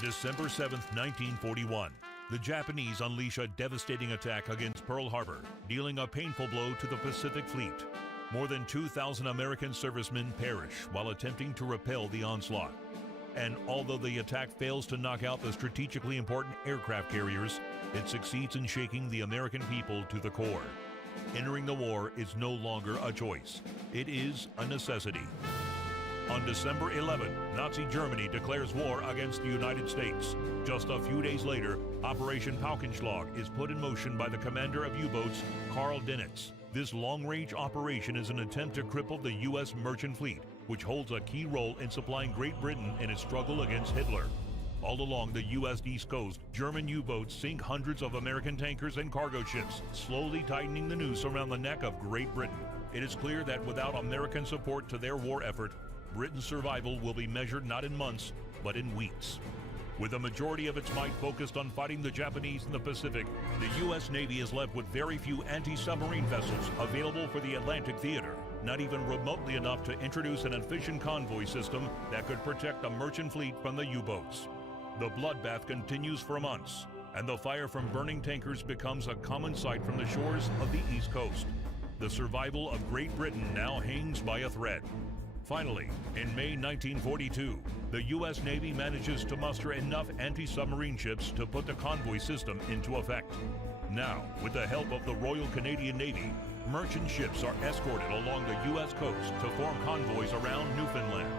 December 7, 1941. The Japanese unleash a devastating attack against Pearl Harbor, dealing a painful blow to the Pacific Fleet. More than 2,000 American servicemen perish while attempting to repel the onslaught. And although the attack fails to knock out the strategically important aircraft carriers, it succeeds in shaking the American people to the core. Entering the war is no longer a choice. It is a necessity. On December 11, Nazi Germany declares war against the United States. Just a few days later, Operation Paukenschlag is put in motion by the commander of U-boats, Karl Dönitz. This long-range operation is an attempt to cripple the U.S. merchant fleet, which holds a key role in supplying Great Britain in its struggle against Hitler. All along the U.S. East Coast, German U-boats sink hundreds of American tankers and cargo ships, slowly tightening the noose around the neck of Great Britain. It is clear that without American support to their war effort, Britain's survival will be measured not in months, but in weeks. With the majority of its might focused on fighting the Japanese in the Pacific, the U.S. Navy is left with very few anti-submarine vessels available for the Atlantic theater, not even remotely enough to introduce an efficient convoy system that could protect the merchant fleet from the U-boats. The bloodbath continues for months, and the fire from burning tankers becomes a common sight from the shores of the East Coast. The survival of Great Britain now hangs by a thread. Finally, in May 1942, the U.S. Navy manages to muster enough anti-submarine ships to put the convoy system into effect. Now, with the help of the Royal Canadian Navy, merchant ships are escorted along the U.S. coast to form convoys around Newfoundland.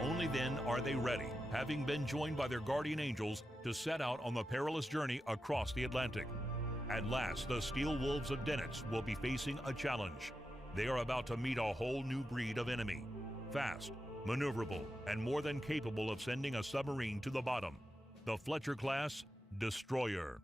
Only then are they ready, having been joined by their guardian angels, to set out on the perilous journey across the Atlantic. At last, the steel wolves of Dönitz will be facing a challenge. They are about to meet a whole new breed of enemy. Fast, maneuverable, and more than capable of sending a submarine to the bottom. The Fletcher-class destroyer.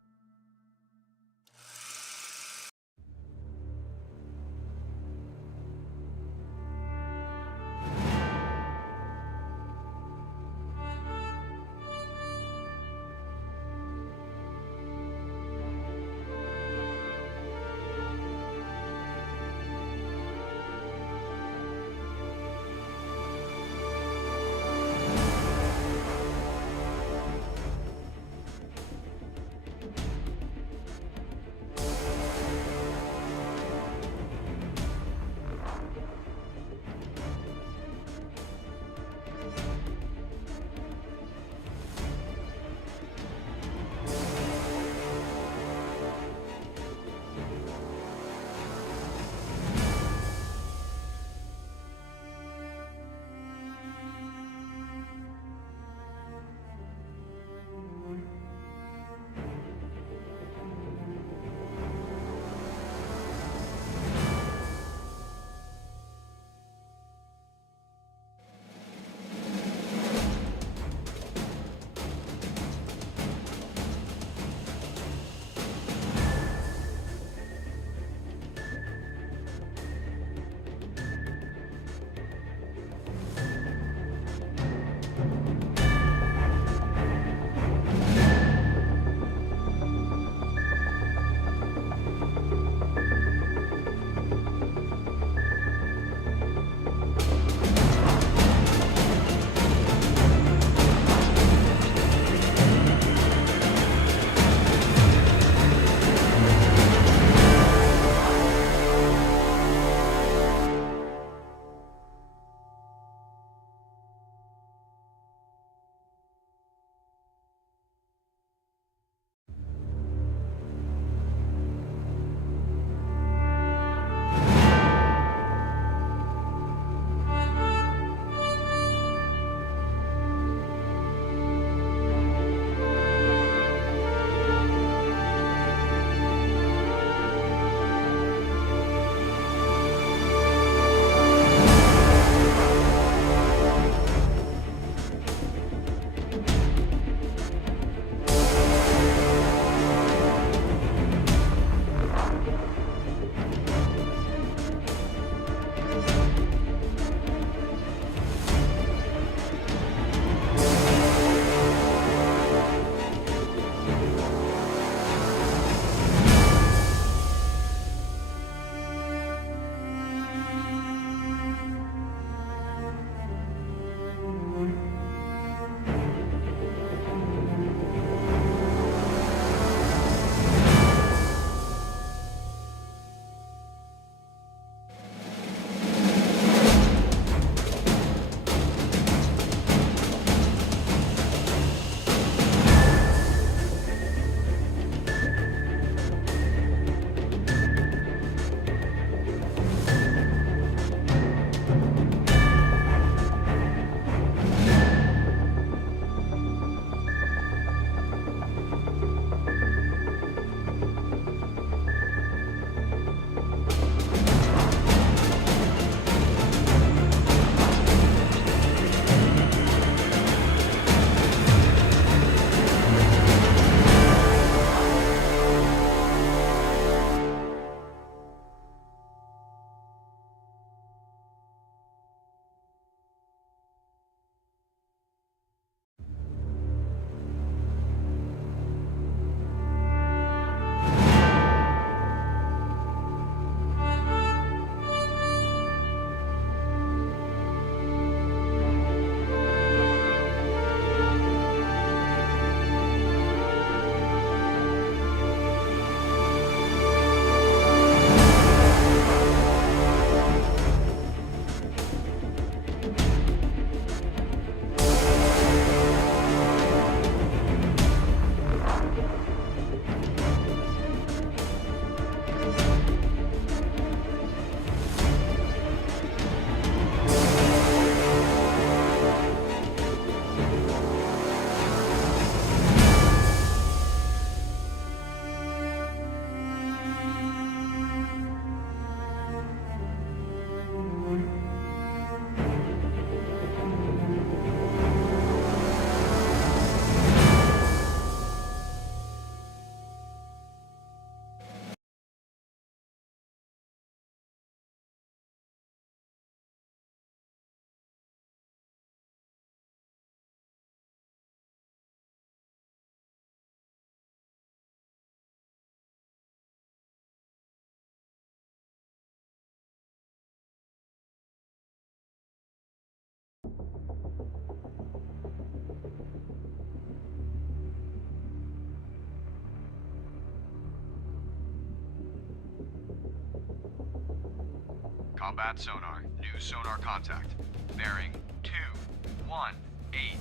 Combat sonar. New sonar contact. Bearing 218.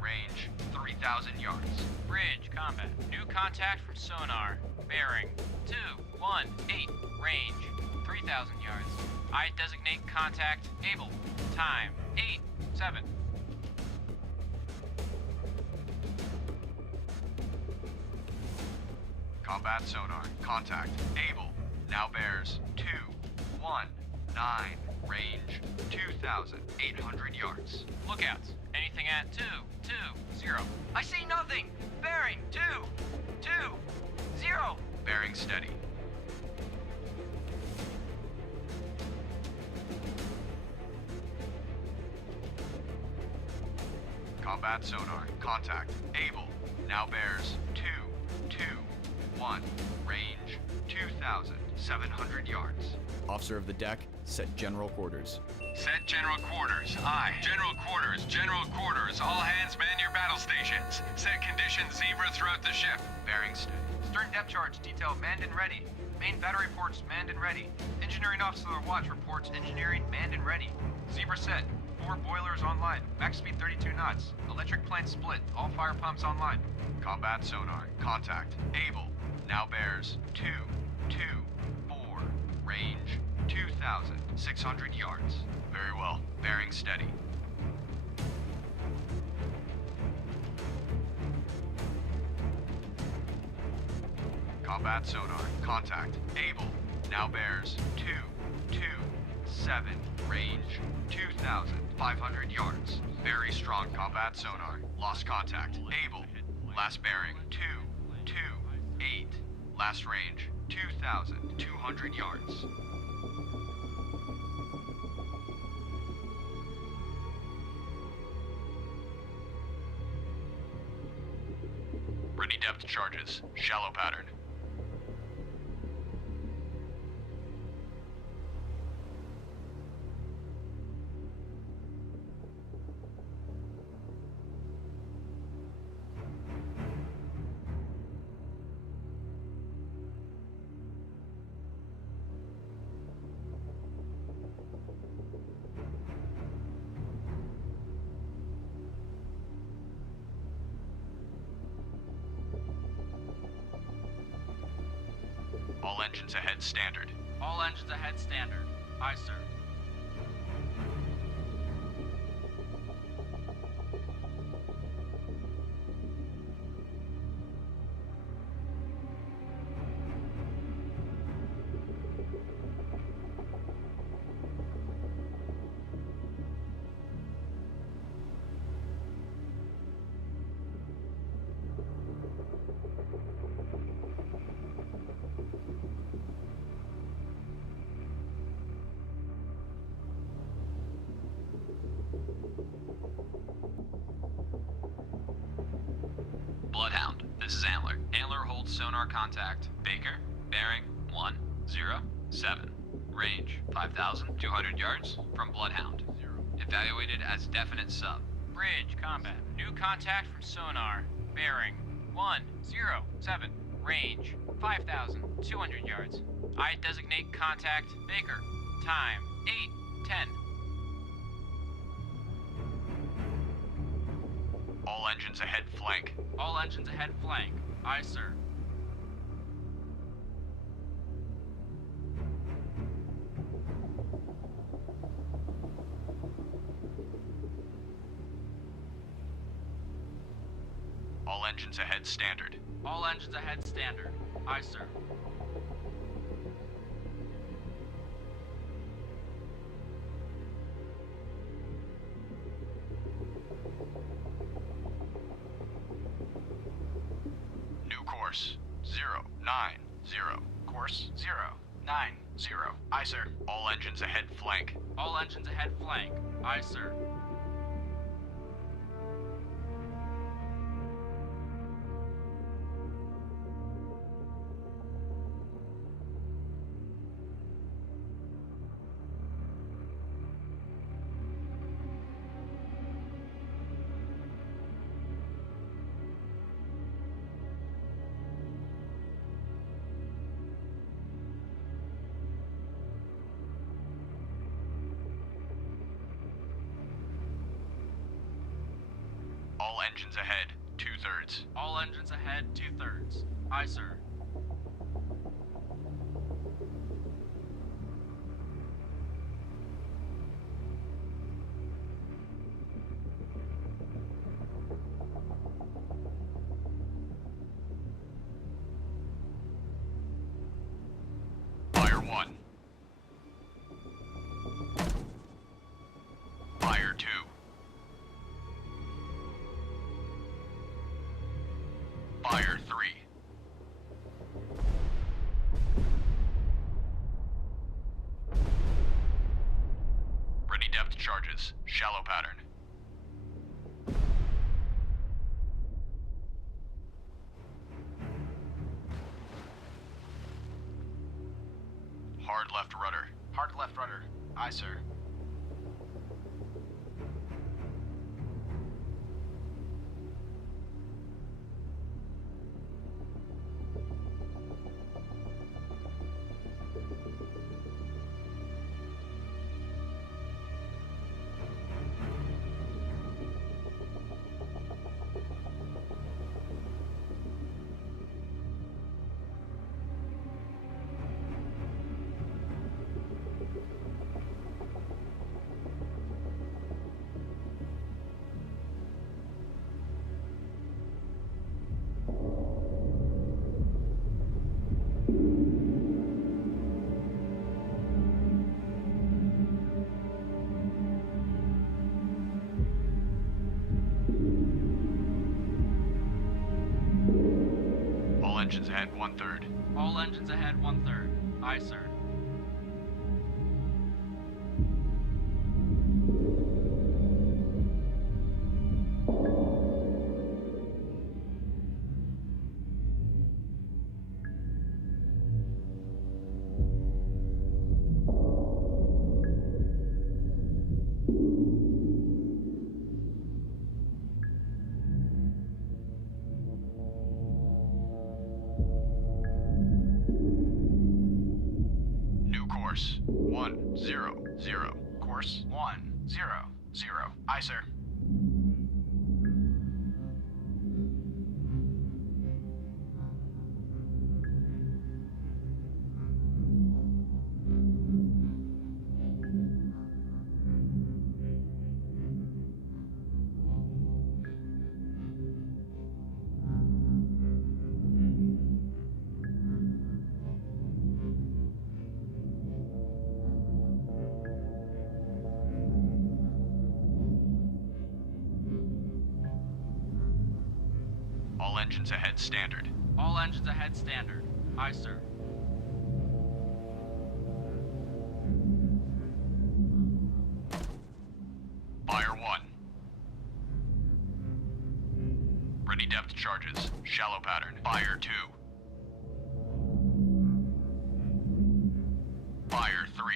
Range 3,000 yards. Bridge, combat. New contact from sonar. Bearing 218. Range 3,000 yards. I designate contact able. Time 8-7. Combat sonar. Contact. Able. Now bears 219. Range 2,800 yards. Lookouts. Anything at 220. I see nothing. Bearing 220. Bearing steady. Combat sonar. Contact. Able. Now bears 221. Range 2,700 yards. Officer of the deck, set general quarters. Set general quarters. Aye. General quarters. General quarters. All hands man your battle stations. Set conditions zebra throughout the ship. Bearing steady. Stern depth charge detail manned and ready. Main battery reports manned and ready. Engineering officer of the watch reports engineering manned and ready. Zebra set. 4 boilers online. Max speed 32 knots. Electric plane split. All fire pumps online. Combat sonar. Contact. Able. Now bears 224. Range 2,600 yards. Very well. Bearing steady. Combat sonar. Contact. Able. Now bears 227. Range 2,500 yards. Very strong combat sonar. Lost contact. Able. Last bearing 228. Last range 2,200 yards. Ready depth charges. Shallow pattern. All engines ahead standard. All engines ahead standard. Aye, sir. Bloodhound, this is Antler. Antler holds sonar contact. Baker, bearing 107. Range 5,200 yards from Bloodhound. Evaluated as definite sub. Bridge, combat. New contact from sonar. Bearing 107. Range 5,200 yards. I designate contact Baker. Time 8:10. All engines ahead flank. All engines ahead flank. Aye, sir. All engines ahead standard. All engines ahead standard. Aye, sir. New course 090. Course 090. Aye, sir. All engines ahead flank. All engines ahead flank. Aye, sir. All engines ahead, 2/3. All engines ahead, 2/3. Aye, sir. Fire 1. Fire 2. Fire 3. Ready depth charges. Shallow pattern. Hard left rudder. Hard left rudder. Aye, sir. All engines ahead, 1/3. All engines ahead, 1/3. Aye, sir. New course, 100. Course 100. Aye, sir. All engines ahead, standard. All engines ahead, standard. Aye, sir. Fire 1. Ready depth charges. Shallow pattern. Fire 2. Fire 3.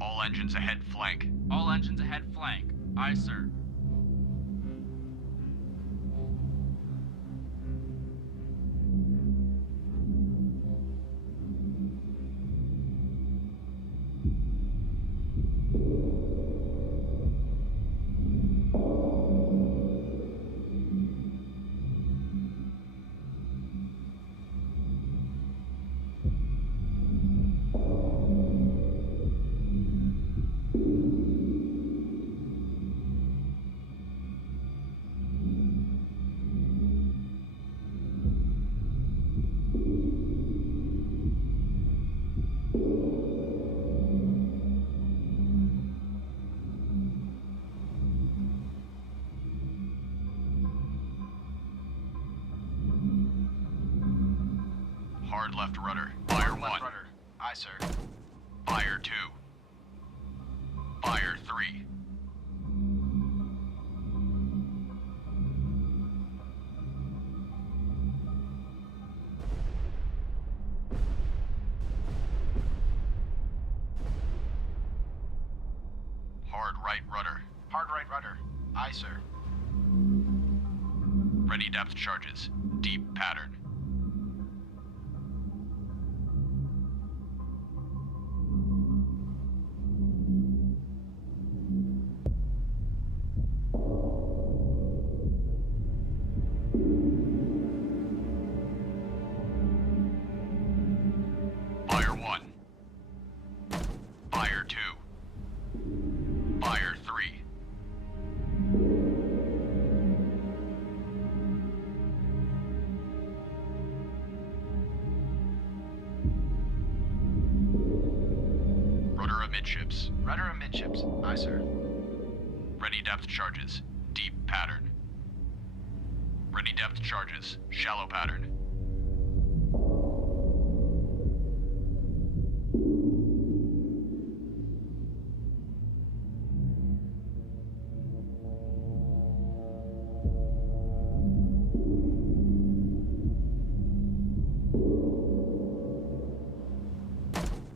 All engines ahead, flank. All engines ahead, flank. Aye, sir. Hard left rudder. Fire 1. Left rudder. Aye, sir. Fire 2. Fire 3. right rudder. Hard right rudder. Aye, sir. Ready depth charges. Deep pattern. Fire 1. Fire 2. Fire 3. Rudder amidships. Rudder amidships. Aye, sir. Ready depth charges. Deep pattern. Ready depth charges. Shallow pattern.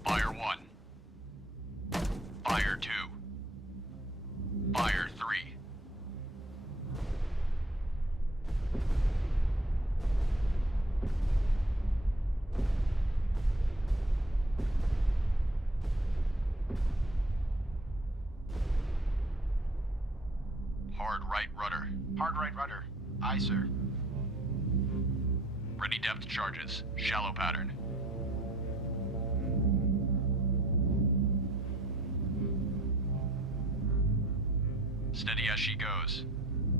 Fire 1. Fire 2. Fire 3. Hard right rudder. Hard right rudder. Aye, sir. Ready depth charges. Shallow pattern. Steady as she goes.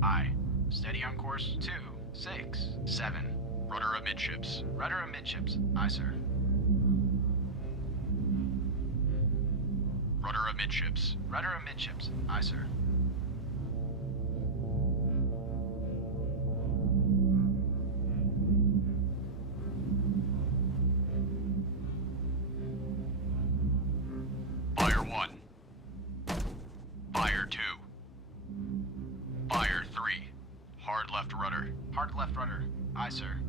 Aye. Steady on course 2, 6, 7. Rudder amidships. Rudder amidships. Aye, sir. Rudder amidships. Rudder amidships. Aye, sir. Fire 1. Fire 2. Fire 3. Hard left rudder. Hard left rudder. Aye, sir.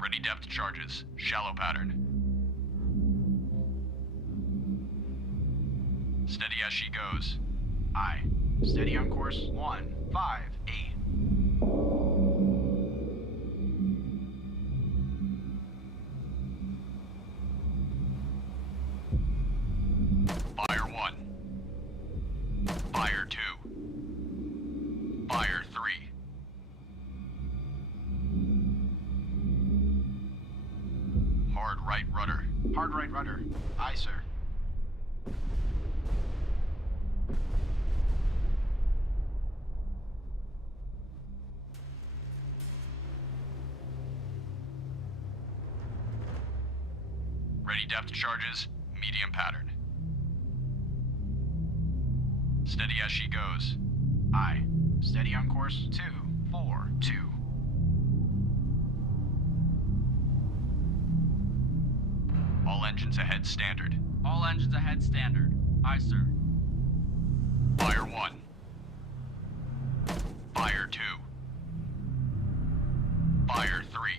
Ready depth charges. Shallow pattern. Steady as she goes. Aye. Steady on course 1, 5, 8. Fire 1. Fire 2. Fire 3. Hard right rudder. Hard right rudder. Aye, sir. Ready depth charges. Medium pattern. Steady as she goes. Aye. Steady on course 2, 4, 2. All engines ahead standard. All engines ahead standard. Aye, sir. Fire 1. Fire 2. Fire 3.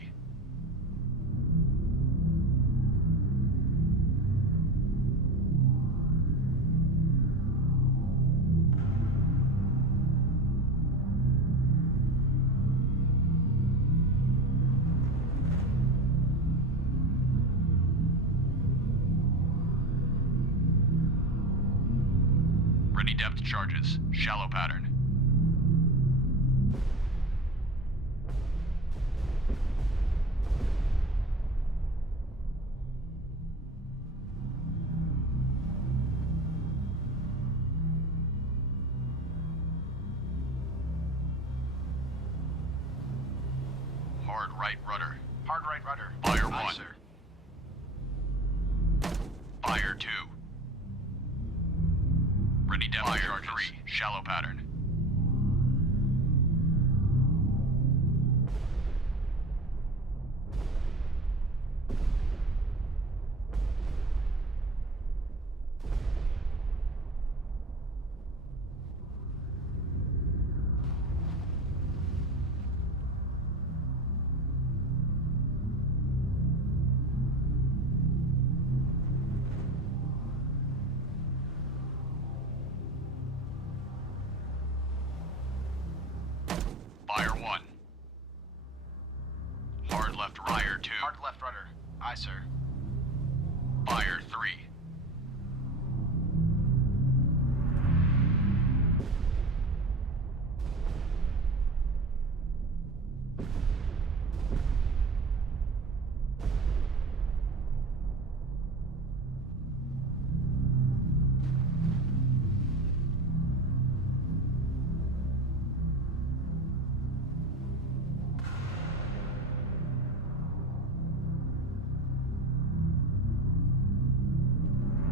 Ready depth charges. Shallow pattern. Hard right rudder. Hard right rudder. Fire Aye, 1. sir. Fire 2. Ready depth Fire charges. 3. Shallow pattern. Aye, sir. Fire 3.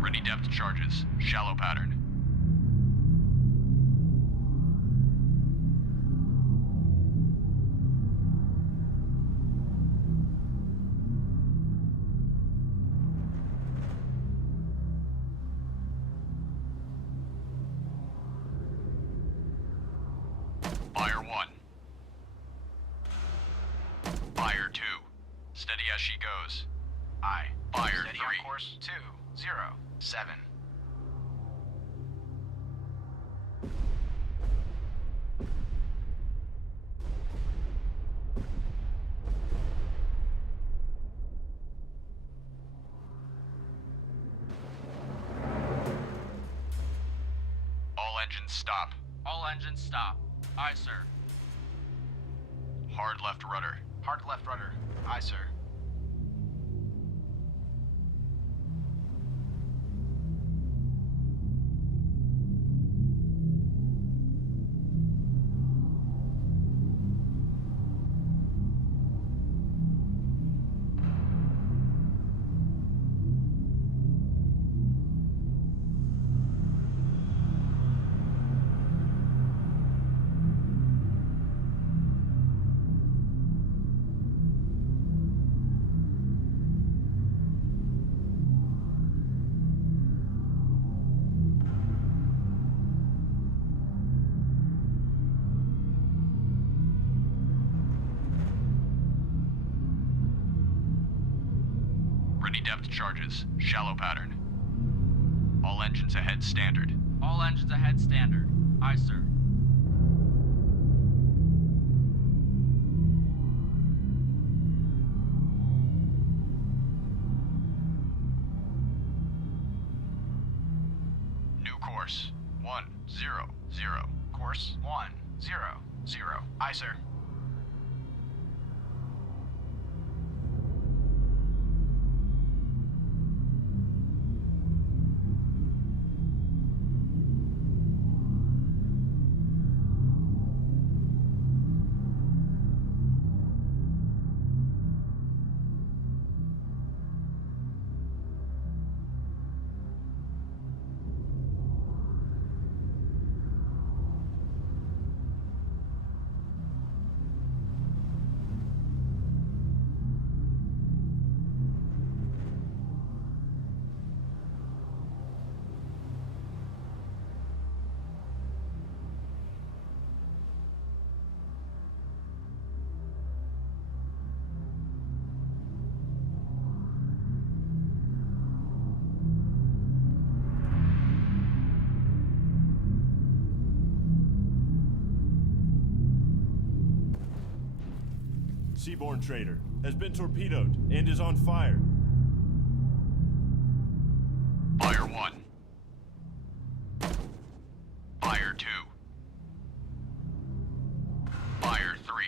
Ready depth charges. Shallow pattern. Fire 1. Fire 2. Steady as she goes. Aye. Fire Steady 3. on course 207. All engines stop. All engines stop. Aye, sir. Hard left rudder. Hard left rudder. Aye, sir. Ready depth charges. Shallow pattern. All engines ahead standard. All engines ahead standard. Aye, sir. New course. 100. Course 100. Aye, sir. Seaborne trader has been torpedoed and is on fire. Fire 1. Fire 2. Fire 3.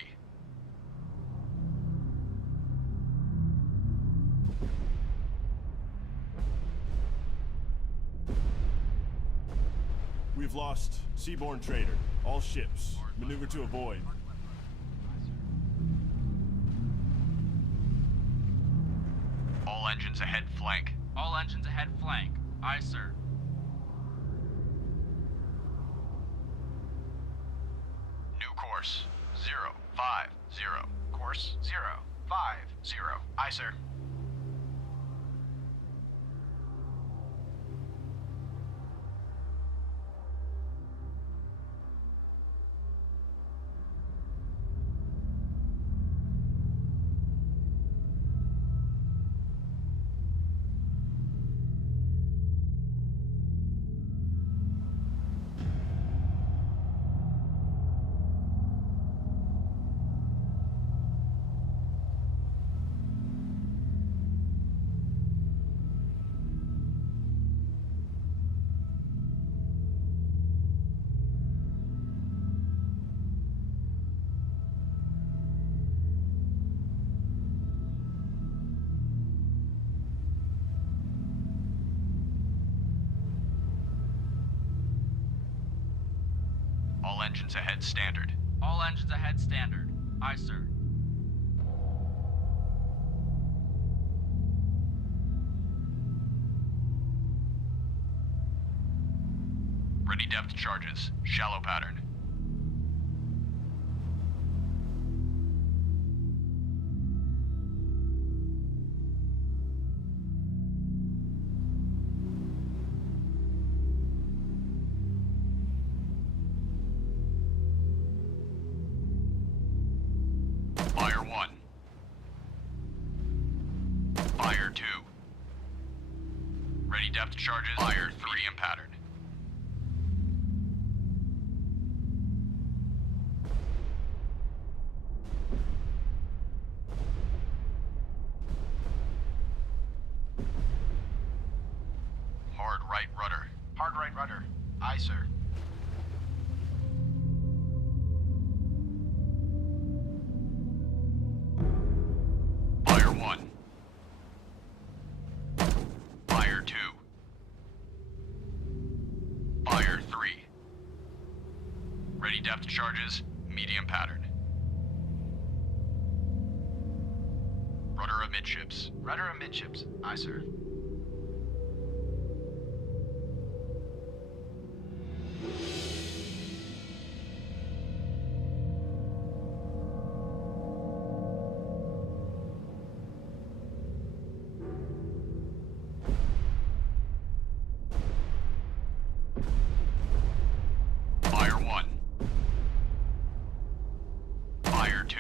We've lost Seaborne trader. All ships. Maneuver to avoid. All engines ahead flank. All engines ahead flank. Aye, sir. New course. 050. Course 050. Aye, sir. engines ahead standard. All engines ahead standard. Aye, sir. Ready depth charges. Shallow pattern. Fire 1. Fire 2. Ready depth charges. Fire 3 in pattern. Hard right rudder. Hard right rudder. Aye, sir. Fire 1. Fire 2. Fire 3. Ready depth charges. Medium pattern. Rudder amidships. Rudder amidships. Aye, sir. Fire 1. Fire 2.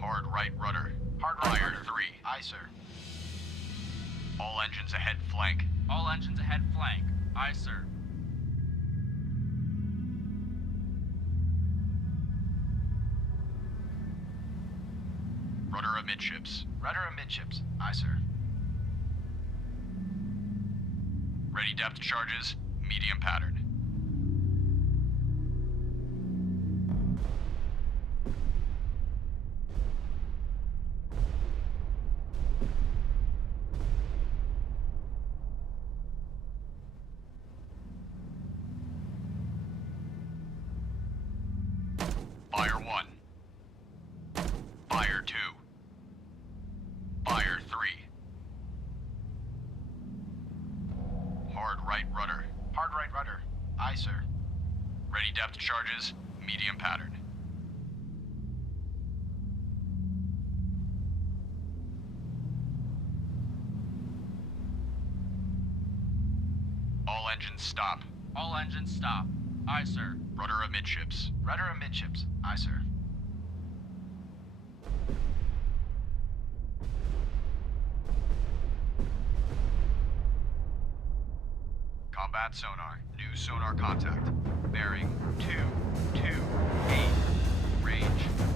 Hard right rudder. Hard right Fire rudder. 3. Aye, sir. All engines ahead flank. All engines ahead flank. Aye, sir. Rudder amidships. Rudder amidships. Aye, sir. Ready depth charges. Medium pattern. Fire 1. Fire 2. Fire 3. Hard right rudder. Hard right rudder. Aye, sir. Ready depth charges. Medium pattern. All engines stop. All engines stop. Aye, sir. Rudder amidships. Rudder amidships. Aye, sir. Combat sonar. New sonar contact. Bearing 228. Range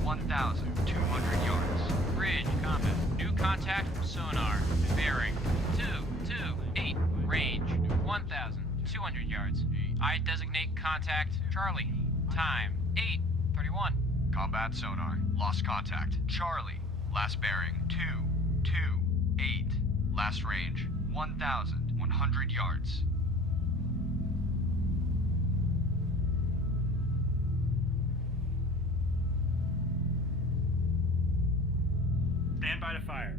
1,200 yards. Bridge, combat. New contact from sonar. Bearing 228. Range 1,200 yards. I designate contact Charlie. Time 8:31. Combat sonar. Lost contact. Charlie. Last bearing 228. Last range 1,100 yards. Stand by to fire.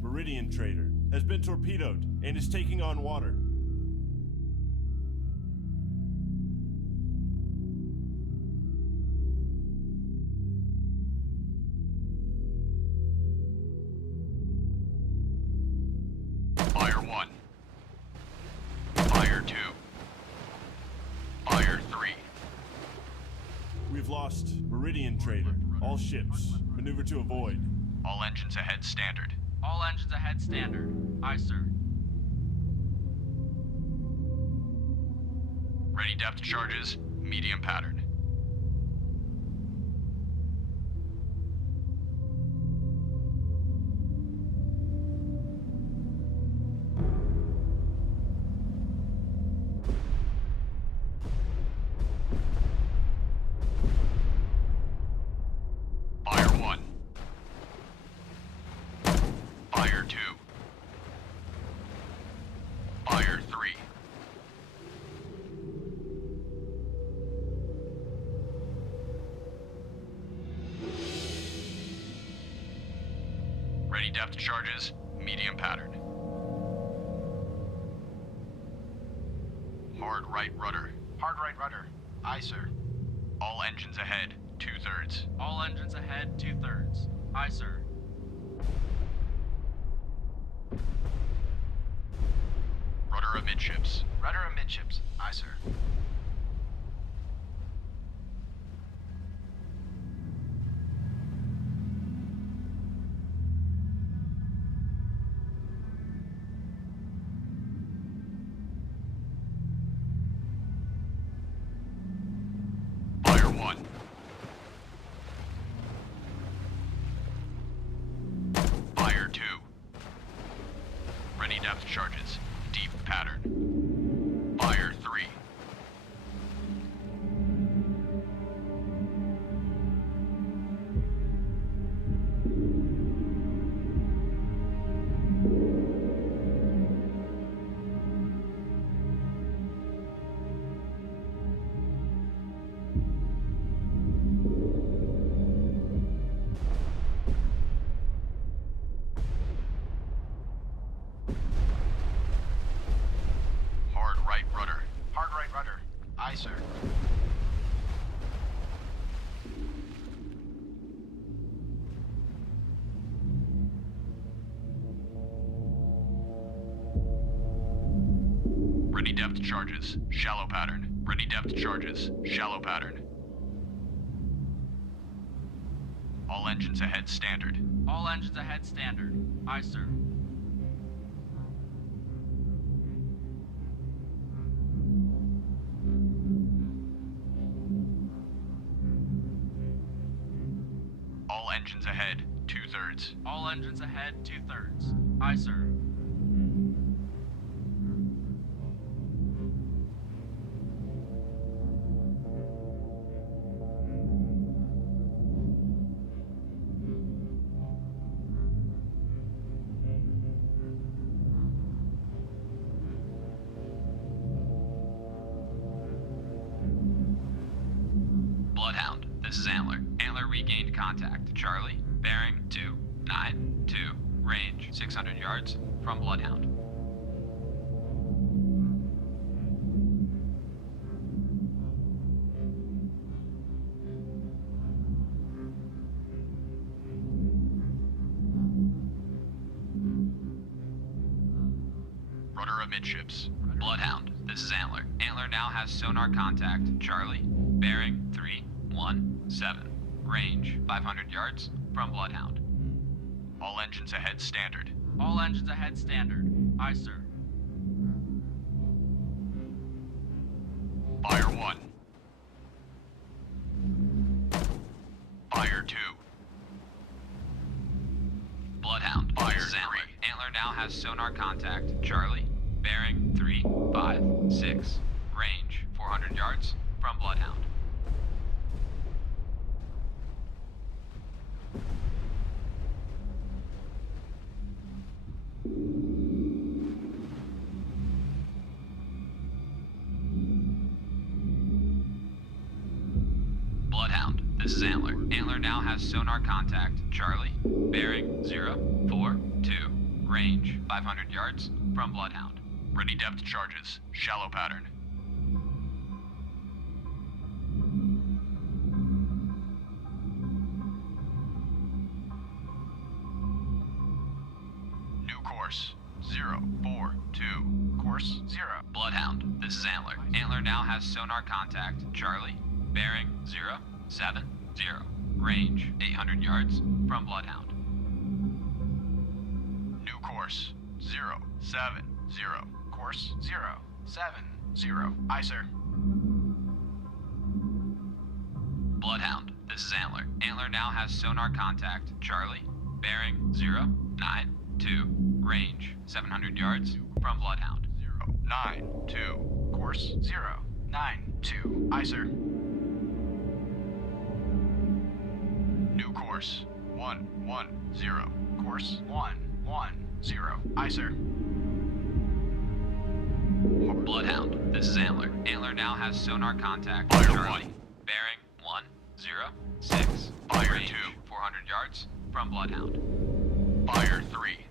Meridian Trader has been torpedoed and is taking on water. Fire 1. Fire 2. Fire 3. We've lost Meridian Trader. All ships, maneuver to avoid. All engines ahead standard. All engines ahead standard. Aye, sir. Ready depth charges. Medium pattern. depth charges, medium pattern. Hard right rudder. Hard right rudder. Aye, sir. All engines ahead, 2/3. All engines ahead, 2/3. Aye, sir. Rudder amidships. Rudder amidships. Aye, sir. Fire 1. Fire 2. Ready depth charges. Deep pattern. Fire 3. Hard right rudder. Hard right rudder. Aye, sir. Ready depth charges. Shallow pattern. Ready depth charges. Shallow pattern. All engines ahead standard. All engines ahead, standard. Aye, sir. All engines ahead, 2/3. All engines ahead, 2/3. Aye, sir. Bloodhound, this is Antler. Antler regained contact. Charlie, bearing 292, range 600 yards from Bloodhound. Rudder amidships. Bloodhound, this is Antler. Antler now has sonar contact. Charlie, bearing 317, range 500 yards from Bloodhound. All engines ahead standard. All engines ahead, standard. Aye, sir. Fire 1. Fire 2. Bloodhound, Fire this is Antler. Antler now has sonar contact. Charlie, bearing 356, range 400 yards from Bloodhound. Bloodhound, this is Antler. Antler now has sonar contact. Charlie, bearing 042, range 500 yards from Bloodhound. Ready depth charges. Shallow pattern. New course 042. Course 0. Bloodhound, this is Antler. Antler now has sonar contact. Charlie, bearing 070, range 800 yards from Bloodhound. New course 070. Course 070. Aye, sir. Bloodhound, this is Antler. Antler now has sonar contact. Charlie, bearing 092, range 700 yards from Bloodhound. 092. Course 092. Aye, sir. New course 110. Course 110. Aye, sir. Bloodhound, this is Antler. Antler now has sonar contact. Fire Charlie, 1. bearing 106. Fire range 2. 400 yards from Bloodhound. Fire 3.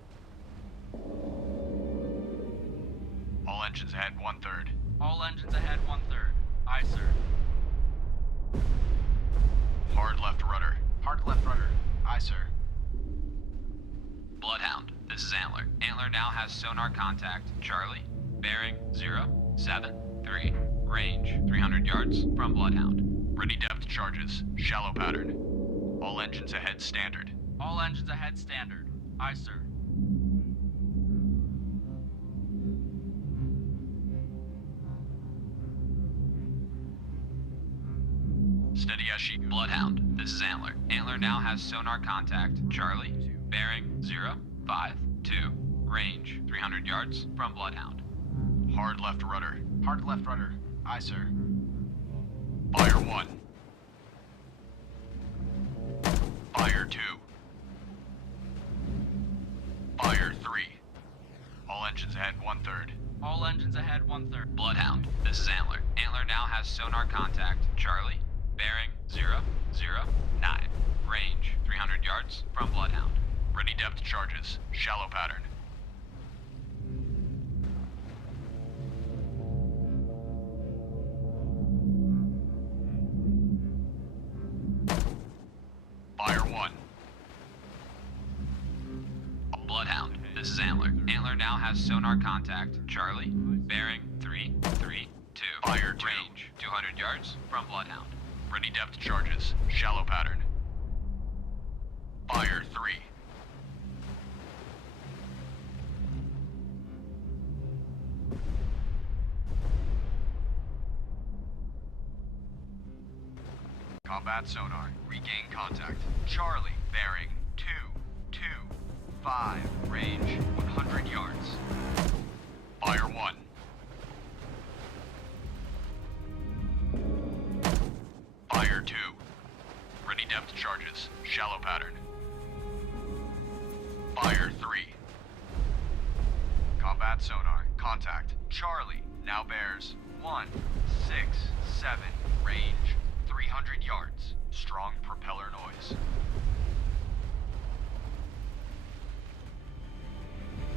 All engines ahead 1/3. All engines ahead 1/3. Aye, sir. Hard left rudder. Hard left rudder. Aye, sir. Bloodhound, this is Antler. Antler now has sonar contact. Charlie, bearing 073. Range 300 yards from Bloodhound. Ready depth charges. Shallow pattern. All engines ahead standard. All engines ahead standard. Aye, sir. Steady as she. Bloodhound, this is Antler. Antler now has sonar contact. Charlie, bearing 052. Range 300 yards from Bloodhound. Hard left rudder. Hard left rudder. Aye, sir. Fire 1. Fire 2. Fire 3. All engines ahead 1/3. All engines ahead 1/3. Bloodhound, this is Antler. Antler now has sonar contact. Charlie, bearing 009. Range 300 yards from Bloodhound. Ready depth charges. Shallow pattern. Fire 1. Bloodhound, this is Antler. Antler now has sonar contact. Charlie, bearing 332. Fire 2. Range 200 yards from Bloodhound. Ready depth charges. Shallow pattern. Fire 3. Combat sonar. Regain contact. Charlie, bearing 225. Range 100 yards. Fire 1. Fire 2. Ready depth charges. Shallow pattern. Fire 3. Combat sonar. Contact. Charlie now bears 167. Range 300 yards. Strong propeller noise.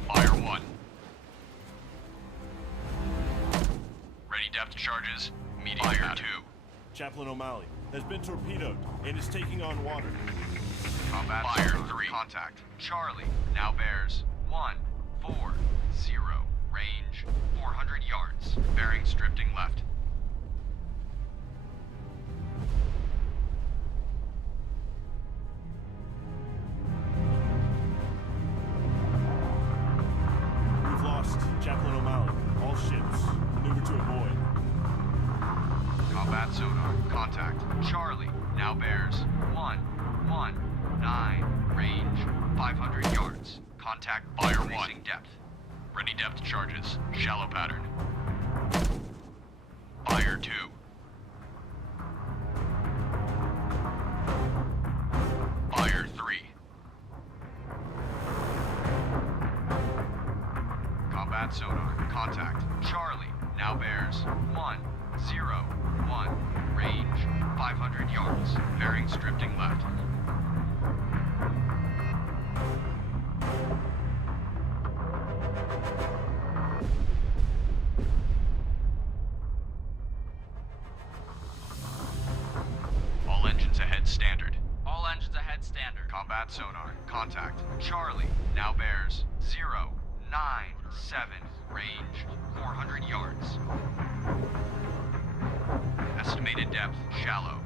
Fire 1. Ready depth charges. Medium Fire pattern. 2. Chaplain O'Malley has been torpedoed and is taking on water. Combat Fire sonar. 3. Contact. Charlie now bears 140. Range 400 yards. Bearings drifting left. We've lost Chaplain O'Malley. All ships, maneuver to avoid. Combat sonar. Contact. Charlie now bears 119. Range 500 yards. Contact Fire 1. Depth. Ready depth charges. Shallow pattern. Fire 2. Fire 3. Combat sonar. Contact. Charlie now bears 101. Range 500 yards. Bearings drifting left. All engines ahead standard. All engines ahead standard. Combat sonar. Contact. Charlie now bears 097. Range 400 yards. Estimated depth shallow.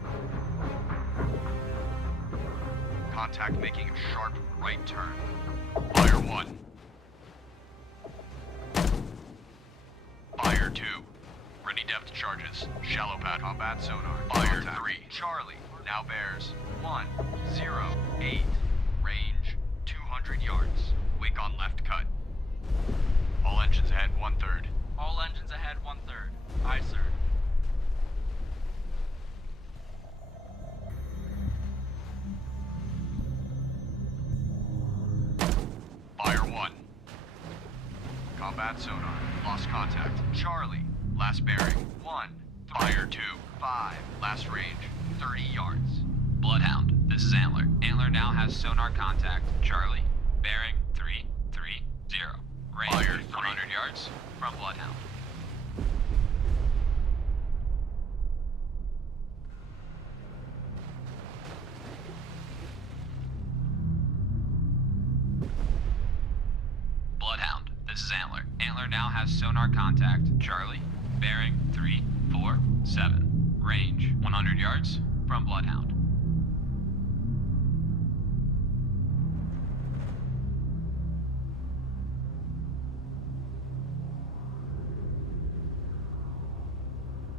Contact making a sharp right turn. Fire 1. Fire 2. Ready depth charges. Shallow pad. Combat sonar. Fire 3. Charlie now bears 108. Range 200 yards. Wake on left cut. All engines ahead 1/3. All engines ahead 1/3. Aye, sir. Fire 1. Combat sonar. Lost contact. Charlie. Last bearing. 1. Fire 2. 5. Last range. 30 yards. Bloodhound, this is Antler. Antler now has sonar contact. Charlie, bearing 330. Range Fire 100 yards from Bloodhound. Bloodhound, this is Antler. Antler now has sonar contact. Charlie, bearing 347. Range 100 yards from Bloodhound.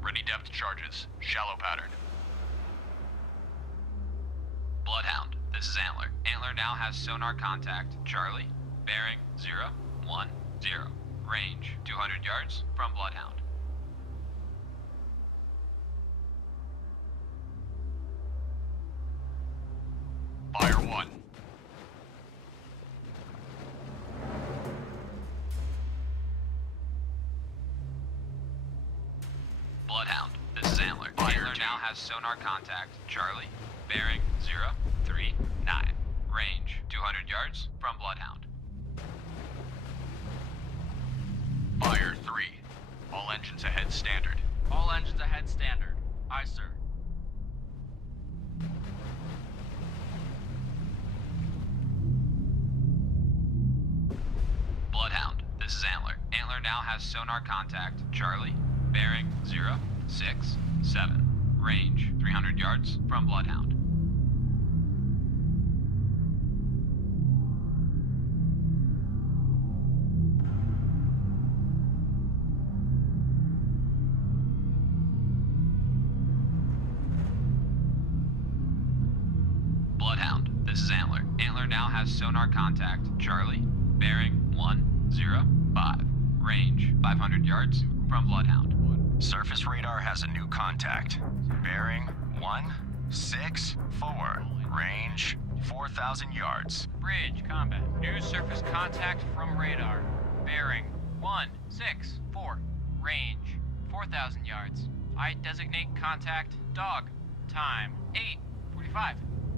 Ready depth charges. Shallow pattern. Bloodhound, this is Antler. Antler now has sonar contact. Charlie, bearing 010. Range 200 yards from Bloodhound. Fire 1. Bloodhound, this is Antler. Fire Antler two. now has sonar contact. Charlie, bearing 039. Range 200 yards from Bloodhound. Fire 3. All engines ahead standard. All engines ahead standard. Aye, sir. Bloodhound, this is Antler. Antler now has sonar contact. Charlie, bearing 067. Range 300 yards from Bloodhound. Bloodhound, this is Antler. Antler now has sonar contact. Charlie, bearing 105. Range 500 yards from Bloodhound. Surface radar has a new contact. Bearing 164. Range 4,000 yards. Bridge combat. New surface contact from radar. Bearing 164. Range 4,000 yards. I designate contact dog. Time 8:45.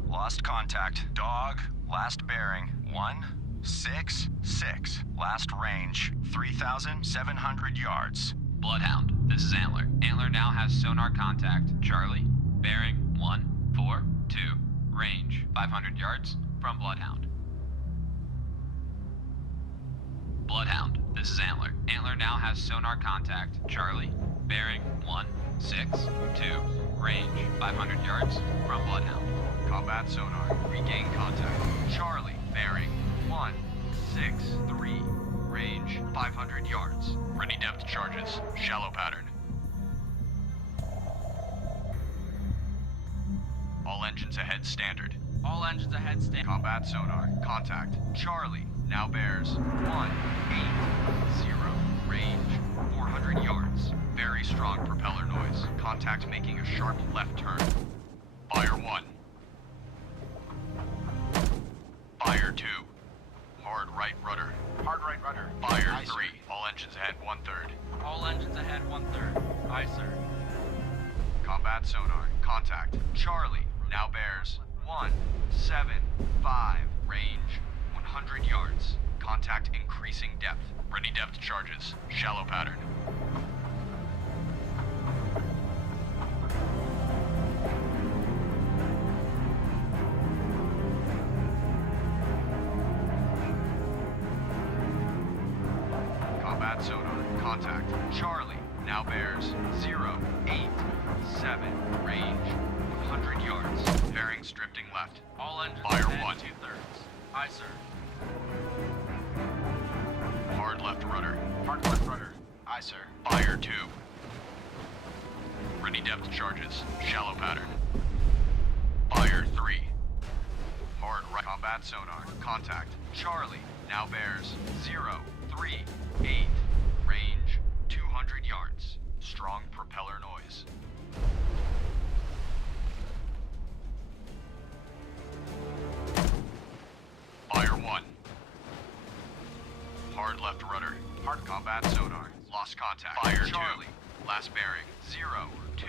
Lost contact. Dog. Last bearing 166. Last range 3,700 yards. Bloodhound, this is Antler. Antler now has sonar contact. Charlie, bearing 142. Range 500 yards from Bloodhound. Bloodhound, this is Antler. Antler now has sonar contact. Charlie, bearing 162. Range 500 yards from Bloodhound. Combat sonar. Regain contact. Charlie. Bearing 163. Range 500 yards. Ready depth charges. Shallow pattern. All engines ahead standard. All engines ahead standard. Combat sonar. Contact. Charlie. Now bears 180. Range 400 yards. Very strong propeller noise. Contact making a sharp left turn. Fire 1. Fire 2. Hard right rudder. Hard right rudder. Fire Aye, 3. sir. All engines ahead 1/3. All engines ahead 1/3. Aye, sir. Combat sonar. Contact. Charlie. Now bears 175. Range 100 yards. Contact increasing depth. Ready depth charges. Shallow pattern. Combat sonar. Contact. Charlie. Now bears 087. Range 100 yards. Bearings drifting left. All engines Fire ahead 1. 2/3. Aye, sir. Hard left rudder. Hard left rudder. Aye, sir. Fire 2. Ready depth charges. Shallow pattern. Fire 3. Hard right. Combat sonar. Contact. Charlie. Now bears 038. Range 200 yards. Strong propeller noise. Fire 1. Hard left rudder. Hard combat sonar. Lost contact. Fire Charlie. 2. Last bearing. 02.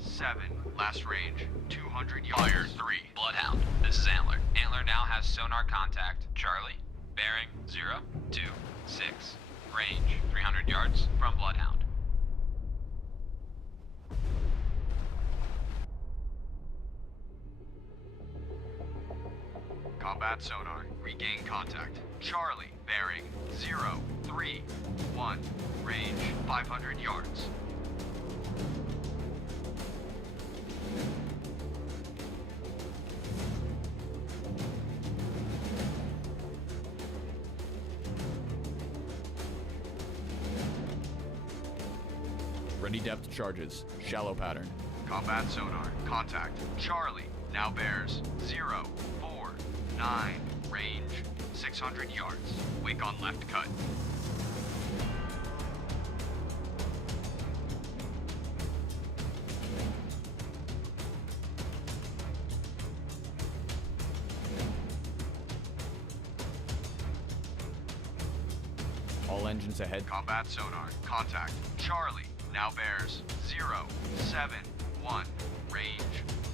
7. Last range, 200 yards. Fire 3. Bloodhound, this is Antler. Antler now has sonar contact. Charlie, bearing 0, 2, 6. Range 300 yards from Bloodhound. Combat sonar, regain contact. Charlie, bearing 0, 3, 1. Range 500 yards. Ready depth charges. Shallow pattern. Combat sonar, contact. Charlie, now bears 0, 4, 9. Range 600 yards. Wake on left cut. All engines ahead. Combat sonar, contact. Charlie, now bears 0, 7, 1. Range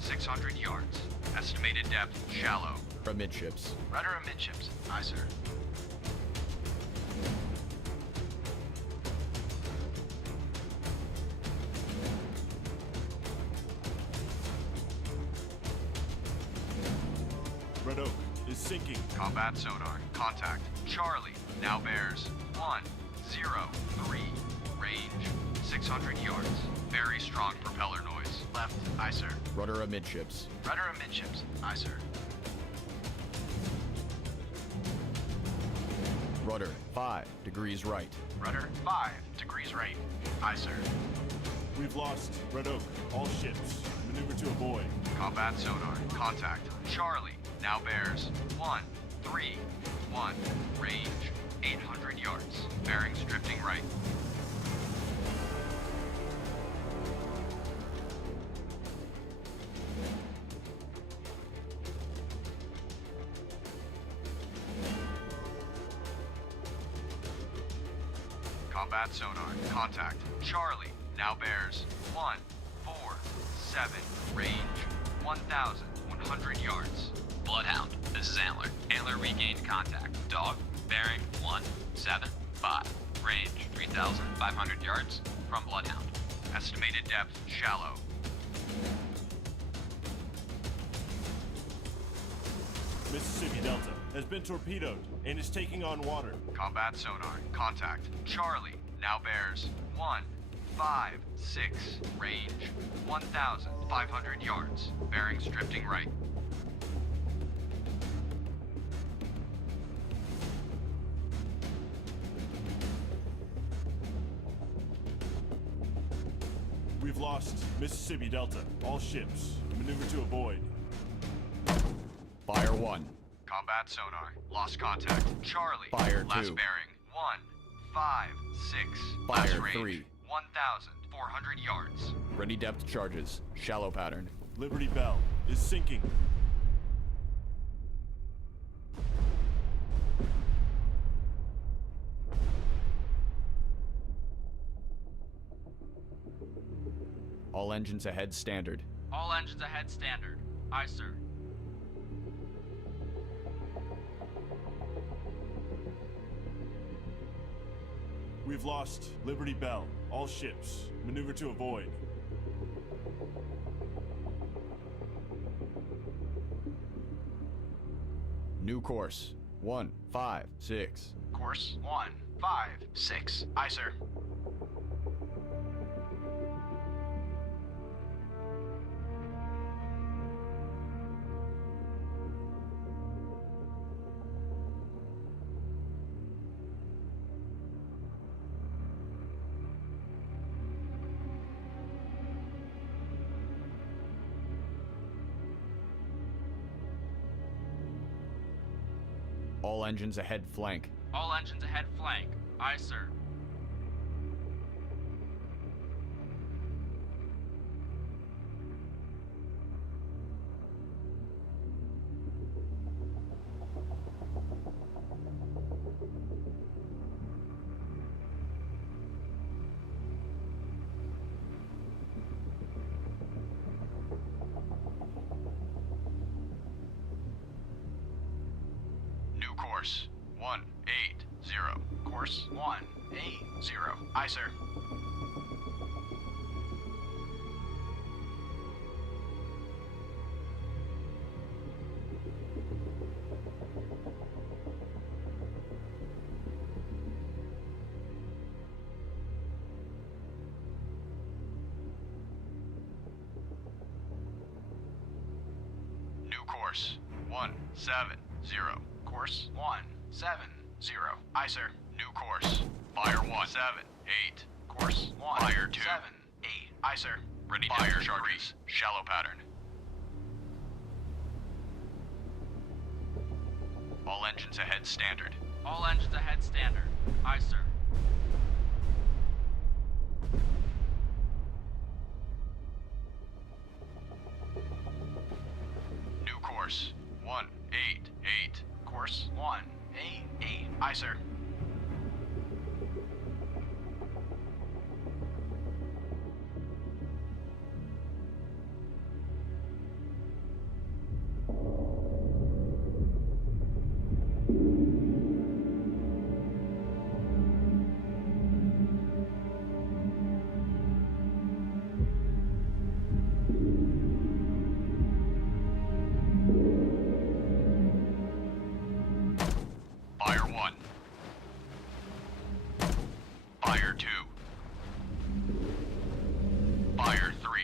600 yards. Estimated depth, shallow. Amidships. Rudder amidships. Aye, sir. Red Oak is sinking. Combat sonar, contact. Charlie, now bears 1, 0, 3. Range 600 yards. Very strong propeller noise. Left. Aye, sir. Rudder amidships. Rudder amidships. Aye, sir. Rudder 5 degrees right. Rudder 5 degrees right. Aye, sir. We've lost Red Oak. All ships. Maneuver to avoid. Combat sonar, contact. Charlie, now bears 1, 3, 1. Range 800 yards. Bearings drifting right. Combat sonar, contact. Charlie, now bears 1, 4, 7. Range 1,100 yards. Bloodhound, this is Antler. Antler regained contact. Dog, bearing 1, 7, 5. Range 3,500 yards from Bloodhound. Estimated depth, shallow. Mississippi Delta has been torpedoed and is taking on water. Combat sonar, contact. Charlie, now bears 1, 5, 6. Range 1,500 yards. Bearings drifting right. We've lost Mississippi Delta. All ships. Maneuver to avoid. Fire 1. Combat sonar, lost contact. Charlie, Fire last 2. bearing 1, 5, 6. Fire Last range 3. 1,400 yards. Ready depth charges. Shallow pattern. Liberty Bell is sinking. All engines ahead standard. All engines ahead standard. Aye, sir. We've lost Liberty Bell. All ships. Maneuver to avoid. New course. 1, 5, 6. Course 1, 5, 6. Aye, sir. All engines ahead flank. All engines ahead flank. Aye, sir. course, 180. Course 180. Aye, sir. New course, 170. Course 170. Aye, sir. New course, fire 178. Course Fire 2. 178. Aye, sir. Ready Fire depth charges, shallow pattern. All engines ahead standard. All engines ahead standard. Aye, sir. New course, 188. Course 188. Aye, sir. Fire 1. Fire 2. Fire 3.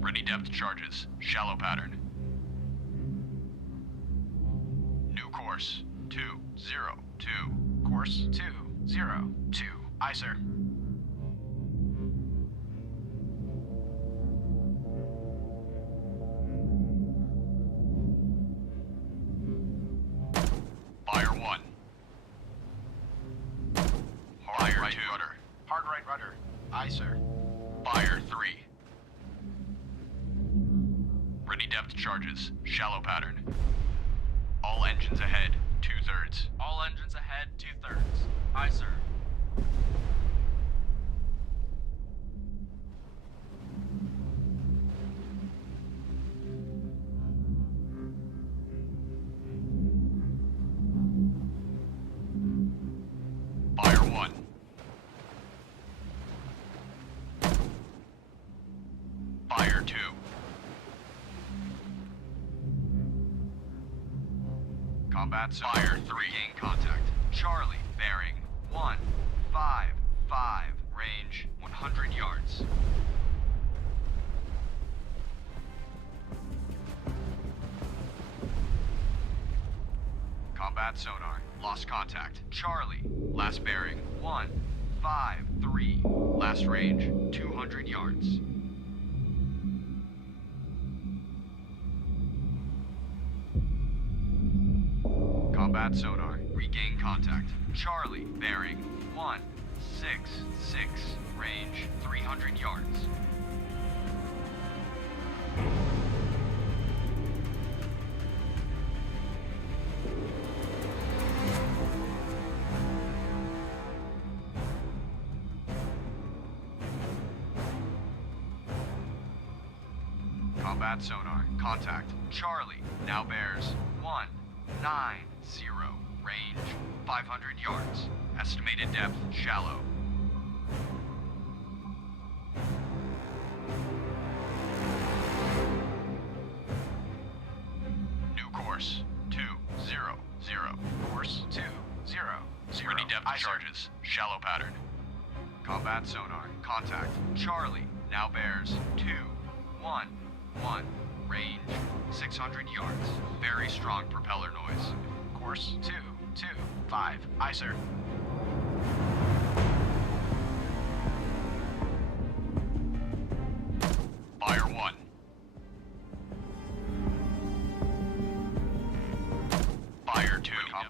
Ready depth charges, shallow pattern. New course, 202. Course 202. Aye, sir. Fire 1. Fire 2. Rudder. Hard right rudder. Aye, sir. Fire 3. Ready depth charges, shallow pattern. All engines ahead, 2/3. All engines ahead 2/3. Aye, sir. Fire 1. Fire 2. Combat zone. Fire 3. Gain contact. Charlie, bearing 155. Range 100 yards. Combat sonar. Lost contact. Charlie, last bearing 153. Last range 200 yards. Combat sonar. Regain contact. Charlie, bearing 166. Range 300 yards. Combat sonar. Contact. Charlie now bears 190. Range 500 yards. Estimated depth shallow. New course 200. Course 200. Ready depth Aye, sir. charges. Shallow pattern. Combat sonar. Contact. Charlie now bears 211. Range 600 yards. Very strong propeller noise. Course 225. Aye, sir.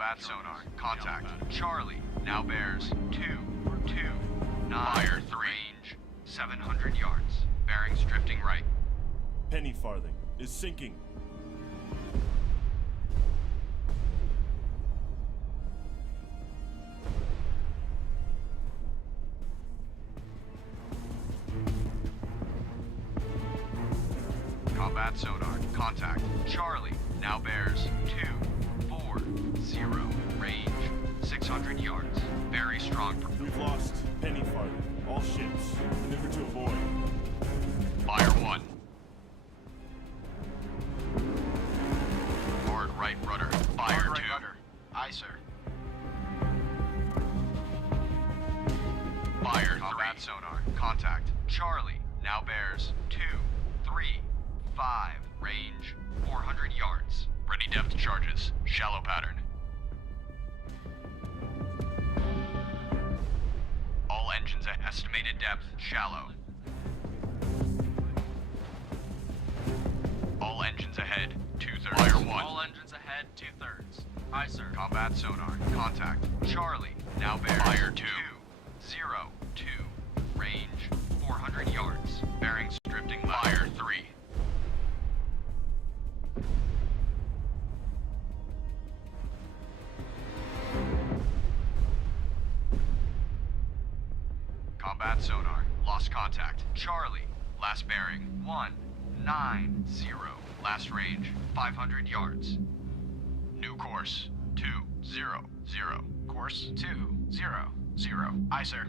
Combat sonar. Contact. Charlie. Now bears 229. Fire 3. Range 700 yards. Bearings drifting right. Penny farthing is sinking. Combat sonar. Contact. Charlie. Now bears 240. Range 600 yards. Very strong. We've lost penny farthing. All ships. Maneuver to avoid. Fire 1. Hard right rudder. Fire 2. Right rudder. Aye, sir. Fire 3. Combat sonar. Contact. Charlie. Now bears 235. Range 400 yards. Ready depth charges. Shallow pattern. All engines at estimated depth. Shallow. All engines ahead. 2/3. Fire 1. All engines ahead, 2/3. Aye, sir. Combat sonar. Contact. Charlie. Now bears. Fire 202. Range 400 yards. Bearings drifting left. Fire 3. Combat sonar. Lost contact. Charlie. Last bearing 190. Last range 500 yards. New course 200. Course 200. Aye, sir.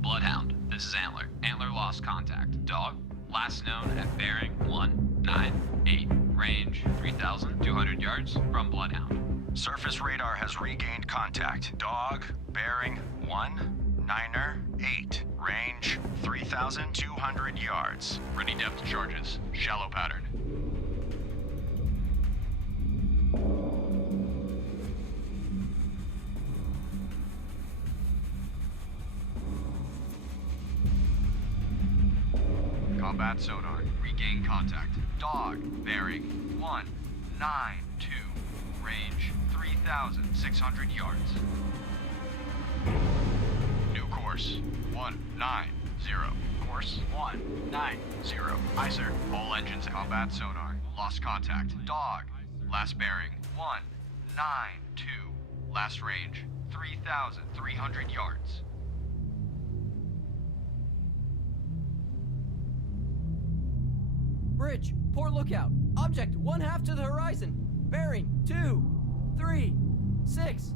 Bloodhound, this is Antler. Antler lost contact. Dog, last known at bearing 198. Range 3,200 yards from Bloodhound. Surface radar has regained contact. Dog, bearing 198. Range 3,200 yards. Ready depth charges. Shallow pattern. Combat sonar. Regain contact. Dog. Bearing 192. Range 3,600 yards. New course 190. Course 190. Aye, sir. All engines. Combat sonar. Lost contact. Dog. Last bearing 192. Last range 3,300 yards. Bridge, port lookout. Object 1/2 to the horizon. Bearing 236.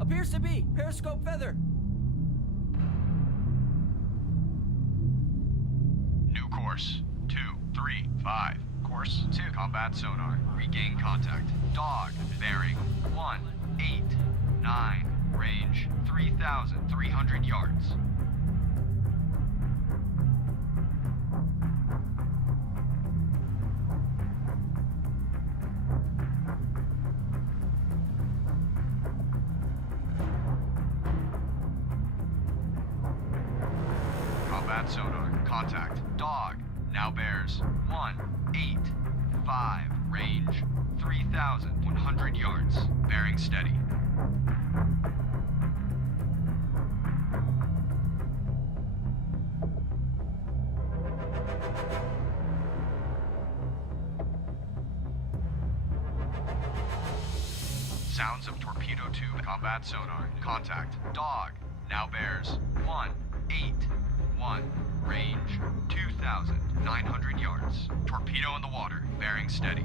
Appears to be periscope feather. New course 235. Course 2. Combat sonar. Regain contact. Dog. Bearing 189. Range 3,300 yards. Combat sonar. Contact. Dog. Now bears 185. Range 3,100 yards. Bearing steady. Sounds of torpedo tube. Combat sonar. Contact. Dog. Now bears 181. Range 2,900 yards. Torpedo in the water. Bearing steady.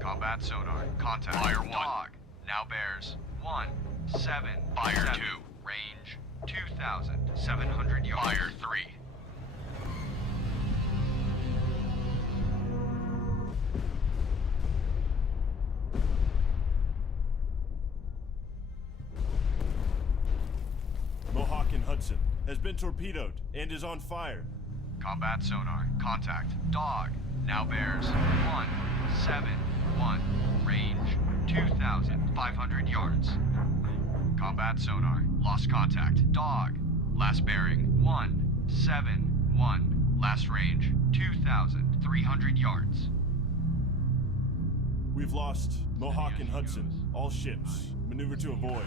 Combat sonar. Contact. Fire 1. Dog. Now bears 1-7. Fire 2. Range 2,700 yards. Fire 3. Hudson has been torpedoed and is on fire. Combat sonar. Contact. Dog. Now bears 171. Range 2,500 yards. Combat sonar. Lost contact. Dog. Last bearing 171. Last range 2,300 yards. We've lost Mohawk and Hudson. All ships. Maneuver to avoid.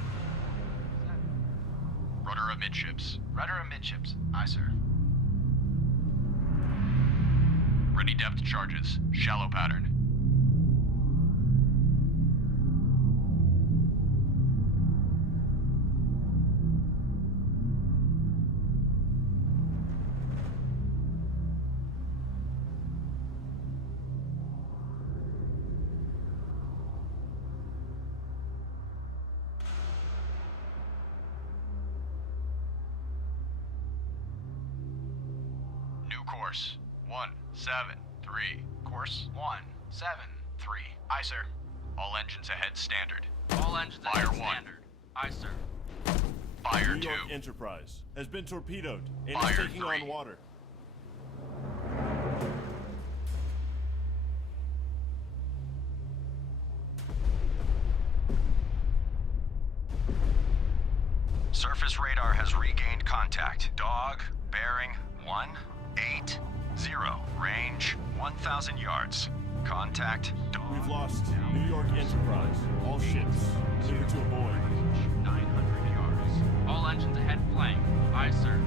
Rudder amidships. Rudder amidships. Aye, sir. Ready depth charges. Shallow pattern. Course 173. Course 173. Aye, sir. All engines ahead standard. All engines Fire ahead one. standard. Aye, sir. Fire New 2. York Enterprise has been torpedoed and Fire is taking 3. on water. Surface radar has regained contact. Dog, bearing 180. Range 1,000 yards. Contact. Dog. We've lost New York Enterprise. All ships. Maneuver to avoid. 900 yards. All engines ahead flank. Aye, sir.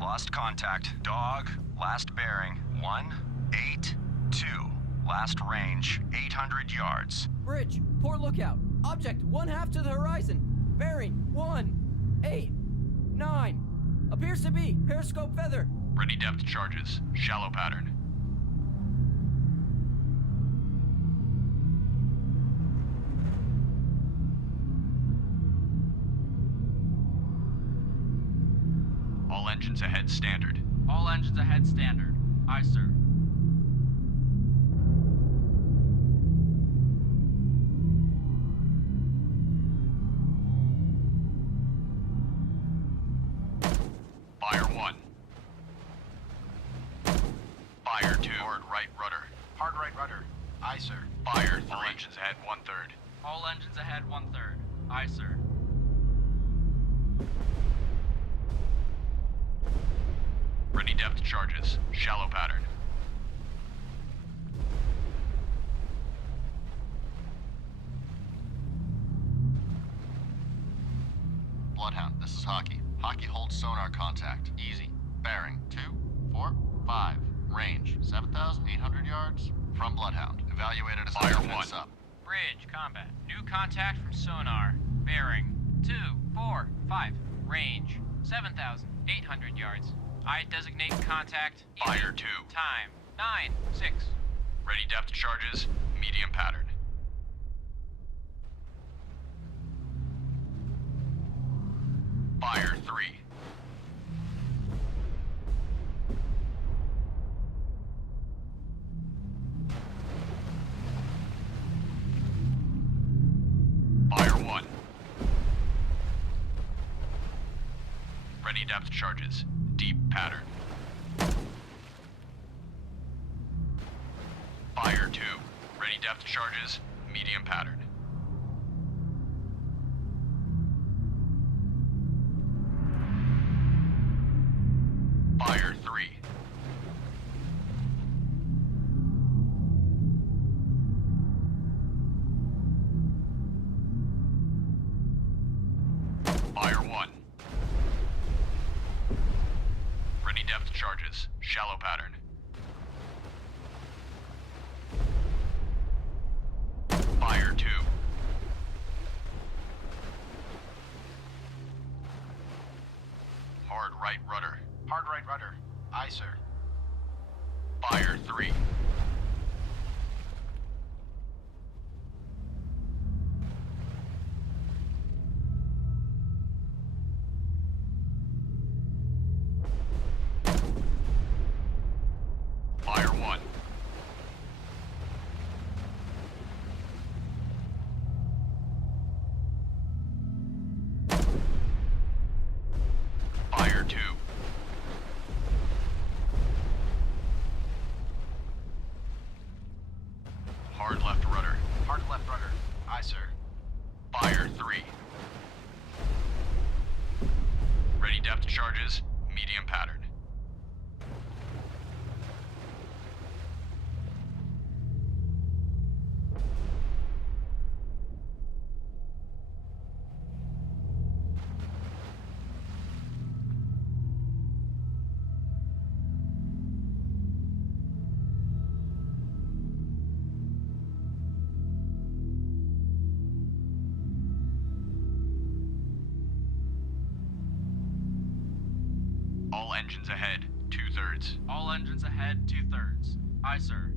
Lost contact. Dog. Last bearing 182. Last range 800 yards. Bridge, port lookout. Object 1/2 to the horizon. Bearing 189. Appears to be periscope feather. Ready depth charges. Shallow pattern. All engines ahead standard. All engines ahead standard. Aye, sir. Fire 1. Fire 2. Hard right rudder. Hard right rudder. Aye, sir. Fire 3. All engines ahead 1/3. All engines ahead 1/3. Aye, sir. Ready depth charges. Shallow pattern. Bloodhound, this is Hockey. Hockey holds sonar contact. Easy. Bearing 245. Range 7,800 yards from Bloodhound. Evaluated as Fire a 1. sub. Bridge, combat. New contact from sonar. Bearing 245. Range 7,800 yards. I designate contact. Easy. Fire 2. Time 9:06. Ready depth charges. Medium pattern. Fire 3. Fire 1. Ready depth charges. Deep pattern. Fire 2. Ready depth charges. Medium pattern. Fire 3. Fire 1. Ready depth charges. Shallow pattern. Fire 2. Hard right rudder. Hard right rudder. Aye, sir. Fire 3. Fire 1. charges, medium pattern. All engines ahead, 2/3. All engines ahead, 2/3. Aye, sir.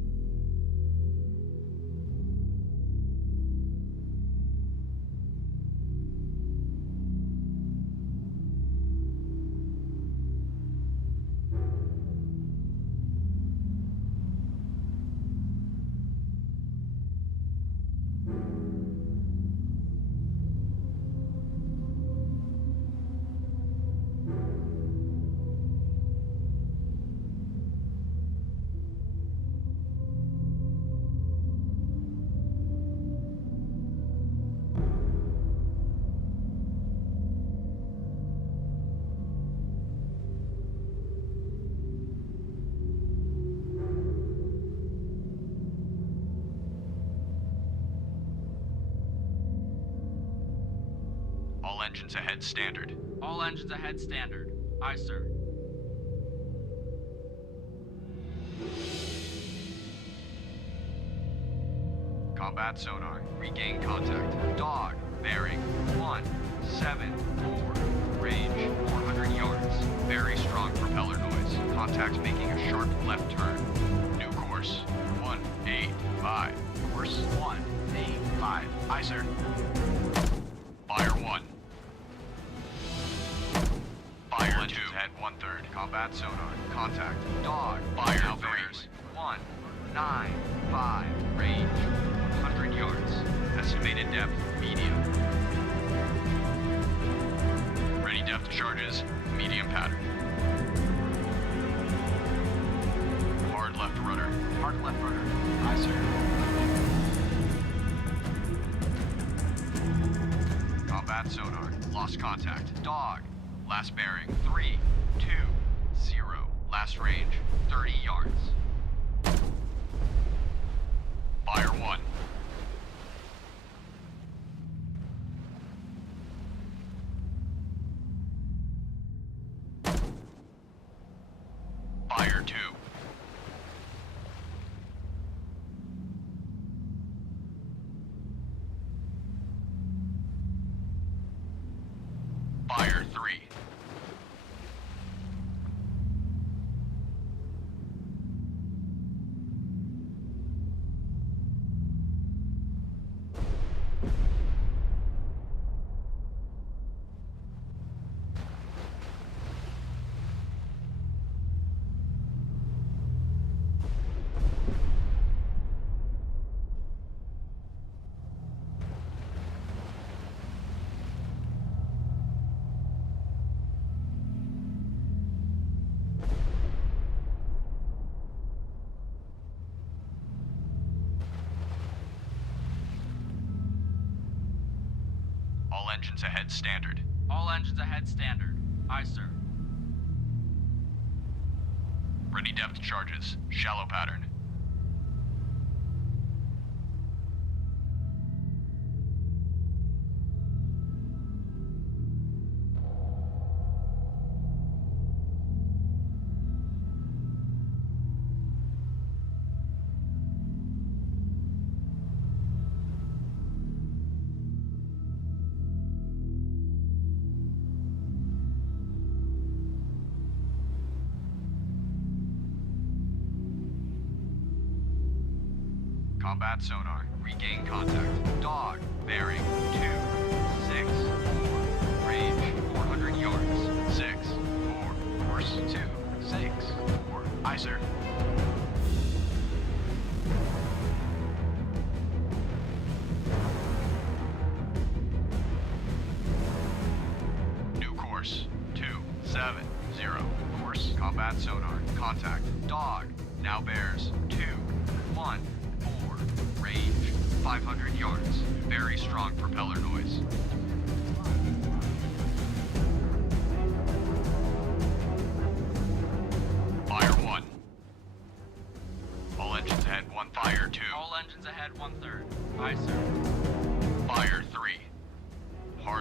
All engines ahead, standard. All engines ahead, standard. Aye, sir. Combat sonar, regain contact. Dog, bearing 174. Range 400 yards. Very strong propeller noise. Contact making a sharp left turn. New course 185. Course 185. Aye, sir. Fire 1. Fire 2 at 1/3. Combat sonar. Contact. Dog. Fire now bears. 195. Range 100 yards. Estimated depth medium. Ready depth charges. Medium pattern. Hard left rudder. Hard left rudder. Aye, sir. Combat sonar. Lost contact. Dog. Last bearing. 320. Last range. 30 yards. Fire 1. Fire 2. Fire 3. All engines ahead, standard. All engines ahead, standard. Aye, sir. Ready depth charges. Shallow pattern. Combat sonar. Regain contact. Dog. Bearing 264. Range 400 yards. 6-4. Course 264. Aye, sir. New course 270. Course. Combat sonar. Contact. Dog. Now bears 214. Range 500 yards. Very strong propeller noise.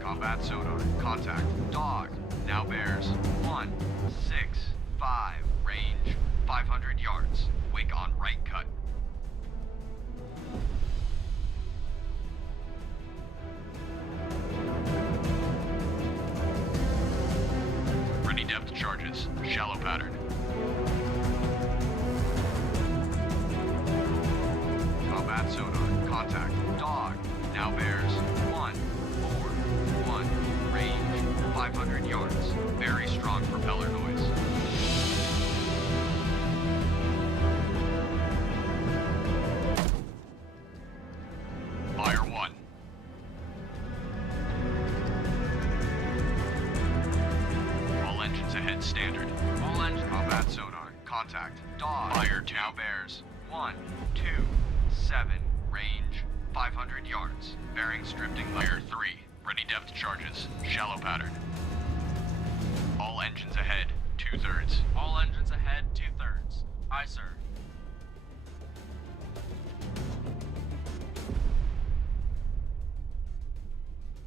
Combat sonar. Contact. Dog. Now bears 165. Range 500 yards. Wake on right cut. Ready depth charges. Shallow pattern. Combat sonar. Contact. Dog. Now bears 141. Range 500 yards. Very strong propeller noise. Fire 1. All engines ahead standard. All engines. Combat sonar. Contact. Dog. Fire 2. Now bears 127. Range 500 yards. Bearings drifting. Fire 3. Ready depth charges. Shallow pattern. All engines ahead. 2/3. All engines ahead, 2/3. Aye, sir.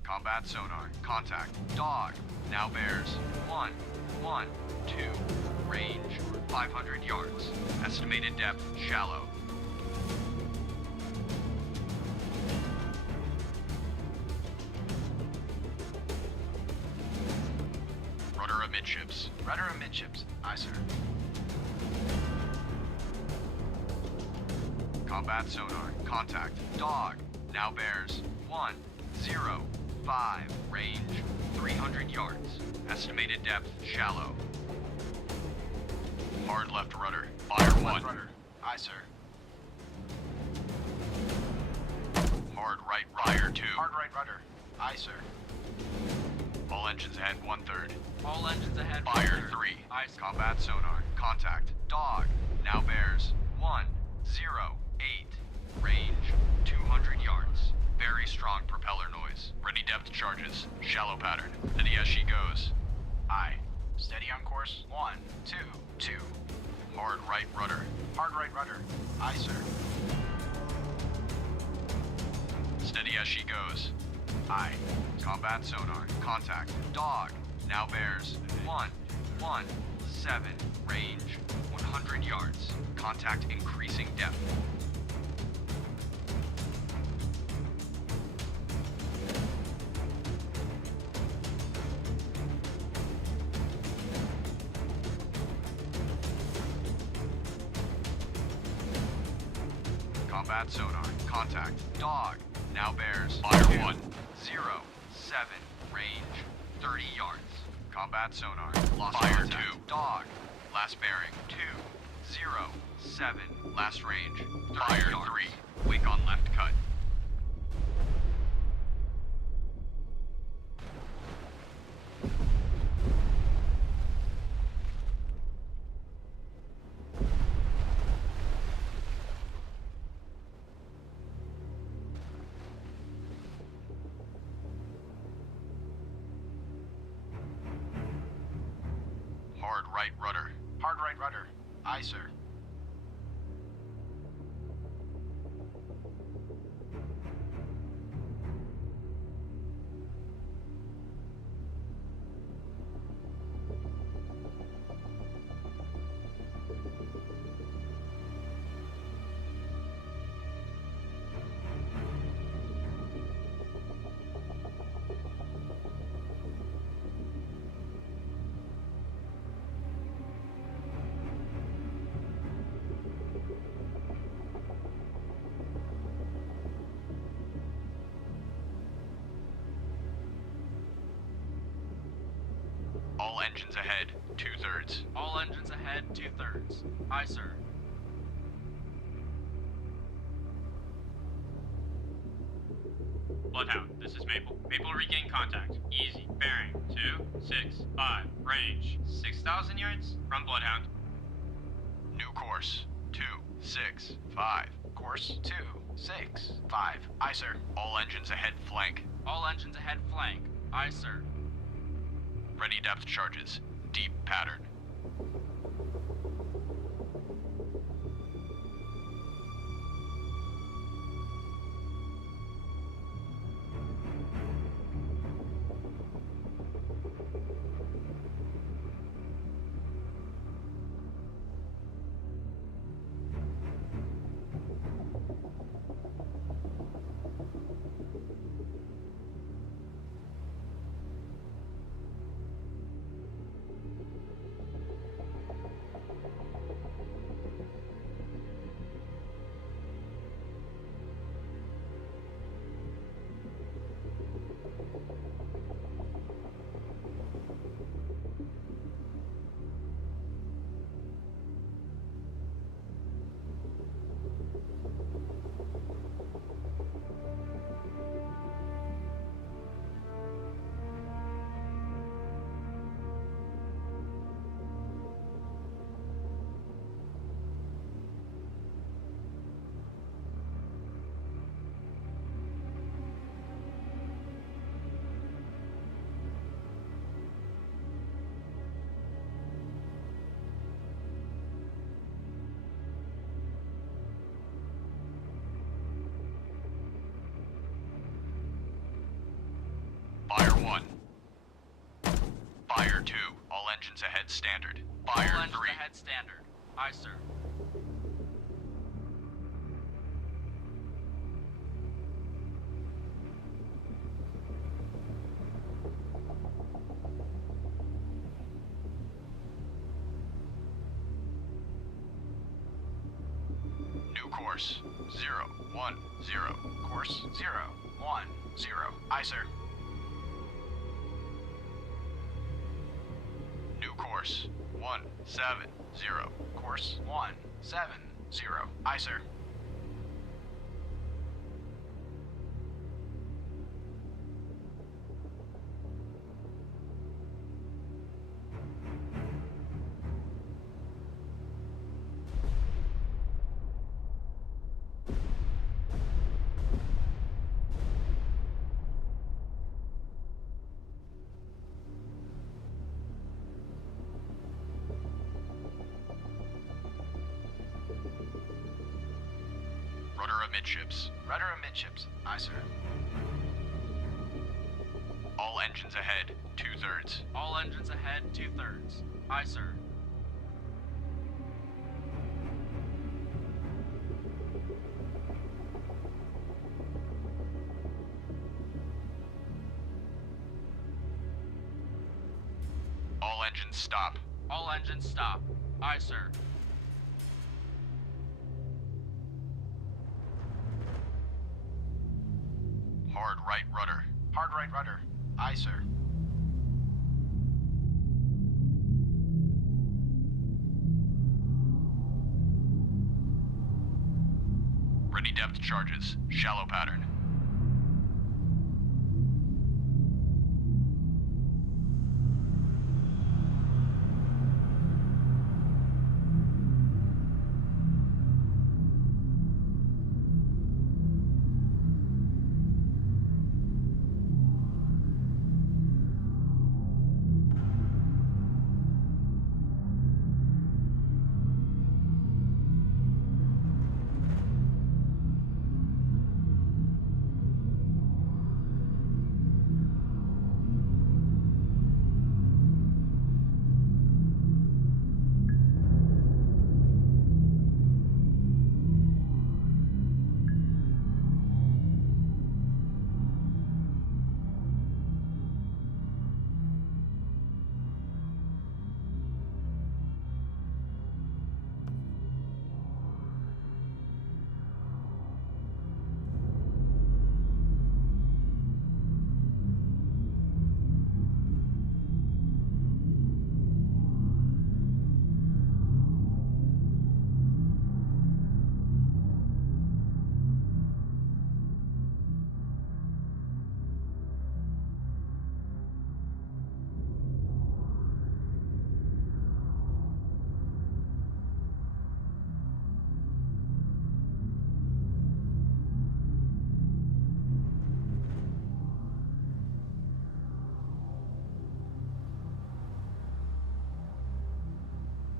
Combat sonar. Contact. Dog. Now bears 112. Range 500 yards. Estimated depth shallow. Rudder amidships. Rudder amidships. Aye, sir. Combat sonar. Contact. Dog. Now bears 105. Range 300 yards. Estimated depth shallow. Hard left rudder. Fire 1. Left rudder. Aye, sir. Hard right fire 2. Hard right rudder. Aye, sir. All engines ahead 1/3. All engines ahead, Fire 1/3. 3. Aye, sir. Combat sonar. Contact. Dog. Now bears 108. Range 200 yards. Very strong propeller noise. Ready depth charges. Shallow pattern. Steady as she goes. Aye. Steady on course. 1, 2, 2. Hard right rudder. Hard right rudder. Aye, sir. Steady as she goes. Aye. Combat sonar. Contact. Dog. Now bears 117. Range 100 yards. Contact increasing depth. Combat sonar. Contact. Dog. Now bears. Fire 1. 07. Range 30 yards. Combat sonar. Lost Fire contact. 2. Dog. Last bearing. 207. Last range. Fire yards. 3. Wake on left cut. Hard right rudder. Hard right rudder. Aye, sir. All engines ahead. 2/3. All engines ahead, 2/3. Aye, sir. Bloodhound, this is Maple. Maple regain contact. Easy. Bearing 265. Range 6,000 yards from Bloodhound. New course. 265. Course 265. Aye, sir. All engines ahead flank. All engines ahead, flank. Aye, sir. Ready depth charges. Deep pattern. All engines ahead standard. All Fire engines 3. ahead standard. Aye, sir. New course. 0, 1, 0. Course 0, 1, 0. Aye, sir. New course. 1, 7, 0. Course 1, 7, 0. Aye, sir. Rudder amidships. Rudder amidships. Aye, sir. All engines ahead. 2/3. All engines ahead, 2/3. Aye, sir. All engines stop. All engines stop. Aye, sir. Hard right rudder. Hard right rudder. Aye, sir. Ready depth charges. Shallow pattern.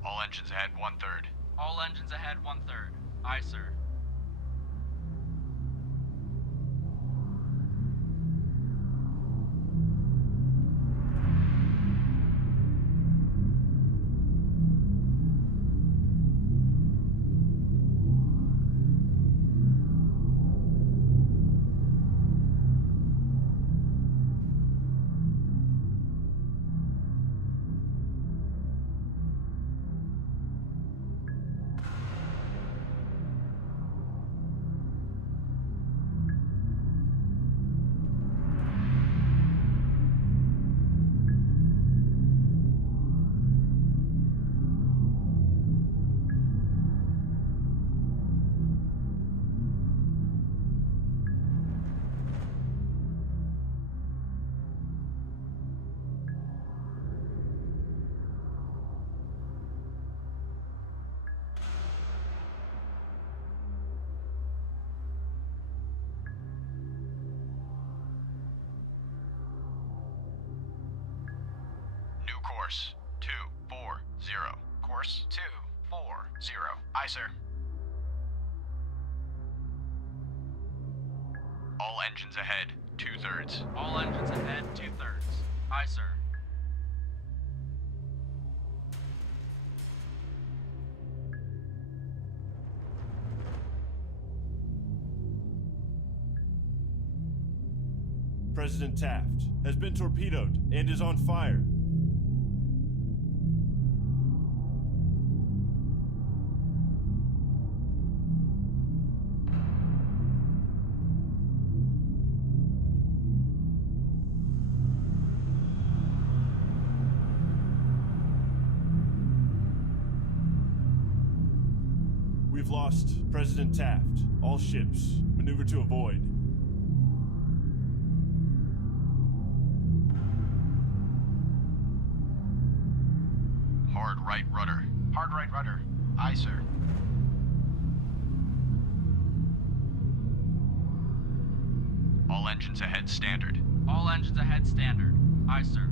All engines ahead 1/3. All engines ahead, 1/3. Aye, sir. Course 240. Course 240. Aye, sir. All engines ahead 2/3. All engines ahead, 2/3. Aye, sir. President Taft, has been torpedoed and is on fire. We've lost President Taft. All ships, maneuver to avoid. Hard right rudder. Hard right rudder. Aye, sir. All engines ahead standard. All engines ahead standard. Aye, sir.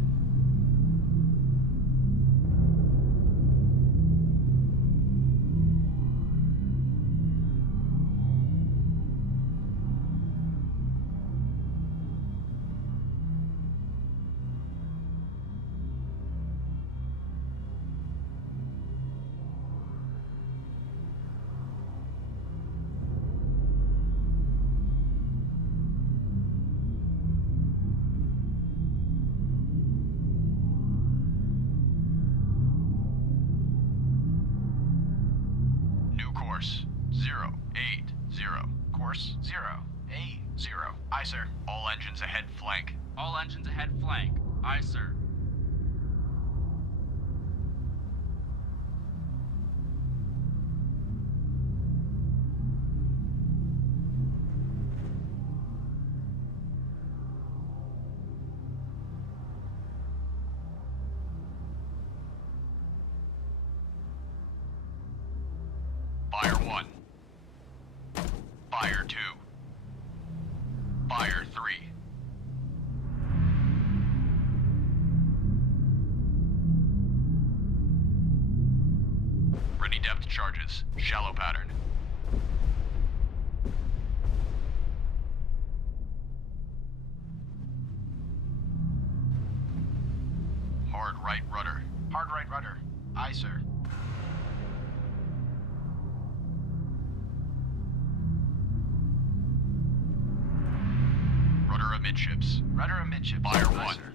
Course 080. Course 080. Aye, sir. All engines ahead flank. All engines ahead flank. Aye, sir. Fire 1. Fire 2. Fire 3. Ready depth charges. Shallow pattern. Hard right rudder. Hard right rudder. Aye, sir. Rudder amidships. Rudder amidships. Fire Aye, 1. sir.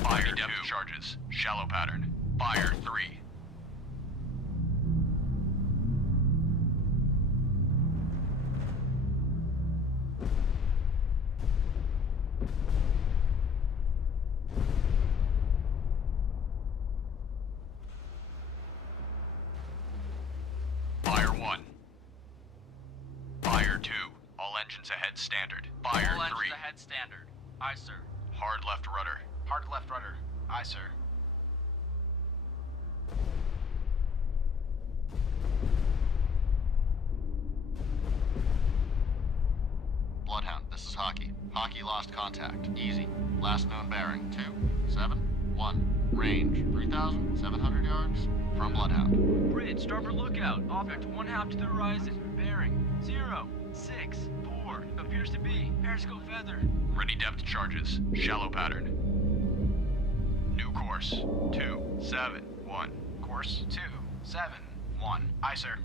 Fire 2. Depth charges. Shallow pattern. Fire 3. Fire 1. Fire 2. All engines ahead standard. Fire All 3. engines ahead standard. Aye, sir. Hard left rudder. Hard left rudder. Aye, sir. Bloodhound, this is Hockey. Hockey lost contact. Easy. Last known bearing, 271. Range, 3,700 yards from Bloodhound. Bridge, starboard lookout. Object 1/2 to the horizon. Bearing 064. Appears to be periscope feather. Ready depth charges. Shallow pattern. New course. 271. Course 271. Aye, sir.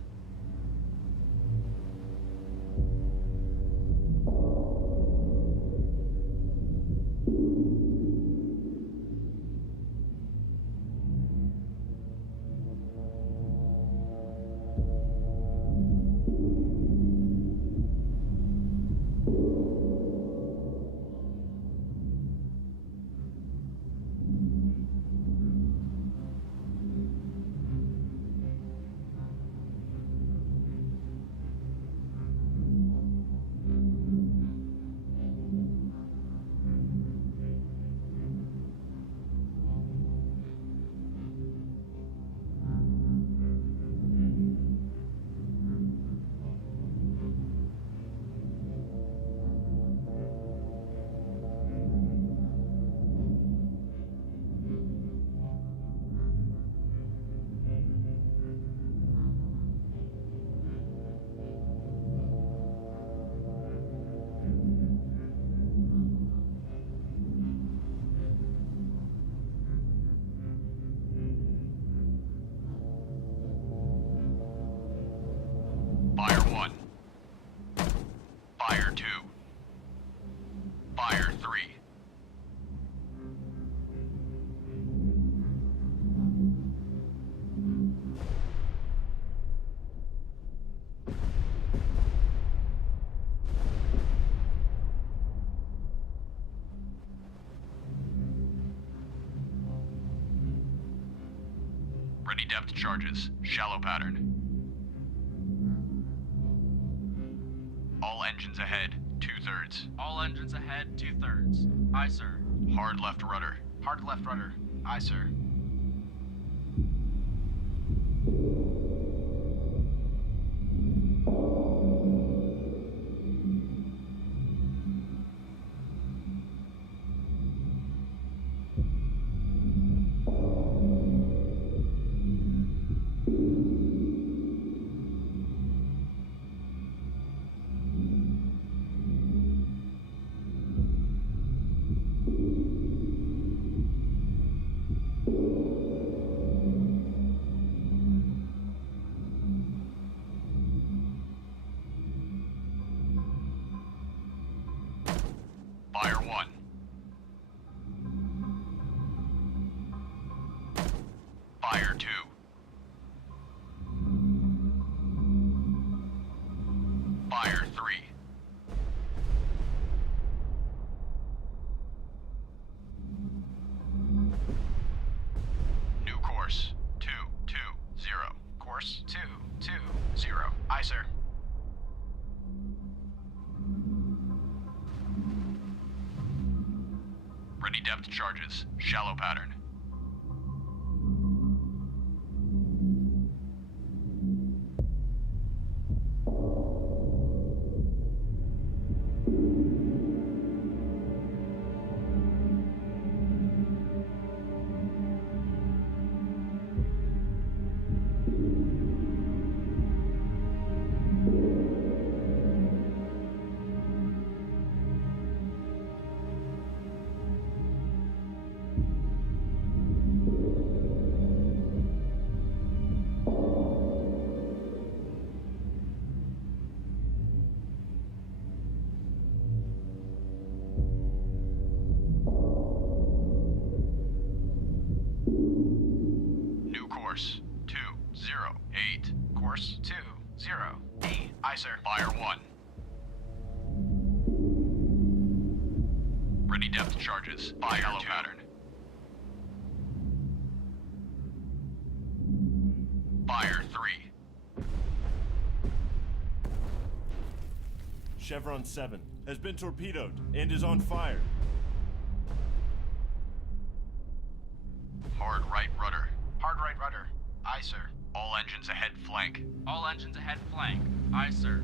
Ready depth charges. Shallow pattern. All engines ahead. 2/3. All engines ahead, 2/3. Aye, sir. Hard left rudder. Hard left rudder. Aye, sir. Fire 1. Fire 2. Fire 3. New course. 220. Course 220. Aye, sir. Ready depth charges. Shallow pattern. New course. 208. Course 208. Aye, sir. Fire 1. Ready depth charges. Fire Shallow 2. pattern. Fire 3. Chevron 7 has been torpedoed and is on fire. Hard right rudder. Hard right rudder. Aye, sir. All engines ahead flank. All engines ahead, flank. Aye, sir.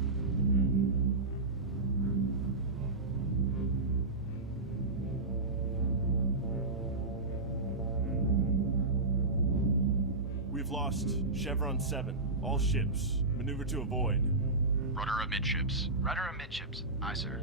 We've lost Chevron 7. All ships. Maneuver to avoid. Rudder amidships. Rudder amidships. Aye, sir.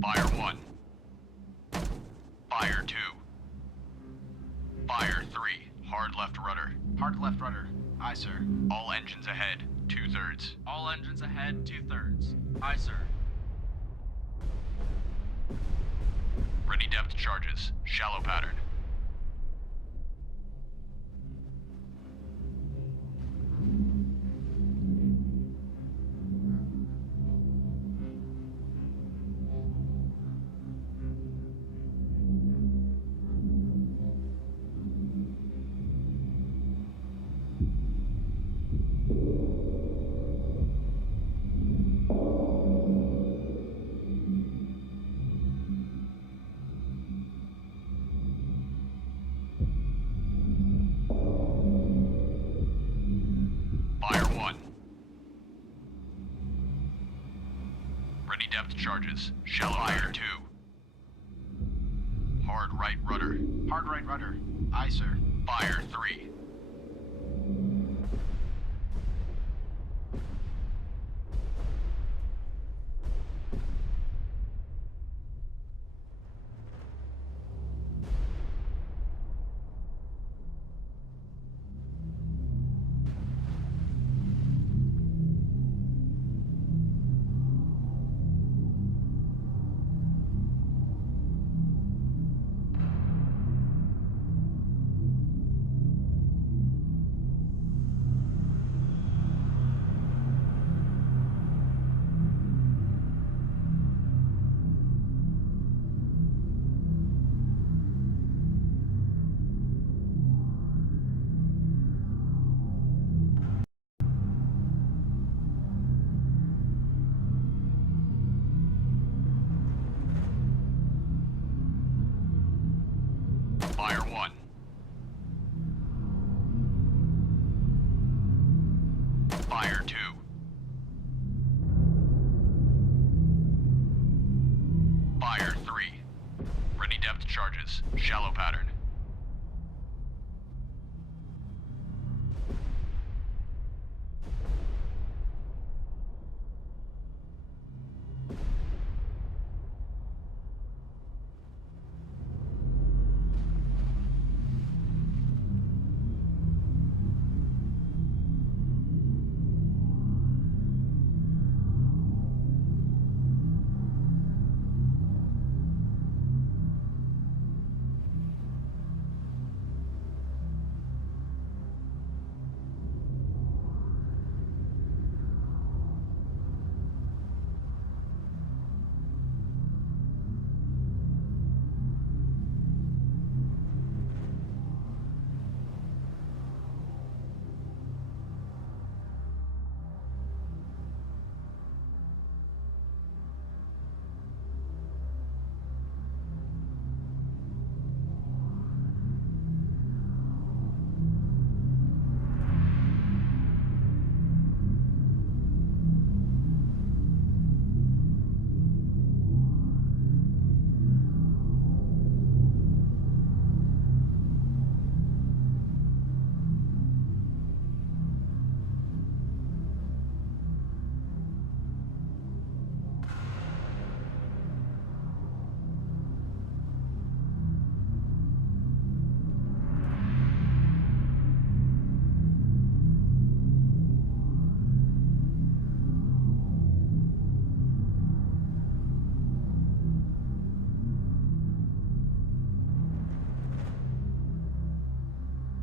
Fire 1. Fire 2. Fire 3. Hard left rudder. Hard left rudder. Aye, sir. All engines ahead. 2/3. All engines ahead, 2/3. Aye, sir. Ready depth charges. Shallow pattern. Fire 1. Ready depth charges. Shallow fire 2. Hard right rudder. Hard right rudder. Aye, sir. Fire 3. Fire 3. Ready depth charges. Shallow pattern.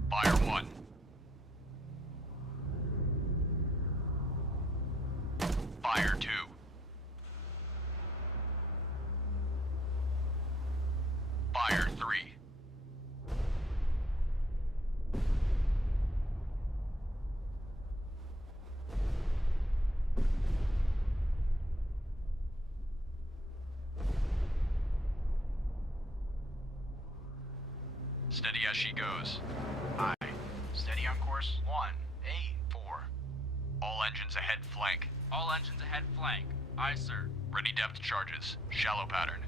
Fire 1. Fire 2. Fire 3. Steady as she goes. Aye. Steady on course 184. All engines ahead flank. All engines ahead flank. Aye, sir. Ready depth charges. Shallow pattern.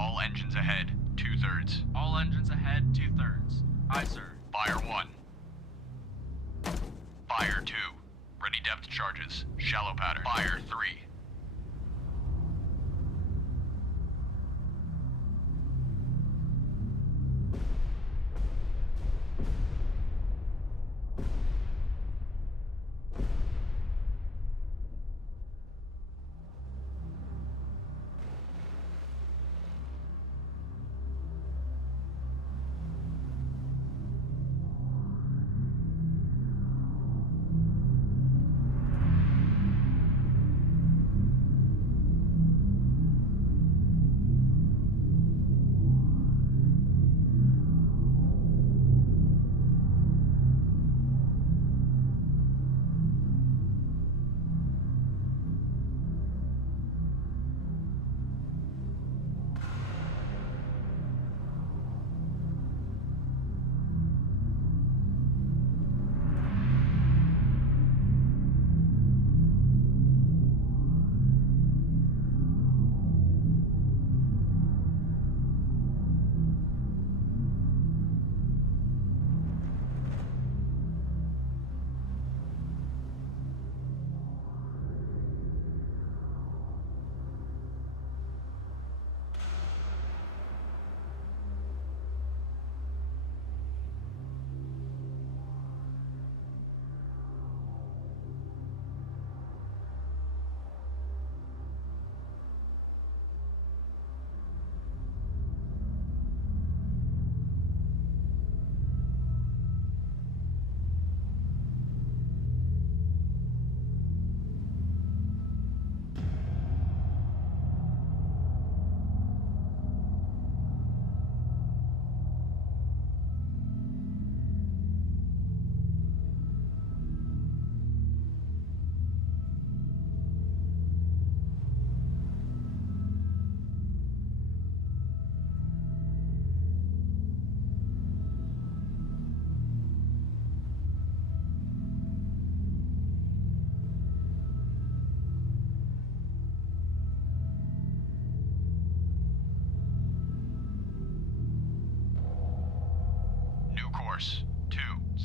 All engines ahead, 2/3. All engines ahead, 2/3. Aye, sir. Fire 1. Fire 2. Ready depth charges. Shallow pattern. Fire 3.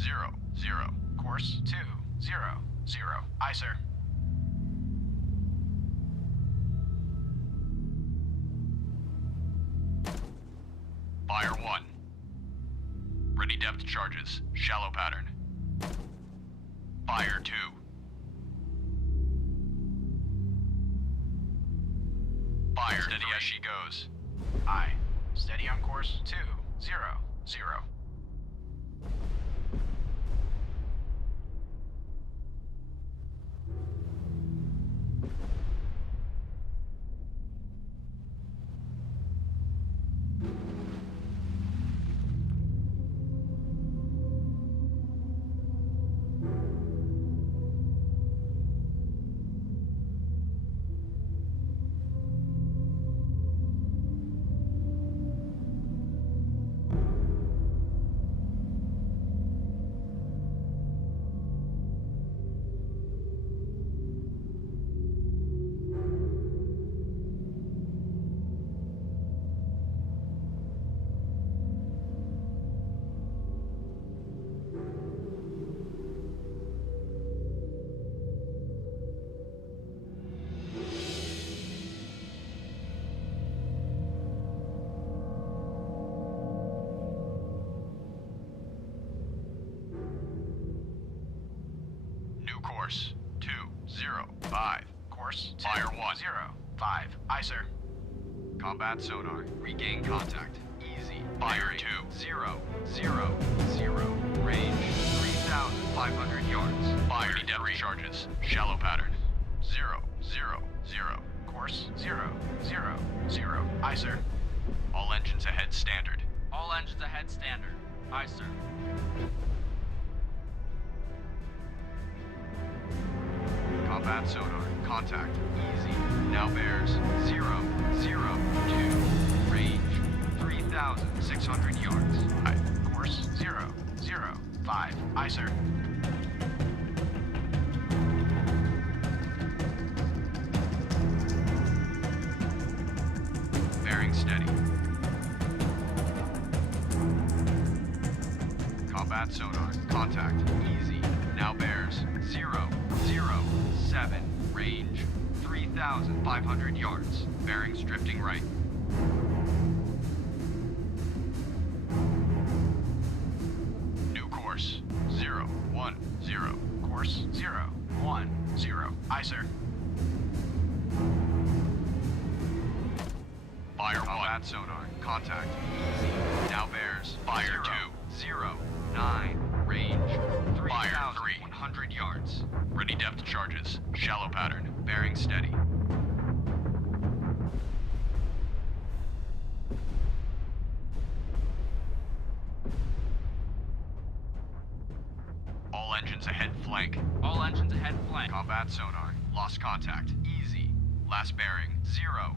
0. Course 2, 0. Aye, sir. Fire 1. Ready depth charges. Shallow pattern. Fire 2. Fire steady 3. As she goes. Aye. Steady on course 2, 0. Course 2, 0, 5. Course 2, Fire 1, 0, 5. Aye, sir. Combat sonar. Regain contact. Easy. Fire 2, 0. Range 3,500 yards. Fire depth charges. Shallow pattern. 0. Course 0. Aye, sir. All engines ahead standard. All engines ahead standard. Aye, sir. Combat sonar. Contact. Easy. Now bears 0. 2. Range 3,600 yards. Aye. Course 0. 5. Aye, sir. Bearing steady. Combat sonar. Contact. Easy. Now bears 0. 7. Range 3,500 yards. Bearings drifting right. New course 0. Course 0. Aye, sir. Fire 1. Combat sonar. Contact. Easy. Now bears. Fire 2. 0. 9. Range 3,100 yards. Ready depth charges. Shallow pattern. Bearing steady. All engines ahead flank. All engines ahead flank. Combat sonar. Lost contact. Easy. Last bearing. 0.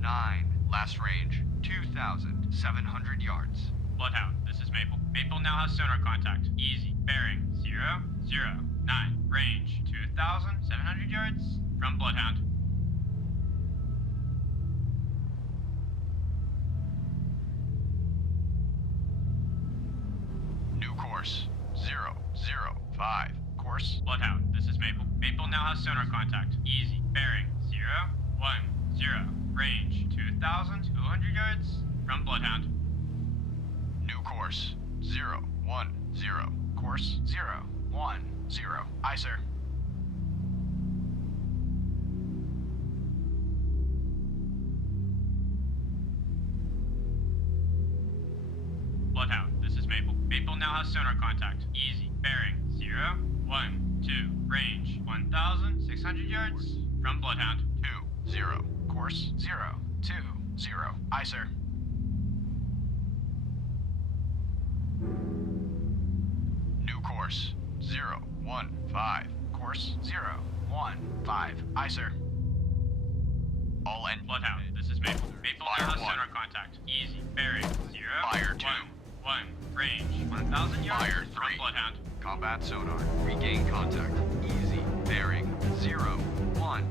9. Last range. 2,700 yards. Bloodhound, this is Maple. Maple now has sonar contact. Easy. Bearing 0. 9. Range 2,700 yards from Bloodhound. New course 0. 5. Course. Bloodhound, this is Maple. Maple now has sonar contact. Easy. Bearing 0. Range 2,200 yards from Bloodhound. New course 0. Course 0. Aye, sir. Bloodhound, this is Maple. Maple now has sonar contact. Easy. Bearing 0. 2. Range 1,600 yards from Bloodhound. 2. Course 0. 2. Aye, sir. New course 0. 5. Course 0. 5. Aye, sir. All end. Bloodhound, this is Maple. Maple now has sonar contact. Easy. Bearing 0. Fire 2. 1. Range 1,000 yards Fire 3. from Bloodhound. Combat sonar. Regain contact. Easy. Bearing 0. 1.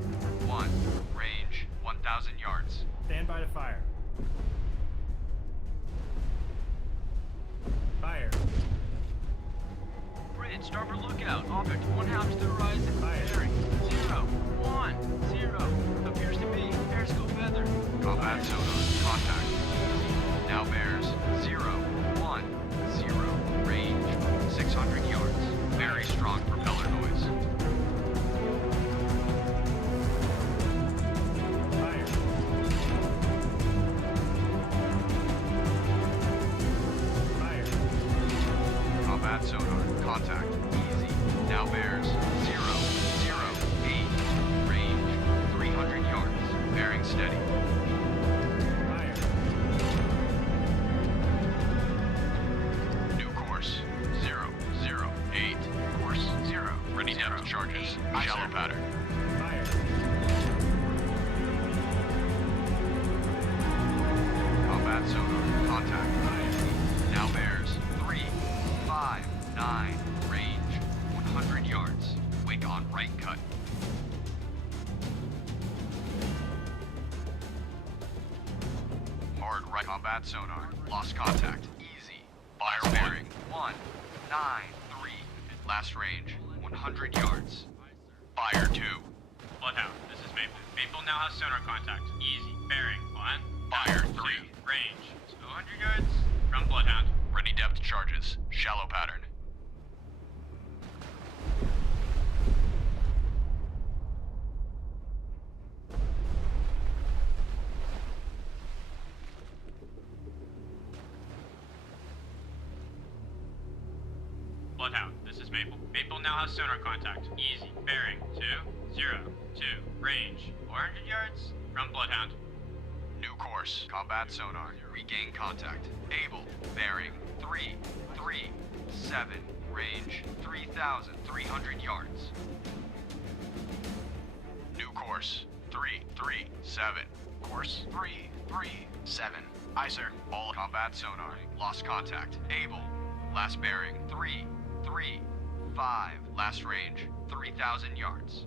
Range 1,000 yards. Stand by to fire. Fire. sighted. Starboard lookout. Object 1/2 to the horizon. Fire. Bearing 0, 1, 0. Appears to be periscope feather. Combat sonar. Contact. Now bears 0, 1, 0. Range 600 yards. Very strong propeller noise. Fire. Fire. Combat sonar. Contact. Easy. Now bears 0, 0, 8. Range 300 yards. Bearing steady. Fire. New course 0, 0, 8. Course 0. Ready depth charges. Shallow pattern. Fire. Combat sonar. Contact. Fire. Now bears 3, 5, 9. Range 100 yards. Wake on right cut. Hard right combat sonar. Lost contact. Easy. Fire bearing 1, 9, 3. Last range 100 yards. Fire 2. Bloodhound, this is Maple. Maple now has sonar contact. Easy. Bearing 1. Fire 2. 3. Range 200 yards from Bloodhound. Ready depth charges. Shallow pattern. Bloodhound, this is Maple. Maple now has sonar contact. Easy. Bearing 2, 0, 2. Range 400 yards from Bloodhound. New course. Combat sonar. Regain contact. Able. Bearing 3, 3, 7. Range 3,300 yards. New course. 3, 3, 7. Course 3, 3, 7. Aye, sir. All combat sonar. Lost contact. Able. Last bearing 3, 3, 5. Last range 3,000 yards.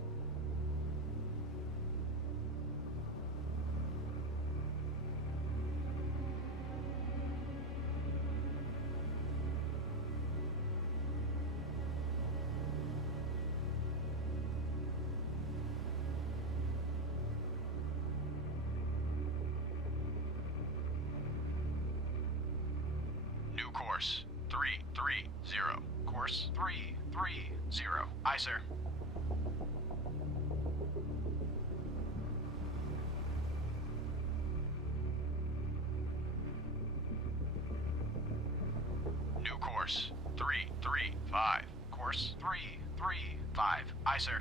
New course 3, 3, 0. Course 3, 3, 0. Aye, sir. New course 3, 3, 5. Course 3, 3, 5. Aye, sir.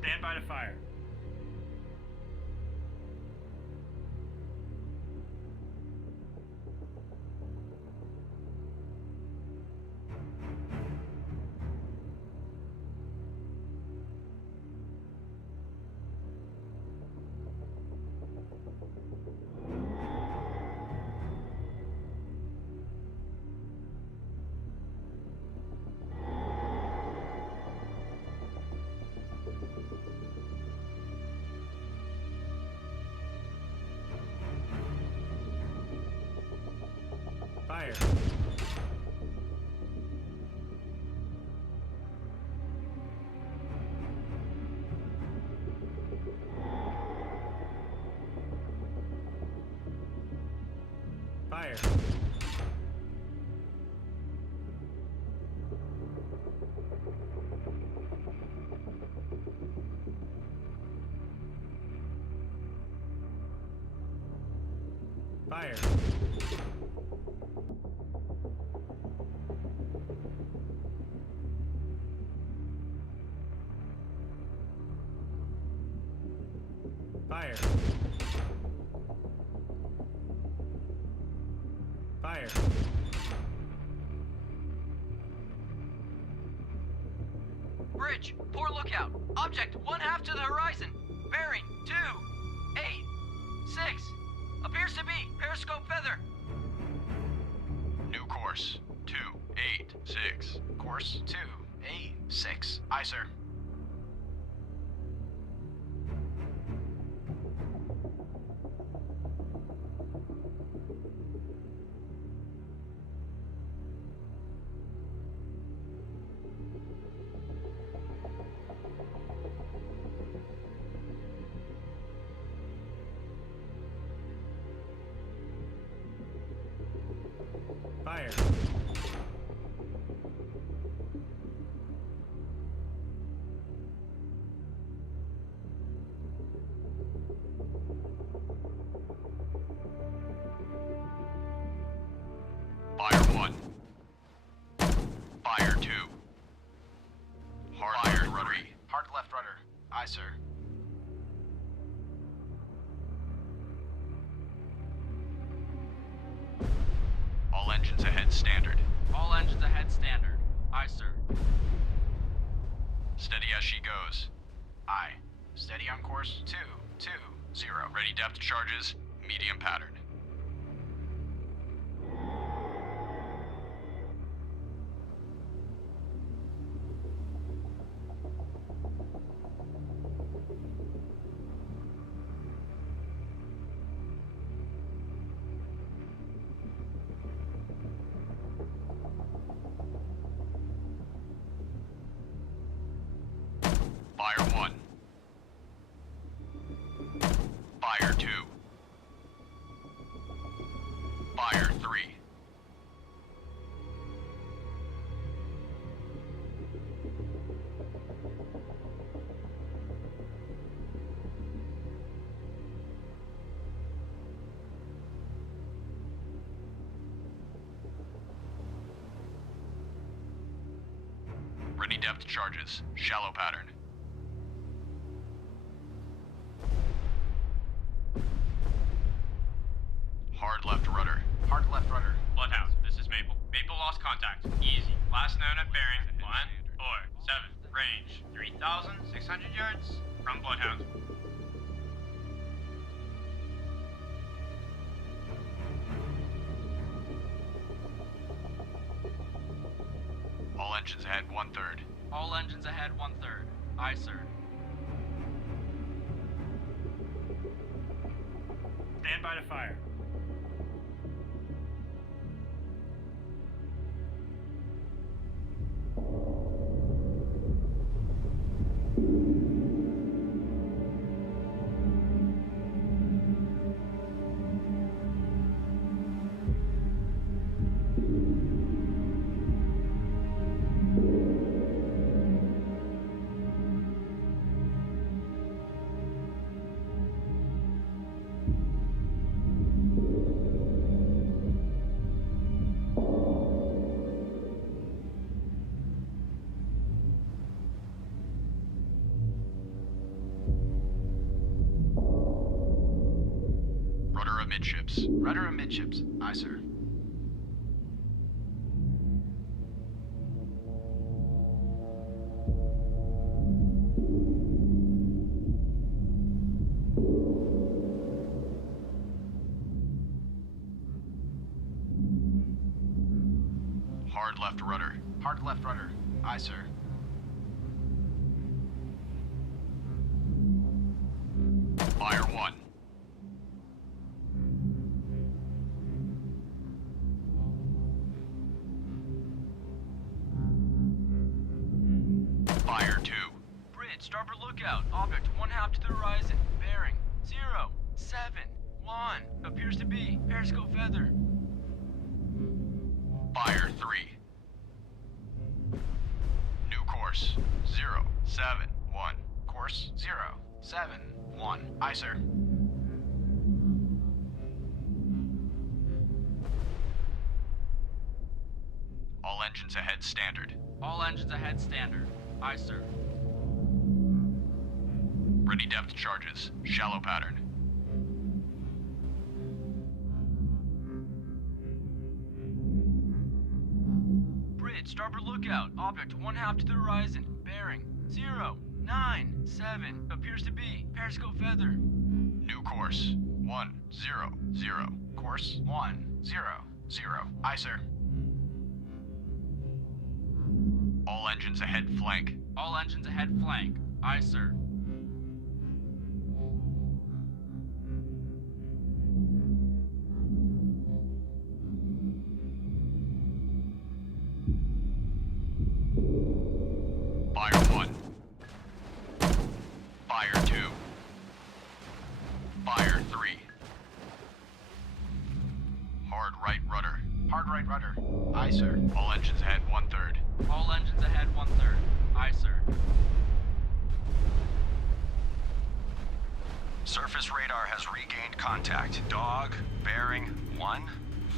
Stand by to fire. Fire. Fire. Fire. Fire. Fire. Bridge, poor lookout. Object 1/2 to the horizon. Bearing 2, 8, 6. Appears to be periscope feather. New course 2, 8, 6. Course 286. Aye, sir. Fire. Fire 1. Fire 2. Hard fire 3. Hard left rudder. Aye, sir. All engines ahead standard. All engines ahead standard. Aye, sir. Steady as she goes. Aye. Steady on course 220. Ready depth charges, medium pattern. Fire 1. Fire 2. Fire 3. Ready depth charges, shallow pattern. Hard left rudder. Hard left rudder. Bloodhound, this is Maple. Maple lost contact. Easy. Last known at bearing 147. Range 3,600 yards from Bloodhound. All engines ahead 1/3. All engines ahead 1/3. Aye, sir. Stand by to fire. Rudder amidships. Rudder amidships. Aye, sir. Hard left rudder. Hard left rudder. Aye, sir. Fire 1. Fire 2. Bridge, starboard lookout. Object 1/2 to the horizon. Bearing 071. Appears to be periscope feather. Fire 3. New course 071. Course 071. Aye, sir. All engines ahead standard. All engines ahead standard. Aye, sir. Ready depth charges, shallow pattern. Bridge, starboard lookout. Object 1/2 to the horizon. Bearing 097. Appears to be periscope feather. New course 100. Course 100. Aye, sir. All engines ahead flank. All engines ahead flank. Aye, sir. Fire 1. Fire 2. Fire 3. Hard right rudder. Hard right rudder. Aye, sir. All engines ahead 1/3. All engines ahead 1/3. Aye, sir. Surface radar has regained contact. Dog, bearing 1,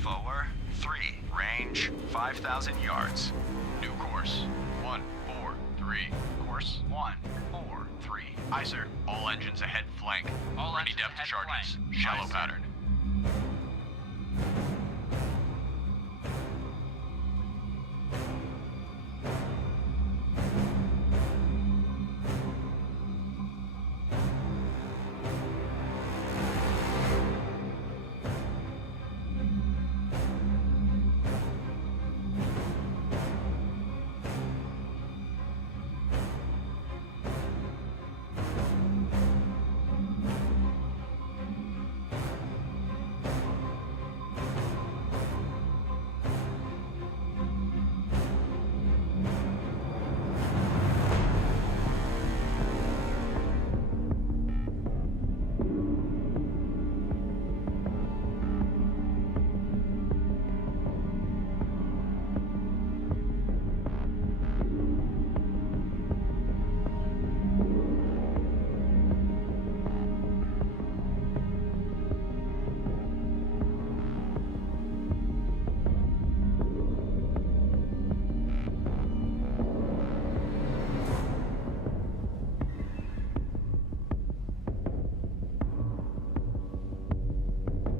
forward 3, range 5,000 yards. New course. 143. Course 143. Aye, sir. All engines ahead flank. All Ready engines depth ahead charges. flank. Shallow Aye, sir. pattern.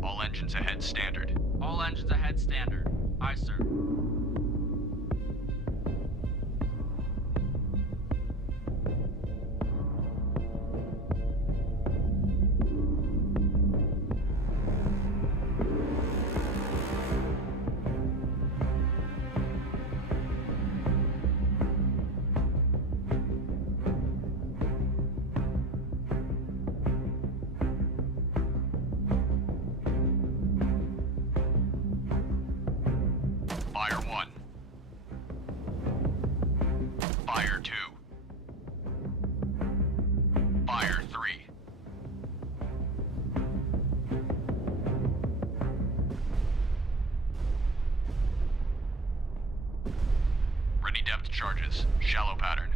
All engines ahead standard. All engines ahead standard. Aye, sir. Fire 1. Fire 2. Fire 3. Ready depth charges. Shallow pattern.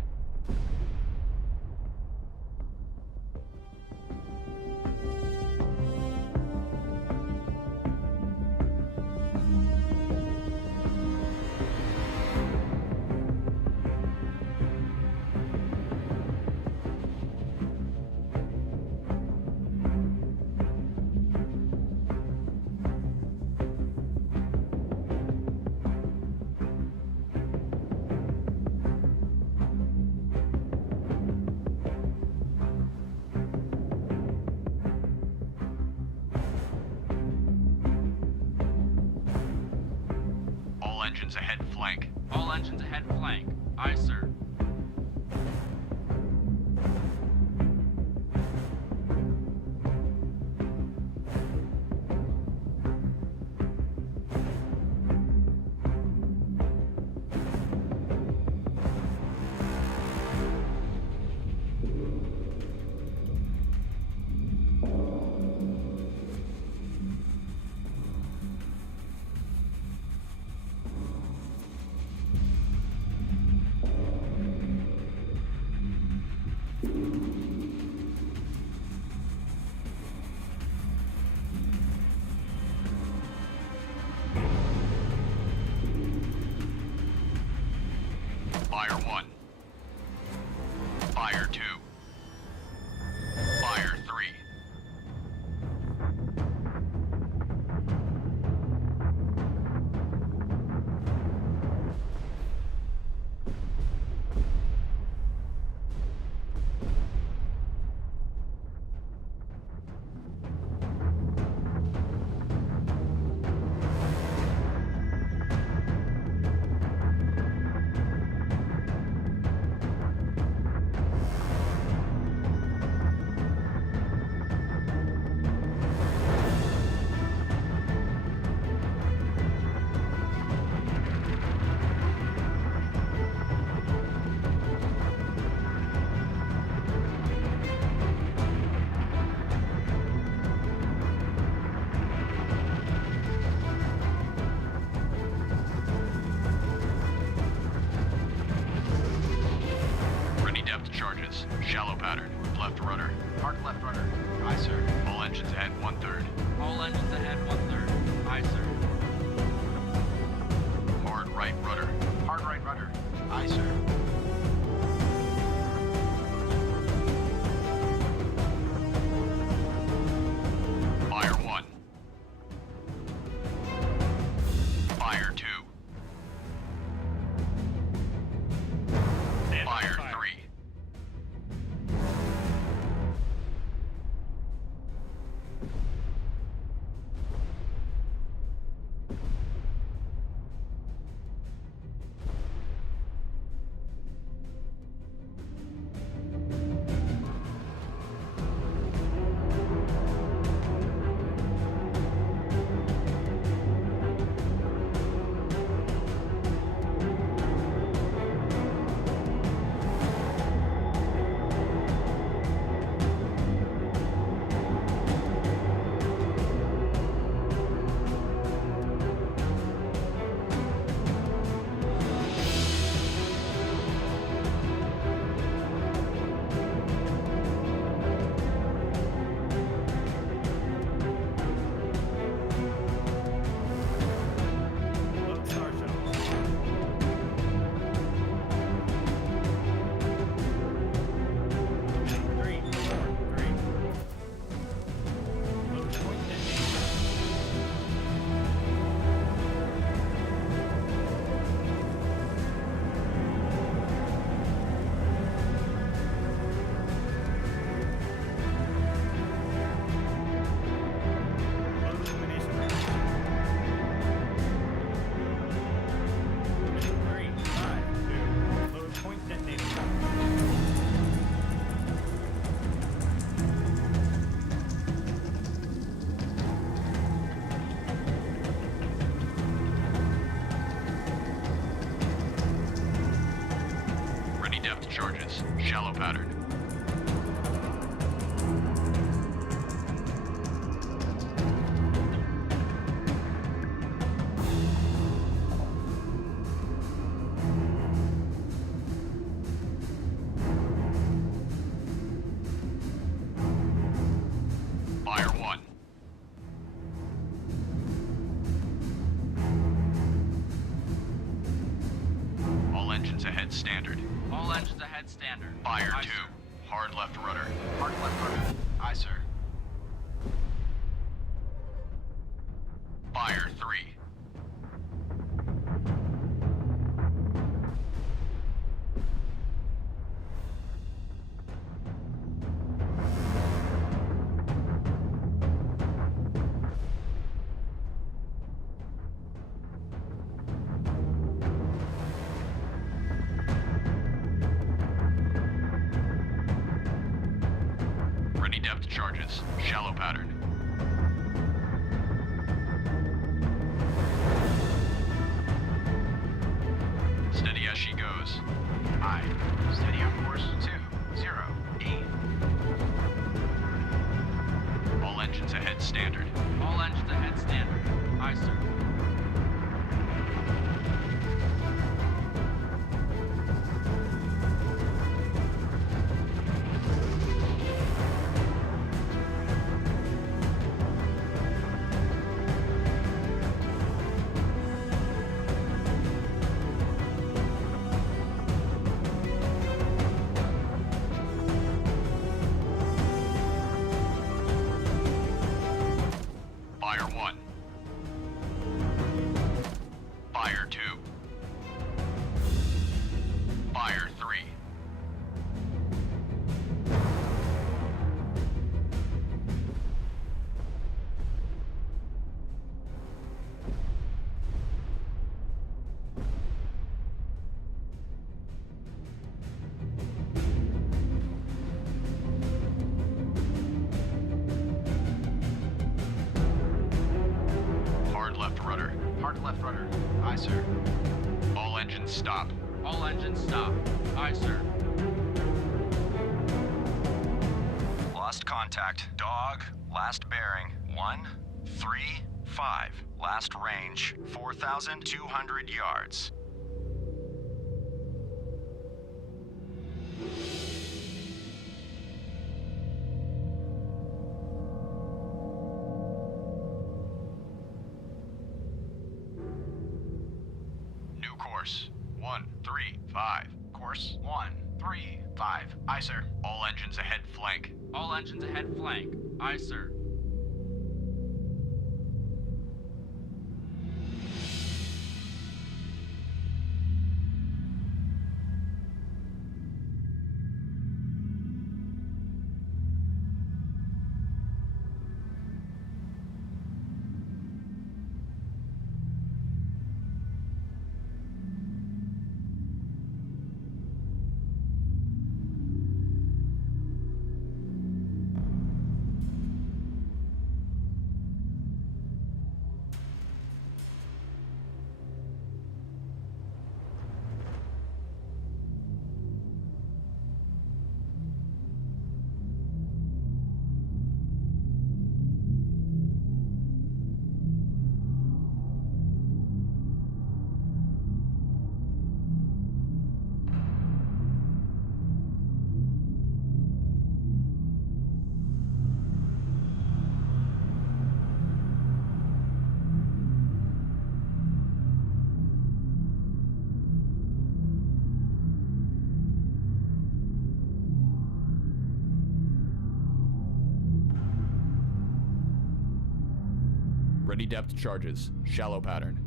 All engines ahead flank. All engines ahead flank. Aye, sir. Shallow pattern. Left rudder. Hard left rudder. Aye, sir. All engines ahead 1/3. All engines ahead 1/3. Aye, sir. Hard right rudder. Hard right rudder. Aye, sir. Fire 1. Fire 2. Fire 3. Charges. Shallow pattern. Fire 1. All engines ahead standard. All engines ahead standard. Fire Aye, 2. sir. Hard left rudder. Hard left rudder. Aye, sir. Fire 3. Ready depth charges. Shallow pattern. Steady as she goes. Aye. Steady on course 208. All engines ahead standard. All engines ahead standard. Aye, sir. Fire 1. Fire 2. Fire 3. Hard left rudder. Hard left rudder. Aye, sir. All engines stop. All engines stop. Aye, sir. Lost contact. Dog. Last bearing. 135. Last range. 4,200 yards. Course 135. Course 135. Aye, sir. All engines ahead flank. All engines ahead flank. Aye, sir. Ready depth charges. Shallow pattern.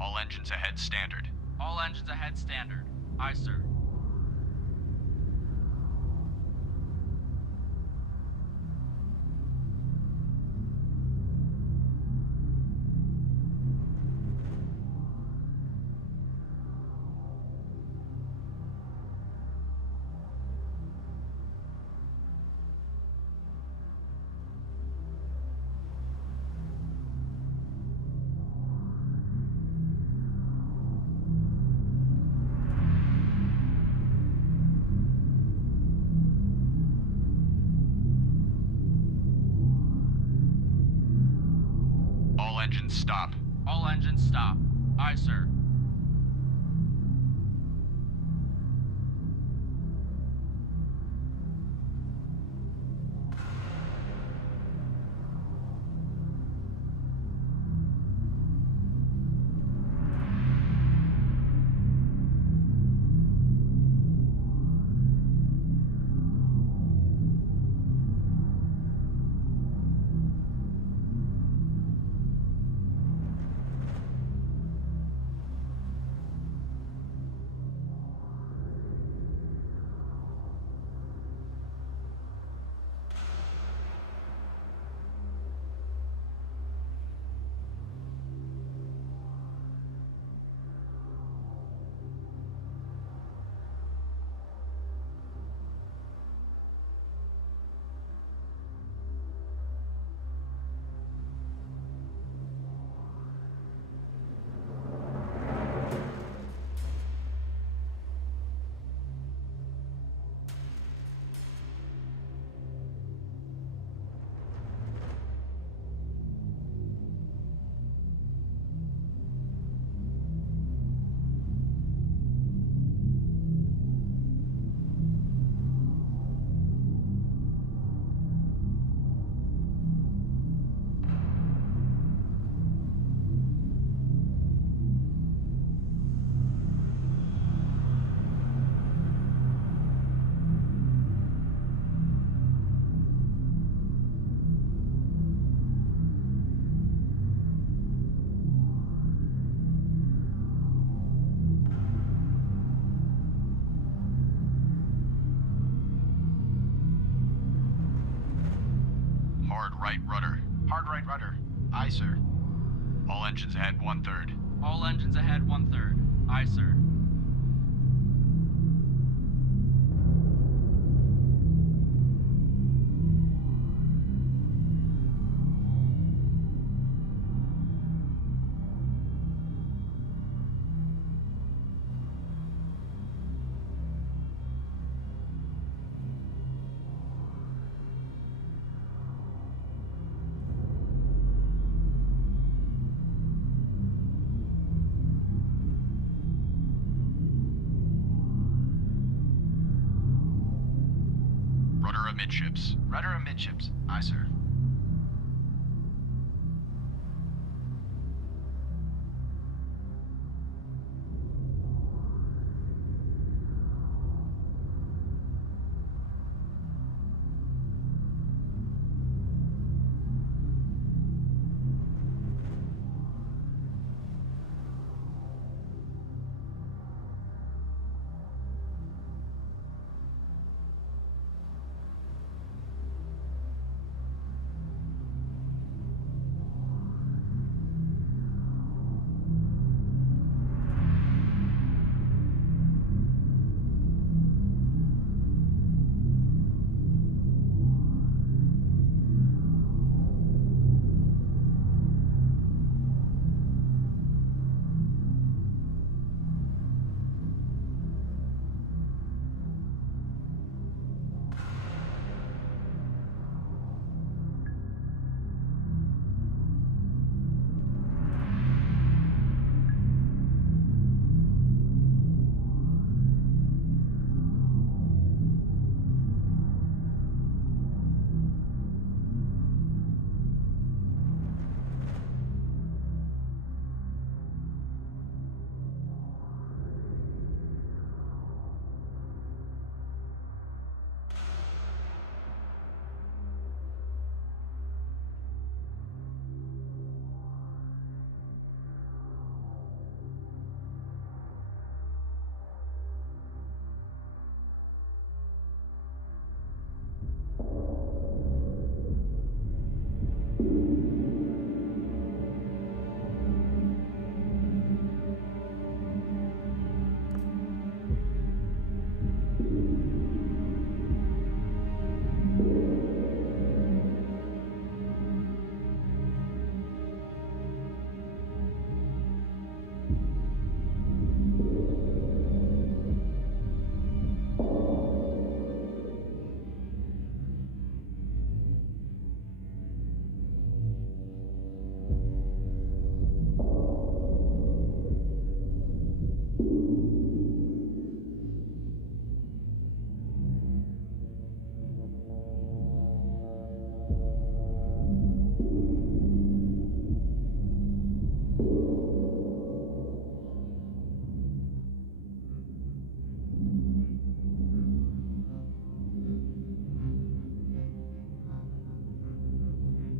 All engines ahead standard. All engines ahead standard. Aye, sir. All engines stop. All engines stop. Aye, sir. right rudder. Hard right rudder. Aye, sir. All engines ahead 1/3. All engines ahead 1/3. Aye, sir. Rudder amidships. Rudder amidships. Aye, sir.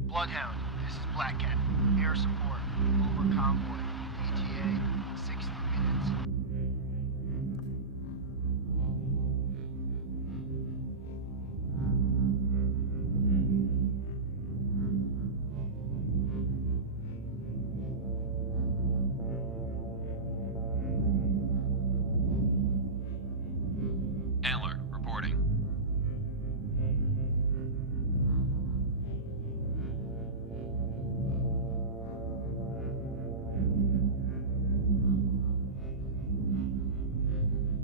Bloodhound, this is Black Cat. Air support. Over convoy. ETA, 60 minutes. Antler, reporting.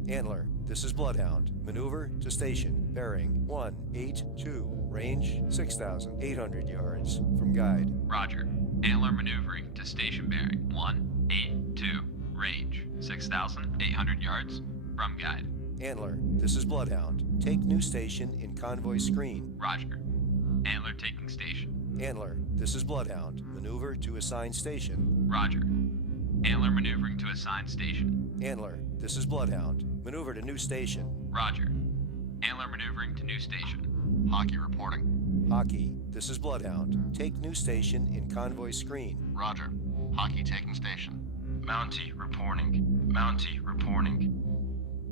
Antler, this is Bloodhound. Maneuver to station. Bearing 182. Range 6,800 yards. From guide. Roger. Antler maneuvering to station bearing 182. Range 6,800 yards. From guide. Antler, this is Bloodhound. Take new station in convoy screen. Roger. Antler taking station. Antler, this is Bloodhound. Maneuver to assigned station. Roger. Antler maneuvering to assigned station. Antler, this is Bloodhound. Maneuver to new station. Roger. Antler maneuvering to new station. Hockey reporting. Hockey, this is Bloodhound. Take new station in convoy screen. Roger. Hockey taking station. Mountie reporting. Mountie reporting.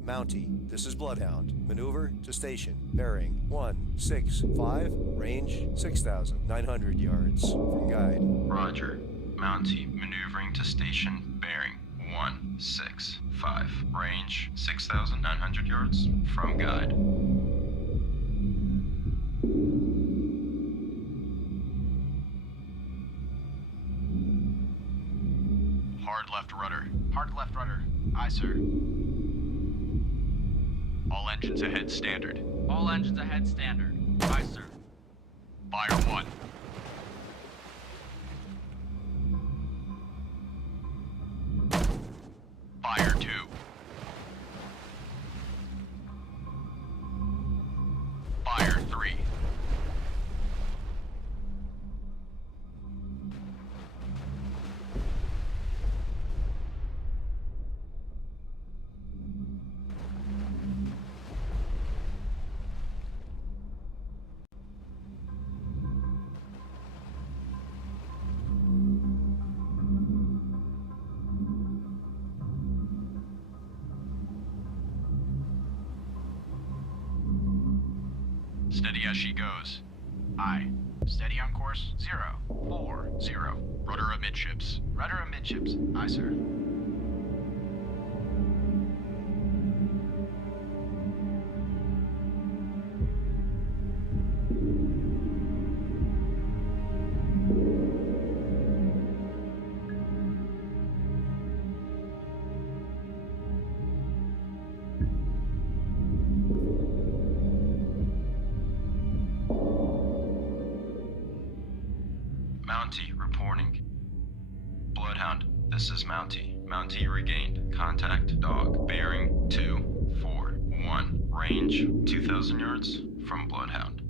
Mountie, this is Bloodhound. Maneuver to station. Bearing 165. Range 6,900 yards. From guide. Roger. Mountie, maneuvering to station. Bearing 165. Range 6,900 yards. From guide. Hard left rudder. Hard left rudder. Aye, sir. All engines ahead standard. All engines ahead standard. Aye, sir. Fire 1. Fire 2. Fire 3. Steady as she goes. Aye. Steady on course. 040. Rudder amidships. Rudder amidships. Aye, sir. Mountie, reporting. Bloodhound, this is Mountie. Mountie regained. Contact dog. Bearing 241. Range 2,000 yards from Bloodhound.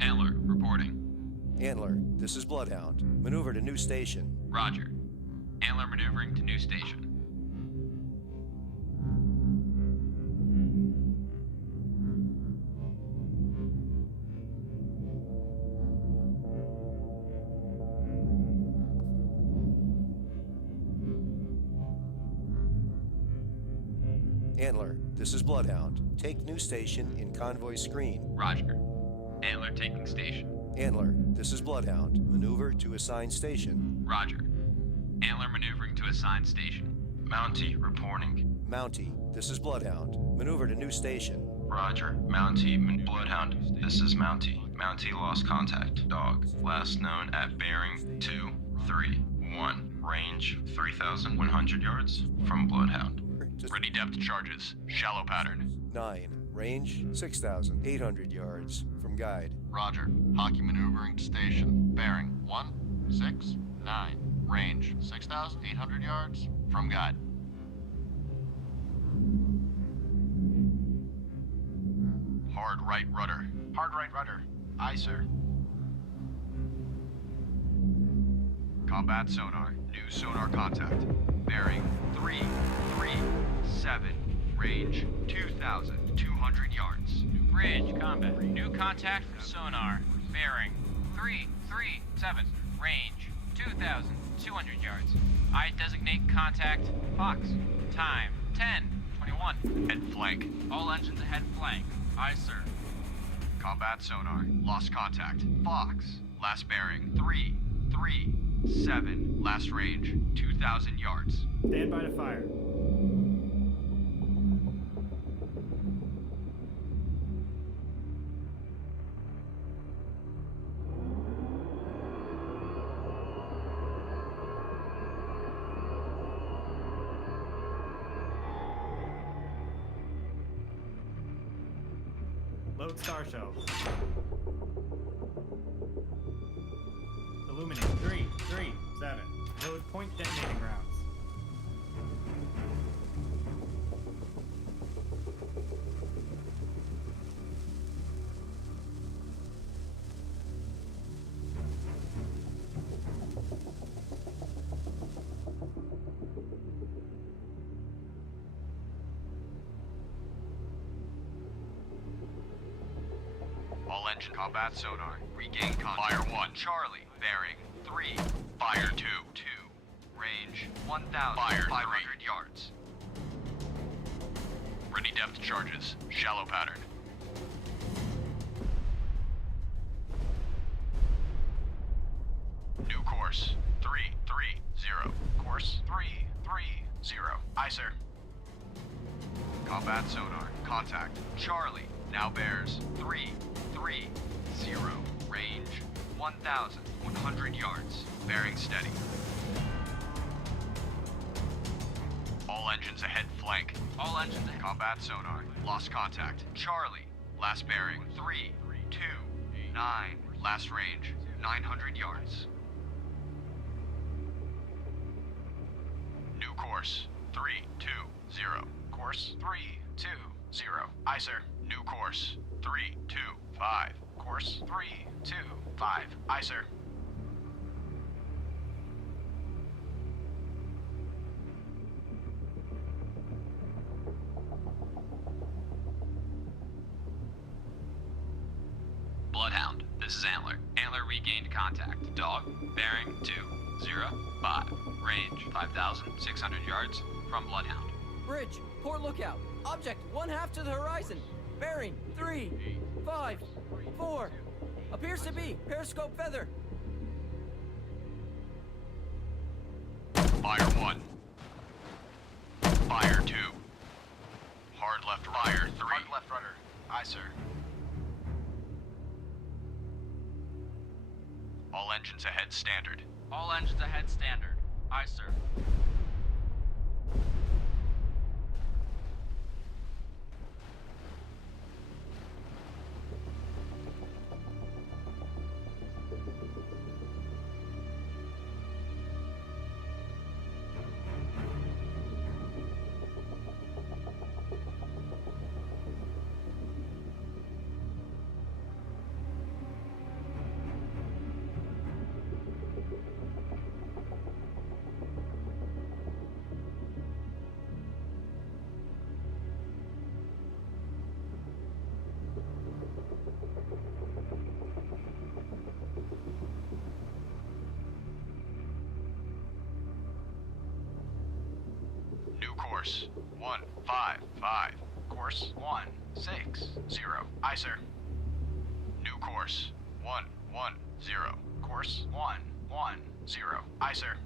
Antler, reporting. Antler, this is Bloodhound. Maneuver to new station. Roger. Antler maneuvering to new station. Antler, this is Bloodhound. Take new station in convoy screen. Roger. Antler taking station. Antler, this is Bloodhound. Maneuver to assigned station. Roger. Antler maneuvering to assigned station. Mountie, reporting. Mountie, this is Bloodhound. Maneuver to new station. Roger. Mountie, Bloodhound, this is Mountie. Mountie lost contact. Dog. Last known at bearing 231. Range 3,100 yards from Bloodhound. Ready depth charges. Shallow pattern. 9. Range 6,800 yards from guide. Roger. Hockey maneuvering to station. Bearing 169. Range 6,800 yards from guide. Hard right rudder. Hard right rudder. Aye, sir. Combat sonar. New sonar contact. Bearing 337. Range 2,200 yards. Bridge combat. New contact from sonar. Bearing 337. Range 2,200 yards. I designate contact Fox. Time 10:21. Head flank. All engines ahead flank. Aye, sir. Combat sonar. Lost contact. Fox. Last bearing 337. Last range 2,000 yards. Stand by to fire. Load star shell. Illuminate. 337. Load point detonating rounds. All engine combat sonar. Regain contact. Fire 1. Charlie. Bearing 3. Fire 2. 2. Range 1,500 yards. Ready depth charges. Shallow pattern. New course 330. Course 330. Aye, sir. Combat sonar. Contact. Charlie. Now bears 330. Range 1,100 yards. Bearing steady. All engines ahead flank. All engines ahead. Combat sonar. Lost contact. Charlie. Last bearing 329. Last range 900 yards. New course 320. Course 320. Aye, sir. New course 325. Course 325. Aye, sir. Bloodhound, this is Antler. Antler regained contact. Dog, bearing 205. Range 5,600 yards from Bloodhound. Bridge, poor lookout. Object 1/2 to the horizon. Bearing 354. Appears to be periscope feather. Fire 1. Fire 2. Hard left fire 3. Hard left rudder. Aye, sir. All engines ahead standard. All engines ahead standard. Aye, sir. Course 155. Course 160. Aye, sir. New course 110. Course 110. Aye, sir.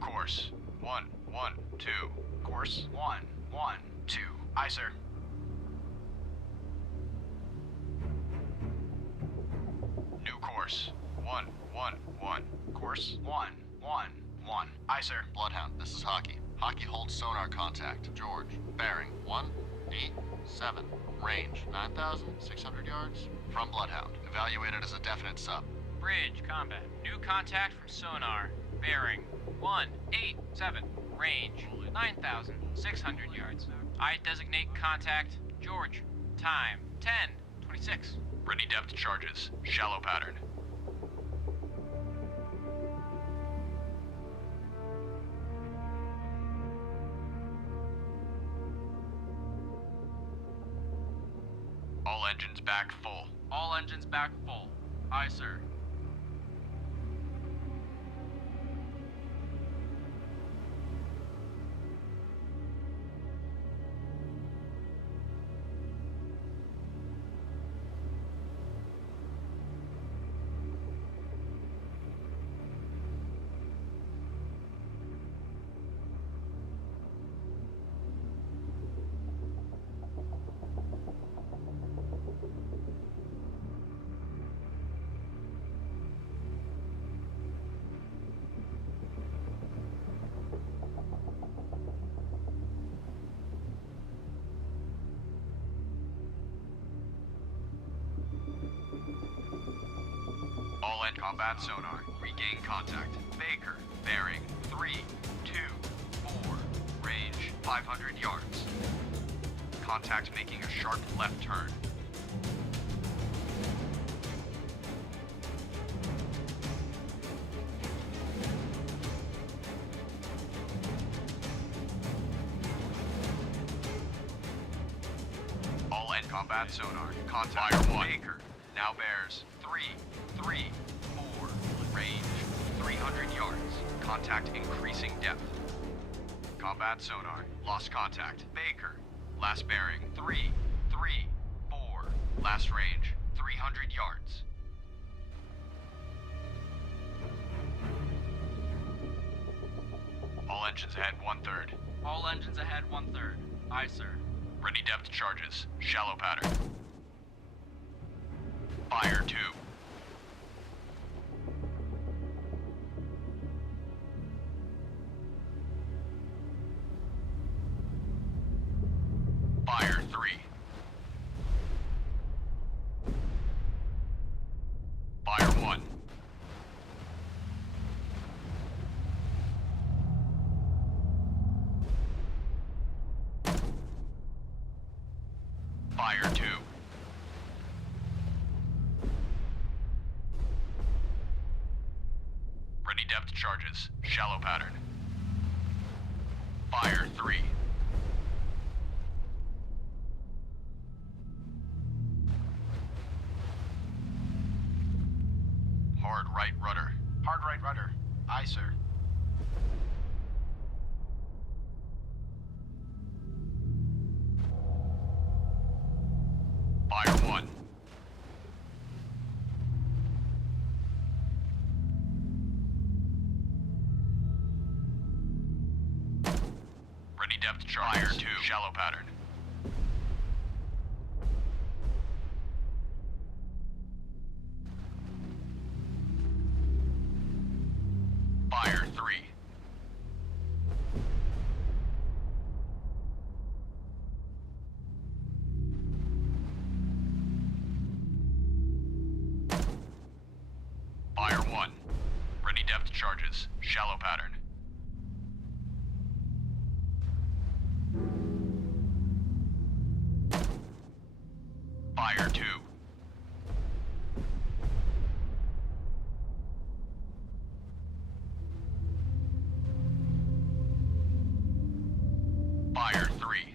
Course 112. Course 112. Aye, sir. New course 111. Course 111. Aye, sir. Bloodhound, this is Hockey. Hockey holds sonar contact. George. Bearing 187. Range 9,600 yards from Bloodhound. Evaluated as a definite sub. Bridge, combat. New contact from sonar. Bearing 187. Range 9,600 yards. I designate contact George. Time 10:26. Ready depth charges. Shallow pattern. All engines back full. All engines back full. Aye, sir. All end combat sonar. Regain contact. Baker. Bearing 324. Range 500 yards. Contact making a sharp left turn. All end combat sonar. Contact Baker. Now bears 334. Range 300 yards. Contact increasing depth. Combat sonar. Lost contact. Baker. Last bearing 334. Last range 300 yards. All engines ahead 1/3. All engines ahead 1/3. Aye, sir. Ready depth charges. Shallow pattern. Fire 2. Fire 3. Fire 1. Fire 2. Ready depth charges. Shallow pattern. Fire 3. Hard right rudder. Hard right rudder. Aye, sir. Fire 1. Ready depth charges. Fire 2. Shallow pattern. Fire 3. Fire 1. Ready depth charges. Shallow pattern. Fire 2. Fire 3.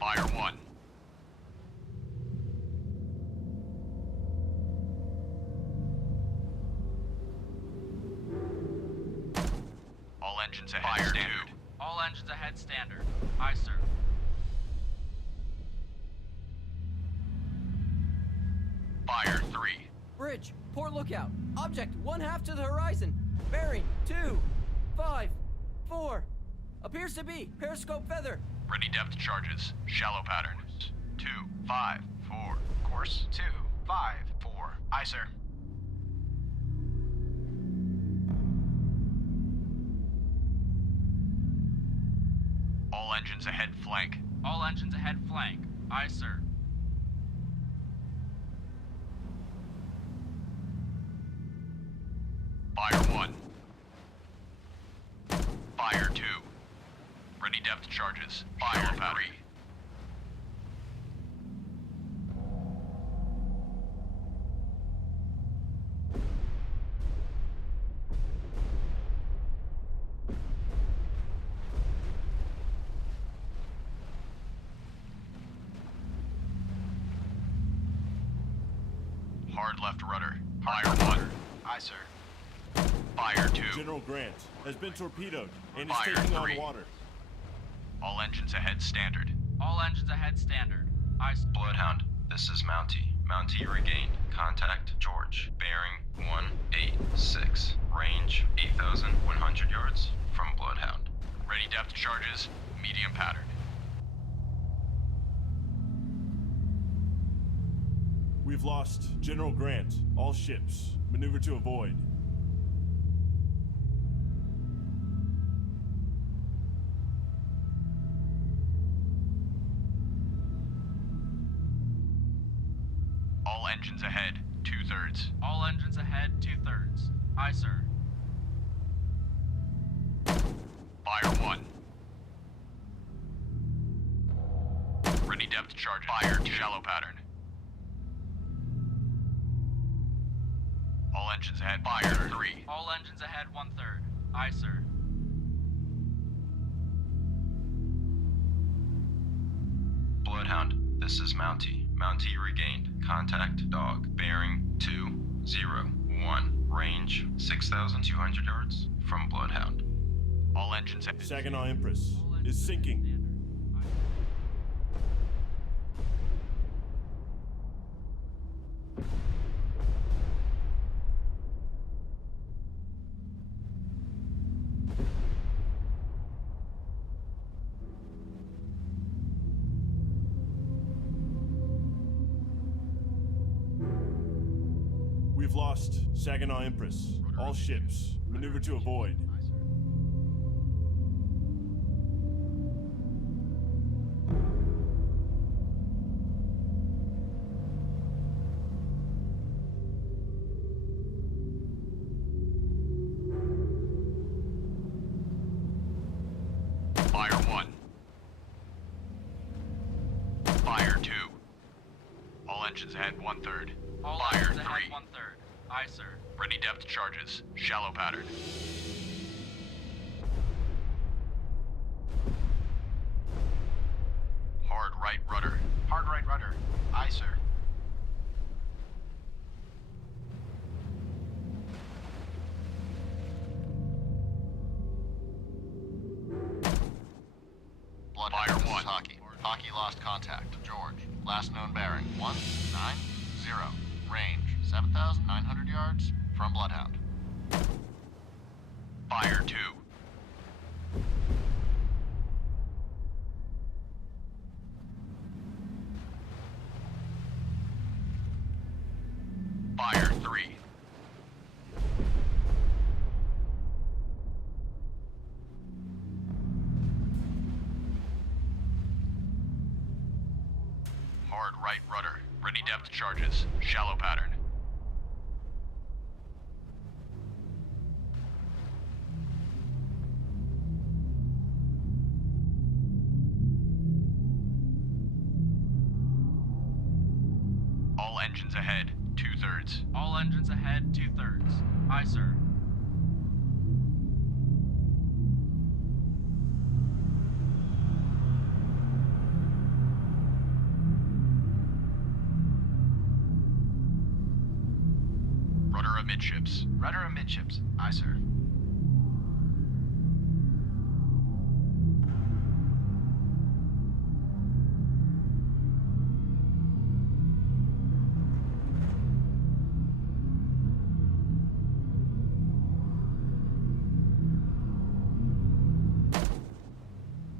Fire 1. All engines ahead. Fire standard. 2. All engines ahead standard. Aye, sir. Fire 3. Bridge, port lookout. Object 1/2 to the horizon. Bearing 254. Appears to be periscope feather. Ready depth charges. Shallow pattern. 254. Course 254. Aye, sir. All engines ahead flank. All engines ahead flank. Aye, sir. Fire 1. Fire 2. Ready depth charges. Fire 3. Hard left rudder. Fire 1. Aye, sir. Fire 2. General Grant has been torpedoed and is Fire taking 3. on water. All engines ahead standard. All engines ahead standard. Aye, sir. Bloodhound, this is Mountie. Mountie regained. Contact George. Bearing 186. Range 8,100 yards from Bloodhound. Ready depth charges, medium pattern. We've lost General Grant. All ships. Maneuver to avoid. All engines ahead, 2/3. All engines ahead, 2/3. Aye, sir. Fire 1. Ready depth charges. Fire 2. Shallow pattern. All engines ahead. Fire 3. All engines ahead, 1/3. Aye, sir. Bloodhound, this is Mountie. Mountie regained. Contact dog. Bearing 201. Range 6,200 yards from Bloodhound. All engines ahead. Saginaw Empress is sinking. We've lost Saginaw Empress. All ships. Maneuver to avoid. Fire 1. Fire 2. All engines ahead, 1/3. All Fire engines 3. ahead, 1/3. Aye, sir. Ready depth charges. Shallow pattern. Hard right rudder. Hard right rudder. Aye, sir. Bloodhound, Fire this is 1. Hockey. Hockey lost contact. George. Last known bearing 190. Range 7,900 yards from Bloodhound. Fire 2. Fire 3. Hard right rudder. Ready depth charges. Shallow pattern. All engines ahead, 2/3. All engines ahead, 2/3. Aye, sir. Rudder amidships. Rudder amidships. Aye, sir.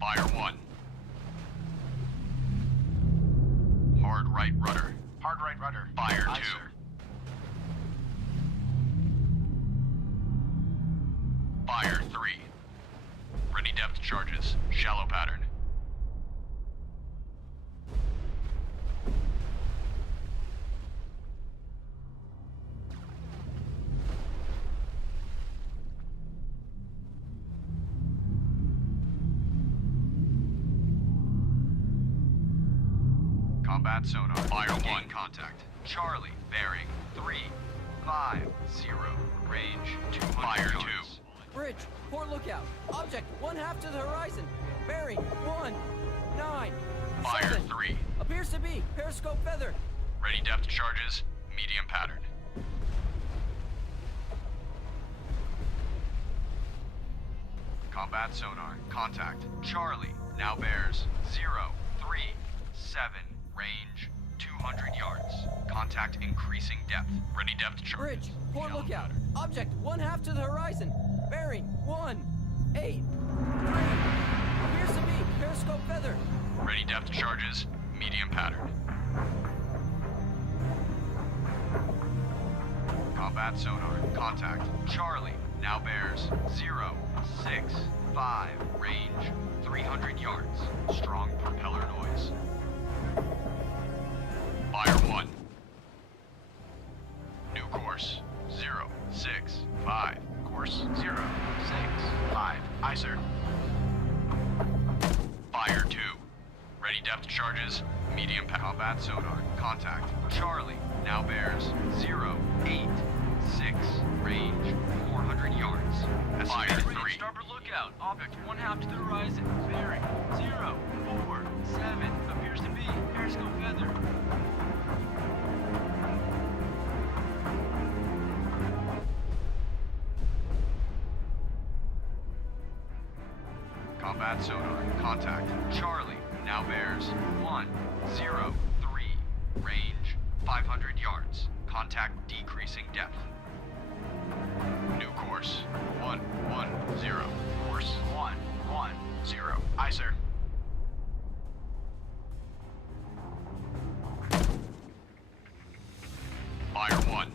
Fire 1. Hard right rudder. Hard right rudder. Fire Aye, 2. sir. Fire 3. Ready depth charges. Shallow pattern. Combat sonar. Fire 1. Contact. Charlie. Bearing 350. Range 200 Fire yards. 2. Bridge, port lookout. Object, 1/2 to the horizon. Bearing, 1-9. Fire 7. 3. Appears to be periscope feather. Ready depth charges. Medium pattern. Combat sonar. Contact. Charlie. Now bears 037. Range 200 yards. Contact increasing depth. Ready depth charges. Bridge, port Shallow lookout. pattern. Object, 1/2 to the horizon. Bearing, 1-8. 3. Periscope feather. Ready depth charges, medium pattern. Combat sonar, contact. Charlie, now bears 0, 6, 5, range 300 yards. Strong propeller noise. Fire 1. New course, 0, 6, 5. Course, 0, 6, 5. Aye, sir. Fire 2. Ready depth charges, medium combat sonar, contact. Charlie, now bears 0, 8, 6, range 400 yards. Fire 3. Starboard lookout. Object 1/2 to the horizon. Bearing 0, 4, 7. Appears to be periscope feather. Combat sonar, contact. Charlie, now bears 1, 0, 3. Range 500 yards. Contact decreasing depth. New course, 1, 1, 0. Course, 1, 1, 0. Aye, sir. Fire 1.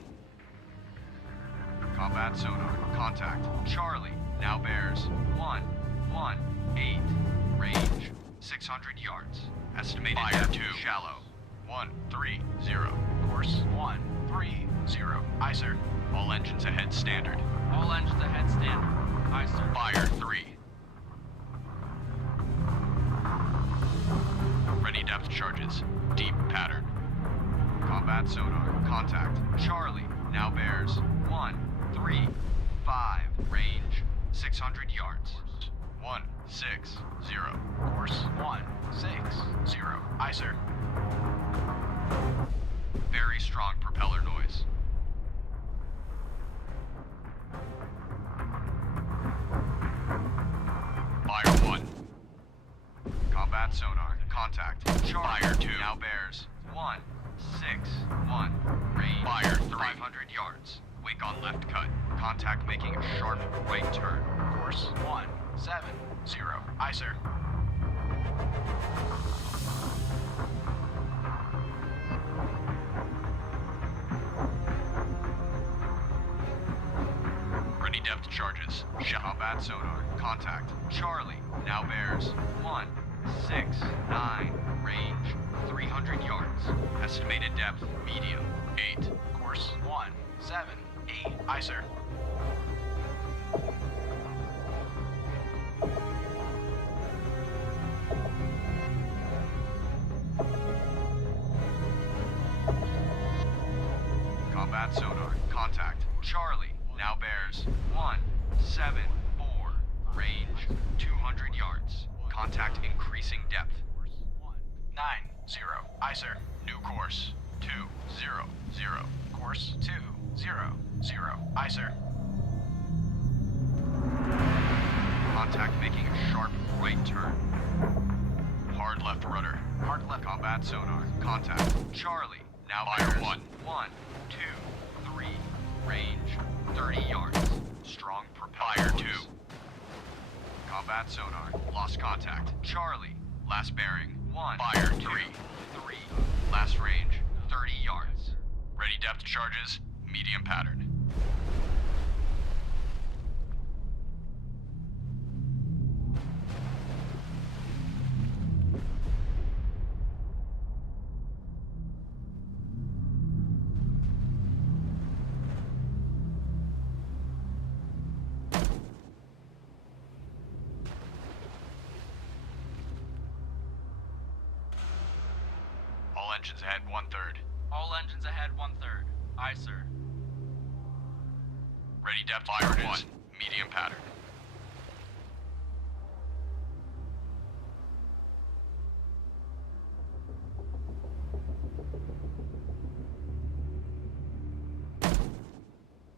Combat sonar, contact. Charlie, now bears 1, 1, 8. Range 600 yards. Estimated depth 2. Shallow. 1, 3, 0. Course 1, 3, 0. Aye, sir. All engines ahead standard. All engines ahead standard. Aye, sir. Fire 3. Ready depth charges. Deep pattern. Combat sonar. Contact. Charlie. Now bears 1, 3, 5. Range 600 yards. 1, 6, 0. Course 1, 6, 0. Aye, sir. Very strong propeller noise. Fire 1. Combat sonar. Contact. Fire 2. Now bears 1, 6, 1. Range. Fire 3. 500 yards. Wake on left cut. Contact making a sharp right turn. Course 1, 7, 0. Aye, sir. Ready depth charges. Combat sonar. Contact. Charlie. Now bears 1, 6, 9. Range 300 yards. Estimated depth medium 8. Course 1, 7, 8. Aye, sir. Combat sonar. Contact. Charlie. Now bears 1, 7, 4. Range 200 yards. Contact increasing depth. 9, 0. Aye, sir. New course. 2, 0, 0. Course 2, 0, 0. Aye, sir. Contact making a sharp right turn. Hard left rudder. Hard left combat sonar. Contact. Charlie. Now fire 1. 1, 2, 3. Range 30 yards. Strong propeller. Fire 2. Combat sonar. Lost contact. Charlie. Last bearing 1. Fire 3. 3. Last range 30 yards. Ready depth charges. Medium pattern. All engines ahead 1/3. All engines ahead 1/3. Aye, sir. Ready depth fire 1. Medium pattern.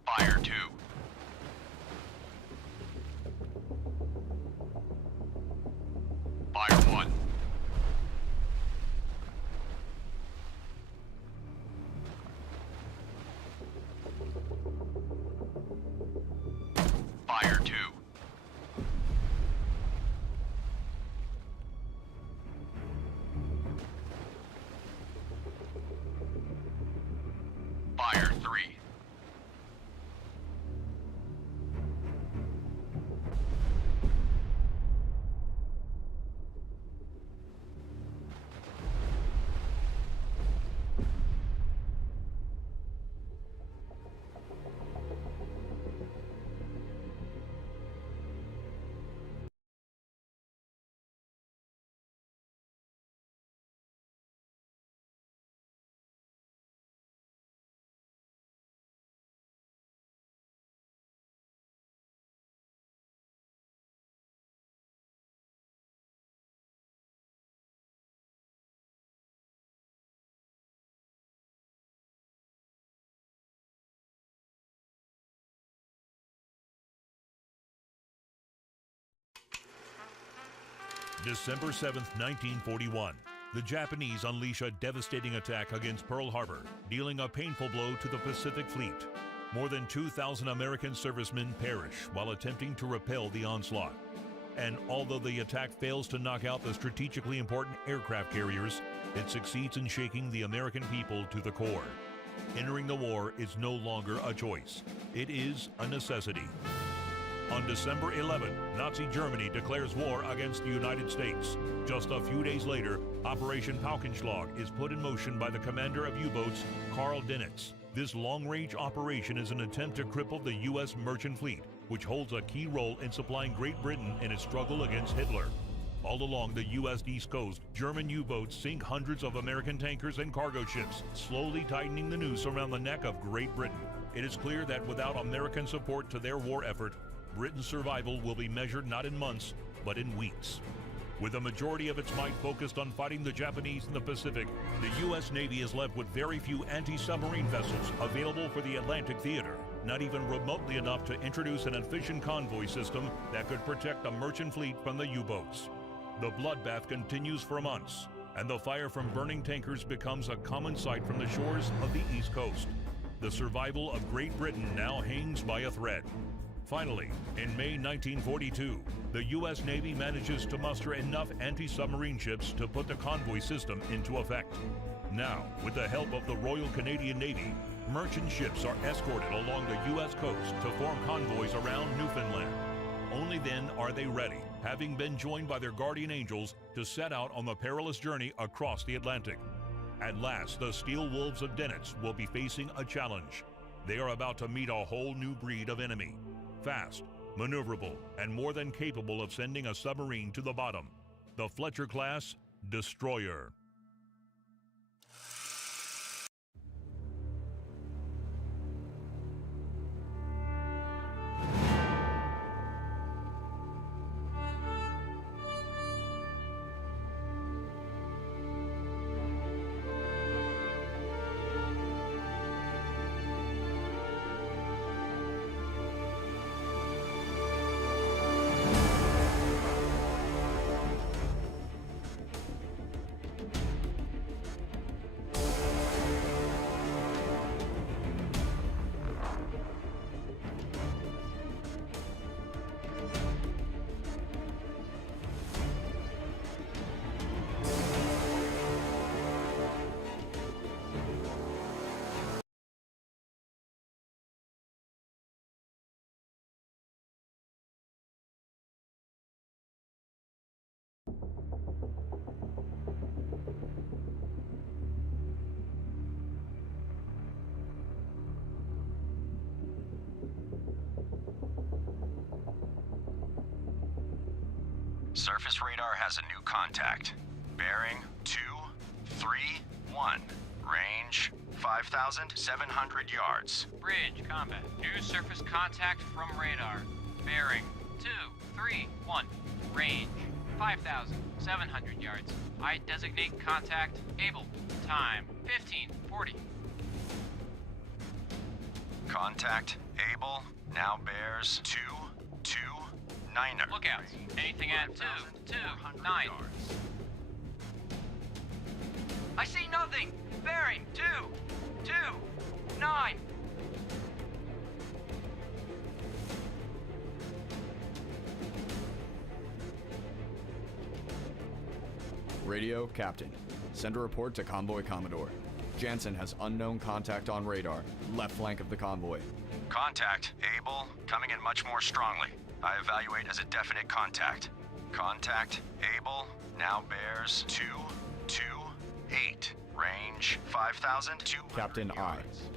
Fire 2. Fire 1. Fire 2. December 7, 1941. The Japanese unleash a devastating attack against Pearl Harbor, dealing a painful blow to the Pacific Fleet. More than 2,000 American servicemen perish while attempting to repel the onslaught. And although the attack fails to knock out the strategically important aircraft carriers, it succeeds in shaking the American people to the core. Entering the war is no longer a choice. It is a necessity. On December 11, Nazi Germany declares war against the United States. Just a few days later, Operation Paukenschlag is put in motion by the commander of U-boats, Karl Dönitz. This long-range operation is an attempt to cripple the U.S. merchant fleet, which holds a key role in supplying Great Britain in its struggle against Hitler. All along the U.S. East Coast, German U-boats sink hundreds of American tankers and cargo ships, slowly tightening the noose around the neck of Great Britain. It is clear that without American support to their war effort, Britain's survival will be measured not in months, but in weeks. With the majority of its might focused on fighting the Japanese in the Pacific, the U.S. Navy is left with very few anti-submarine vessels available for the Atlantic theater, not even remotely enough to introduce an efficient convoy system that could protect the merchant fleet from the U-boats. The bloodbath continues for months, and the fire from burning tankers becomes a common sight from the shores of the East Coast. The survival of Great Britain now hangs by a thread. Finally, in May 1942, the U.S. Navy manages to muster enough anti-submarine ships to put the convoy system into effect. Now, with the help of the Royal Canadian Navy, merchant ships are escorted along the U.S. coast to form convoys around Newfoundland. Only then are they ready, having been joined by their guardian angels, to set out on the perilous journey across the Atlantic. At last, the steel wolves of Dönitz will be facing a challenge. They are about to meet a whole new breed of enemy. Fast, maneuverable, and more than capable of sending a submarine to the bottom. The Fletcher-class destroyer. Surface radar has a new contact. Bearing 231. Range 5,700 yards. Bridge combat. New surface contact from radar. Bearing 231. Range 5,700 yards. I designate contact able. Time 15:40. Contact able now bears 229er. Lookouts. Anything at 229. I see nothing. Bearing 229. Radio, Captain. Send a report to Convoy Commodore. Jansen has unknown contact on radar, left flank of the convoy. Contact able, coming in much more strongly. I evaluate as a definite contact. Contact able now bears 228. Range 5,200 Captain I. yards.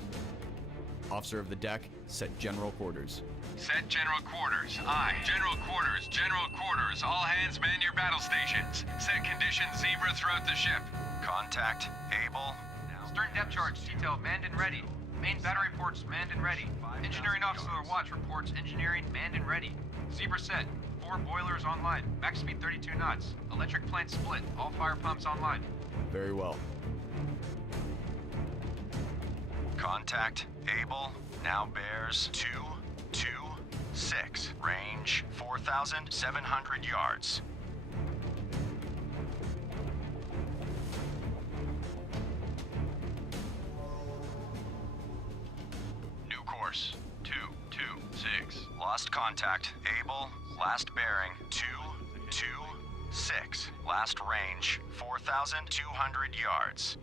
Officer of the deck, set general quarters. Set general quarters. Aye. General quarters. General quarters. All hands man your battle stations. Set condition zebra throughout the ship. Contact able. Stern depth charge detail manned and ready. Main battery ports manned and ready. Engineering officer watch reports engineering manned and ready. Zebra set. 4 boilers online. Max speed 32 knots. Electric plant split. All fire pumps online. Very well. Contact able now bears 226. Range 4,700 yards. Lost contact. Able. Last bearing. 226. Last range. 4,200 yards.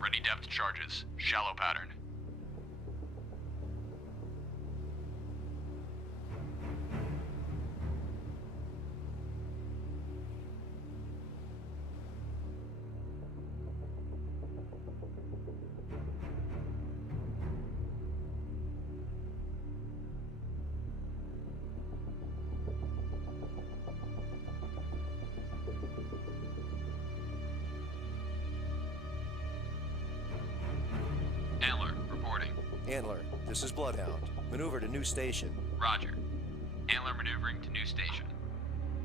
Ready depth charges. Shallow pattern. Antler, reporting. Antler, this is Bloodhound. Maneuver to new station. Roger. Antler maneuvering to new station.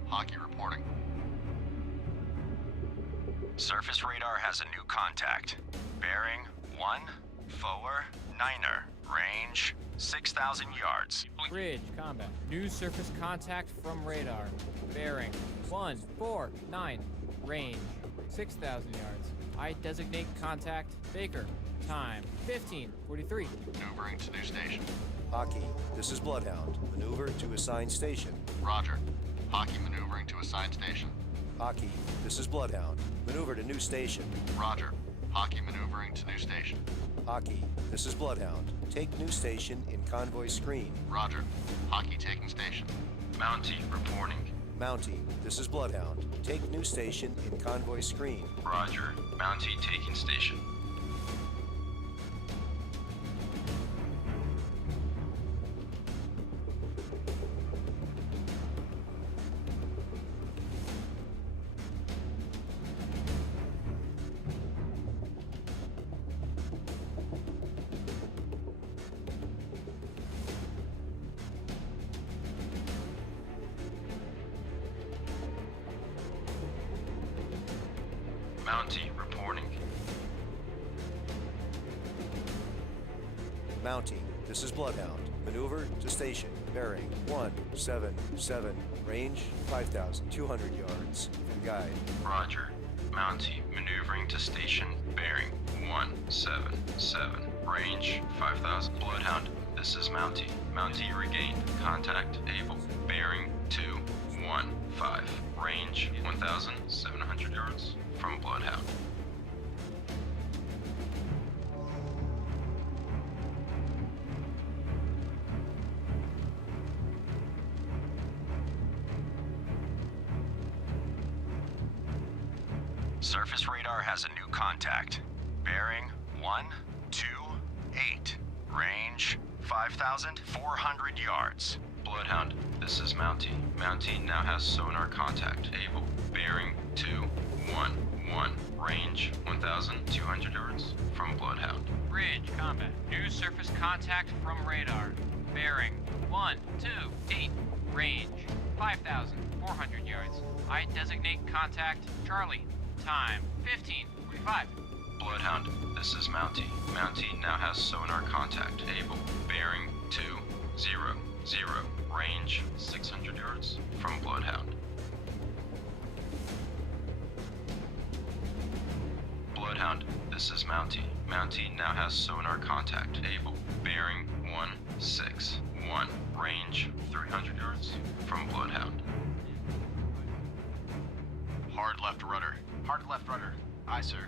Hockey reporting. Surface radar has a new contact. Bearing 149er. Range 6,000 yards. Bridge, combat. New surface contact from radar. Bearing 149. Range 6,000 yards. I designate contact Baker. Time 15:43. Maneuvering to new station. Hockey, this is Bloodhound. Maneuver to assigned station. Roger. Hockey maneuvering to assigned station. Hockey, this is Bloodhound. Maneuver to new station. Roger. Hockey maneuvering to new station. Hockey, this is Bloodhound. Take new station in convoy screen. Roger. Hockey taking station. Mountie reporting. Mountie, this is Bloodhound. Take new station in convoy screen. Roger. Mountie taking station. Mountie reporting. Mountie, this is Bloodhound. Maneuver to station. Bearing 177. Range 5,200 yards. From guide. Roger. Mountie maneuvering to station. Bearing 177. Range 5,000. Bloodhound, this is Mountie. Mountie regained. Contact able. Bearing 215. Range 1,700 yards. From Bloodhound. Surface radar has a new contact. Bearing 128. Range 5,400 yards. Bloodhound, this is Mountie. Mountie now has sonar contact. Able. Bearing 211. Range 1,200 yards. From Bloodhound. Bridge, combat. New surface contact from radar. Bearing 128. Range 5,400 yards. I designate contact Charlie. Time 15:45. Bloodhound, this is Mountie. Mountie now has sonar contact. Able. Bearing 200. Range 600 yards. From Bloodhound. Bloodhound, this is Mountie. Mountie now has sonar contact. Able. Bearing 161. Range 300 yards. From Bloodhound. Hard left rudder. Hard left rudder. Aye, sir.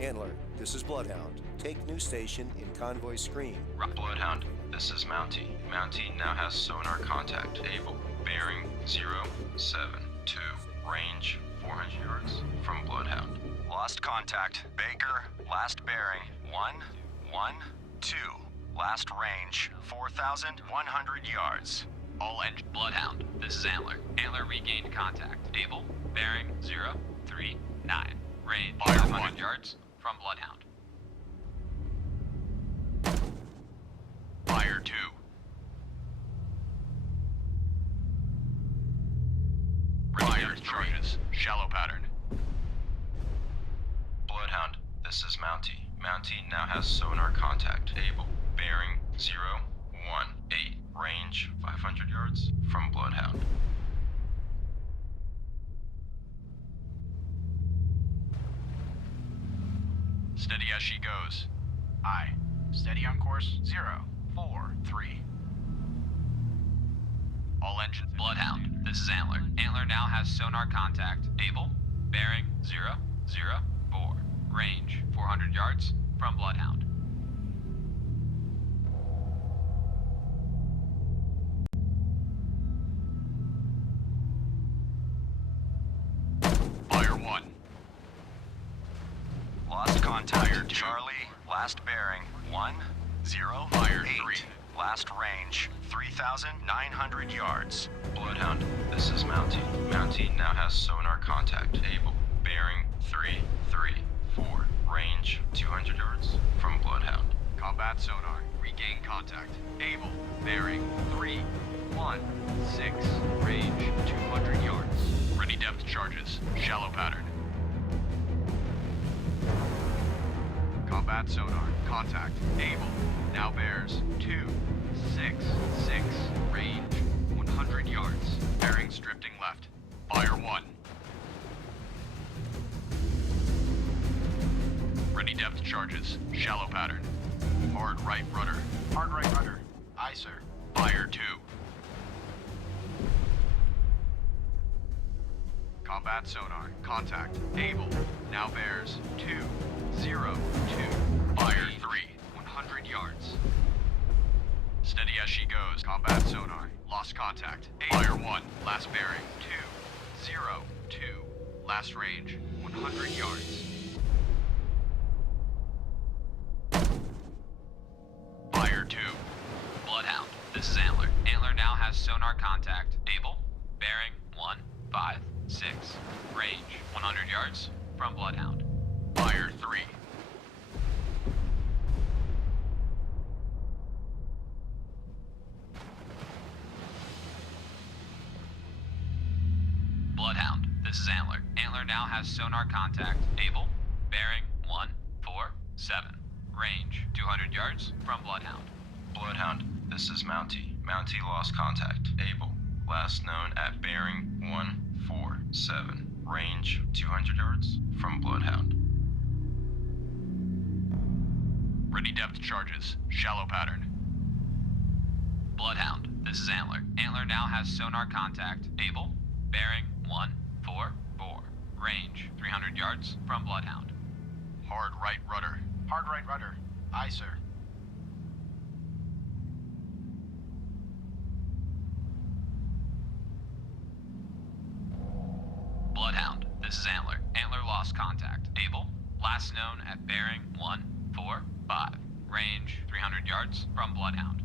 Antler, this is Bloodhound. Take new station in convoy screen. Bloodhound, this is Mountie. Mountie now has sonar contact. Able. Bearing 072. Range 400 yards. From Bloodhound. Lost contact. Baker. Last bearing 112. Last range 4,100 yards. All engine. Bloodhound, this is Antler. Antler regained contact. Able. Bearing 039. Range 500 yards. From Bloodhound. Fire 2. Fire charges. Shallow pattern. Bloodhound, this is Mountie. Mountie now has sonar contact. Able. Bearing 018. range 500 yards from Bloodhound. Steady as she goes. Aye. Steady on course 043. All engines. Bloodhound, this is Antler. Antler now has sonar contact. Able, bearing 004. Range 400 yards from Bloodhound. Fire 1. Lost contact. Charlie, last bearing 10 Fire 8. 3. Last range 3,900 yards. Bloodhound, this is Mountie. Mountie now has sonar contact. Able, bearing 334. Range 200 yards from Bloodhound. Combat sonar. Regain contact. Able. Bearing 316. Range 200 yards. Ready depth charges. Shallow pattern. Combat sonar. Contact. Able. Now bears 266. Range 100 yards. Bearings drifting left. Fire 1. Ready depth charges. Shallow pattern. Hard right rudder. Hard right rudder. Aye, sir. Fire 2. Combat sonar. Contact. Able. Now bears 202. Fire 3. 100 yards. Steady as she goes. Combat sonar. Lost contact. Fire 1. Last bearing 202. Last range 100 yards. Fire 2. Bloodhound, this is Antler. Antler now has sonar contact. Able, bearing 156. Range 100 yards from Bloodhound. Fire 3. Bloodhound, this is Antler. Antler now has sonar contact. Able, bearing 147. Range 200 yards from Bloodhound. Bloodhound, this is Mountie. Mountie lost contact. Able, last known at bearing 147. Range 200 yards from Bloodhound. Ready depth charges. Shallow pattern. Bloodhound, this is Antler. Antler now has sonar contact. Able, bearing 144. Range 300 yards from Bloodhound. Hard right rudder. Hard right rudder. Aye, sir. Bloodhound, this is Antler. Antler lost contact. Able, last known at bearing 145. Range 300 yards from Bloodhound.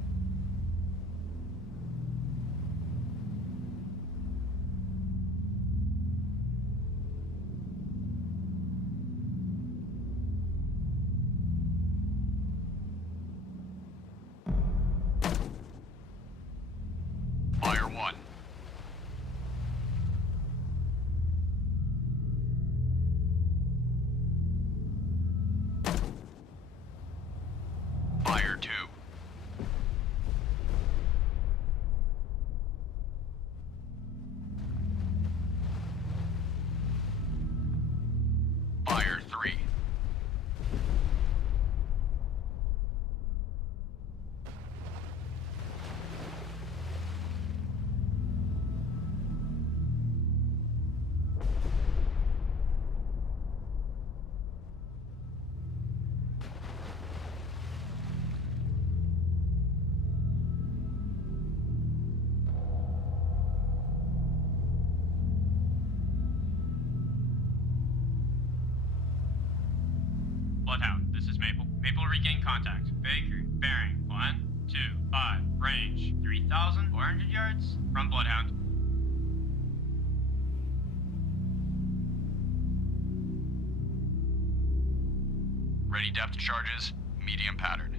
Fire 1. Fire 2. Fire 3. Bloodhound, this is Maple. Maple regain contact. Baker, bearing 125. Range 3,400 yards from Bloodhound. Ready depth charges. Medium pattern.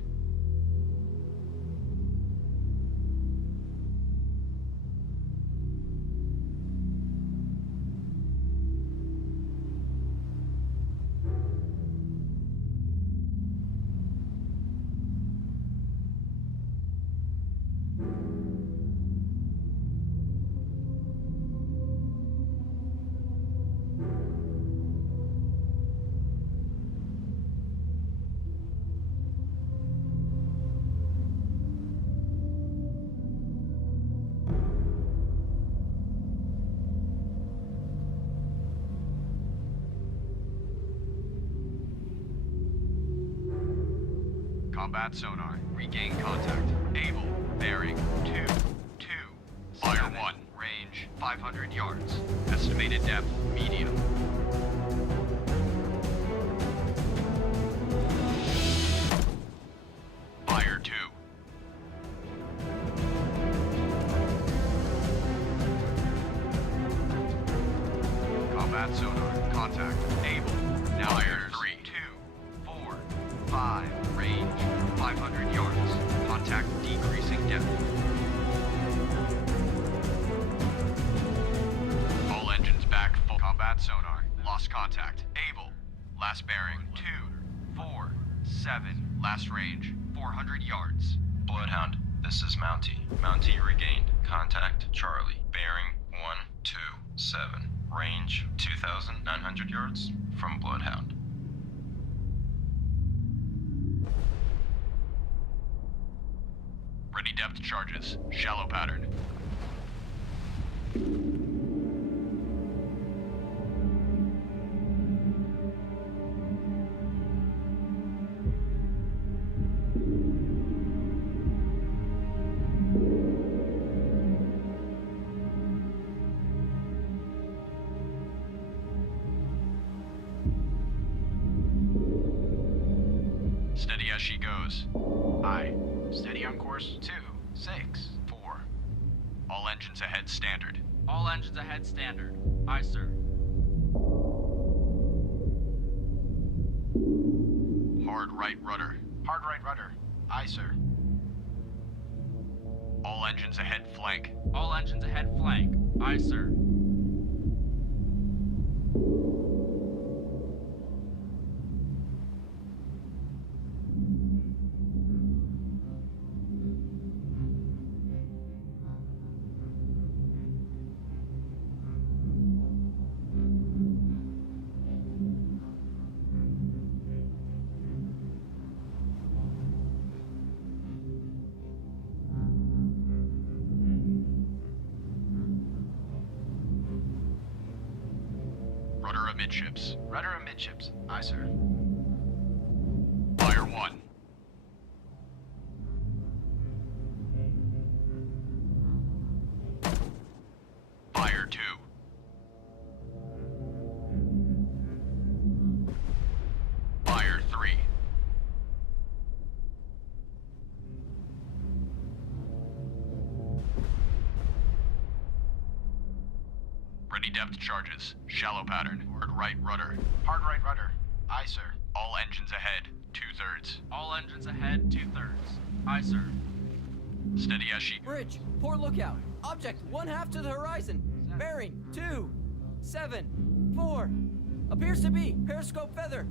Combat sonar. Regain contact. Able. Bearing 2, 2. Fire 1. Range 500 yards. Estimated depth medium. Fire 2. Combat sonar. Contact. Able. Now fire 3, 2, 4, 5. Range 500 yards. Contact decreasing depth. All engines back. Full combat sonar. Lost contact. Able. Last bearing 2, 4, 7. Last range 400 yards. Bloodhound, this is Mountie. Mountie regained. Contact Charlie. Bearing 127. Range 2,900 yards from Bloodhound. Ready depth charges. Shallow pattern. Steady as she goes. Aye. Steady on course 2, 6, 4. All engines ahead standard. All engines ahead standard. Aye, sir. Hard right rudder. Hard right rudder. Aye, sir. All engines ahead flank. All engines ahead flank. Aye, sir. Rudder amidships. Rudder amidships. Aye, sir. Fire 1. Fire 2. Fire 3. Ready depth charges. Shallow pattern. Hard right rudder. Hard right rudder. Aye, sir. All engines ahead. 2/3. All engines ahead 2/3. Aye, sir. Steady as she... Bridge, poor lookout. Object 1/2 to the horizon. Bearing 2, 7, 4. Appears to be periscope feather.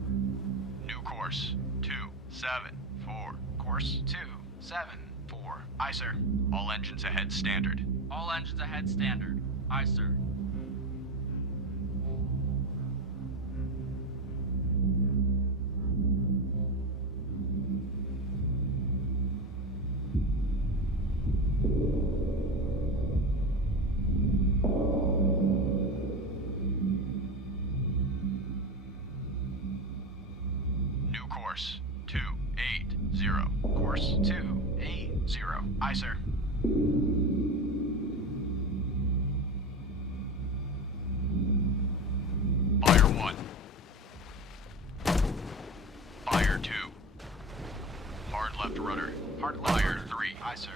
New course. 2, 7, 4. Course 2, 7, 4. Aye, sir. All engines ahead standard. All engines ahead standard. Aye, sir. New course. 280. Course 280. Aye, sir. Fire 1. Fire 2. Hard left rudder. Hard left Fire rudder. 3. Aye, sir.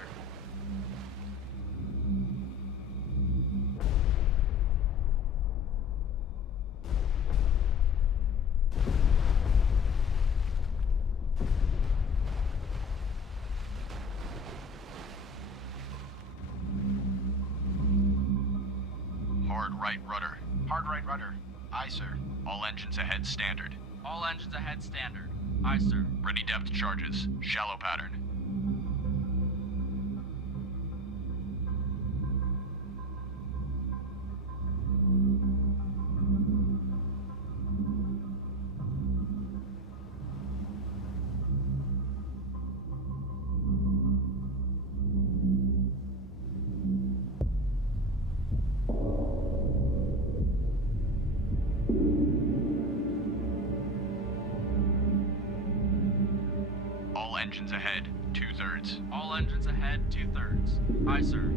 Hard right rudder. Hard right rudder. Aye, sir. All engines ahead standard. All engines ahead standard. Aye, sir. Ready depth charges. Shallow pattern. engines ahead, 2/3. All engines ahead, 2/3. Aye, sir.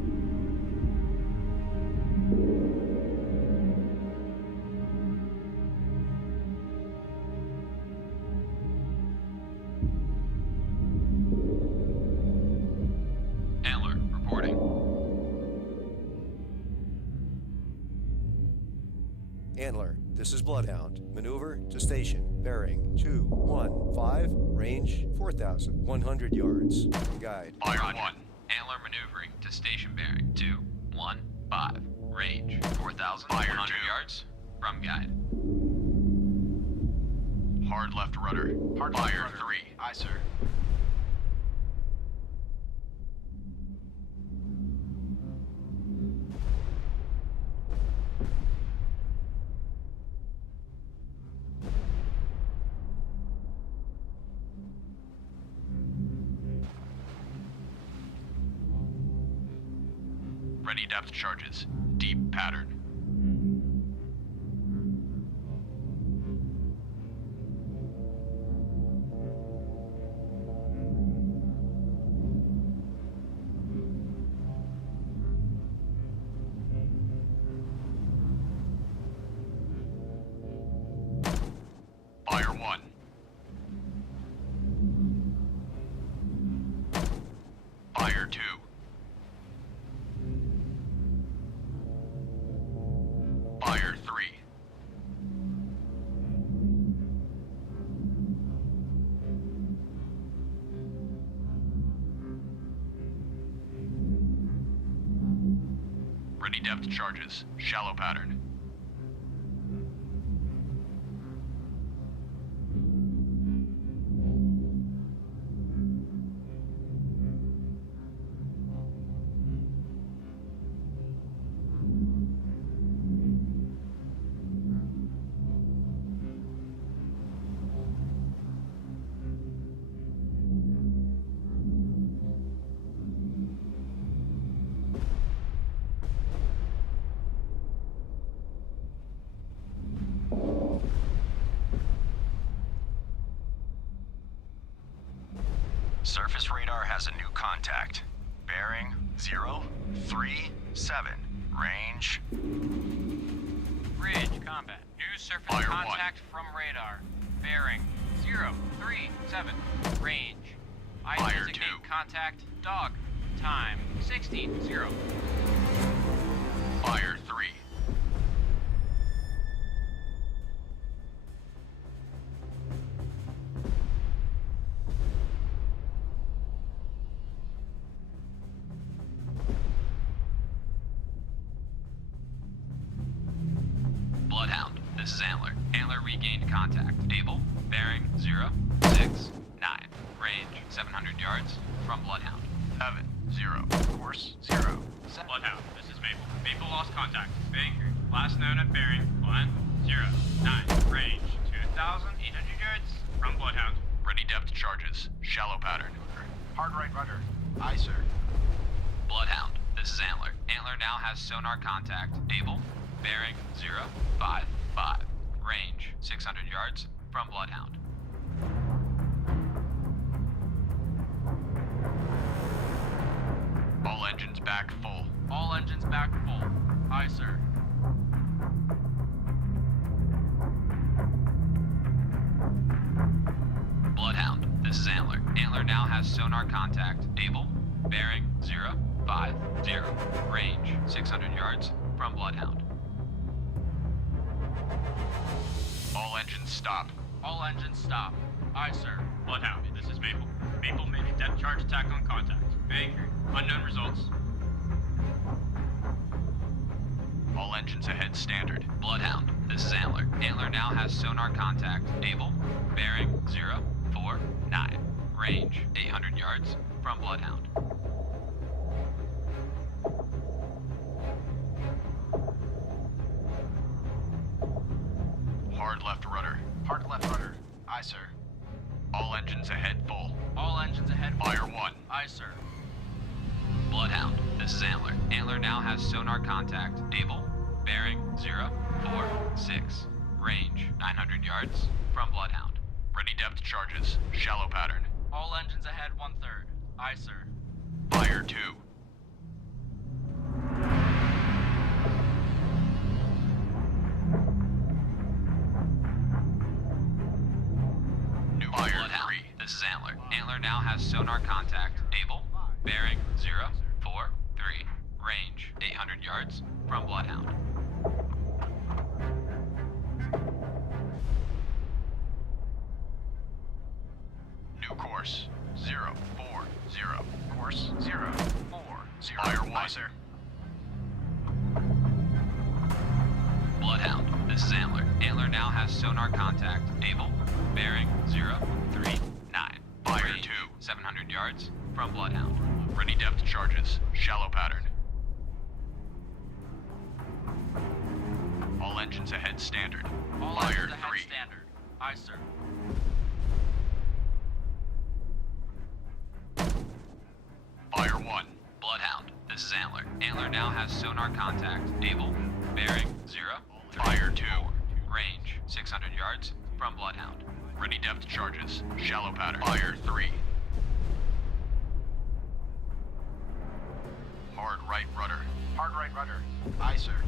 Antler, reporting. Antler, this is Bloodhound. Maneuver to station. Bearing 215. Range 4,100 yards. Guide. Fire 1. Antler maneuvering to station bearing 215. Range 4,100 yards. From guide. Hard left rudder. Hard Fire left rudder. 3. Aye, sir. Ready depth charges. Deep pattern. Fire 1. Fire 2. Fire 3. Ready depth charges. Shallow pattern. Surface radar has a new contact. Bearing 037. Range. Bridge, combat. New surface Fire 1. contact from radar. Bearing 037. Range. I Fire designate 2. contact dog. Time 16:0. Fire 3. Bloodhound, this is Antler. Antler regained contact. Able, bearing 069. Range 700 yards from Bloodhound. 7, 0. Course 0. Bloodhound, this is Maple. Maple lost contact. Baker, last known at bearing 109. Range 2,800 yards from Bloodhound. Ready depth charges. Shallow pattern. Hard right rudder. Aye, sir. Bloodhound, this is Antler. Antler now has sonar contact. Able, bearing 055. Range 600 yards from Bloodhound. All engines back full. All engines back full. Aye, sir. Bloodhound, this is Antler. Antler now has sonar contact. Able, bearing 050. Range 600 yards from Bloodhound. All engines stop. All engines stop. Aye, sir. Bloodhound, this is Maple. Maple made a depth charge attack on contact. Baker, unknown results. All engines ahead standard. Bloodhound, this is Antler. Antler now has sonar contact. Able, bearing 049. Range 800 yards from Bloodhound. Hard left rudder. Hard left rudder. Aye, sir. All engines ahead full. All engines ahead. Fire 1. Aye, sir. Bloodhound, this is Antler. Antler now has sonar contact. Able, bearing 046. Range 900 yards from Bloodhound. Ready depth charges. Shallow pattern. All engines ahead 1/3. Aye, sir. Fire 2. New fire 3. This is Antler. Antler now has sonar contact. Able. Bearing 043. Range 800 yards from Bloodhound. New course 040. Course 040. Fire 1. Aye, sir. Bloodhound. This is Antler. Antler now has sonar contact. Able. Bearing 039. Fire Range 2. 700 yards from Bloodhound. Ready depth charges. Shallow pattern. All engines ahead standard. All Fire engines ahead 3. standard. Aye, sir. Fire 1. Bloodhound. This is Antler. Antler now has sonar contact. Able. Bearing 034. Fire 2. Range 600 yards from Bloodhound. Ready depth charges. Shallow pattern. Fire 3. Hard right rudder. Hard right rudder. Aye, sir.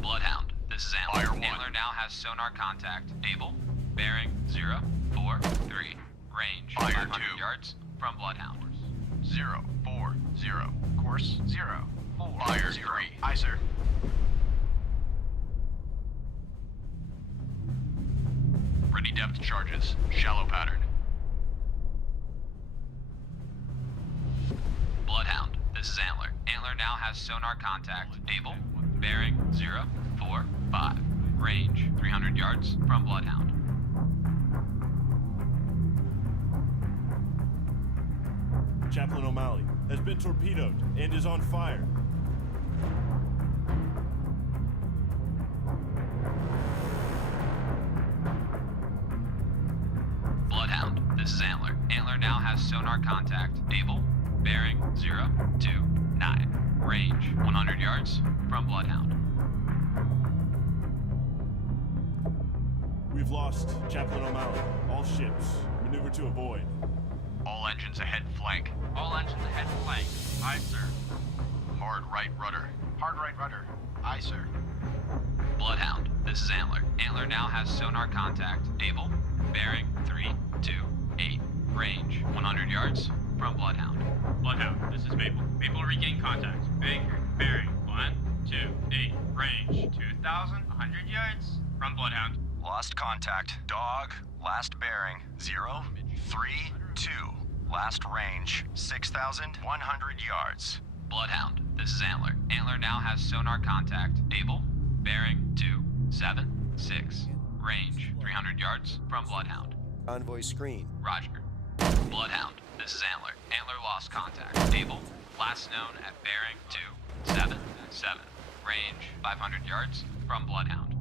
Bloodhound. This is Antler. Fire 1. Antler now has sonar contact. Able. Bearing 043. Range Fire 500 2. yards from Bloodhound. 040. Course 040. Fire 3. Aye, sir. Ready depth charges. Shallow pattern. Bloodhound. This is Antler. Antler now has sonar contact. Able. Bearing 045. Range 300 yards from Bloodhound. Chaplain O'Malley has been torpedoed and is on fire. Bloodhound. This is Antler. Antler now has sonar contact. Able. Bearing 029. Range 100 yards from Bloodhound. We've lost Chaplain O'Malley. All ships, maneuver to avoid. All engines ahead flank. All engines ahead flank. Aye, sir. Hard right rudder. Hard right rudder. Aye, sir. Bloodhound. This is Antler. Antler now has sonar contact. Able. Bearing 328. Range 100 yards from Bloodhound. Bloodhound, this is Maple. Maple regain contact. Baker, bearing 128. Range 2,100 yards from Bloodhound. Lost contact. Dog. Last bearing 032. Last range 6,100 yards. Bloodhound. This is Antler. Antler now has sonar contact. Able. Bearing 276. Range 300 yards from Bloodhound. Convoy screen. Roger. Bloodhound. This is Antler. Antler lost contact. Able. Last known at bearing 277. Range 500 yards from Bloodhound.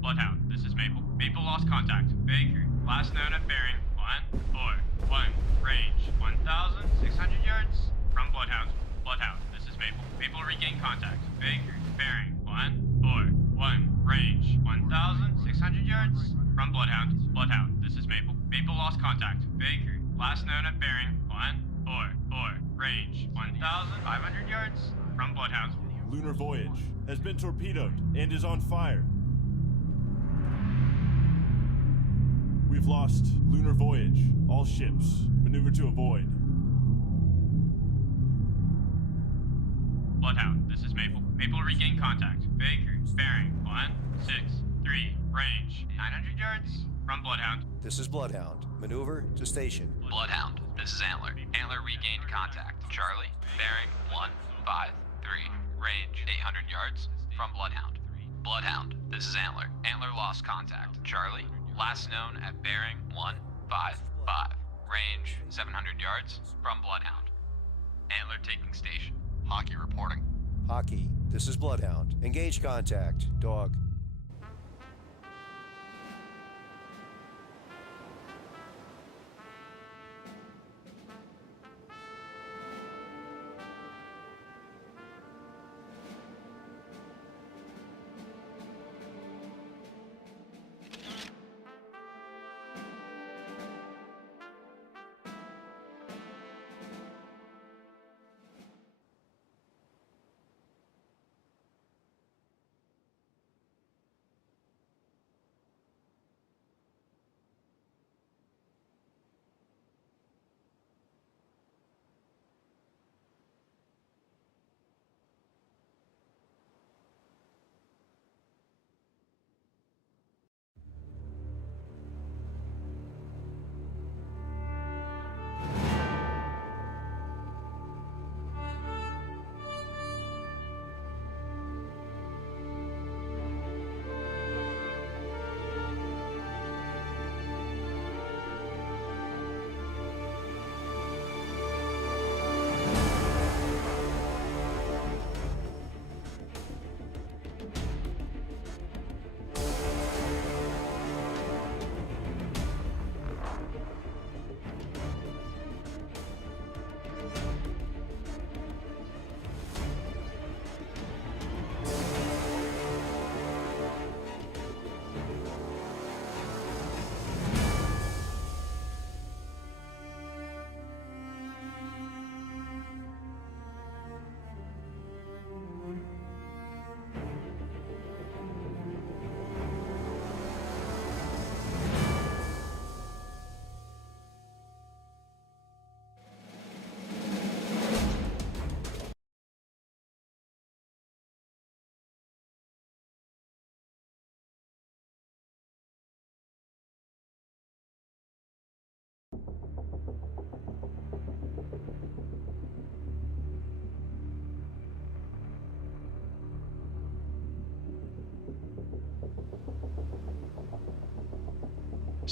Bloodhound, this is Maple. Maple lost contact. Baker, last known at bearing 141. Range 1,600 yards from Bloodhound. Bloodhound, this is Maple. Maple regain contact. Baker, bearing 141. Range 1,600 yards from Bloodhound. Bloodhound, this is Maple. Maple lost contact. Baker, last known at bearing 144. Range 1,500 yards from Bloodhound. Lunar Voyage has been torpedoed and is on fire. We've lost Lunar Voyage. All ships, maneuver to avoid. Bloodhound, this is Maple. Maple regain contact. Baker, bearing 163. Range 900 yards from Bloodhound. This is Bloodhound. Maneuver to station. Bloodhound. This is Antler. Antler regained contact. Charlie. Bearing 153. Range 800 yards from Bloodhound. Bloodhound. This is Antler. Antler lost contact. Charlie. Last known at bearing 155. Range 700 yards from Bloodhound. Antler taking station. Hockey reporting. Hockey. This is Bloodhound. Engage contact. Dog.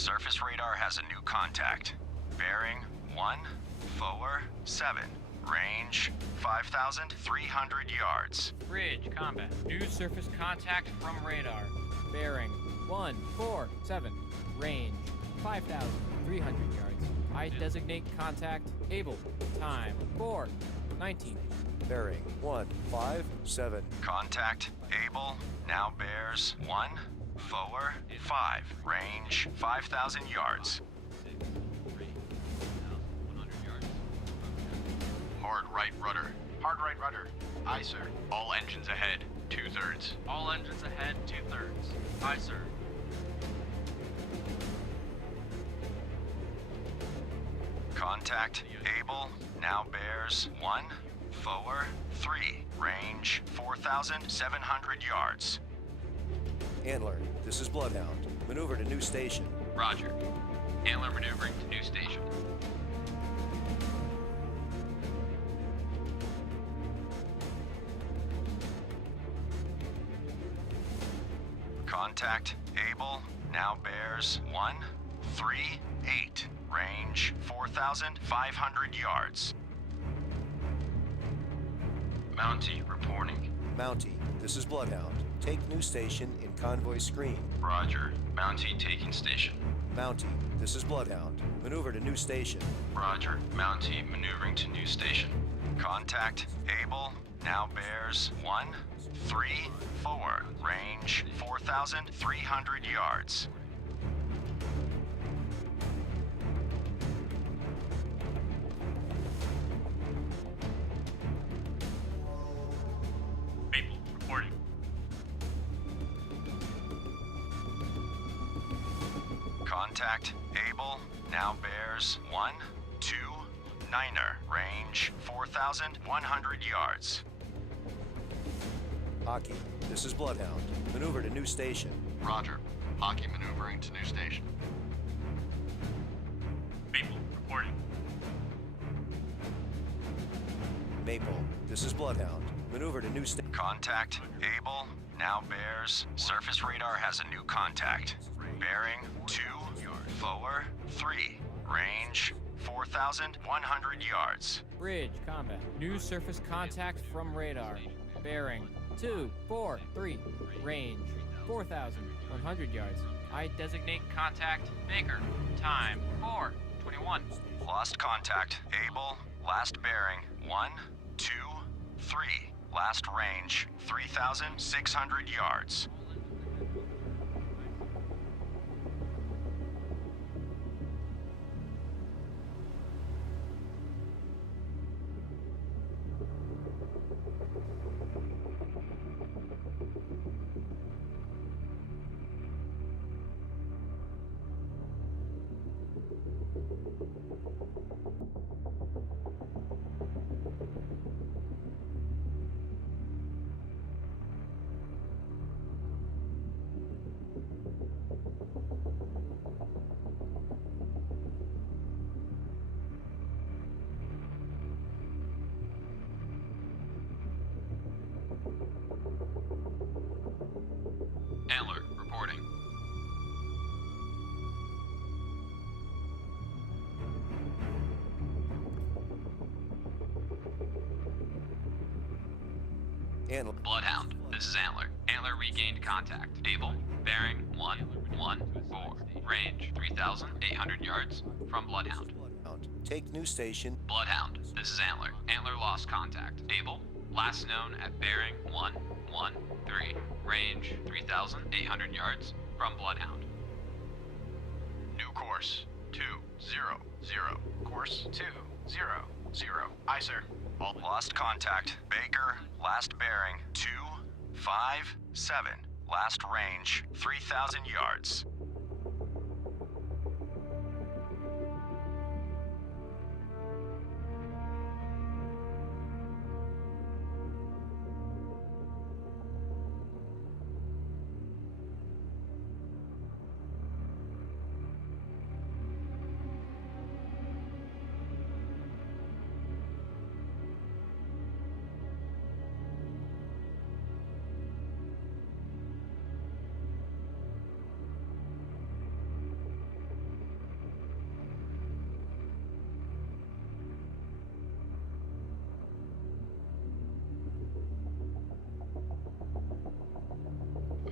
Surface radar has a new contact. Bearing 147. Range 5,300 yards. Bridge, combat. New surface contact from radar. Bearing 147. Range 5,300 yards. I designate contact. Able. Time 4:19. Bearing 157. Contact able now bears 145. Range 5,000 yards. Hard right rudder. Hard right rudder. Aye, sir. All engines ahead. 2/3. All engines ahead, 2/3. Aye, sir. Contact able now bears 143. Range 4,700 yards. Antler, this is Bloodhound. Maneuver to new station. Roger. Antler maneuvering to new station. Contact able now bears 138. Range 4,500 yards. Mountie reporting. Mountie, this is Bloodhound. Take new station in convoy screen. Roger. Mountie taking station. Mountie, this is Bloodhound. Maneuver to new station. Roger. Mountie maneuvering to new station. Contact able now bears 134. Range 4,300 yards. Maple reporting. Contact able now bears 129er. Range 4,100 yards. Hockey, this is Bloodhound. Maneuver to new station. Roger. Hockey maneuvering to new station. Maple reporting. Maple, this is Bloodhound. Maneuver to new station. Contact able now bears. Surface radar has a new contact. Bearing 243. Range 4,100 yards. Bridge, combat. New surface contact from radar. Bearing 243. Range 4,100 yards. I designate contact. Baker. Time 4:21. Lost contact able. Last bearing 123. Last range 3,600 yards. Antler reporting. Antler. Bloodhound, this is Antler. Antler regained contact. Able. Bearing 114. Range 3,800 yards from Bloodhound. Take new station. Bloodhound, this is Antler. Antler lost contact. Able. Last known at bearing 113. Range 3,800 yards from Bloodhound. New course. 200. Course 200. Aye, sir. All Lost contact Baker. Last bearing 257. Last range 3,000 yards.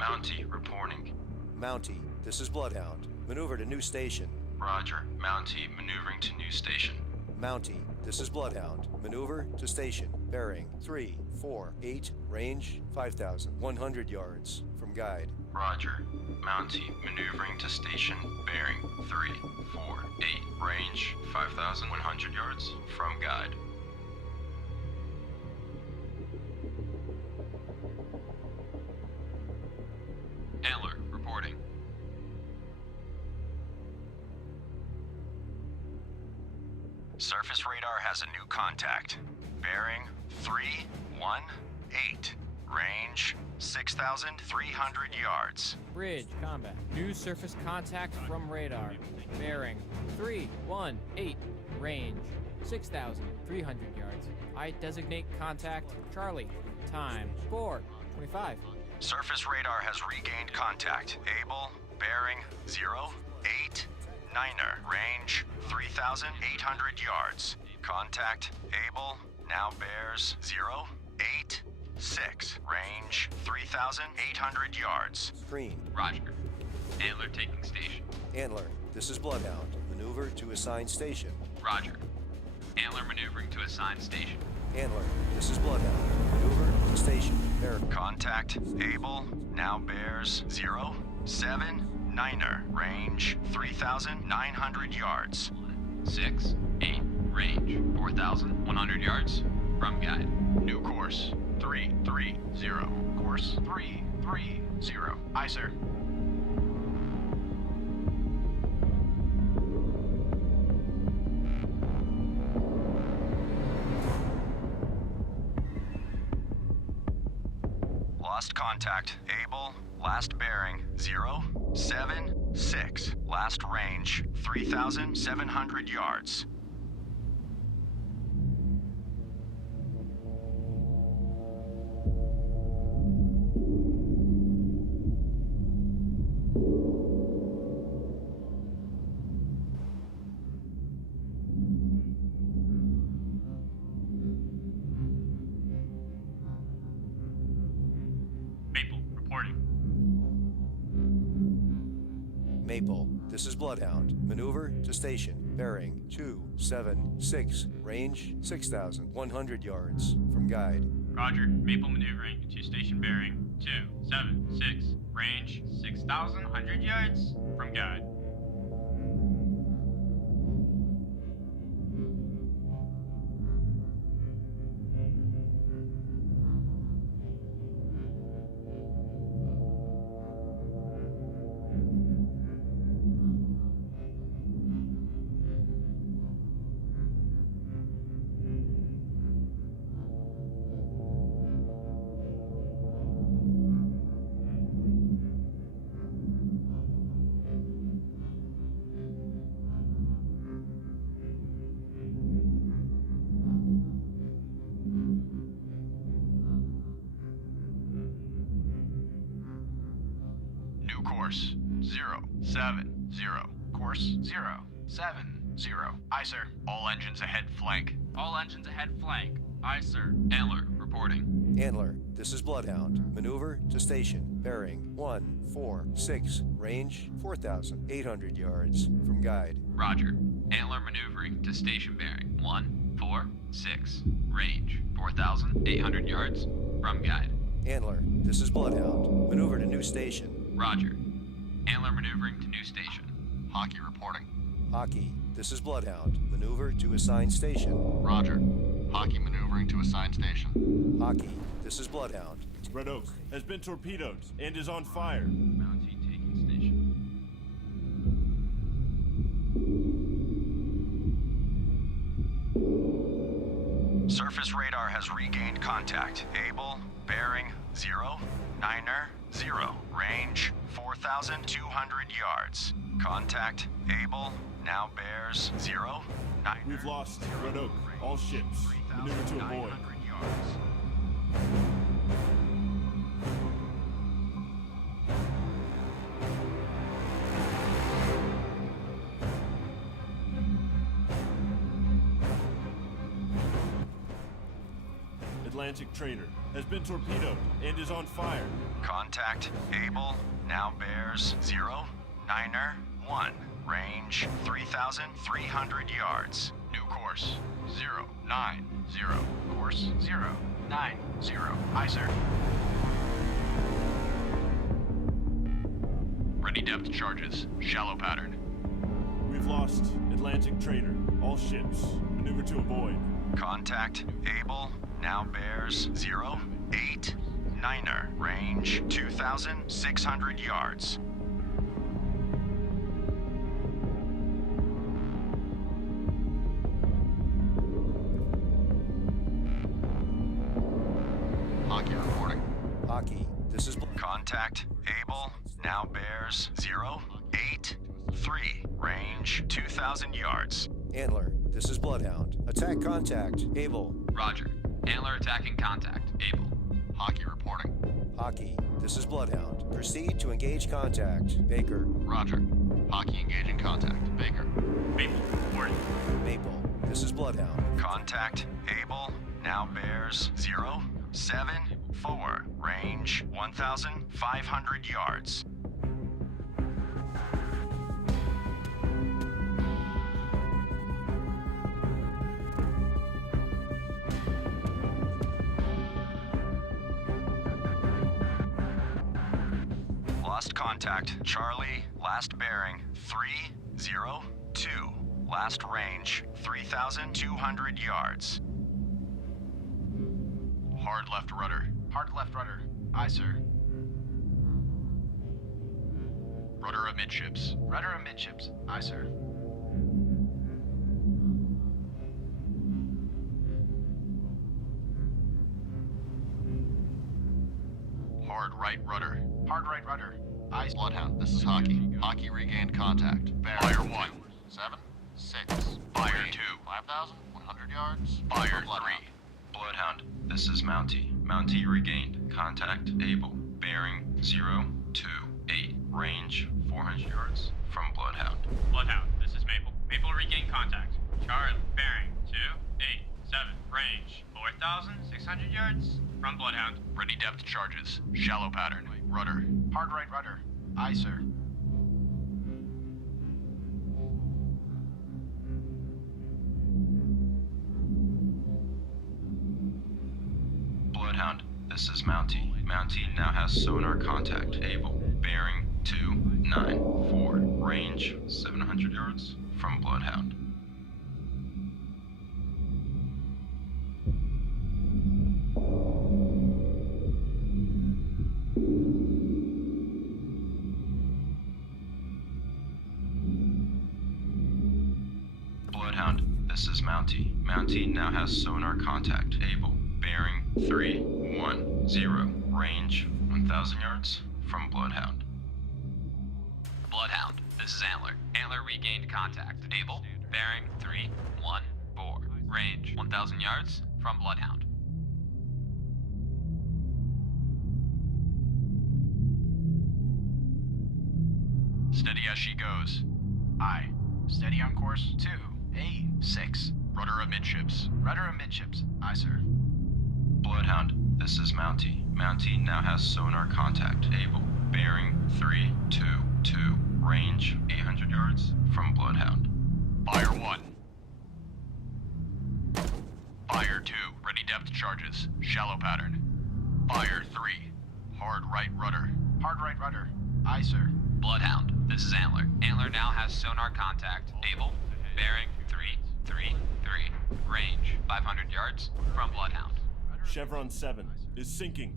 Mountie reporting. Mountie, this is Bloodhound. Maneuver to new station. Roger. Mountie maneuvering to new station. Mountie, this is Bloodhound. Maneuver to station. Bearing 348, range 5,100 yards. From guide. Roger. Mountie maneuvering to station. Bearing 348, range 5,100 yards. From guide. Antler, reporting. Surface radar has a new contact. Bearing 318. Range 6,300 yards. Bridge, combat. New surface contact from radar. Bearing 318. Range 6,300 yards. I designate contact Charlie. Time 4:25. Surface radar has regained contact. Able, bearing 089er. Range 3,800 yards. Contact Able now bears 086. Range 3,800 yards. Green. Roger. Antler taking station. Antler, this is Bloodhound. Maneuver to assigned station. Roger. Antler maneuvering to assigned station. Antler, this is Bloodhound. Maneuver to station. Bearing. Contact Able now bears 079er. Range 3,900 yards. 6-8 range 4,100 yards from guide. New course 330. Course 330. Aye, sir. Lost contact. Able. Last bearing 076. Last range 3,700 yards. Maple, reporting. Maple, this is Bloodhound. Maneuver to station. Bearing 276. Range 6,100 yards. From guide. Roger. Maple maneuvering to station bearing 276. Range 6,100 yards. From guide. New course 070. Course 070. Aye, sir. All engines ahead flank. All engines ahead flank. Aye, sir. Antler reporting. Antler, this is Bloodhound. Maneuver to station. Bearing 146. Range 4,800 yards. From guide. Roger. Antler maneuvering to station bearing 146. Range 4,800 yards from guide. Antler, this is Bloodhound. Maneuver to new station. Roger. Antler maneuvering to new station. Hockey reporting. Hockey, this is Bloodhound. Maneuver to assigned station. Roger. Hockey maneuvering to assigned station. Hockey, this is Bloodhound. Red Oak has been torpedoed and is on fire. Mountie taking station. Surface radar has regained contact. Able, bearing 090. Range 4,200 yards. Contact Able now bears 090. We've lost Red Oak. All ships. Maneuver to avoid. Atlantic trader has been torpedoed and is on fire. Contact Able now bears 091. Range 3,300 yards. New course 090. Course 090. Aye, sir. Ready depth charges. Shallow pattern. We've lost Atlantic trader. All ships. Maneuver to avoid. Contact Able now bears 089. Range 2,600 yards. Hockey reporting. Hockey, this is... Contact Able now bears 083. Range 2,000 yards. Antler, this is Bloodhound. Attack contact. Able. Roger. Antler attacking contact. Able. Hockey reporting. Hockey, this is Bloodhound. Proceed to engage contact. Baker. Roger. Hockey engaging contact. Baker. Maple, reporting. Maple, this is Bloodhound. Contact Able now bears 074. Range 1,500 yards. Lost contact. Charlie, last bearing 302. Last range 3,200 yards. Hard left rudder. Hard left rudder. Aye, sir. Rudder amidships. Rudder amidships. Aye, sir. Hard right rudder. Hard right rudder. Aye. Bloodhound, this is Hockey. Hockey regained contact. Fire 1. 7, 6. Fire Range 2. 5,100 yards. Fire From 3. Bloodhound. Bloodhound, this is Mountie. Mountie regained. Contact Able. Bearing 028. Range 400 yards from Bloodhound. Bloodhound, this is Maple. Maple regain contact. Charlie, bearing 287. Range 4,600 yards from Bloodhound. Ready depth charges. Shallow pattern. Rudder. Hard right rudder. Aye, sir. Bloodhound, this is Mountie. Mountie now has sonar contact. Able. Bearing 294. Range 700 yards from Bloodhound. Bloodhound, this is Mountie. Mountie now has sonar contact. Able. Bearing 310. Range 1,000 yards from Bloodhound. Bloodhound, this is Antler. Antler regained contact. Able. Bearing 314. Range 1,000 yards from Bloodhound. Steady as she goes. Aye. Steady on course 286. Rudder amidships. Rudder amidships. Aye, sir. Bloodhound, this is Mountie. Mountie now has sonar contact. Able. Bearing 322. Range 800 yards from Bloodhound. Fire 1. Fire 2. Ready depth charges. Shallow pattern. Fire 3. Hard right rudder. Hard right rudder. Aye, sir. Bloodhound, this is Antler. Antler now has sonar contact. Able. Bearing 333. Range 500 yards from Bloodhound. Chevron 7 is sinking.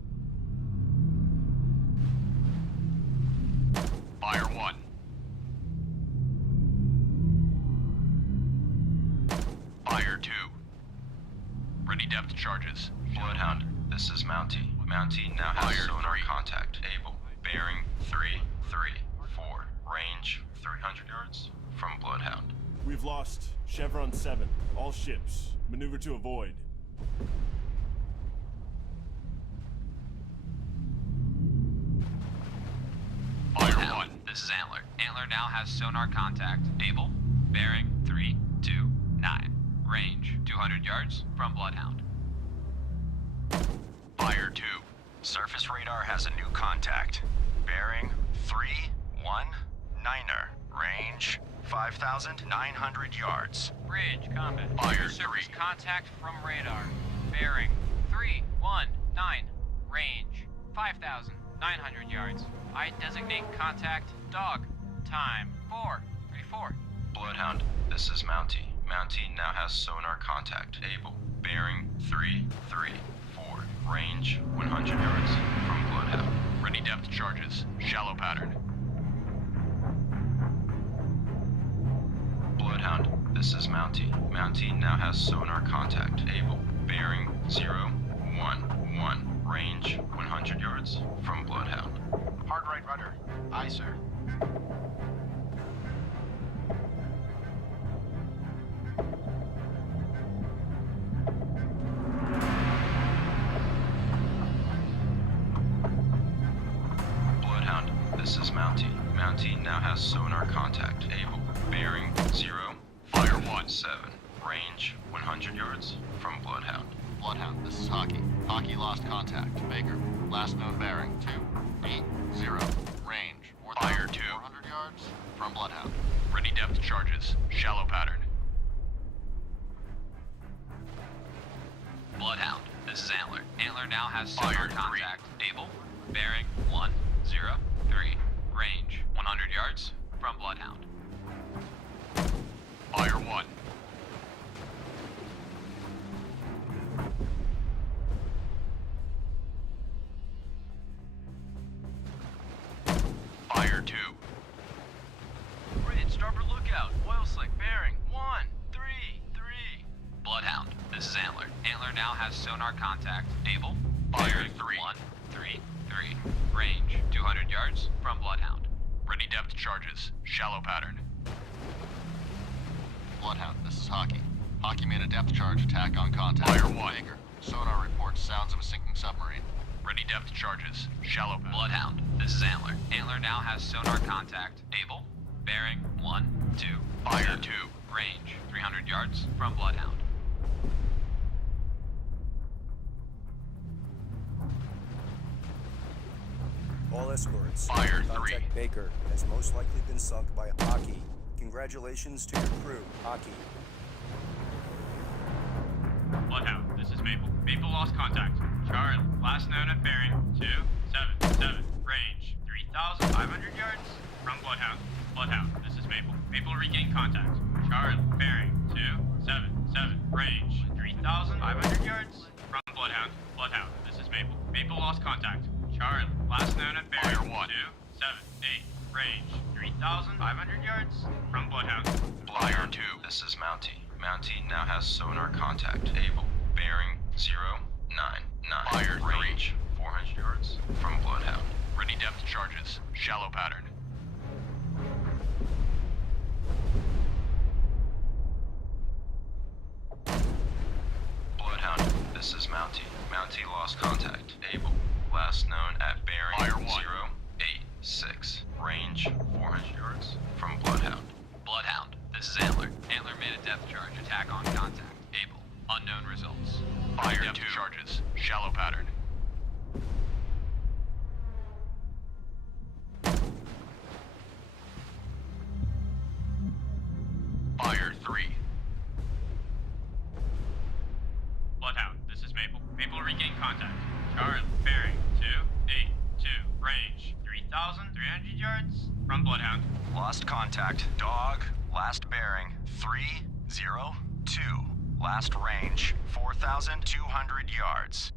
Fire 1. Fire 2. Ready depth charges. Bloodhound, this is Mountie. Mountie now has Fire sonar 3. contact. Able. Bearing 334. Range 300 yards from Bloodhound. We've lost Chevron 7. All ships. Maneuver to avoid. Fire Bloodhound, 1. this is Antler. Antler now has sonar contact. Able. Bearing 329. Range 200 yards from Bloodhound. Fire 2. Surface radar has a new contact. Bearing 319er. Range 5,900 yards. Bridge, combat. Fire Surface 3. contact from radar. Bearing 319. Range 5,900 yards. I designate contact dog. Time 434. Bloodhound, this is Mountie. Mountie now has sonar contact. Able. Bearing 334. Range 100 yards from Bloodhound. Ready depth charges. Shallow pattern. Bloodhound, this is Mountie. Mountie now has sonar contact. Able. Bearing 011. Range 100 yards from Bloodhound. Hard right rudder. Aye, sir. Bloodhound, this is Mountie. Mountie now has sonar contact. Able. Bearing 0. Fire 1. 7. Range 100 yards from Bloodhound. Bloodhound, this is Hockey. Hockey lost contact. Baker. Last known bearing 280. Range 4,400 yards from Bloodhound. Ready depth charges. Shallow pattern. Bloodhound, this is Antler. Antler now has Fire sonar 3. contact. Able. Bearing 103. Range 100 yards from Bloodhound. Fire 1. Fire 2. Bridge, starboard lookout. Oil slick bearing 133. Bloodhound, this is Antler. Antler now has sonar contact. Able. Fire Bearing 3. 133. Range 200 yards from Bloodhound. Ready depth charges. Shallow pattern. Bloodhound, this is Hockey. Hockey made a depth charge attack on contact. Fire 1. Baker. Sonar reports sounds of a sinking submarine. Ready depth charges. Shallow pattern. Bloodhound, this is Antler. Antler now has sonar contact. Able. Bearing 120. Fire 2. Range 300 yards from Bloodhound. All escorts. Fire 3. Contact Baker has most likely been sunk by Hockey. Congratulations to your crew, Hockey. Bloodhound, this is Maple. Maple lost contact. Charlie, last known at bearing 277. Range 3,500 yards from Bloodhound. Bloodhound, this is Maple. Maple regained contact. Charlie, bearing 277. Range 3,500 yards from Bloodhound. Bloodhound, this is Maple. Maple lost contact. Charlie, last known at bearing Fire 1. 278. Range 3,500 yards from Bloodhound. Fire 2. This is Mountie. Mountie now has sonar contact. Able. Bearing 099. Fire 3. Range 400 yards from Bloodhound. Ready depth charges. Shallow pattern. Bloodhound, this is Mountie. Mountie lost contact. Able. Last known at bearing Fire 1. 086. Range 400 yards from Bloodhound. Bloodhound, this is Antler. Antler made a depth charge attack on contact. Able. Unknown results. Fire Depth 2. Charges. Shallow pattern. Fire 3. Bloodhound, this is Maple. Maple regained contact. Charlie, bearing 282. Range 3,300 yards from Bloodhound. Lost contact. Dog. Last bearing 302. Last range 4,200 yards.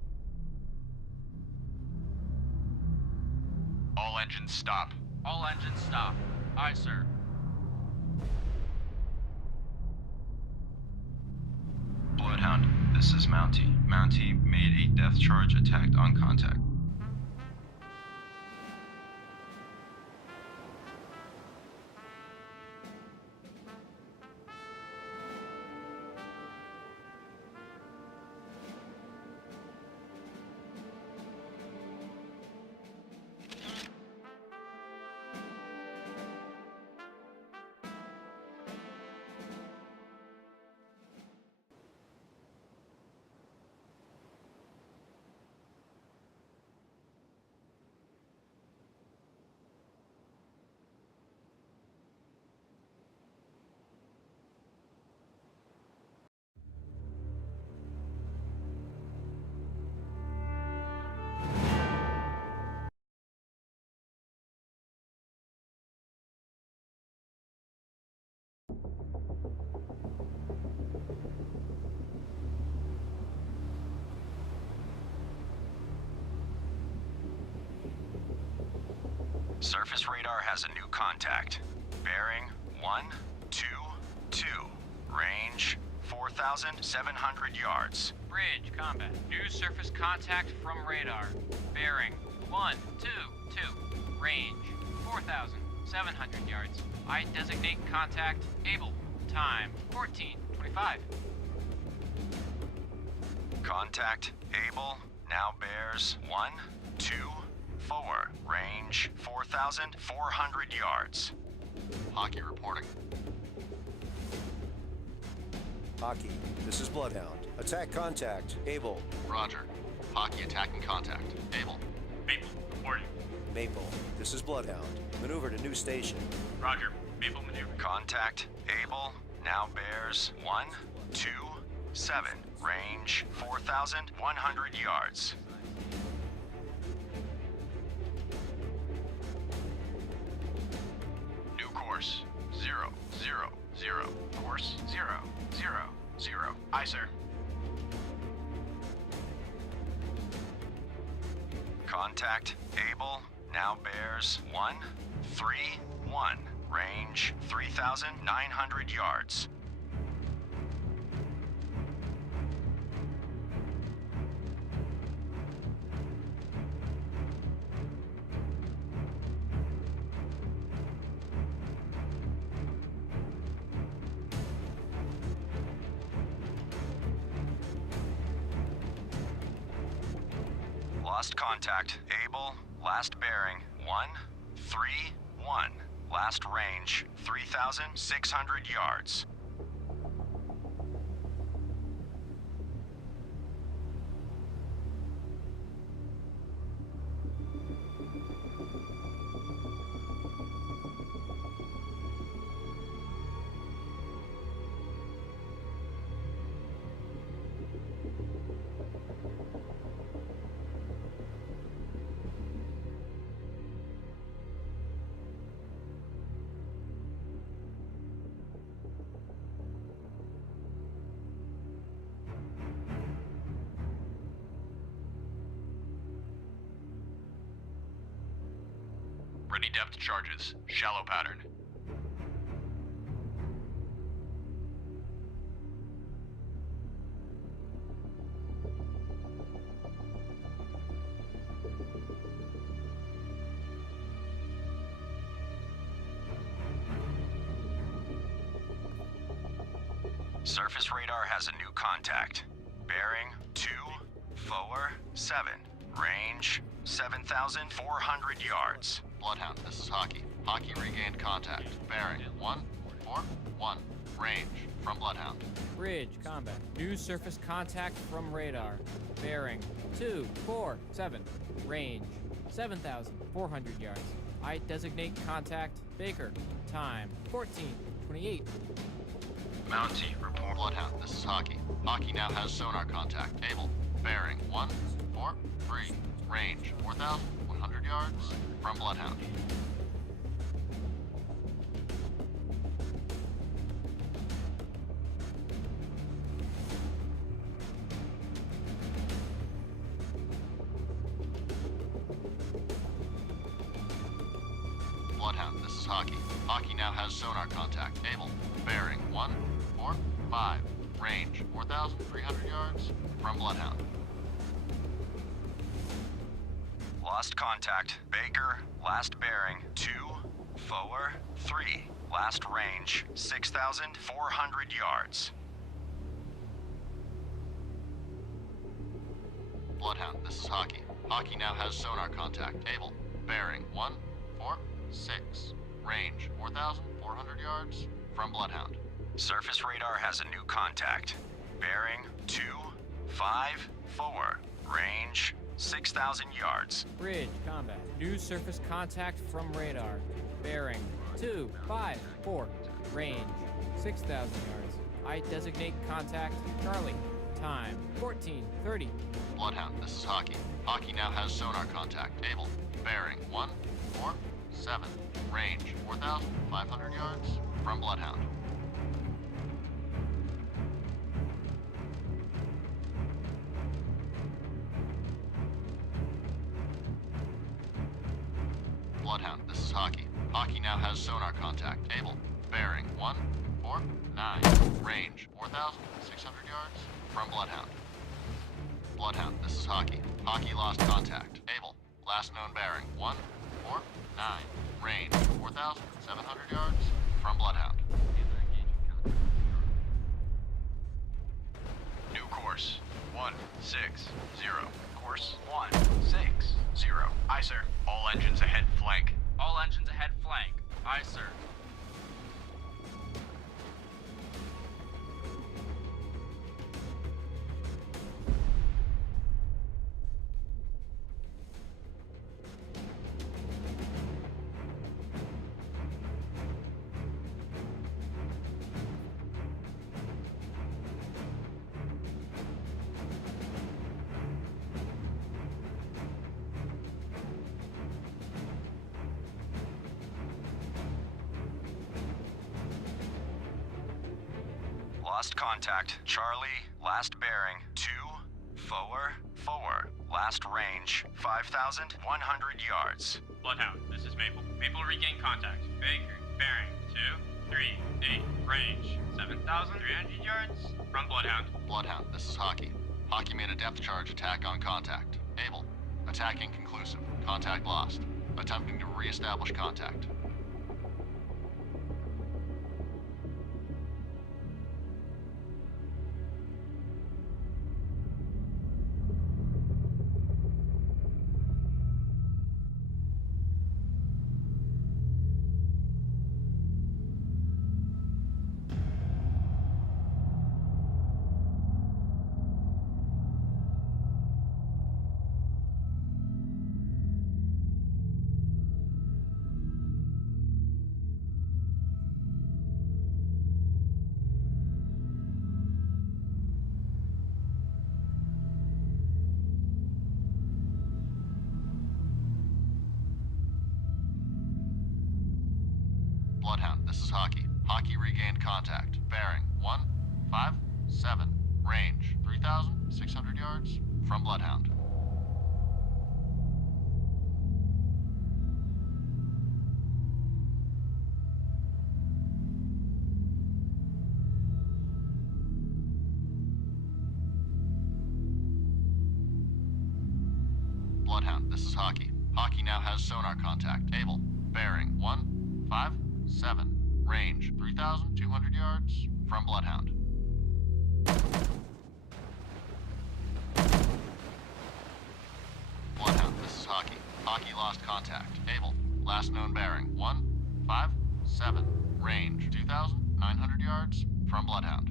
All engines stop. All engines stop. Aye, sir. Bloodhound, this is Mountie. Mountie made a depth charge attack on contact. Surface radar has a new contact. Bearing 122. Range 4,700 yards. Bridge, combat. New surface contact from radar. Bearing 122. Range 4,700 yards. I designate contact able. Time 14:25. Contact able. Now bears 124. Range 4,400 yards. Hockey reporting. Hockey, this is Bloodhound. Attack contact. Able. Roger. Hockey attacking contact. Able. Maple, reporting. Maple, this is Bloodhound. Maneuver to new station. Roger. Maple maneuver. Contact able. Now bears 127. Range 4,100 yards. New course 000. Course 000. Aye, sir. Contact able. Now bears 131. Range 3,900 yards. Lost contact. Able. Last bearing 131. Last range 3,600 yards. Ready depth charges. Shallow pattern. Surface radar has a new contact. Bearing 247. Range 7,400 yards. Bloodhound, this is Hockey. Hockey regained contact. Bearing 141. Range from Bloodhound. Bridge, combat. New surface contact from radar. Bearing 247. Range 7,400 yards. I designate contact Baker. Time 14:28. Mountie, report. Bloodhound, this is Hockey. Hockey now has sonar contact. Able. Bearing 143. Range 4,100 yards from Bloodhound. Bloodhound, this is Hockey. Hockey now has sonar contact. Able. Bearing 145. Range 4,300 yards from Bloodhound. Lost contact. Baker. Last bearing 243. Last range 6,400 yards. Bloodhound, this is Hockey. Hockey now has sonar contact. Able. Bearing 146. Range 4,400 yards from Bloodhound. Surface radar has a new contact. Bearing 254. Range 6,000 yards. Bridge, combat. New surface contact from radar. Bearing 254. Range 6,000 yards. I designate contact Charlie. Time 14:30. Bloodhound, this is Hockey. Hockey now has sonar contact. Able. Bearing 147. Range 4,500 yards from Bloodhound. Bloodhound, this is Hockey. Hockey now has sonar contact. Able. Bearing 149. Range 4,600 yards from Bloodhound. Bloodhound, this is Hockey. Hockey lost contact. Able. Last known bearing 149. Range 4,700 yards from Bloodhound. New course 160. Course 160. Aye, sir. All engines ahead flank. All engines ahead flank. Aye, sir. Lost contact. Charlie, last bearing, 2, forward. Last range, 5,100 yards. Bloodhound, this is Maple. Maple regain contact. Baker, bearing, 238, range, 7,300 yards from Bloodhound. Bloodhound, this is Hockey. Hockey made a depth charge attack on contact. Able. Attack inconclusive. Contact lost. Attempting to re-establish contact. Bloodhound, this is Hockey. Hockey regained contact. Bearing 157. Range 3,600 yards from Bloodhound. Bloodhound, this is Hockey. Hockey now has sonar contact. Able. Bearing 157. Range 3,200 yards from Bloodhound. Bloodhound, this is Hockey. Hockey lost contact. Able. Last known bearing 157. Range 2,900 yards from Bloodhound.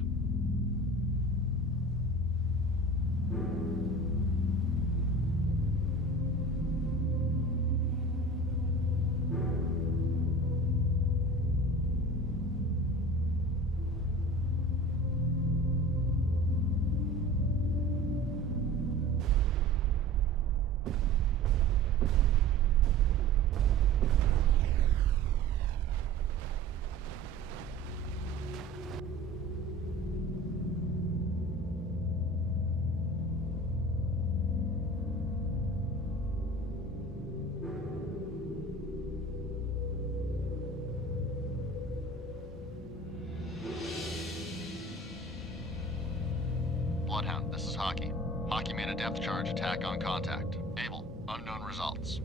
Bloodhound, this is Hockey. Hockey made a depth charge attack on contact. Able. Unknown results.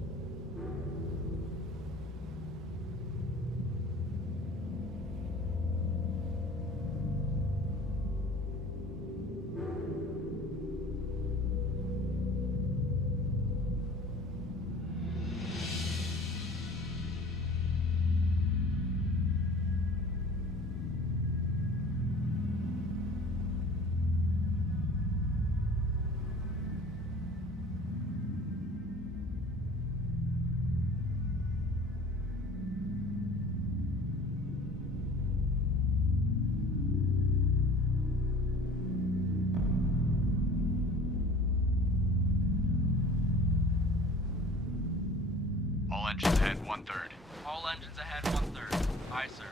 All engines ahead 1/3. All engines ahead 1/3. Aye, sir.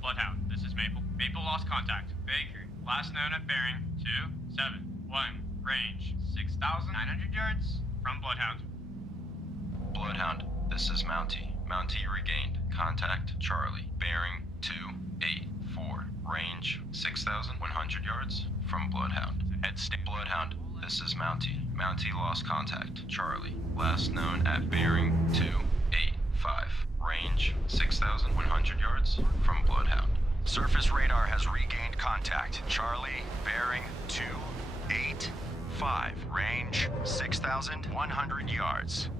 Bloodhound, this is Maple. Maple lost contact. Baker, last known at bearing 271. Range 6,900 yards from Bloodhound. Bloodhound, this is Mountie. Mountie regained. Contact Charlie. Bearing 284. Range 6,100 yards from Bloodhound. Head state. Bloodhound, this is Mountie. Mountie lost contact. Charlie. Last known at bearing 285. Range 6,100 yards from Bloodhound. Surface radar has regained contact. Charlie, bearing 285. Range 6,100 yards.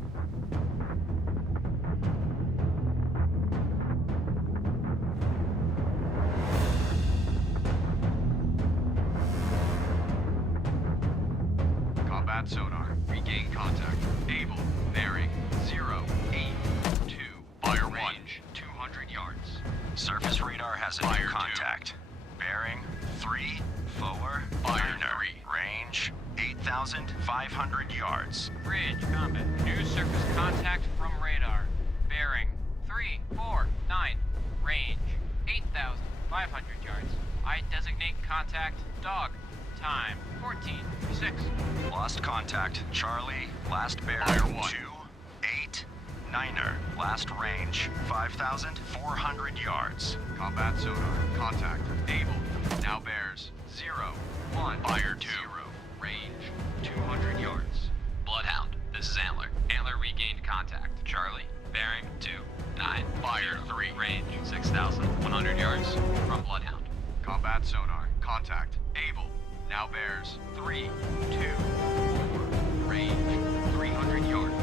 Combat sonar. Regain contact. Able. Bearing 082. Fire 1. 200 yards. Surface radar has a Fire new contact. Bearing 34. Fire 3. Range 8,500 yards. Bridge, combat. New surface contact from radar. Bearing 349. Range 8,500 yards. I designate contact dog. Time 14:06. Lost contact. Charlie, last bearing Fire 1. 289er. Last range 5,400 yards. Combat sonar. Contact. Able. Now bears 01. Fire 2. Range 200 yards. Bloodhound, this is Antler. Antler regained contact. Charlie, bearing 29. Fire 3. Range 6,100 yards from Bloodhound. Combat sonar. Contact. Able. Now bears 324. Range 300 yards.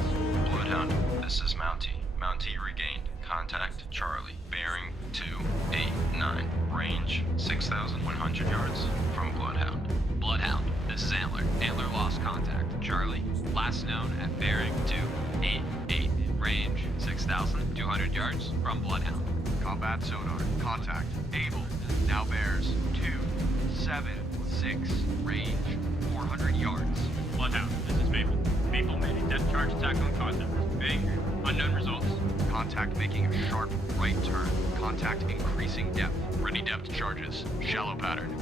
Bloodhound, this is Mountie. Mountie regained. Contact Charlie. Bearing 289. Range 6,100 yards from Bloodhound. Bloodhound, this is Antler. Antler lost contact. Charlie, last known at bearing 288. Range 6,200 yards from Bloodhound. Combat sonar. Contact. Able. Now bears 276. Range 400 yards. Bloodhound, this is Maple. Maple made a depth charge attack on contact. Baker, unknown results. Contact making a sharp right turn. Contact increasing depth. Ready depth charges. Shallow pattern.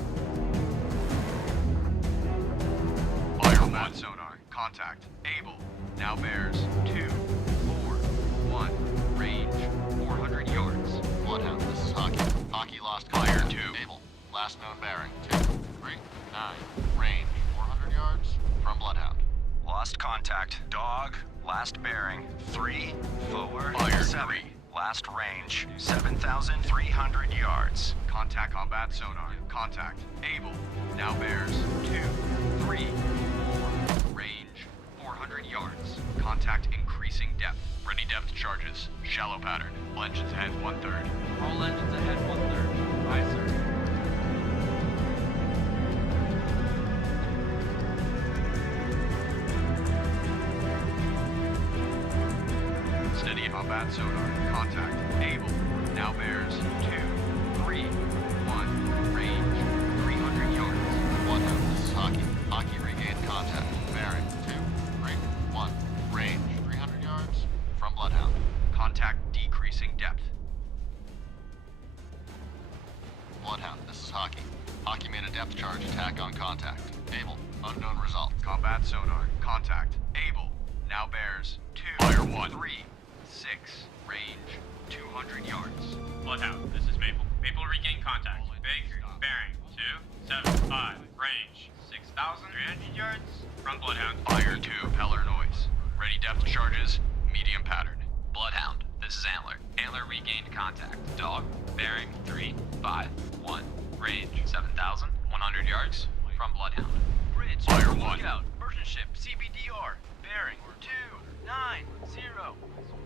Fire combat sonar. Contact. Able. Now bears 241. Range 400 yards. Bloodhound, this is Hockey. Hockey lost Fire contact. 2. Able. Last known bearing 239. Range 400 yards from Bloodhound. Lost contact. Dog, last bearing 347. Fire 3. Last range 7,300 yards. Contact combat sonar. Contact. Able. Now bears 234. Range 400 yards. Contact increasing depth. Ready depth charges. Shallow pattern. All engines ahead 1/3. All engines ahead 1/3. Aye, sir. Steady combat sonar. Contact. Able. Now bears 231. Range 300 yards. Bloodhound, this is Hockey. Hockey regained contact. Bearing 231. Range 300 yards from Bloodhound. Contact decreasing depth. Bloodhound, this is Hockey. Hockey made a depth charge attack on contact. Able. Unknown result. Combat sonar. Contact. Able. Now bears 2. Fire 1. 3. 6. Range 200 yards. Bloodhound, this is Maple. Maple regained contact. Baker, bearing 275. Range 6,300 yards from Bloodhound. Fire 2. Propeller noise. Ready depth charges. Medium pattern. Bloodhound, this is Antler. Antler regained contact. Dog, bearing 351. Range 7,100 yards from Bloodhound. Bridge, Fire 1. lookout. Merchant ship, CBDR. Bearing 290.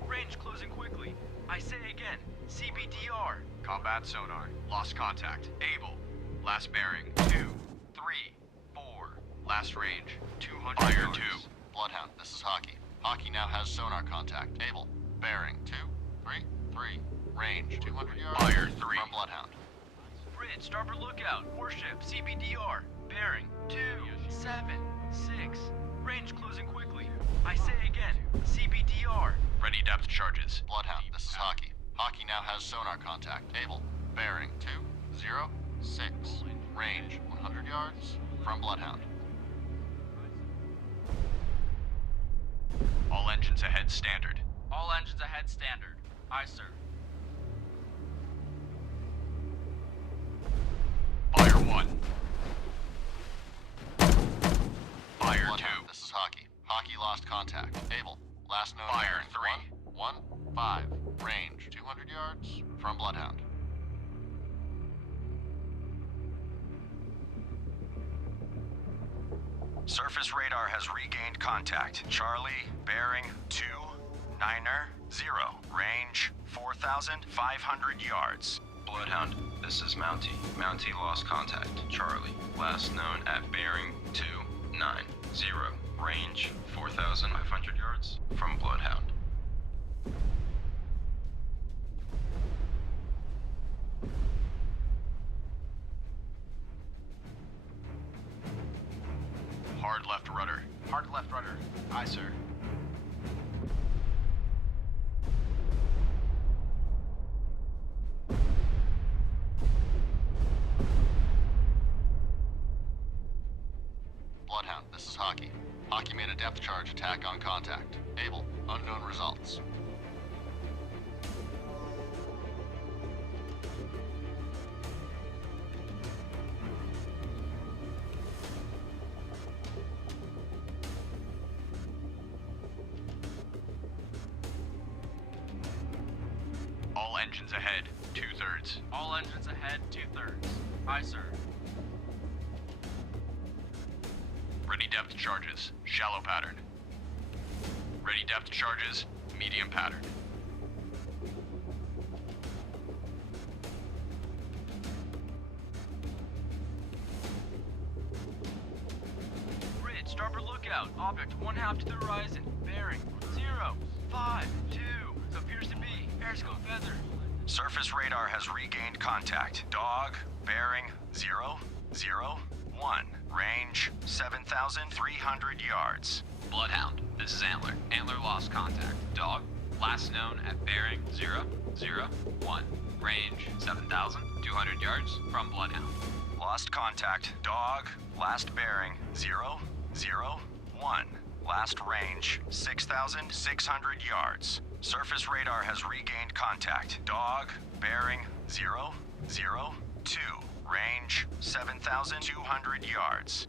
Range closing quickly. I say again, CBDR. Combat sonar. Lost contact. Able. Last bearing 234. Last range 200 Fire yards. 2. Bloodhound, this is Hockey. Hockey now has sonar contact. Able. Bearing 233. Range 200 yards Fire 3. from Bloodhound. Bridge, starboard lookout. Warship, CBDR. Bearing 276. Range closing quickly. I say again, CBDR. Ready depth charges. Bloodhound, this is Hockey. Hockey now has sonar contact. Able. Bearing 206. Range 100 yards from Bloodhound. All engines ahead standard. All engines ahead standard. Aye, sir. Fire 1. Fire Bloodhound, 2. this is Hockey. Hockey lost contact. Able. Last known Fire bearing. 3. 1, 5. Range 200 yards from Bloodhound. Surface radar has regained contact. Charlie, bearing 290. Range 4,500 yards. Bloodhound, this is Mountie. Mountie lost contact. Charlie, last known at bearing 290. Range 4,500 yards from Bloodhound. Hard left rudder. Hard left rudder. Aye, sir. Bloodhound, this is Hockey. Hockey made a depth charge attack on contact. Able. Unknown results. All engines ahead, 2/3. All engines ahead, 2/3. Aye, sir. Ready depth charges, shallow pattern. Ready depth charges, medium pattern. Bridge, starboard lookout. Object 1/2 to the horizon. Bearing 0, 5, 2. So appears to be. Periscope feather. Surface radar has regained contact. Dog, bearing 001. Range 7,300 yards. Bloodhound, this is Antler. Antler lost contact. Dog, last known at bearing 001. Range 7,200 yards from Bloodhound. Lost contact. Dog, last bearing 001. Last range 6,600 yards. Surface radar has regained contact. Dog, bearing 002. Range 7,200 yards.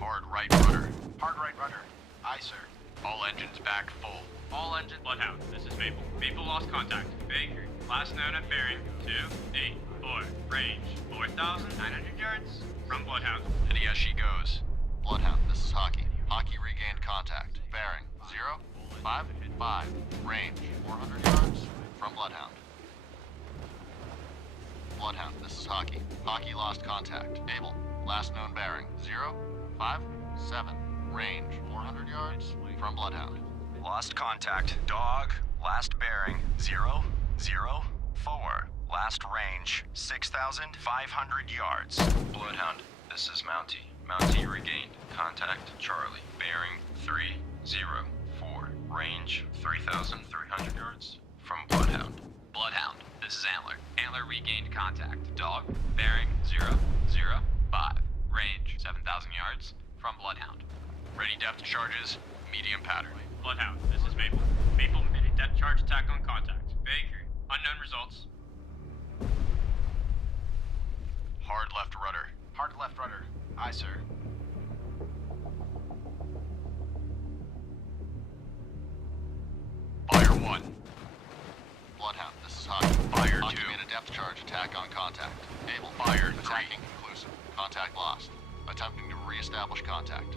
Hard right rudder. Hard right rudder. Aye, sir. All engines back full. All engines. Bloodhound, this is Maple. Maple lost contact. Baker, last known at bearing 284. Range 4,900 yards from Bloodhound. And yes, she goes. Bloodhound, this is Hockey. Hockey regained contact. Bearing 055. Range 400 yards from Bloodhound. Bloodhound, this is Hockey. Hockey lost contact. Able. Last known bearing 057. Range 400 yards from Bloodhound. Lost contact. Dog, last bearing 004. Last range 6,500 yards. Bloodhound, this is Mountie. Mountie regained contact. Charlie, bearing 304. Range 3,300 yards from Bloodhound. Bloodhound, this is Antler. Antler regained contact. Dog, bearing 005. Range 7,000 yards from Bloodhound. Ready depth charges, medium pattern. Bloodhound, this is Maple. Maple made a depth charge attack on contact. Baker, unknown results. Hard left rudder. Hard left rudder. Aye, sir. Fire 1. Bloodhound, this is Hockey. Fire Hockey 2. made a depth charge attack on contact. Able. Fire 3. Attacking conclusive. Contact lost. Attempting to re-establish contact.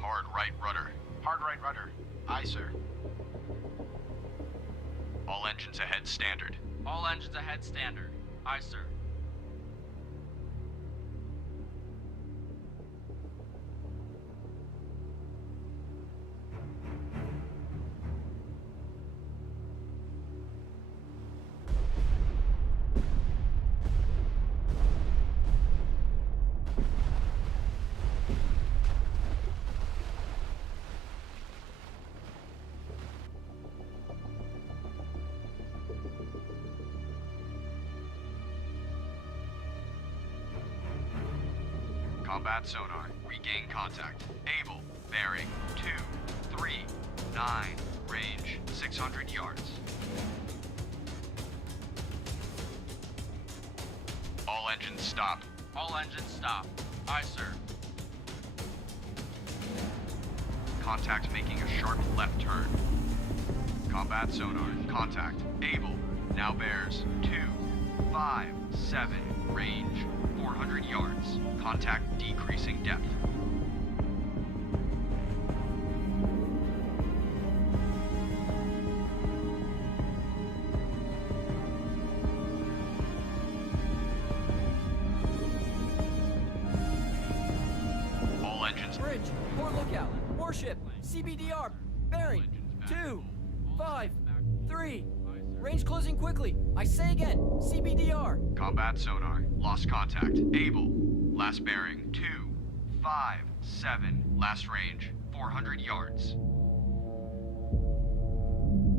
Hard right rudder. Hard right rudder. Aye, sir. All engines ahead standard. All engines ahead standard. Aye, sir. Combat sonar. Regain contact. Able. Bearing 239. Range 600 yards. All engines stop. All engines stop. Aye, sir. Contact making a sharp left turn. Combat sonar. Contact. Able. Now bears 257. Range 400 yards. Contact decreasing depth. All engines. Bridge, port lookout, warship, CBDR, bearing, 253. Range closing quickly. I say again, CBDR. Combat sonar. Lost contact. Able. Last bearing 257. Last range 400 yards.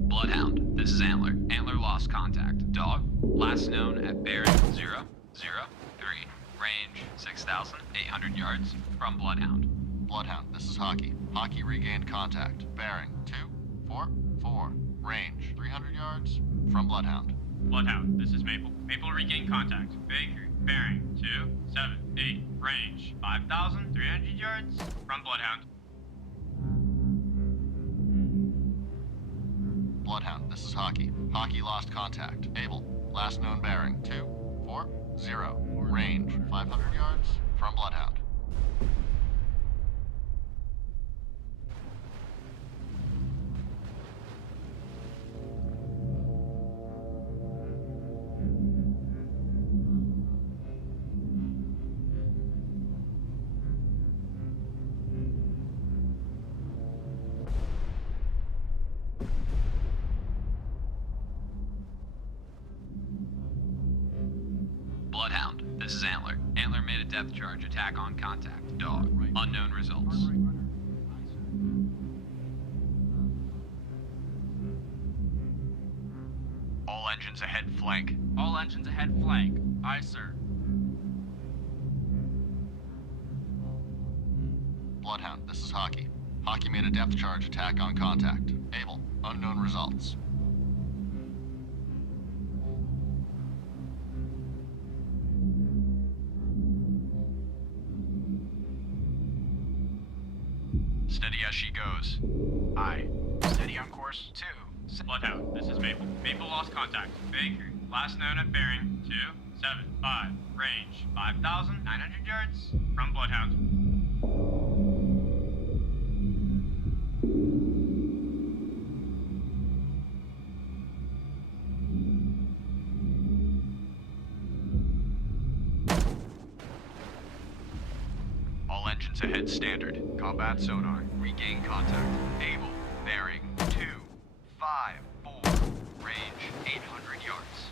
Bloodhound, this is Antler. Antler lost contact. Dog, last known at bearing 003. Range 6,800 yards from Bloodhound. Bloodhound, this is Hockey. Hockey regained contact. Bearing 244. Range 300 yards from Bloodhound. Bloodhound, this is Maple. Maple regained contact. Baker, bearing 278. Range 5,300 yards from Bloodhound. Bloodhound, this is Hockey. Hockey lost contact. Able. Last known bearing 240. Range 500 yards from Bloodhound. Bloodhound, this is Antler. Antler made a depth charge attack on contact. Dog, unknown results. All engines ahead flank. All engines ahead flank. Aye, sir. Bloodhound, this is Hockey. Hockey made a depth charge attack on contact. Able. Unknown results. Steady as she goes. Aye. Steady on course 2. Bloodhound, this is Maple. Maple lost contact. Baker, last known at bearing 275. Range 5,900 yards from Bloodhound. All engines ahead standard. Combat sonar. Regain contact. Able. Bearing 254. Range 800 yards.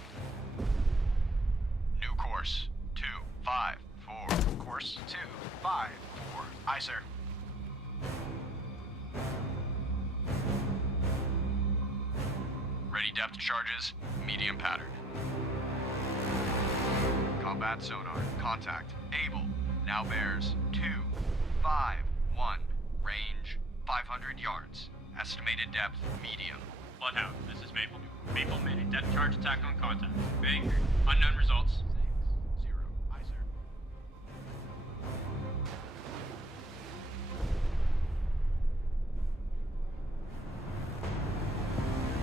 New course 254. Course 254. Aye, sir. Ready depth charges. Medium pattern. Combat sonar. Contact. Able. Now bears 251. Range 500 yards. Estimated depth medium. Bloodhound, this is Maple. Maple made a depth charge attack on contact. Baker, unknown results. 0. Aye, sir.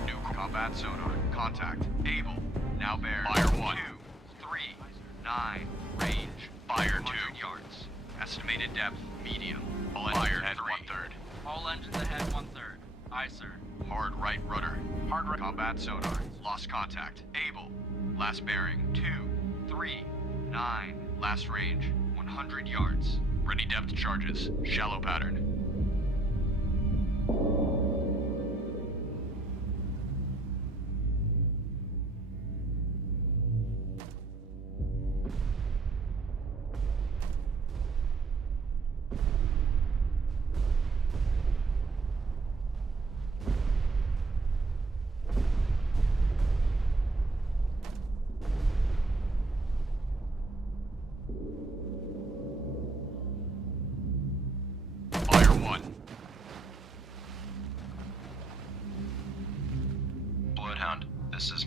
New combat sonar. Contact. Able. Now bears Fire 1. 239. Range. Fire 2 yards. Estimated depth medium. All engines ahead 1/3. All engines ahead 1/3. Aye, sir. Hard right rudder. Hard right. Combat sonar. Lost contact. Able. Last bearing 239. Last range 100 yards. Ready depth charges. Shallow pattern.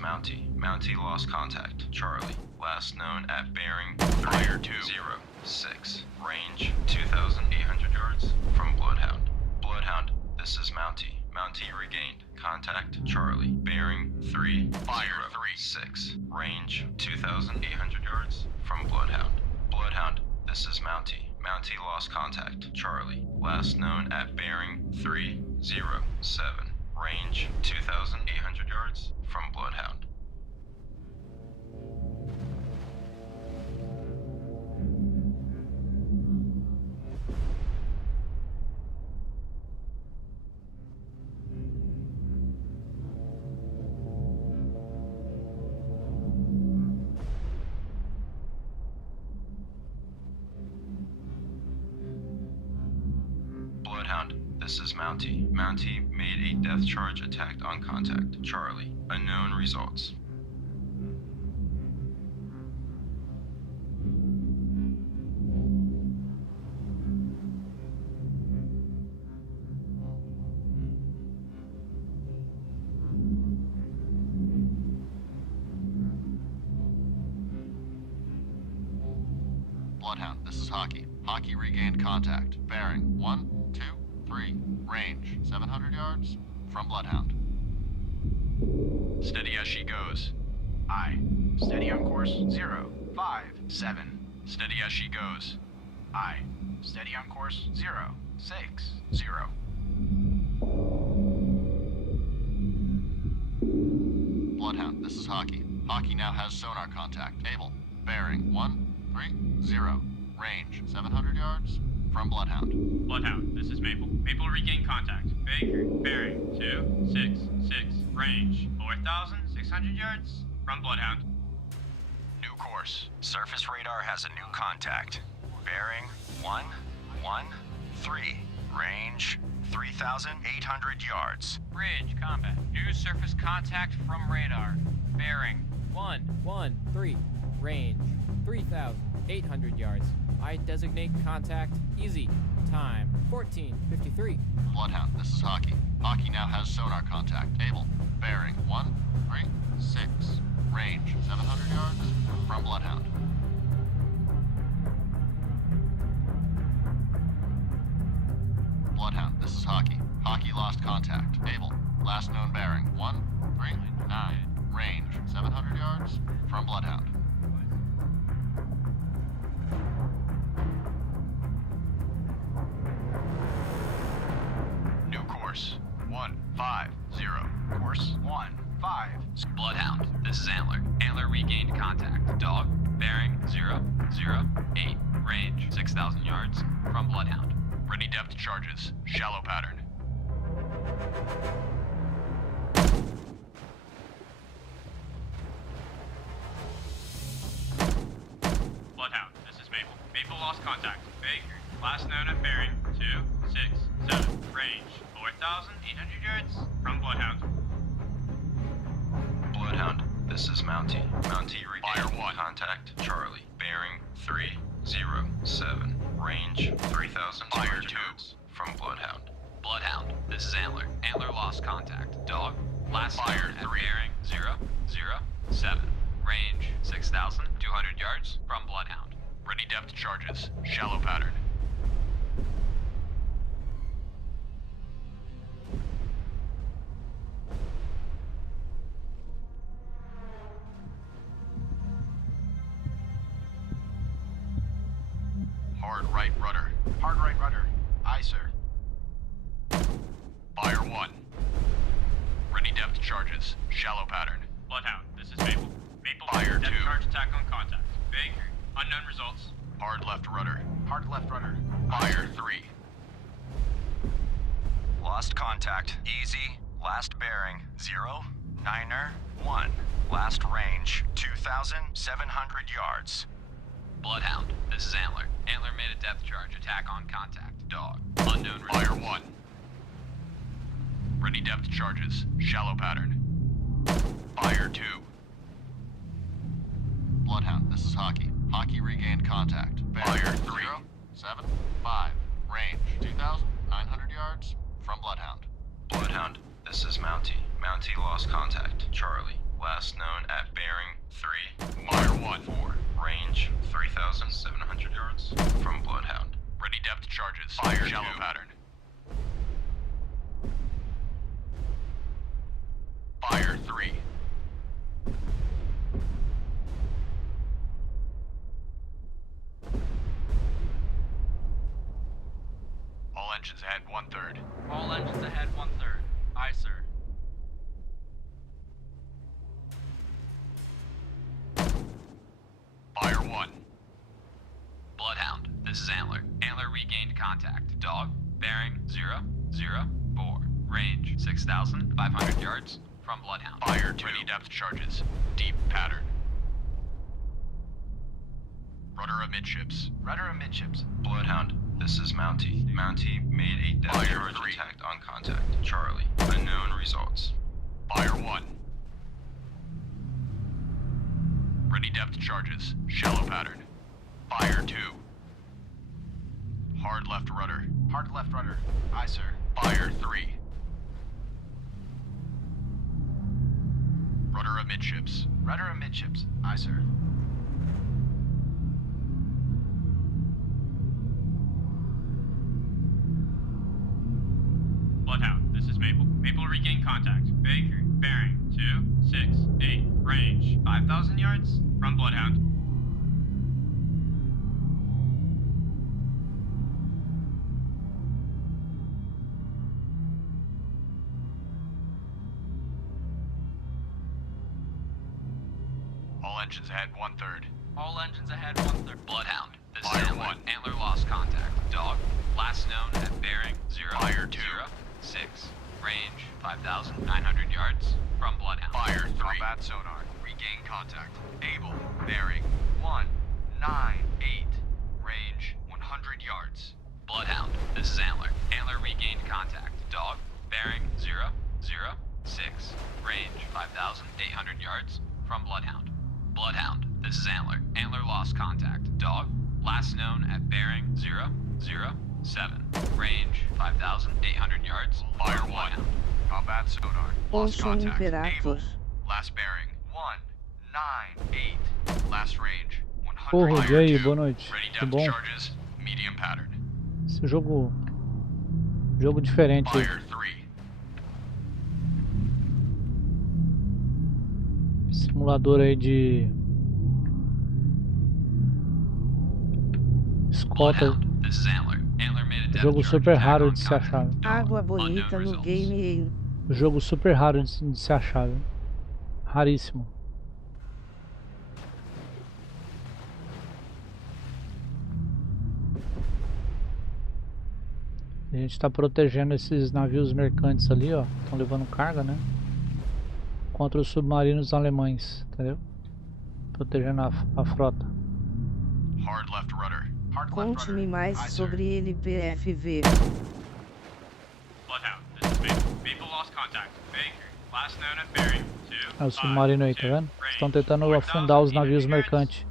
Mountie. Mountie lost contact. Charlie. Last known at bearing 306. Range 2,800 yards from Bloodhound. Bloodhound, this is Mountie. Mountie regained contact. Charlie. Bearing 306. Range 2,800 yards from Bloodhound. Bloodhound, this is Mountie. Mountie lost contact. Charlie. Last known at bearing 307. Range 2,800 yards from Bloodhound. Bloodhound, this is Mountie. Mountie made a death charge attack on contact. Charlie. Unknown results. Bloodhound, this is Hockey. Hockey regained contact. Bearing 1, 2, 3. Range 700 yards from Bloodhound. Steady as she goes. Aye. Steady on course 0, 5, 7. Steady as she goes. Aye. Steady on course 0, 6, 0. Bloodhound, this is Hockey. Hockey now has sonar contact. Able. Bearing 1, 3, 0. Range 700 yards from Bloodhound. Bloodhound, this is Maple. Maple regained contact. Baker, bearing 266. Range 4,600 yards from Bloodhound. New course. Surface radar has a new contact. Bearing 113. Range 3,800 yards. Bridge combat. New surface contact from radar. Bearing 113. Range 3,800 yards. I designate contact easy. Time 14:53. Bloodhound, this is Hockey. Hockey now has sonar contact. Able. Bearing 136. Range 700 yards from Bloodhound. Bloodhound, this is Hockey. Hockey lost contact. Able. Last known bearing 139. Range 700 yards from Bloodhound. New course 150. Course 1, 5. Bloodhound, this is Antler. Antler regained contact. Dog, bearing 008. Range 6,000 yards from Bloodhound. Ready depth charges. Shallow pattern. Bloodhound, this is Maple. Maple lost contact. Baker, last known at bearing 267. Range 4,800 yards from Bloodhound. Bloodhound, this is Mountie. Mountie regained contact. Charlie. Bearing 307. Range 3,200 yards from Bloodhound. Bloodhound, this is Antler. Antler lost contact. Dog, last Fire known at 3. bearing 007. Range 6,200 yards from Bloodhound. Ready depth charges. Shallow pattern. Hard right rudder. Hard right rudder. Aye, sir. Fire 1. Ready depth charges. Shallow pattern. Bloodhound, this is Maple. Maple Fire depth 2. charge attack on contact. Baker, unknown results. Hard left rudder. Hard left rudder. Fire 3. Lost contact. Easy. Last bearing 091. Last range 2,700 yards. Bloodhound, this is Antler. Antler made a depth charge attack on contact. Dog, unknown Fire results. 1. Ready depth charges. Shallow pattern. Fire 2. Bloodhound, this is Hockey. Hockey regained contact. Bearing Fire 3. 075. Range 2,900 yards from Bloodhound. Bloodhound, this is Mountie. Mountie lost contact. Charlie. Last known at bearing 3. Fire 1. 4. Range 3,700 yards from Bloodhound. Ready depth charges. Fire shallow 2. Pattern. Fire 3. All engines ahead 1/3. All engines ahead 1/3. Aye, sir. Fire 1. Bloodhound, this is Antler. Antler regained contact. Dog, bearing 004. Range 6,500 yards from Bloodhound. Fire 2. Ready depth charges. Deep pattern. Rudder amidships. Rudder amidships. Bloodhound, this is Mountie. Mountie made a depth charge attack on contact. Charlie, unknown results. Fire 1. Ready depth charges. Shallow pattern. Fire 2. Hard left rudder. Hard left rudder. Aye, sir. Fire 3. Rudder amidships. Rudder amidships. Aye, sir. Bloodhound, this is Maple. Maple regained contact. Baker, bearing 268. Range 5,000 yards from Bloodhound. All engines ahead 1/3. All engines ahead 1/3. Bloodhound, this Fire is Antler. 1. Antler lost contact. Dog, last known at bearing 006. Range 5,900 yards from Bloodhound. Fire 3. Combat sonar. Regain contact. Able. Bearing 198. Range 100 yards. Bloodhound, this is Antler. Antler regained contact. Dog, bearing 006. Range 5,800 yards from Bloodhound. Bloodhound, this is Antler. Antler lost contact. Dog, last known at bearing 007. Range 5,800 yards. Fire from 1. Bloodhound. Combat sonar. Lost Ouçam contact. Able. Imperator. Last bearing 198. Last range 100. Porra, e aí, boa noite. Ready Tudo depth bom? charges. Medium pattern. Esse jogo diferente aí. Fire 3. Simulador aí de escolta. This is Antler. Antler made a depth Jogo charge super attack raro on de se contact. achar. Velho. Água bonita no game. Jogo super raro de se achar. Velho. Raríssimo. A gente está protegendo esses navios mercantes ali, ó. Estão levando carga, né? Contra os submarinos alemães, entendeu? Protegendo a frota. Hard left rudder. Conte-me mais sobre ele, PFV. Bloodhound, this is Maple. Maple lost contact. Baker, last known at bearing 2. É o submarino aí, tá vendo? Estão tentando afundar os navios mercantes.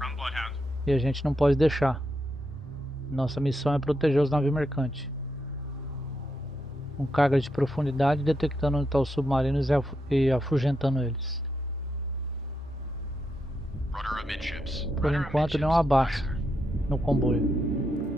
E a gente não pode deixar. Nossa missão é proteger os navios mercantes. Com carga de profundidade, detectando onde estão os submarinos e afugentando eles. Rudder amidships. Por enquanto, não abaixa no comboio.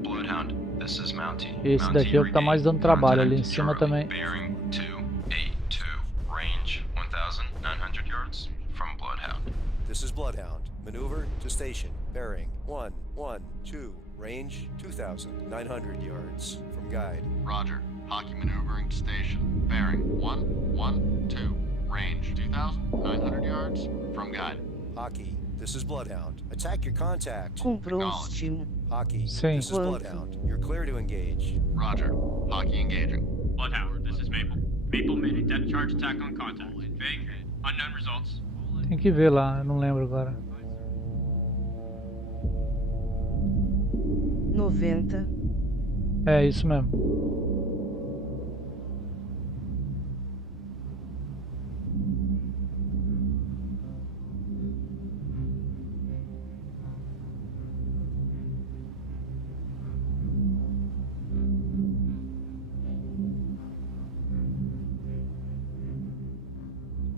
Bloodhound, this is Mountie. Esse daqui é o que tá mais dando trabalho. Ali em cima também. Bearing 282. Range 1,900 yards from Bloodhound. This is Bloodhound. Maneuver to station. Bearing 112. Range 2,900 yards from guide. Roger. Hockey maneuvering to station. Bearing 112. Range 2,900 yards from guide. Hockey, this is Bloodhound. Attack your contact. Comprou o Steam. Hockey, Sim. this is Bloodhound. You're clear to engage. Roger. Hockey engaging. Bloodhound, this is Maple. Maple made a depth charge attack on contact. Baker, unknown results. Tem que ver lá, eu não lembro agora. 90. É isso mesmo.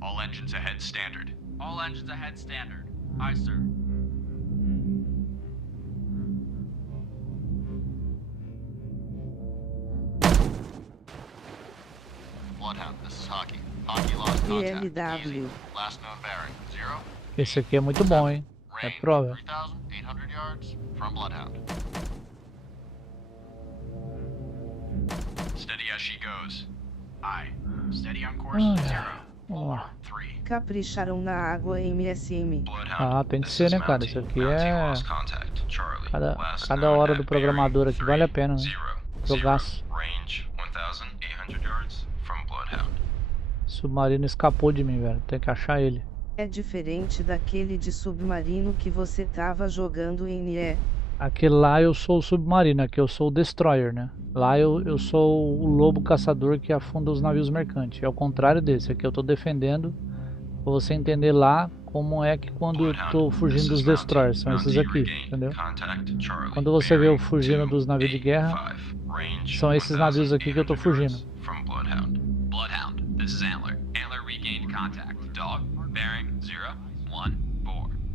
All engines ahead standard. All engines ahead standard. Aye, sir. Bloodhound, this is Hockey. Hockey lost contact. ELW. Last known bearing, 0. Esse aqui é muito bom, hein? É Range, prova. 3,800 yards from Bloodhound. Steady as she goes. Aye. Steady on course. Ah, 0. vamos lá. 3. Capricharam na água MSM. Ah, tem que ser, né, cara? Isso aqui é... Cada hora do programador aqui vale a pena, né? Jogaço. Range 1,800 yards from Bloodhound. Submarino escapou de mim, velho. Tem que achar ele. É diferente daquele de submarino que você tava jogando em NE. Aquele lá eu sou o submarino, aqui eu sou o destroyer, né? Lá eu sou o lobo caçador que afunda os navios mercantes. É o contrário desse, aqui eu tô defendendo. Pra você entender lá como é que quando eu tô fugindo dos destroyers, são esses aqui, entendeu? Quando você vê eu fugindo dos navios de guerra, são esses navios aqui que eu tô fugindo. Bloodhound, this is Antler. Antler regained contact. Dog, bearing 014.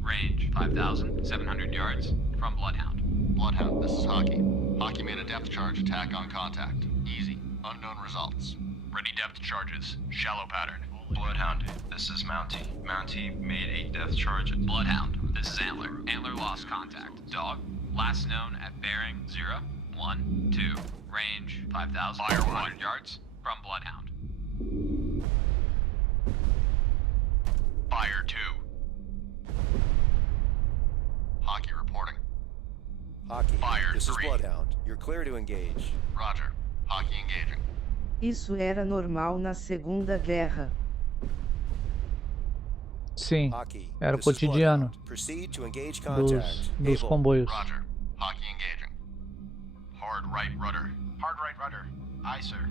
Range 5,700 yards from Bloodhound. Bloodhound, this is Hockey. Hockey made a depth charge attack on contact. Easy. Unknown results. Ready depth charges. Shallow pattern. Bloodhound, this is Mountie. Mountie made a depth charge. Bloodhound, this is Antler. Antler lost contact. Dog, last known at bearing 012. Range 5,400 yards from Bloodhound. Fire 2. Hockey reporting. Hockey, Fire this is 3. Bloodhound. You're clear to engage. Roger. Hockey engaging. Isso era normal na Segunda Guerra. Sim, Hockey, era o this is cotidiano Bloodhound. Proceed to engage contact. dos Able. comboios. Roger. Hockey engaging. Hard right rudder. Hard right rudder. Aye, sir.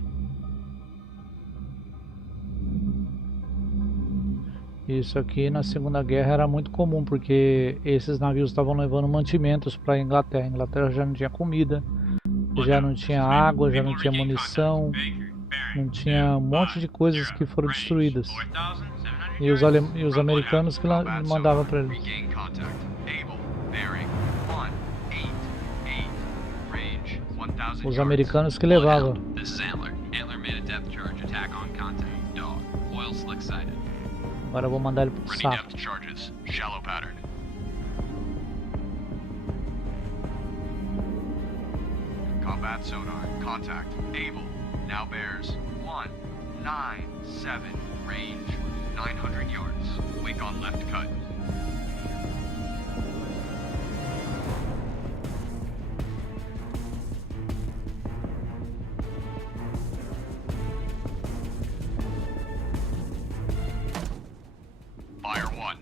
Isso aqui na Segunda Guerra era muito comum, porque esses navios estavam levando mantimentos para a Inglaterra. A Inglaterra já não tinha comida, já não tinha água, já não tinha munição, não tinha um monte de coisas que foram destruídas. E os americanos que mandavam para eles. Regain contact. Able. Bearing 188. Range 1,000 Os yards. americanos que levavam. This is Antler. Antler made a depth charge attack on contact. Dog, oil slick sighted. Agora eu vou mandar ele pro Ready saco. depth charges. Shallow pattern. Combat sonar. Contact. Able. Now bears 197. Range 900 yards. Wake on left cut. Fire 1.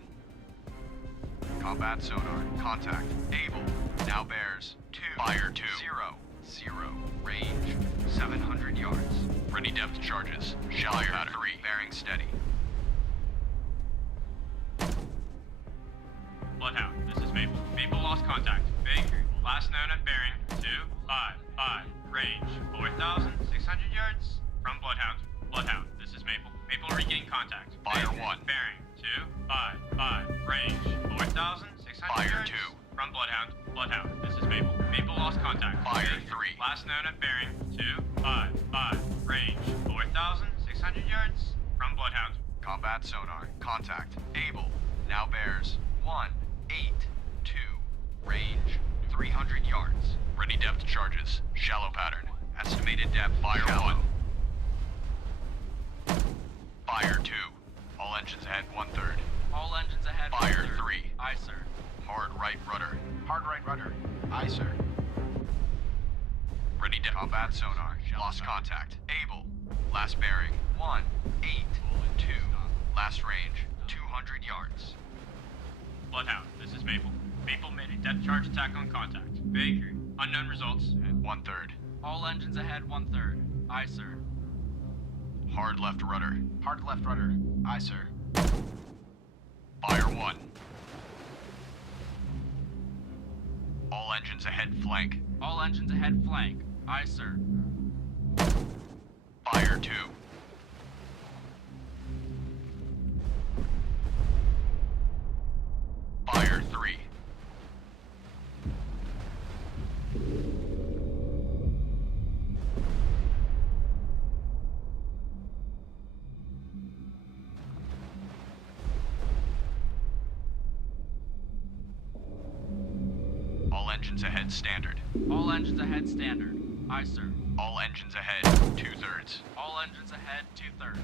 Combat sonar. Contact. Able. Now bears 2. Fire 2. 0. Range 700 yards. Ready depth charges. Shallow pattern. 3. Bearing steady. Bloodhound, this is Maple. Maple lost contact. Baker, last known at bearing 255. Range 4,600 yards from Bloodhound. Bloodhound, this is Maple. Maple regained contact. Fire Baker, 1. Bearing 255. Range 4,600 Fire yards 2. from Bloodhound. Bloodhound, this is Maple. Maple lost contact. Fire Baker, 3. last known at bearing 255. Range 4,600 yards from Bloodhound. Combat sonar. Contact. Able. Now bears 182. Range 300 yards. Ready depth charges. Shallow pattern. Estimated depth. Fire 1. Fire 2. All engines ahead 1/3. All engines ahead. Fire 1/3. 3. Aye, sir. Hard right rudder. Hard right rudder. Aye, sir. Ready to combat sonar. Lost contact. Able. Last bearing 182. Last range 200 yards. Bloodhound, this is Maple. Maple made a depth charge attack on contact. Baker, unknown results. 1/3. All engines ahead 1/3. Aye, sir. Hard left rudder. Hard left rudder. Aye, sir. Fire 1. All engines ahead flank. All engines ahead flank. Aye, sir. Fire 2. All engines ahead standard. All engines ahead standard. Aye, sir. All engines ahead 2/3. All engines ahead 2/3.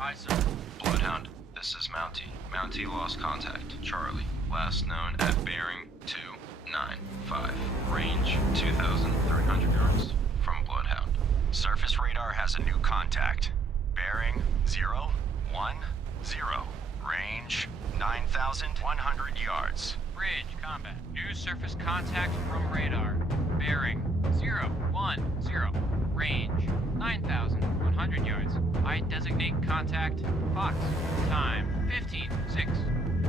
Aye, sir. Bloodhound, this is Mountie. Mountie lost contact. Charlie, last known at bearing 295. Range 2,300 yards from Bloodhound. Surface radar has a new contact. Bearing 010. Range 9,100 yards. Bridge, combat. New surface contact from radar. Bearing 010. Range 9,100 yards. I designate contact Fox. Time 15:06.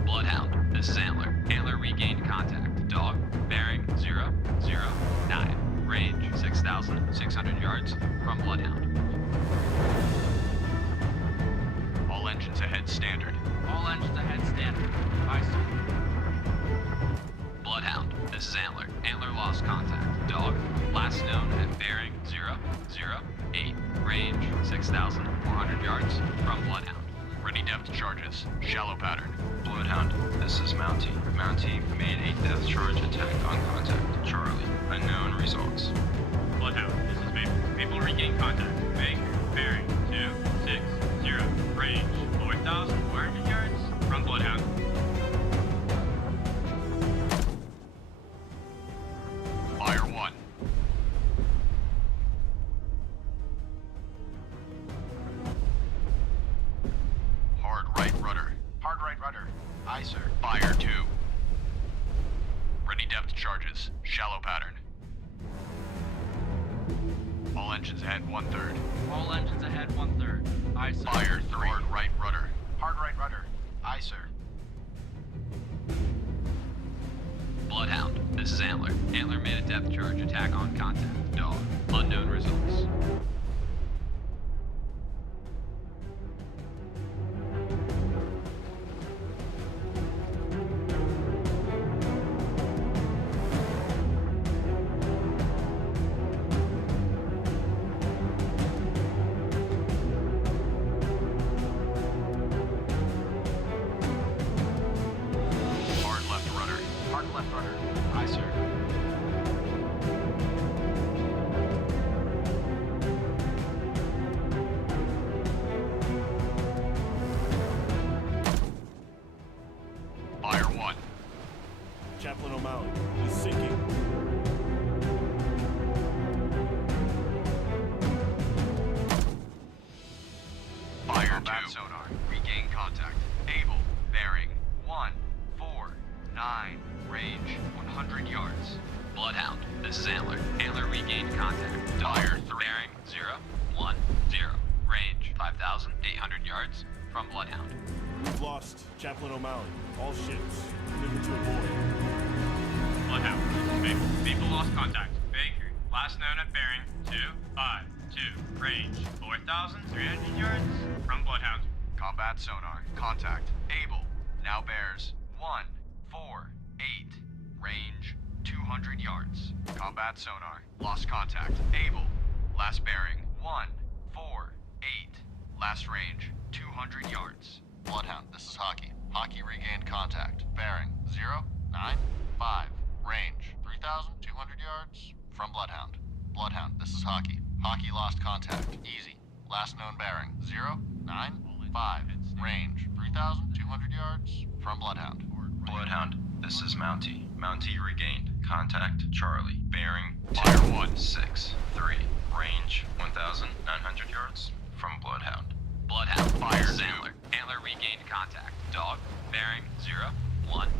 Bloodhound, this is Antler. Antler regained contact. Dog, bearing 009. Range 6,600 yards from Bloodhound. All engines ahead standard. All engines ahead standard. Aye, sir. Bloodhound, this is Antler. Antler lost contact. Dog, last known at bearing 008. Range 6,400 yards from Bloodhound. Ready depth charges. Shallow pattern. Bloodhound, this is Mountie. Mountie made a depth charge attack on contact. Charlie, unknown results. Bloodhound, this is Maple. Maple regained contact. Bearing 260. Range 4,400 yards from Bloodhound. Fire 1. Hard right rudder. Hard right rudder. Aye, sir. Fire 2. Ready depth charges. Shallow pattern. All engines ahead 1/3. All engines ahead 1/3. Aye, sir. Fire 3. Hard right rudder. Hard right rudder. Aye, sir. Bloodhound, this is Antler. Antler made a depth charge attack on contact. Dog, unknown results. Hard left rudder. Hard left rudder. Aye, sir. Fire 1. Chaplain O'Malley is sinking. Fire Combat 2. sonar. Regain contact. Able. Bearing 149. Range 100 yards. Bloodhound, this is Antler. Antler regained contact. Dog, Fire 3. bearing 010. Range 5,800 yards from Bloodhound. We've lost Chaplain O'Malley. All ships. Maneuver to avoid. Bloodhound, this is Maple. Maple lost contact. Baker, last known at bearing 252. Range 4,300 yards from Bloodhound. Combat sonar. Contact. Able. Now bears 148. Range 200 yards. Combat sonar. Lost contact. Able. Last bearing 148. Last range 200 yards. Bloodhound, this is Hockey. Hockey regained contact. Bearing 095. Range 3,200 yards from Bloodhound. Bloodhound, this is Hockey. Hockey lost contact. Easy. Last known bearing 095. Range 3,200 yards from Bloodhound. Bloodhound, this is Mountie. Mountie regained contact. Charlie, bearing Fire 1. 263. Range 1,900 yards from Bloodhound. Bloodhound, Fire this is 2. Antler. Antler regained contact. Dog, bearing 014.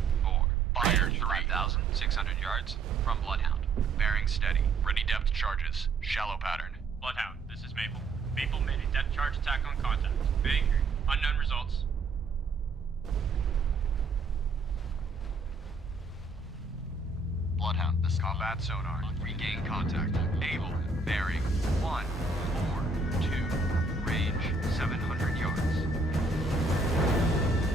Fire Range 3. 5,600 yards from Bloodhound. Bearing steady. Ready depth charges. Shallow pattern. Bloodhound, this is Maple. Maple made a depth charge attack on contact. Baker, unknown results. Bloodhound, this is Combat sonar. Regain contact. Able. Bearing 142. Range 700 yards.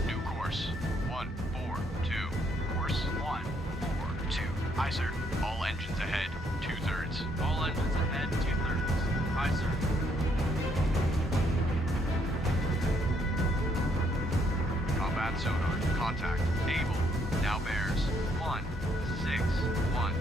New course. 142. Course 142. Aye, sir. All engines ahead. 2/3. All engines ahead 2/3. Aye, sir. Combat sonar. Contact. Able. Now bears 161.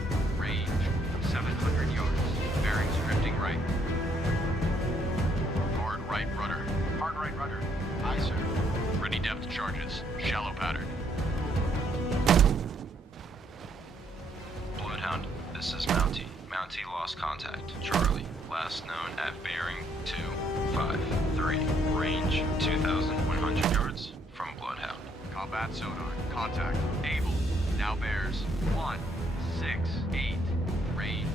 this is Mountie. Mountie lost contact. Charlie, last known at bearing 253. Range 2,100 yards from Bloodhound. Combat sonar. Contact. Able. Now bears 168. Range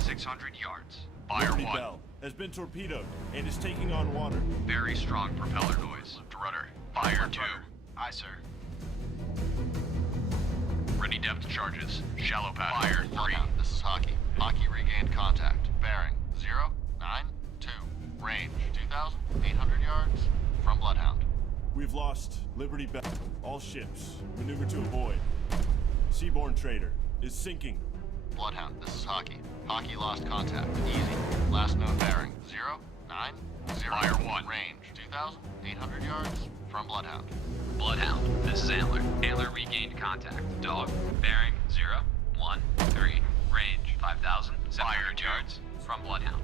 600 yards. Fire Liberty 1. Bell has been torpedoed and is taking on water. Very strong propeller noise. Rudder. Fire 2. Aye, sir. Ready depth charges. Shallow pad. Fire 3. Bloodhound, this is Hockey. Hockey regained contact. Bearing 092. Range 2,800 yards from Bloodhound. We've lost Liberty Bell. All ships, maneuver to avoid. Seaborne trader is sinking. Bloodhound, this is Hockey. Hockey lost contact. Easy. Last known bearing 090. Fire 1. Range 2,800 yards from Bloodhound. Bloodhound, this is Antler. Antler regained contact. Dog, bearing 013. Range 5,700 yards from Bloodhound.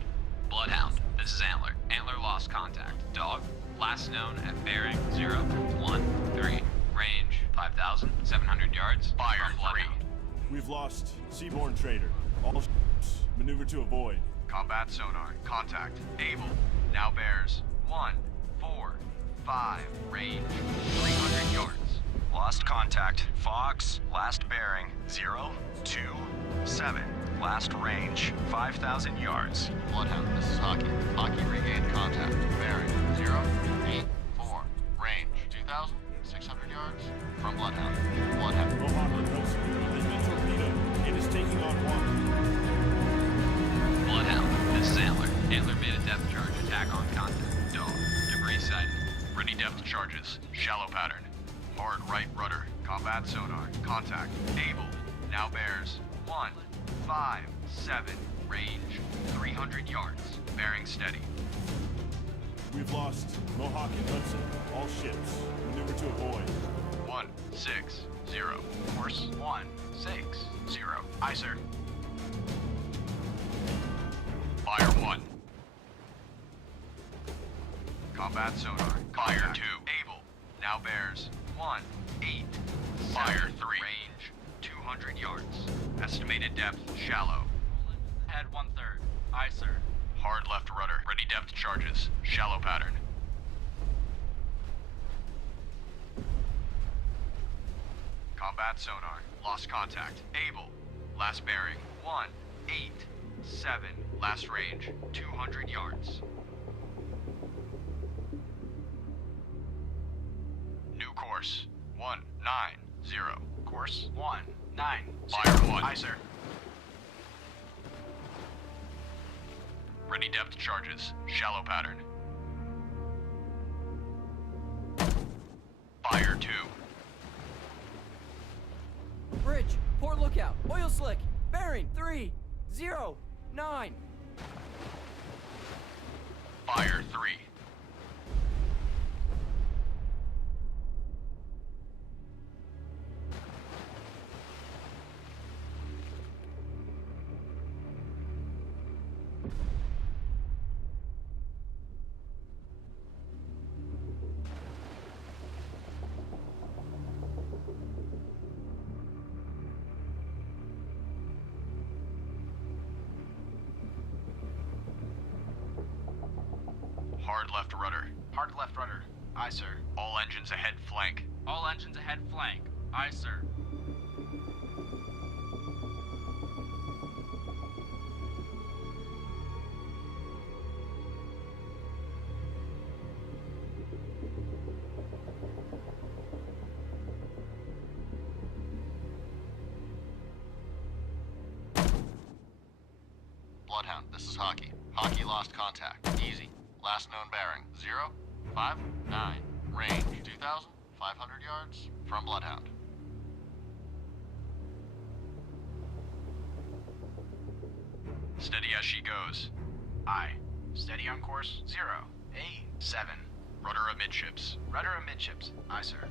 Bloodhound, this is Antler. Antler lost contact. Dog, last known at bearing 013. Range 5,700 yards Fire from 3. Bloodhound. We've lost Seaborne trader. All ships, maneuver to avoid. Combat sonar. Contact. Able. Now bears 145. Range 300 yards. Lost contact. Fox, last bearing 027. Last range 5,000 yards. Bloodhound, this is Hockey. Hockey regained contact. Bearing 084. Range 2,600 yards from Bloodhound. Bloodhound. Mohawk has been torpedoed and is taking on water. Bloodhound, this is Antler. Antler made a depth charge attack on contact. Dog, debris sighted. Ready depth charges. Shallow pattern. Hard right rudder. Combat sonar. Contact. Able. Now bears 157. Range 300 yards. Bearing steady. We've lost Mohawk and Hudson. All ships, maneuver to avoid. 160. Course 160. Aye, sir. Fire 1. Combat sonar. Fire 2. Able. Now bears 187. Fire 3. Range 200 yards. Estimated depth shallow. Head 1/3. Aye, sir. Hard left rudder. Ready depth charges. Shallow pattern. Combat sonar. Lost contact. Able. Last bearing 187. Last range 200 yards. New course 190. Course 190. Fire 1. Aye, sir. Ready depth charges. Shallow pattern. Fire 2. Bridge, port lookout, oil slick, bearing 309. Fire 3. Hard left rudder. Hard left rudder. Aye, sir. All engines ahead flank. All engines ahead flank. Aye, sir. Bloodhound, this is Hockey. Hockey lost contact. Easy. Last known bearing 059. Range 2,500 yards from Bloodhound. Steady as she goes. Aye. Steady on course 087. Rudder amidships. Rudder amidships. Aye, sir.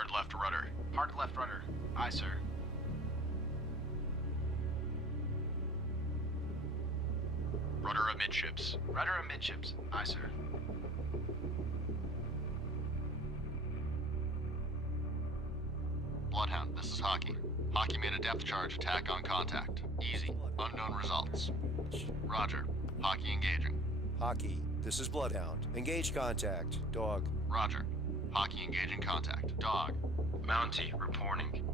Hard left rudder. Hard left rudder. Aye, sir. Rudder amidships. Rudder amidships. Aye, sir. Bloodhound, this is Hockey. Hockey made a depth charge attack on contact. Easy. Unknown results. Roger. Hockey engaging. Hockey, this is Bloodhound. Engage contact. Dog. Roger. Hockey engaging contact. Dog. Mountie reporting.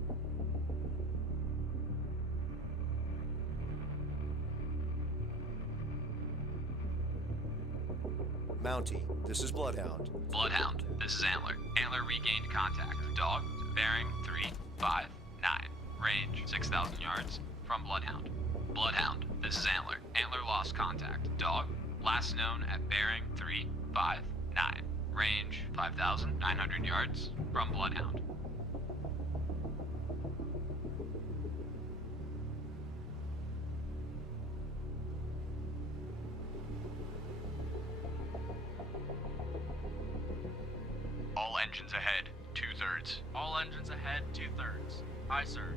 Mountie, this is Bloodhound. Bloodhound, this is Antler. Antler regained contact. Dog, bearing 359. Range 6,000 yards from Bloodhound. Bloodhound, this is Antler. Antler lost contact. Dog, last known at bearing 359. Range 5,900 yards from Bloodhound. All engines ahead, 2/3. All engines ahead, 2/3. Aye, sir.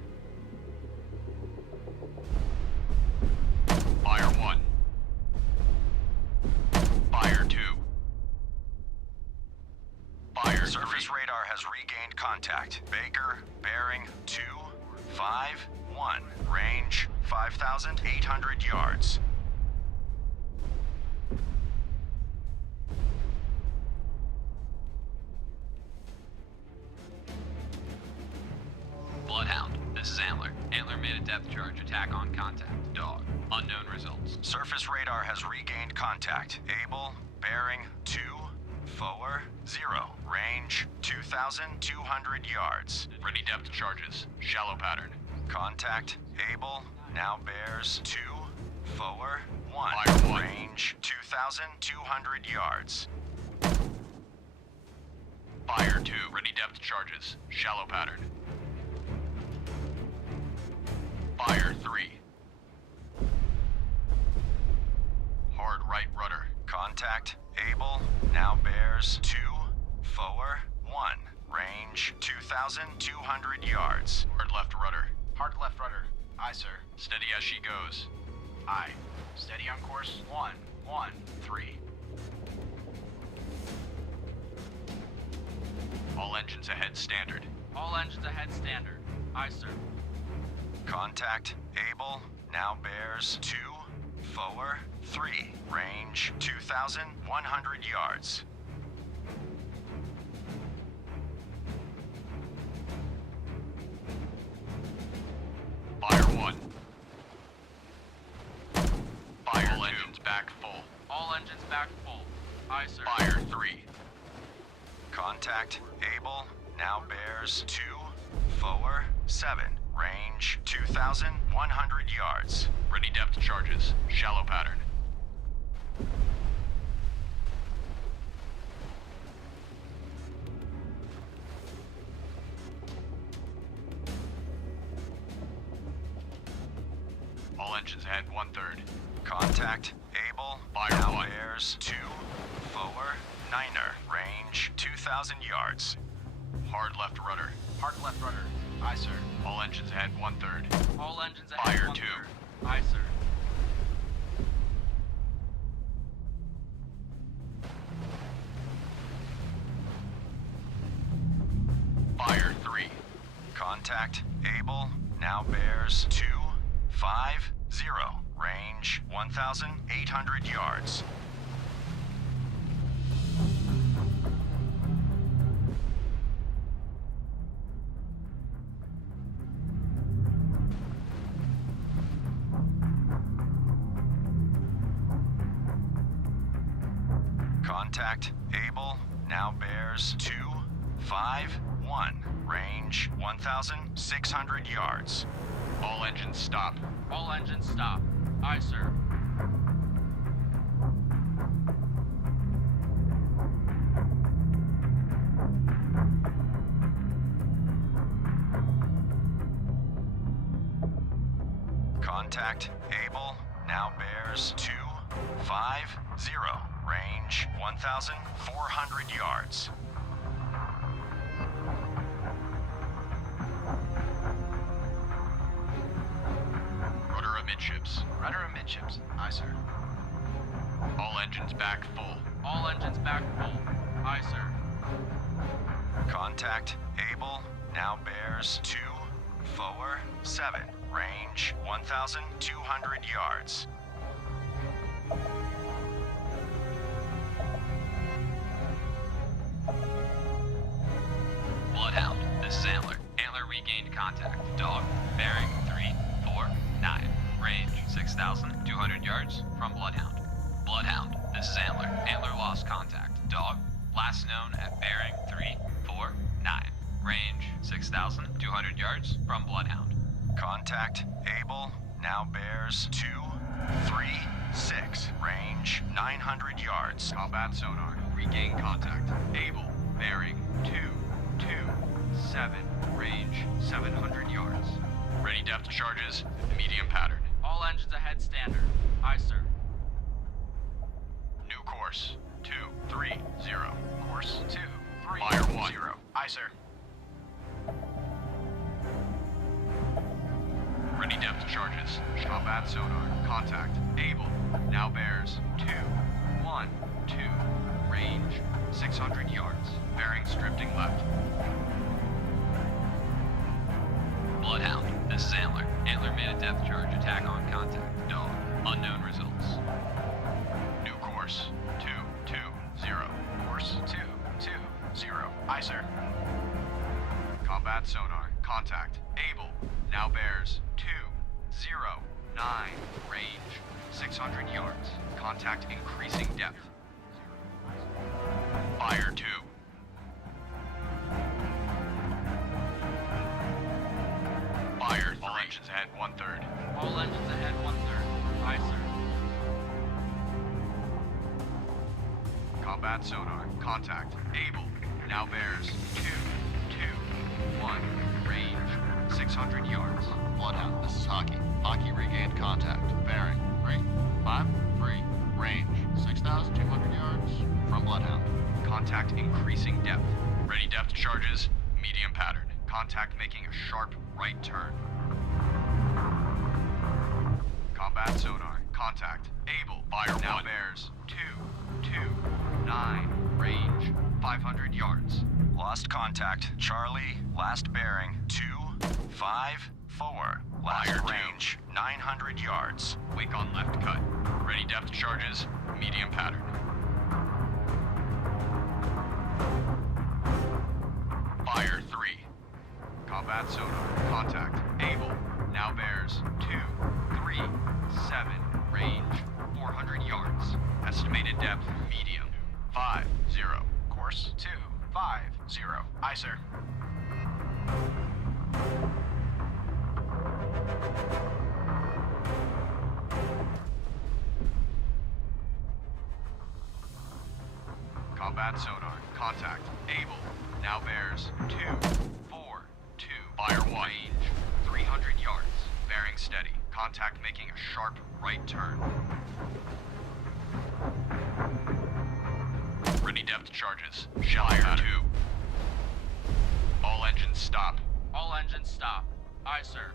Fire 1. Fire 2. Fire Surface 3. radar has regained contact. Baker, bearing 251. Range 5,800 yards. Bloodhound, this is Antler. Antler made a depth charge attack on contact. Dog, unknown results. Surface radar has regained contact. Able, bearing 240. Range 2,200 yards. Ready depth charges. Shallow pattern. Contact, able, now bears 241. Fire 1. Range 2,200 yards. Fire 2. Ready depth charges. Shallow pattern. Fire 3. Hard right rudder. Contact, able, now bears 241. Range 2,200 yards. Hard left rudder. Hard left rudder. Aye, sir. Steady as she goes. Aye. Steady on course. 113. All engines ahead standard. All engines ahead, standard. Aye, sir. Contact, able, now bears 243. Range 2,100 yards. Fire 1. Fire all engines back full. All engines back full. Aye, sir. Fire 3. Contact, able, now bears 247. Range 2,100 yards. Ready depth charges. Shallow pattern. All engines ahead 1/3. Contact, able, Fire now 1. bears 249. Range 2,000 yards. Hard left rudder. Hard left rudder. Aye, sir. All engines ahead 1/3. All engines ahead, Fire 1/3. 2. Aye, sir. Fire 3. Contact, able, now bears 250. Range 1,800 yards. Contact, able, now bears 251. Range 1,600 yards. All engines stop. All engines stop. Aye, sir. Contact, able, now bears 250. Range 1,400 yards. engines back full. All engines back full. Aye, sir. Contact able, now bears 247, range 1,200 yards. Bloodhound, this is Antler. Antler regained contact. Dog, bearing 349, range 6,200 yards from Bloodhound. Bloodhound, this is Antler. Antler lost contact. Dog, last known at bearing 349, range 6,200 yards from Bloodhound. Contact able, now bears 236, range 900 yards. Combat sonar, regain contact. Able, bearing 227, range 700 yards. Ready depth charges, medium pattern. All engines ahead standard. Aye, sir. New course, 230. Course 230. Fire 1. Aye, sir. Ready depth charges. Combat sonar. Contact. Able. Now bears 212. Range 600 yards. Bearing drifting left. Bloodhound, this is Antler. Antler made a depth charge attack on contact. Dog, unknown results. New course 220. Course 220. Aye, sir. Combat sonar. Contact. Able. Now bears 209. Range 600 yards. Contact increasing depth. Fire 2. Fire 3. All engines ahead 1/3. All engines ahead 1/3. Aye, sir. Combat sonar. Contact. Able. Now bears 221. Range 600 yards. Bloodhound, this is Hockey. Hockey regained contact. Bearing 353, range 6,200 yards from Bloodhound. Contact increasing depth. Ready depth charges, medium pattern. Contact making a sharp right turn. Combat sonar. Contact. Able. Fire now 1. Bears 229. Range 500 yards. Lost contact. Charlie, last bearing 254. Last Fire range 900 yards. Wake on left cut. Ready depth charges, medium pattern. Fire 3. Combat sonar. Contact. Able. Now bears 237. Range 400 yards. Estimated depth medium. 50. Course 250. Aye, sir. Combat sonar. Contact. Able. Now bears 242. Fire 1. Range 300 yards. Bearing steady. Contact making a sharp right turn. Ready depth charges. Fire 2. All engines stop. All engines stop. Aye, sir.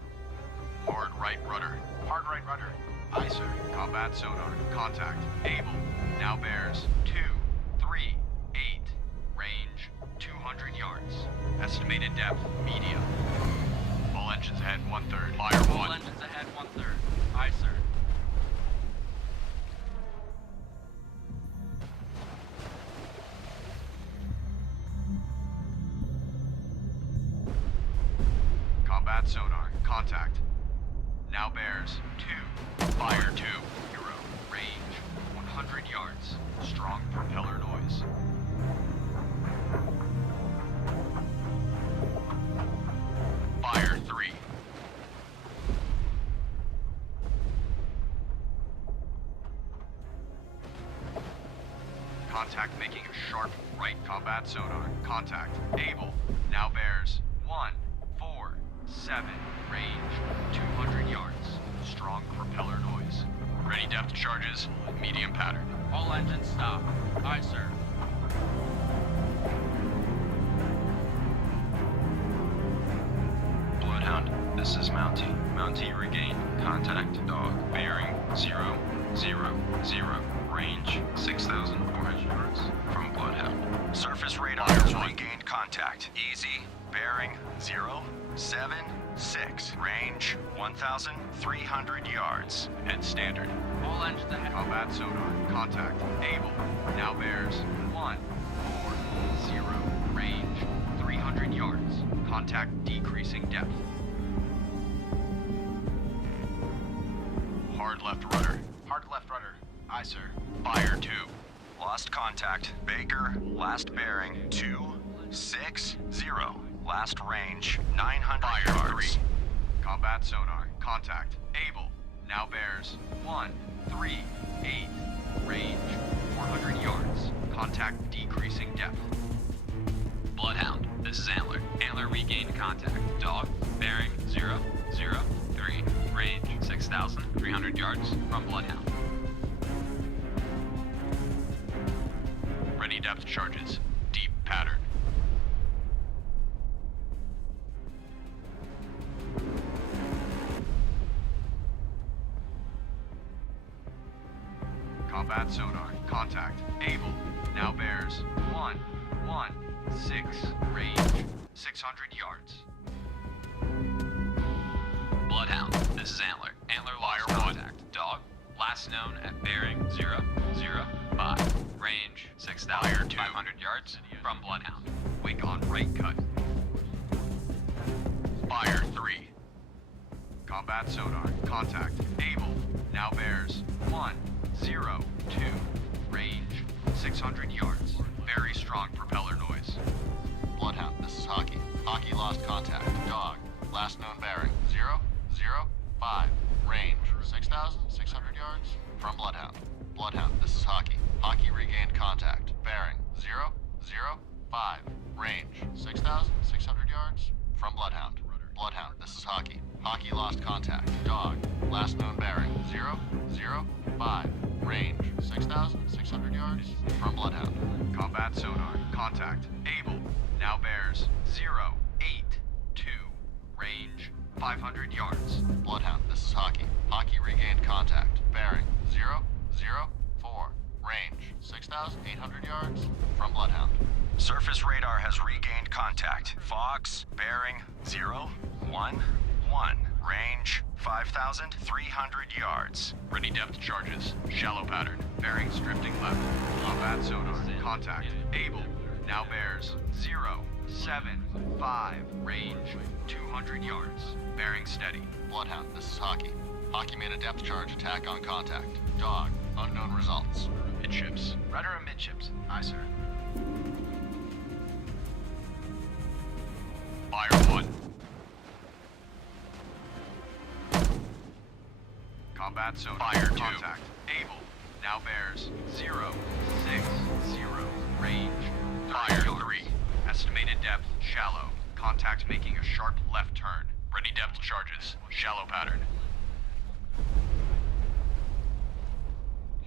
Hard right rudder. Hard right rudder. Aye, sir. Combat sonar. Contact. Able. Now bears 238. Range 200 yards. Estimated depth medium. All engines ahead 1/3. Fire 1. All engines ahead 1/3. Aye, sir. Combat sonar. Contact. Now bears 2. Fire 2. Hero. Range 100 yards. Strong propeller noise. Fire 3. Contact making a sharp right. Combat sonar. Contact. Able. Now bears 147. Range 200 yards. Strong propeller noise. Ready depth charges. Medium pattern. All engines stop. Aye, sir. Bloodhound, this is Mountie. Mountie regained contact. Dog, bearing 000. range 6,400 yards from Bloodhound. Surface radar has regained contact. Easy, bearing 076, range 1,300 yards. And standard. All engines ahead. Combat sonar, contact, able, now bears 140, range 300 yards, contact decreasing depth. Hard left rudder. Hard left rudder. Aye, sir. Fire 2. Lost contact. Baker, last bearing 260, last range 900 Fire yards. 3. Combat sonar, contact, able, now bears 138, range 400 yards, contact decreasing depth. Bloodhound, this is Antler. Antler regained contact. Dog, bearing 003, range 6,300 yards from Bloodhound. Ready depth charges. Deep pattern. Combat sonar, contact, able, now bears 116, range 600 yards. Bloodhound, this is Antler. Antler lost contact. Dog, last known at bearing 005, range 6,500 yards from Bloodhound. Wake on right cut. Fire 3. Combat sonar, contact, able, now bears 102, range 600 yards. Very strong propeller noise. Bloodhound, this is Hockey. Hockey lost contact. Dog, last known bearing 005, range 6,600 yards from Bloodhound. Bloodhound, this is Hockey. Hockey regained contact. Bearing 005, range 6,600 yards from Bloodhound. Bloodhound, this is Hockey. Hockey lost contact. Dog, last known bearing 005, range 6,600 yards from Bloodhound. Combat sonar, contact, able, now bears 082, range 500 yards. Bloodhound, this is Hockey. Hockey regained contact. Bearing 004, range 6,800 yards from Bloodhound. Surface radar has regained contact. Fox, bearing 011, range 5,300 yards. Ready depth charges. Shallow pattern. Bearings drifting left. Combat sonar. Contact. Able. Now bears 075. Range 200 yards. Bearing steady. Bloodhound, this is Hockey. Hockey made a depth charge attack on contact. Dog, unknown results. Midships. Rudder amidships. Aye, sir. Fire 1. Combat sonar. Fire 2. Contact. Able. Now bears 060. Range. Fire 3. Estimated depth shallow. Contact making a sharp left turn. Ready depth charges. Shallow pattern.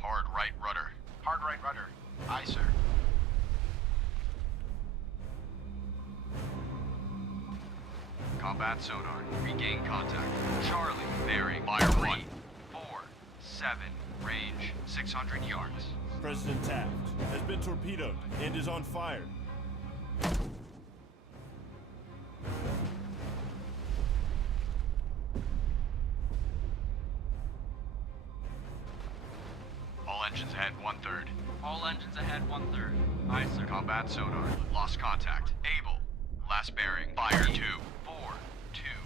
Hard right rudder. Hard right rudder. Aye, sir. Combat sonar. Regain contact. Charlie. Bearing. Fire 1. 4-7. Range 600 yards. President Taft has been torpedoed and is on fire. All engines ahead 1/3. All engines ahead 1/3. Aye, sir. Combat sonar. Lost contact. Able. Last bearing. Fire 2. 4-2.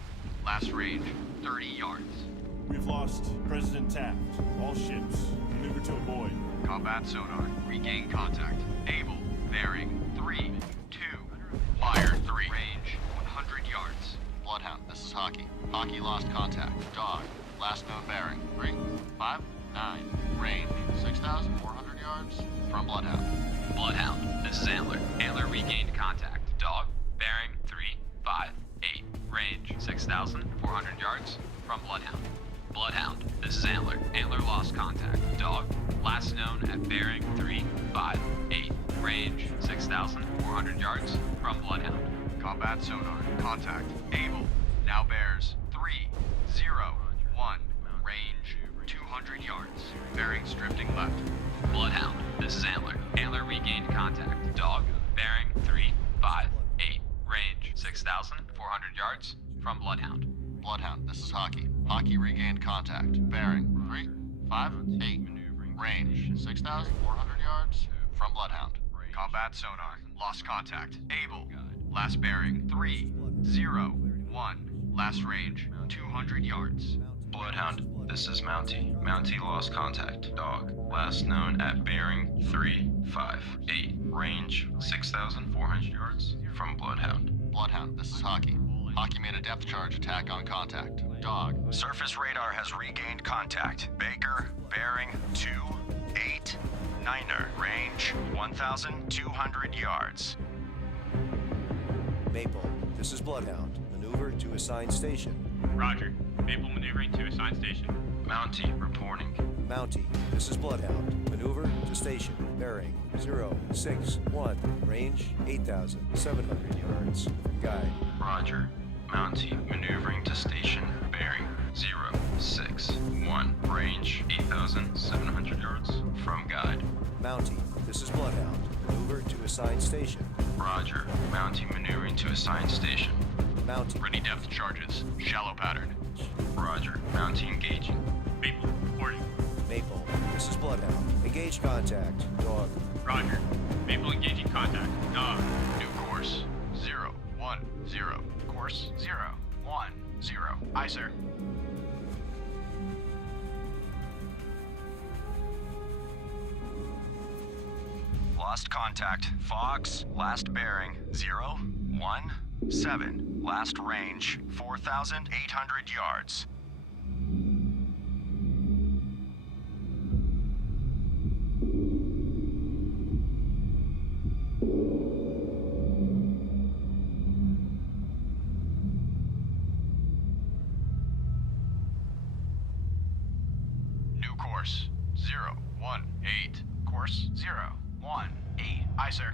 Last range 30 yards. We've lost President Taft. All ships, maneuver to avoid. Combat sonar. Regain contact. Able. Bearing 3-2. Fire 3. Range 100 yards. Bloodhound, this is Hockey. Hockey lost contact. Dog, last known bearing 359, range 6,400 yards from Bloodhound. Bloodhound, this is Antler. Antler regained contact. Dog, bearing 358, range 6,400 yards from Bloodhound. Bloodhound, this is Antler. Antler lost contact. Dog, last known at bearing 358, range 6,400 yards from Bloodhound. Combat sonar. Contact. Able. Now bears 301. Range 200 yards. Bearings drifting left. Bloodhound, this is Antler. Antler regained contact. Dog, bearing 358. Range 6,400 yards from Bloodhound. Bloodhound, this is Hockey. Hockey regained contact. Bearing 358. Range 6,400 yards from Bloodhound. Combat sonar. Lost contact. Able. Last bearing 301. Last range 200 yards. Bloodhound, this is Mountie. Mountie lost contact. Dog, last known at bearing 358. Range 6,400 yards from Bloodhound. Bloodhound, this is Hockey. Hockey made a depth charge attack on contact. Dog. Surface radar has regained contact. Baker, bearing 289er. Range 1,200 yards. Maple, this is Bloodhound. Maneuver to assigned station. Roger. Maple maneuvering to assigned station. Mountie reporting. Mountie, this is Bloodhound. Maneuver to station. Bearing 061. Range 8,700 yards. Guide. Roger. Mountie maneuvering to station. Bearing 061. Range 8,700 yards from guide. Mountie, this is Bloodhound. Maneuver to assigned station. Roger. Mountie maneuvering to assigned station. Mountie. Ready depth charges. Shallow pattern. Roger. Mountie engaging. Maple, reporting. Maple, this is Bloodhound. Engage contact. Dog. Roger. Maple engaging contact. Dog. New course 010. Course 010. Aye, sir. Lost contact. Fox, last bearing 017. Last range 4,800 yards. New course 018. Course 018. Aye, sir.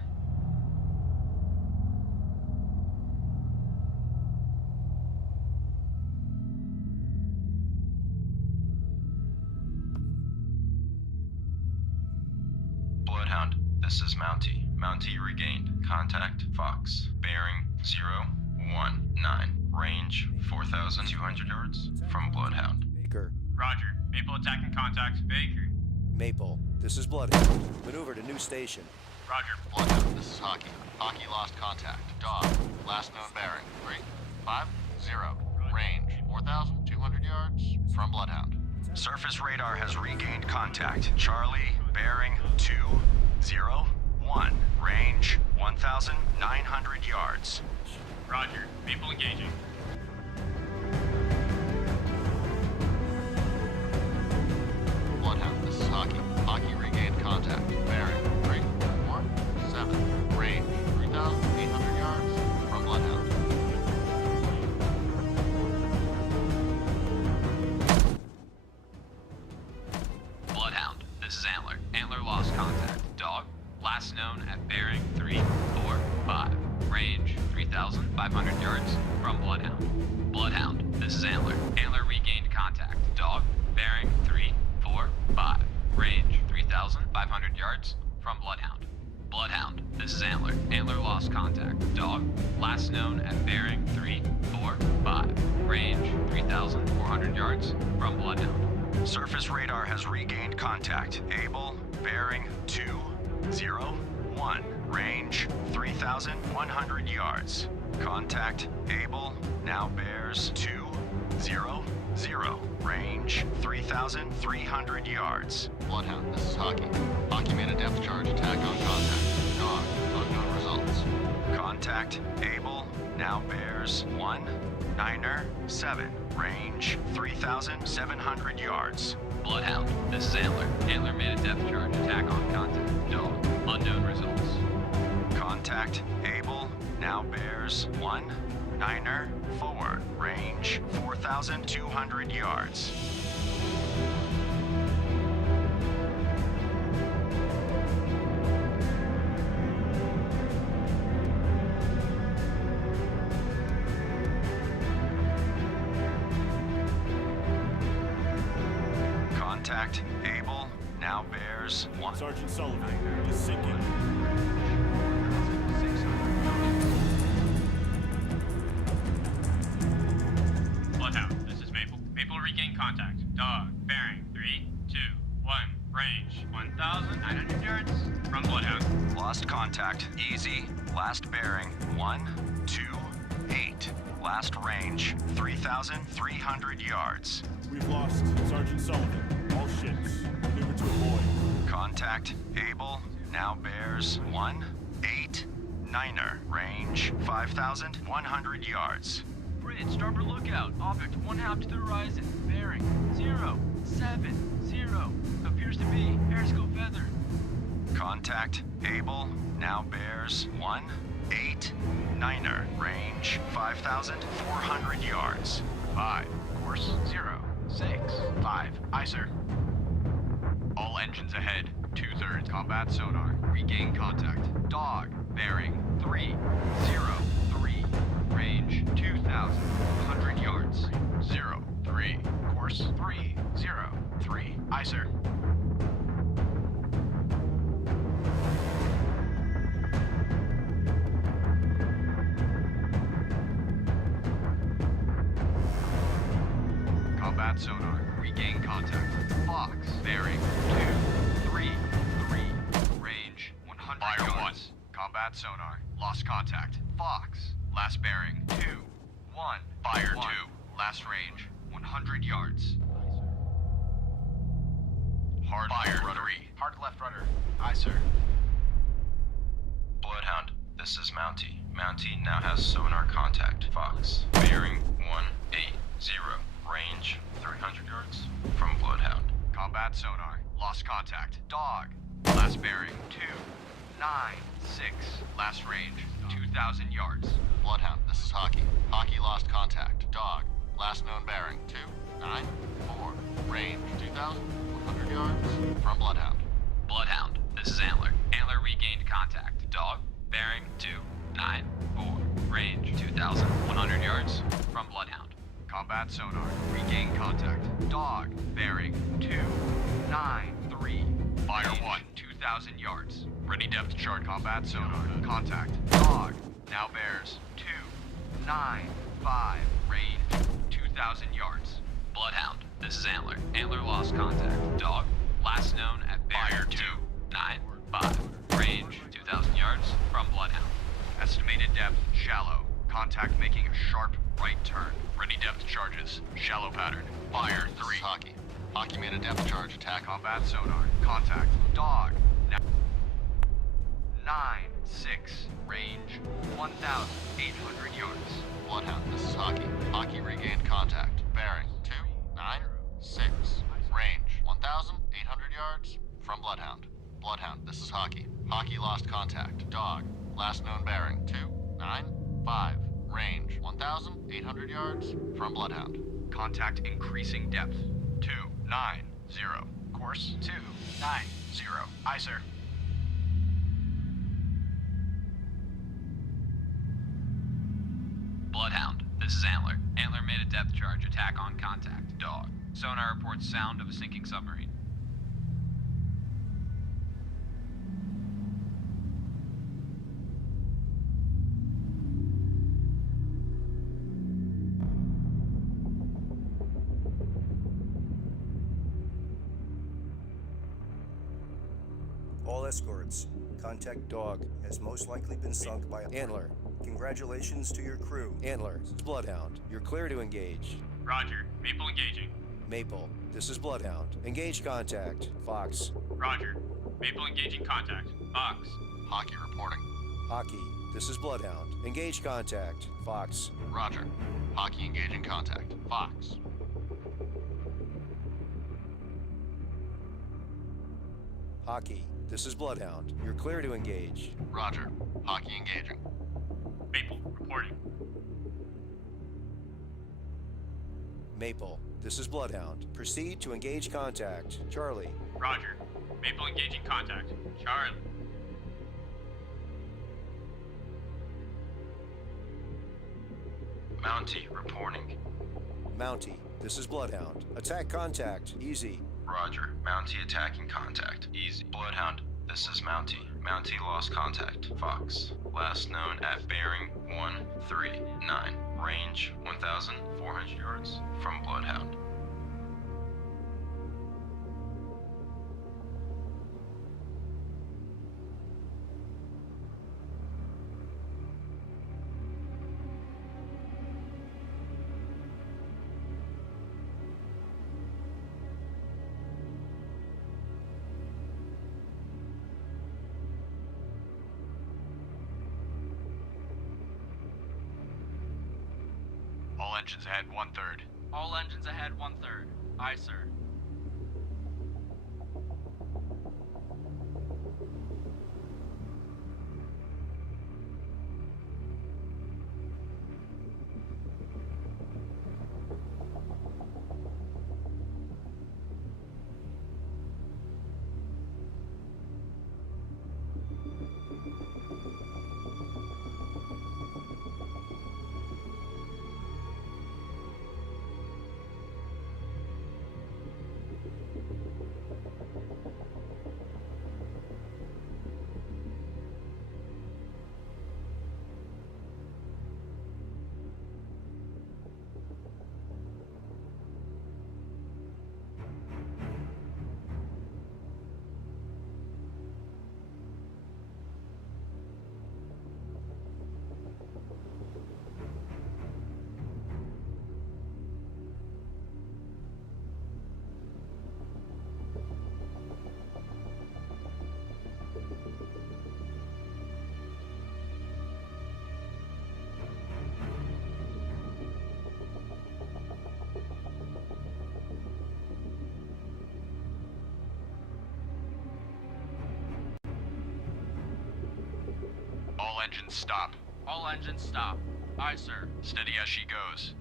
Bloodhound, this is Mountie. Mountie regained. Contact Fox. Bearing 019. Range 4,200 yards from Bloodhound. Baker. Roger. Maple attacking contact. Baker. Maple, this is Bloodhound. Maneuver to new station. Roger. Bloodhound, this is Hockey. Hockey lost contact. Dog. Last known bearing 350. Range 4,200 yards from Bloodhound. Surface radar has regained contact. Charlie, bearing 201. Range 1,900 yards. Roger. Maple engaging. Bloodhound, this is Hockey. Hockey regained contact. Bearing 347. Range 3,800 yards from Bloodhound. Bloodhound, this is Antler. Antler lost contact. Dog, last known at bearing 345. Range 3,500 yards from Bloodhound. Bloodhound, this is Antler. Antler regained contact. Dog, bearing 345. Range 3,500 yards from Bloodhound. Bloodhound, this is Antler. Antler lost contact. Dog, last known at bearing 345. Range 3,400 yards from Bloodhound. Surface radar has regained contact. Able, bearing 201. Range 3,100 yards. Contact Able, now bears 200. Range 3,300 yards. Bloodhound, this is Hockey. Hockey made a depth charge attack on contact. Dog. Unknown results. Contact Able, now bears 197. Range 3,700 yards. Bloodhound, this is Antler. Antler made a depth charge attack on contact. Dog, unknown results. Contact Able, now bears 194. Range 4,200 yards. Contact Able, now now bears 1. Sergeant Sullivan is sinking. Bloodhound, this is Maple. Maple regain contact. Dog, bearing 3, 2, 1. Range 1,900 yards from Bloodhound. Lost contact. Easy. Last bearing 128. Last range 3,300 yards. We've lost Sergeant Sullivan. All ships. Maneuver to avoid. Contact Able. Now bears 189er. Range 5,100 yards. Bridge, starboard lookout. Object 1/2 to the horizon. Bearing 070. Appears to be periscope feather. Contact Able. Now bears 189er. Range 5,400 yards. 5. Course 065. Aye, sir. All engines ahead. 2/3 combat sonar. Regain contact. Dog. Bearing 303. Range 2,100 yards. 03. Course 303. Aye, sir. Combat sonar. Regain contact. Fox. Bearing 233. Range 100 Fire yards. Combat sonar. Lost contact. Fox. Last bearing 2-1. Fire 2. Last range 100 yards. Hard fire rudder. 3. Hard left rudder. Aye, sir. Bloodhound, this is Mountie. Mountie now has sonar contact. Fox. Bearing 180. Range 300 yards from Bloodhound. Combat sonar. Lost contact. Dog. Last bearing 296. Last range 2,000 yards. Bloodhound, this is Hockey. Hockey lost contact. Dog. Last known bearing 294. Range 2,100 yards from Bloodhound. Bloodhound, this is Antler. Antler regained contact. Dog, bearing 294. Range 2,100 yards from Bloodhound. Combat sonar. Regain contact. Dog. Bearing 293. Fire 1. 2,000 yards. Ready depth chart. Combat sonar. Contact. Dog. Now bears 295. Range 2,000 yards. Bloodhound, this is Antler. Antler lost contact. Dog, last known at Fire bearing 2. 295. Range 2,000 yards from Bloodhound. Estimated depth shallow. Contact making a sharp right turn. Ready depth charges. Shallow pattern. Fire 3. Hockey. Hockey made a depth charge attack. Combat sonar. Contact. Dog. Now 96. Range 1,800 yards. Bloodhound, this is Hockey. Hockey regained contact. Bearing 296. Range 1,800 yards from Bloodhound. Bloodhound, this is Hockey. Hockey lost contact. Dog. Last known bearing 295. Range 1,800 yards from Bloodhound. Contact increasing depth. 290. Course 290. Aye, sir. Bloodhound, this is Antler. Antler made a depth charge attack on contact. Dog. Sonar reports sound of a sinking submarine. All escorts, contact Dog has most likely been sunk by Antler. Congratulations to your crew. Antler, Bloodhound, you're clear to engage. Roger. Maple engaging. Maple, this is Bloodhound. Engage contact. Fox. Roger. Maple engaging contact. Fox. Hockey reporting. Hockey, this is Bloodhound. Engage contact. Fox. Roger. Hockey engaging contact. Fox. Hockey, this is Bloodhound. You're clear to engage. Roger. Hockey engaging. Maple reporting. Maple, this is Bloodhound. Proceed to engage contact. Charlie. Roger. Maple engaging contact. Charlie. Mountie reporting. Mountie, this is Bloodhound. Attack contact. Easy. Roger. Mountie attacking contact. Easy. Bloodhound, this is Mountie. Mountie lost contact. Fox. Last known at bearing 139. Range 1,400 yards from Bloodhound. All engines ahead 1/3. All engines ahead 1/3. Aye, sir. All engines stop. All engines stop. Aye, sir. Steady as she goes.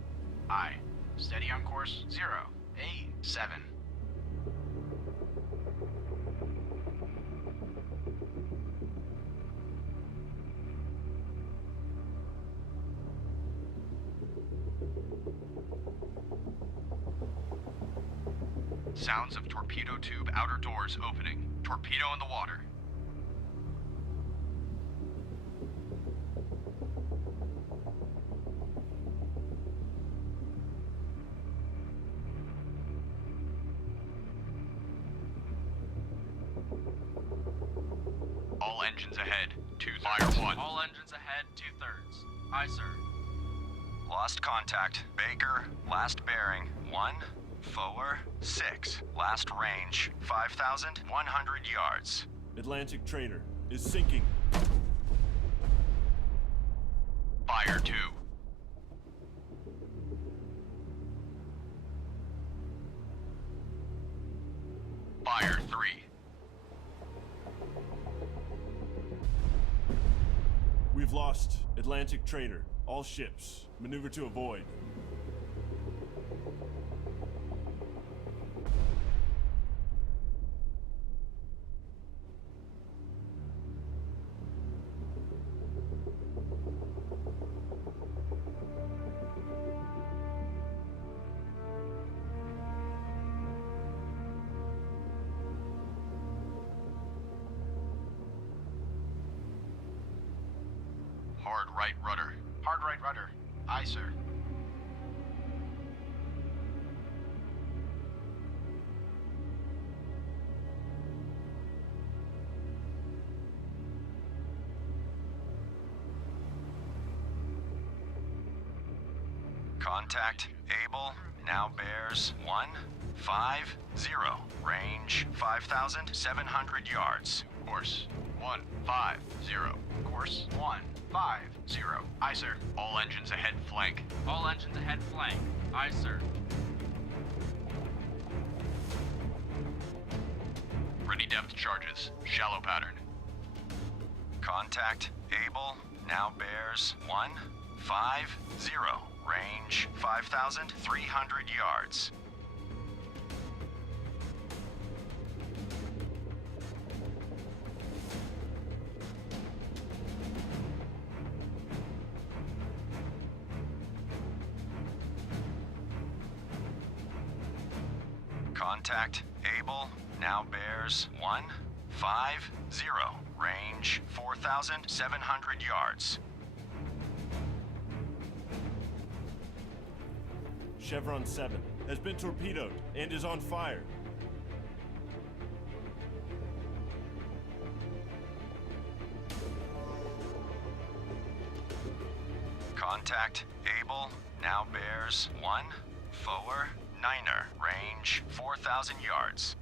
Aye. Steady on course 087. Sounds of torpedo tube outer doors opening. Torpedo in the water. All engines ahead. 2/3. Fire 1. All engines ahead 2/3. Aye, sir. Lost contact. Baker, last bearing 146. Last range 5,100 yards. Atlantic trader is sinking. Fire 2. Fire 3. We've lost Atlantic trader. All ships, maneuver to avoid. Hard right rudder. Hard right rudder. Aye, sir. Contact Able now bears 150. Range 5,700 yards. Course 150. Course 150. Aye, sir. All engines ahead flank. All engines ahead flank. Aye, sir. Ready depth charges. Shallow pattern. Contact Able now bears 150. Range 5,300 yards. Contact able, now bears 150, range 4,700 yards. Chevron 7 has been torpedoed and is on fire. Contact able, now bears 149er, range 4,000 yards.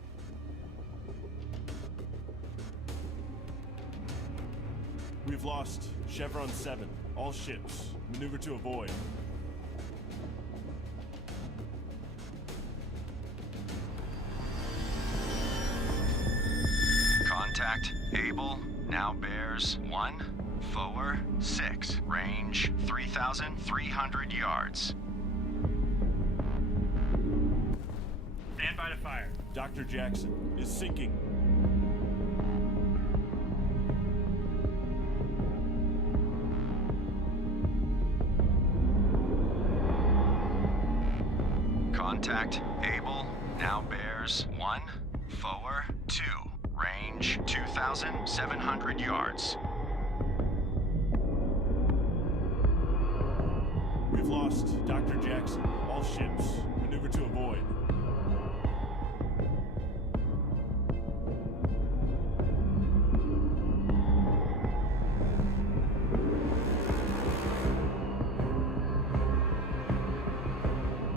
We've lost Chevron 7. All ships, maneuver to avoid. Contact able, now bears 146, range 3,300 yards. Stand by to fire. Dr. Jackson is sinking. Contact able, now bears 142, range 2,700 yards. We've lost Dr. Jackson. All ships, maneuver to avoid.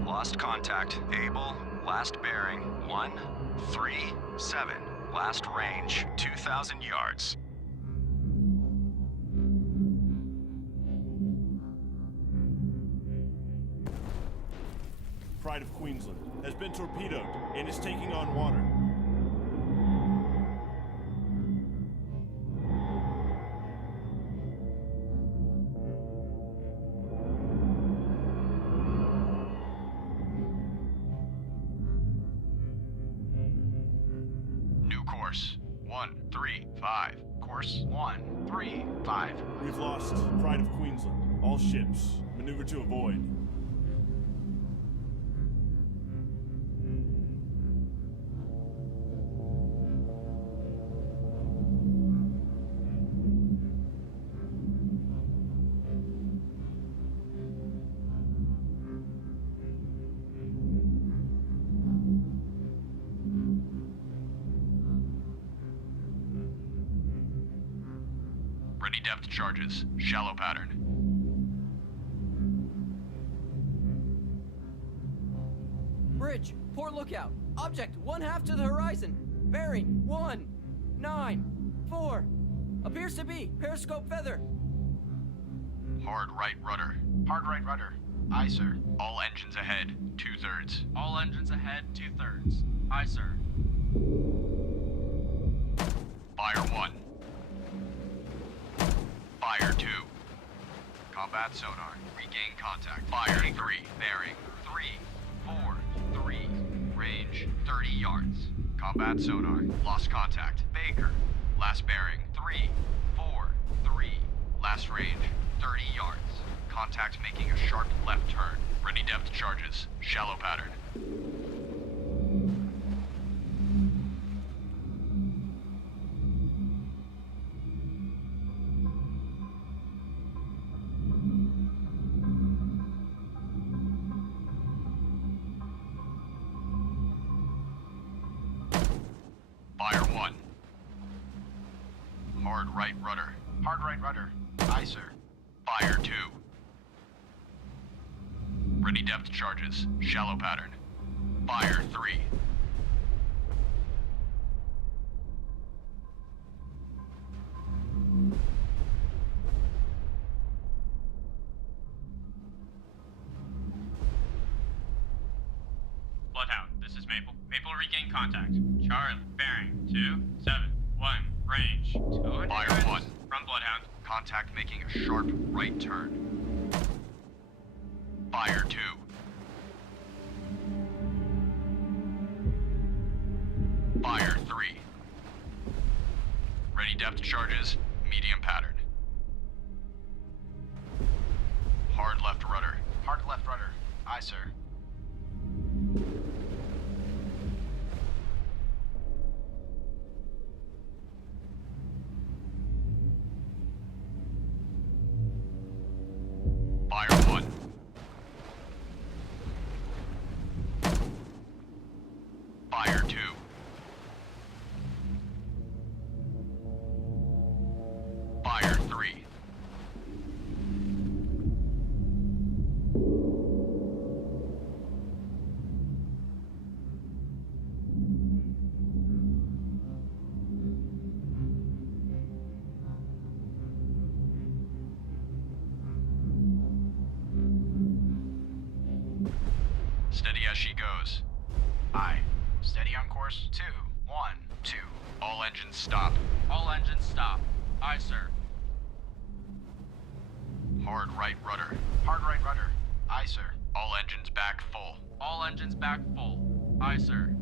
Lost contact, able, last bearing 137, last range 2,000 yards. Pride of Queensland has been torpedoed and is taking on water. New course 135. Course 135. We've lost Pride of Queensland. All ships, maneuver to avoid. Ready depth charges. Shallow pattern. Bridge, port lookout. Object 1/2 to the horizon. Bearing 194. Appears to be periscope feather. Hard right rudder. Hard right rudder. Aye, sir. All engines ahead. 2/3. All engines ahead, 2/3. Aye, sir. Fire 1. Fire 2. Combat sonar. Regain contact. Fire 3. Bearing 343. Range 30 yards. Combat sonar. Lost contact. Baker. Last bearing 343. Last range 30 yards. Contact making a sharp left turn. Ready depth charges. Shallow pattern. Fire 1. Hard right rudder. Hard right rudder. Aye, sir. Fire 2. Ready depth charges. Shallow pattern. Fire 3. Bloodhound, this is Maple. Maple regain contact. Charlie, bearing 271, range 200. Fire 1. From Bloodhound. Contact making a sharp right turn. Fire 2. Fire 3. Ready depth charges. Medium pattern. Hard left rudder. Hard left rudder. Aye, sir. Steady as she goes. Aye. Steady on course 2, 1, 2. All engines stop. All engines stop. Aye, sir. Hard right rudder. Hard right rudder. Aye, sir. All engines back full. All engines back full. Aye, sir.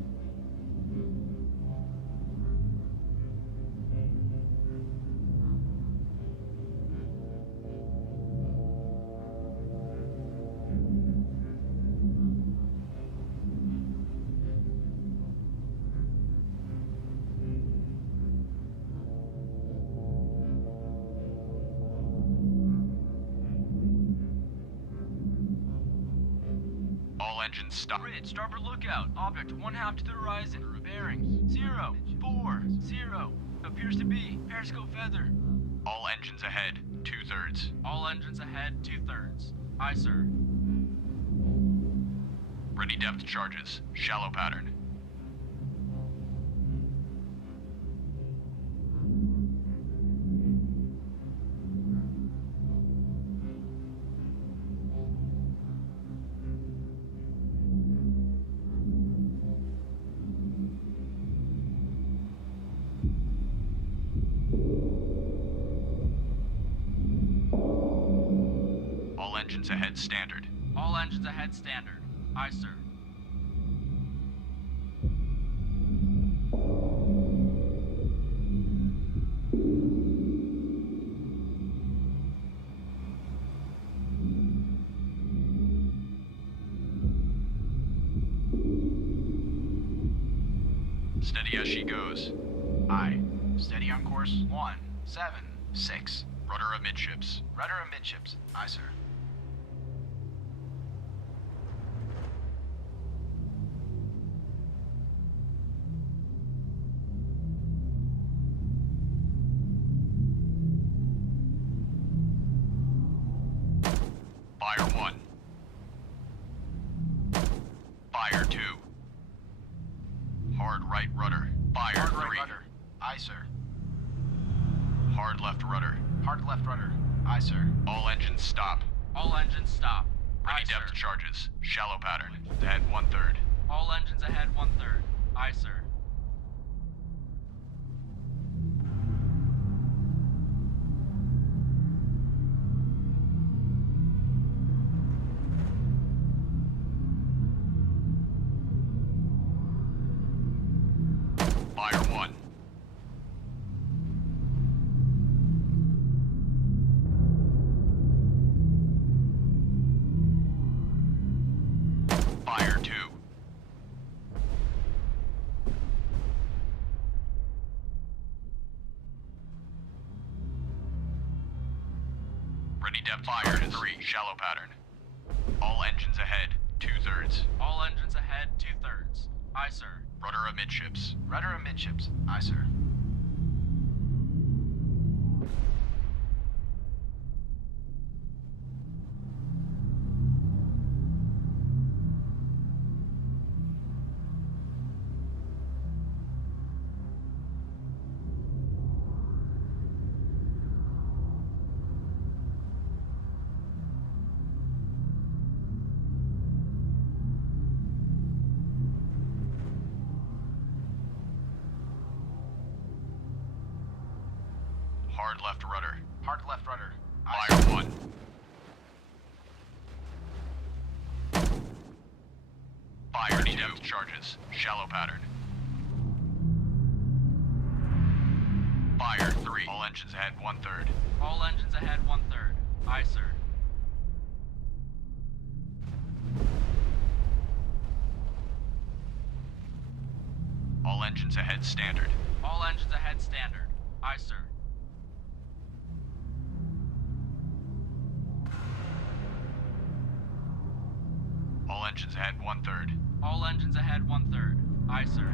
Engines stop. Grid, starboard lookout. Object 1/2 to the horizon. Bearings 0, 4, 0. Appears to be periscope feather. All engines ahead, 2/3. All engines ahead, 2/3. Aye, sir. Ready depth charges. Shallow pattern. Engines ahead standard. All engines ahead standard. Aye, sir. Steady as she goes. Aye. Steady on course 1, 7, 6. Rudder amidships. Rudder amidships. Aye, sir. Fire 1. Fire 2. Hard right rudder. Fire Hard 3. right rudder. Aye, sir. Hard left rudder. Hard left rudder. Aye, sir. All engines stop. All engines stop. Ready Aye, depth sir. charges. Shallow pattern. Ahead 1/3. All engines ahead 1/3. Aye, sir. Fire 1. Fire 2. Ready depth fire 3. Shallow pattern. All engines ahead. 2/3. All engines ahead 2/3. Aye, sir. Rudder amidships. Rudder amidships. Aye, sir. Hard left rudder. Hard left rudder. Aye, Fire sir. 1. Fire depth charges. Shallow pattern. Fire 3. All engines ahead 1/3. All engines ahead 1/3. Aye, sir. All engines ahead standard. All engines ahead standard. Aye, sir. All engines ahead 1/3. All engines ahead 1/3. Aye, sir.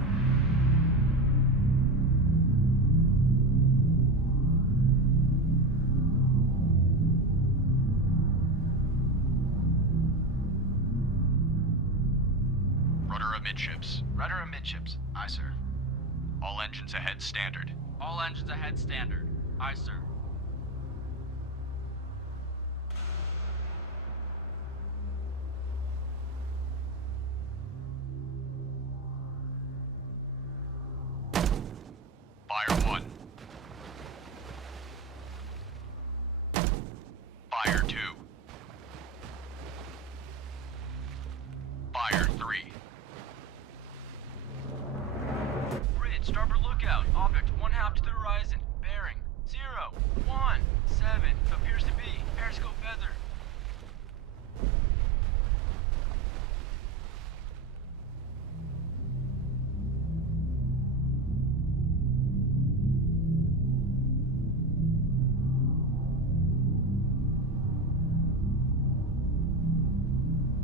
Rudder amidships. Rudder amidships. Aye, sir. All engines ahead standard. All engines ahead standard. Aye, sir. 3. Bridge, starboard lookout. Object 1/2 to the horizon. Bearing 0, 1, 7. Appears to be. Periscope feather.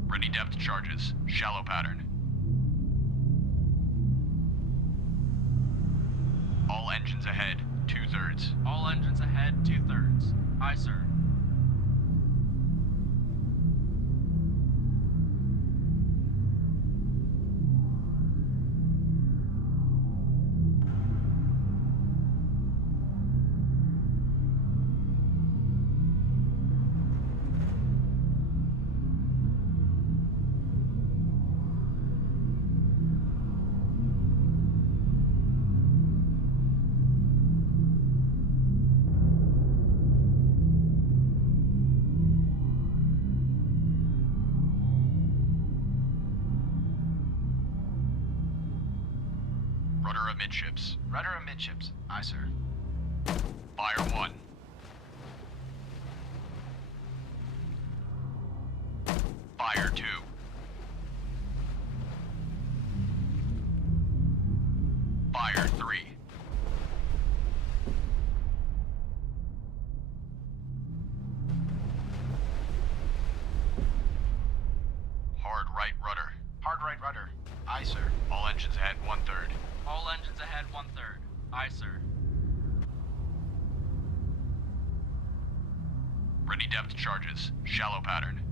Ready depth charges. Shallow pattern. All engines ahead. 2/3. All engines ahead, 2/3. Aye, sir. Rudder amidships. Rudder amidships. Aye, sir. Fire 1. Fire 2. Fire 3. Hard right rudder. Hard right rudder. Aye, sir. All engines ahead 1/3. All engines ahead, 1/3. Aye, sir. Ready depth charges. Shallow pattern.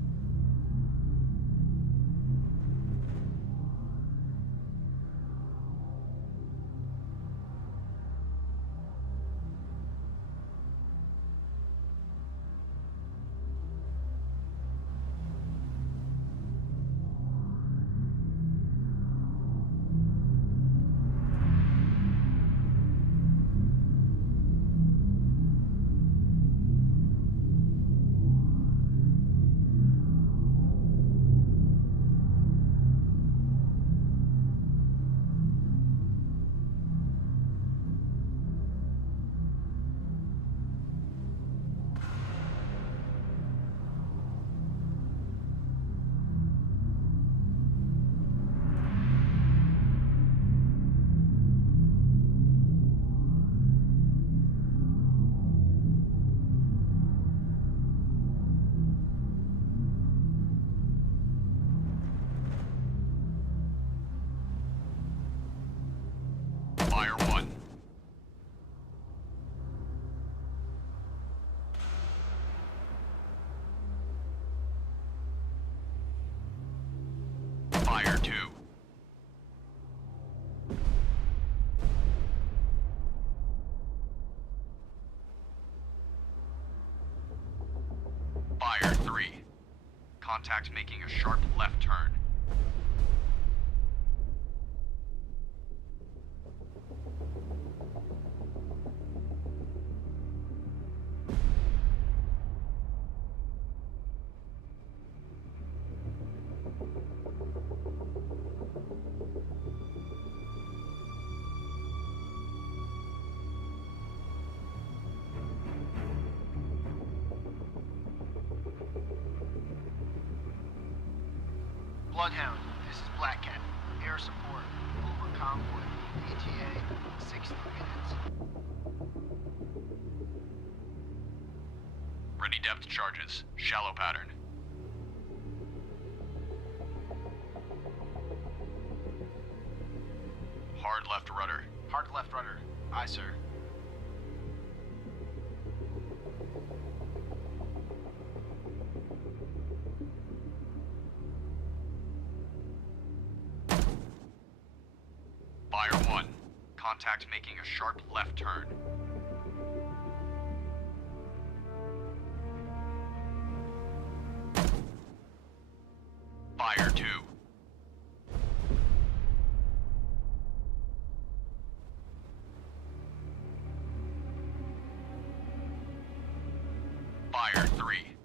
Fire 1. Fire 2. Fire 3. Contact making a sharp left turn. Bloodhound, this is Black Cat. Air support. Over convoy. ETA, 60 minutes. Ready depth charges. Shallow pattern. Hard left rudder. Hard left rudder. Aye, sir. Fire 1. Contact making a sharp left turn. Fire 2. Fire 3.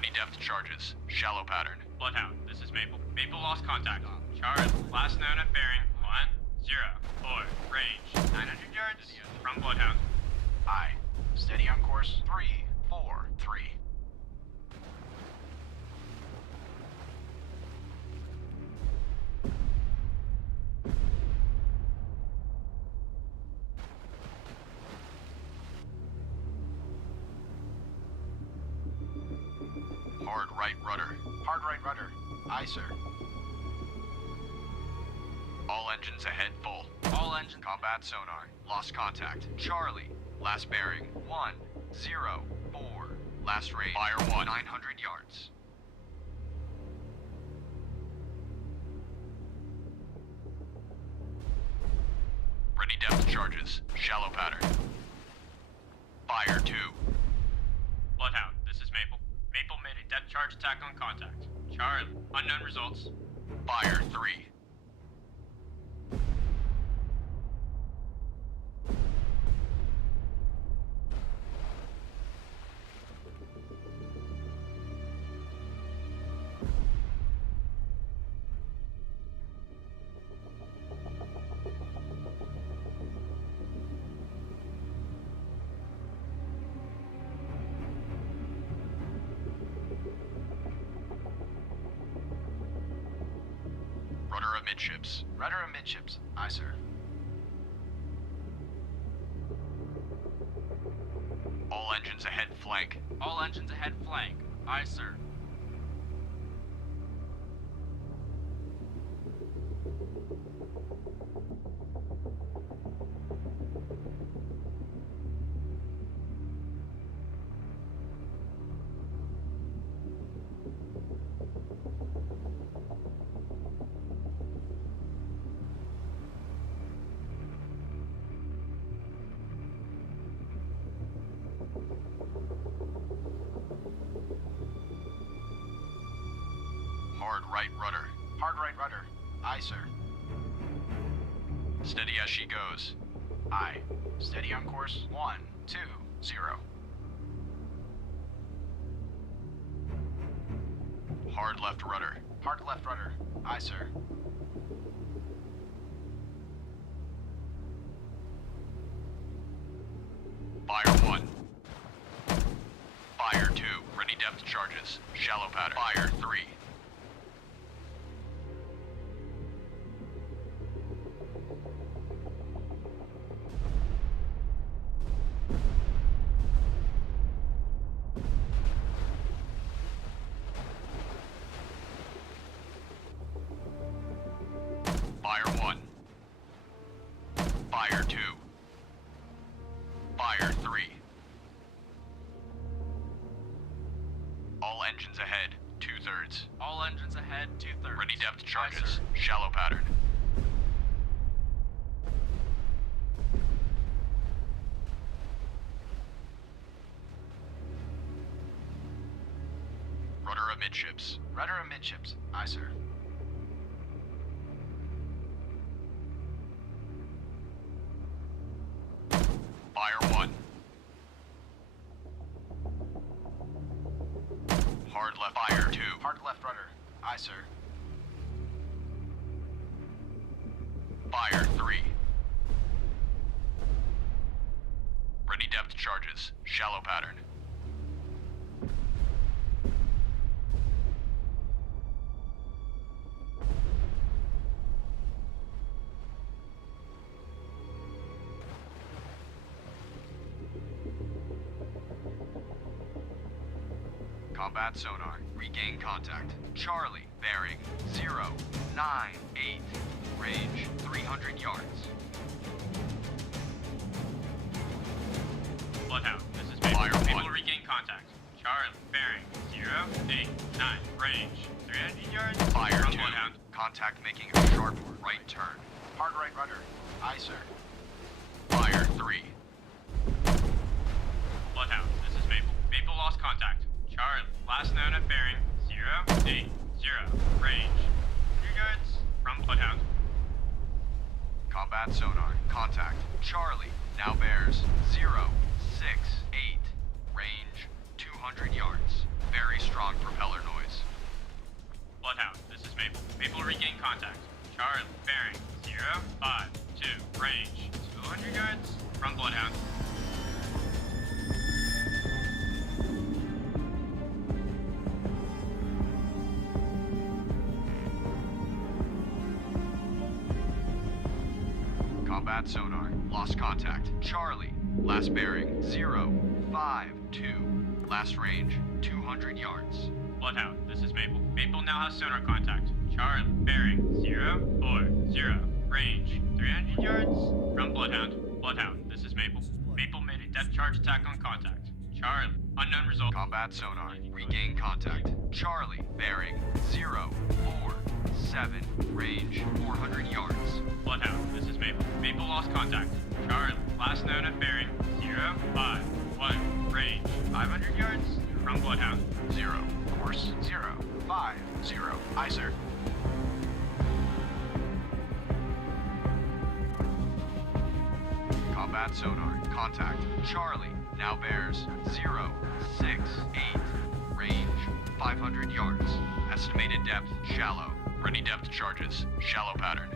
Ready depth charges. Shallow pattern. Bloodhound, this is Maple. Maple lost contact. Charlie, last known at bearing 104. Range 900 yards from Bloodhound. Aye. Steady on course 343. Hard right rudder. Hard right rudder. Aye, sir. All engines ahead full. All engines. Combat sonar. Lost contact. Charlie. Last bearing 104. Last range. Fire 1. 900 yards. Ready depth charges. Shallow pattern. Fire 2. Bloodhound, this is Maple. Maple made a depth charge attack on contact. Charlie, unknown results. Fire 3. Rudder amidships. Rudder amidships. Aye, sir. All engines ahead flank. All engines ahead flank. Aye, sir. Hard right rudder. Hard right rudder. Aye, sir. Steady as she goes. Aye. Steady on course 120. Hard left rudder. Hard left rudder. Aye, sir. Fire 1. Fire 2. Ready depth charges. Shallow pattern. Fire 3. Fire 1. Fire 2. Fire 3. All engines ahead, 2/3. All engines ahead, 2/3. Ready depth Aye, charges. sir. Shallow pattern. Rudder amidships. Rudder amidships. Aye, sir. Fire 1. Hard left. Fire 2. Hard left rudder. Aye, sir. Fire 3. Ready depth charges. Shallow pattern. Combat sonar. Regain contact. Charlie. Bearing 098. Range 300 yards. Bloodhound, this is Maple. Fire Maple 1. to regain contact. Charlie, bearing 089. Range 300 yards Fire from 2. Bloodhound. Contact making a sharp right turn. Hard right rudder. Aye, sir. Fire 3. Bloodhound, this is Maple. Maple lost contact. Charlie, last known at bearing 080. Range 2 yards from Bloodhound. Combat sonar. Contact. Charlie. Now bears 068. Range 200 yards. Very strong Combat sonar. Lost contact. Charlie. Last bearing 052. Last range 200 yards. Bloodhound, this is Maple. Maple now has sonar contact. Charlie, bearing 040. Range 300 yards from Bloodhound. Bloodhound, this is Maple. Maple made a depth charge attack on contact. Charlie, unknown result. Combat sonar. Regain contact. Charlie, bearing 047. Range 400 yards. Bloodhound, this is Maple. Maple lost contact. Charlie, last known at bearing 051. Range 500 yards from Bloodhound. 0. Course 050. Aye, sir. Combat sonar. Contact. Charlie. Now bears 068. Range 500 yards. Estimated depth shallow. Ready depth charges. Shallow pattern.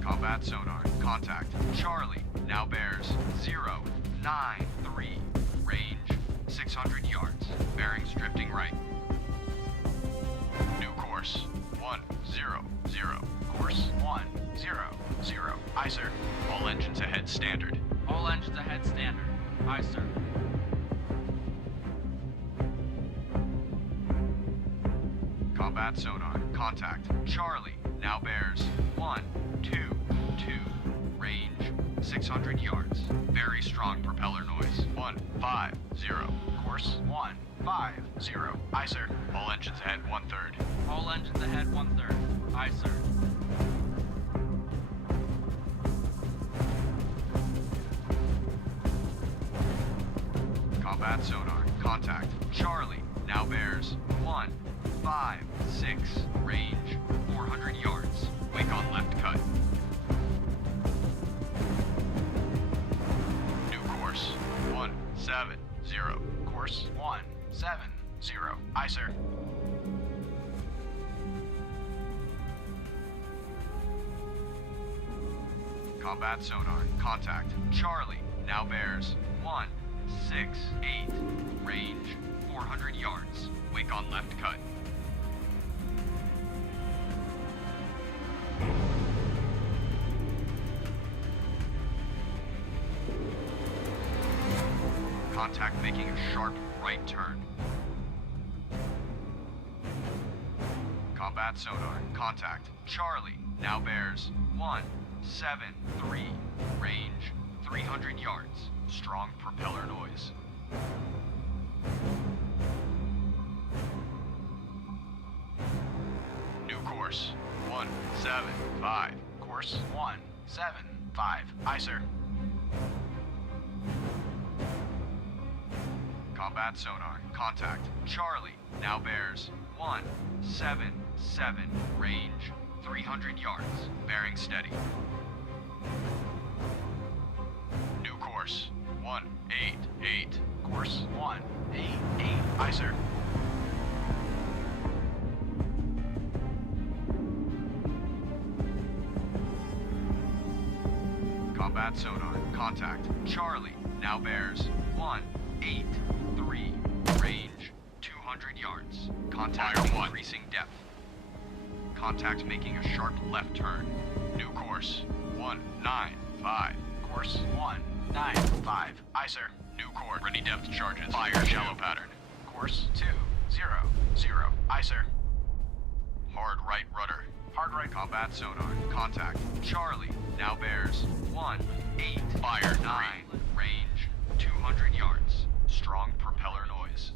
Combat sonar. Contact. Charlie. Now bears 093. Range 600 yards. Bearings drifting right. New course 100. Course 100. Aye, sir. All engines ahead standard. All engines ahead standard. Aye, sir. Combat sonar. Contact. Charlie. Now bears 122. Range 600 yards. Very strong propeller noise. 150. Course 150. Aye, sir. All engines ahead 1/3. All engines ahead 1/3. Aye, sir. Combat sonar. Contact. Charlie. Now bears 156. Range 400 yards. Wake on left cut. New course 170. Course 170. Aye, sir. Combat sonar. Contact. Charlie. Now bears 168. Range 400 yards. Wake on left cut. Contact making a sharp right turn. Combat sonar. Contact. Charlie. Now bears 173. Range 300 yards. Strong propeller noise. New course 175. Course 175. Aye, sir. Combat sonar. Contact. Charlie. Now bears 177. Range 300 yards. Bearing steady. New course 188. Course 188. Aye, sir. Combat sonar. Contact. Charlie. Now bears 183. Range 200 yards. Contact increasing depth. Contact making a sharp left turn. New course 195. Course 195. Aye, sir. New course. Ready depth charges. Fire shallow pattern. Course 200. Aye, sir. Hard right rudder. Hard right. Combat sonar. Contact. Charlie. Now bears 18. Fire 9. Range 200 yards. Strong propeller noise.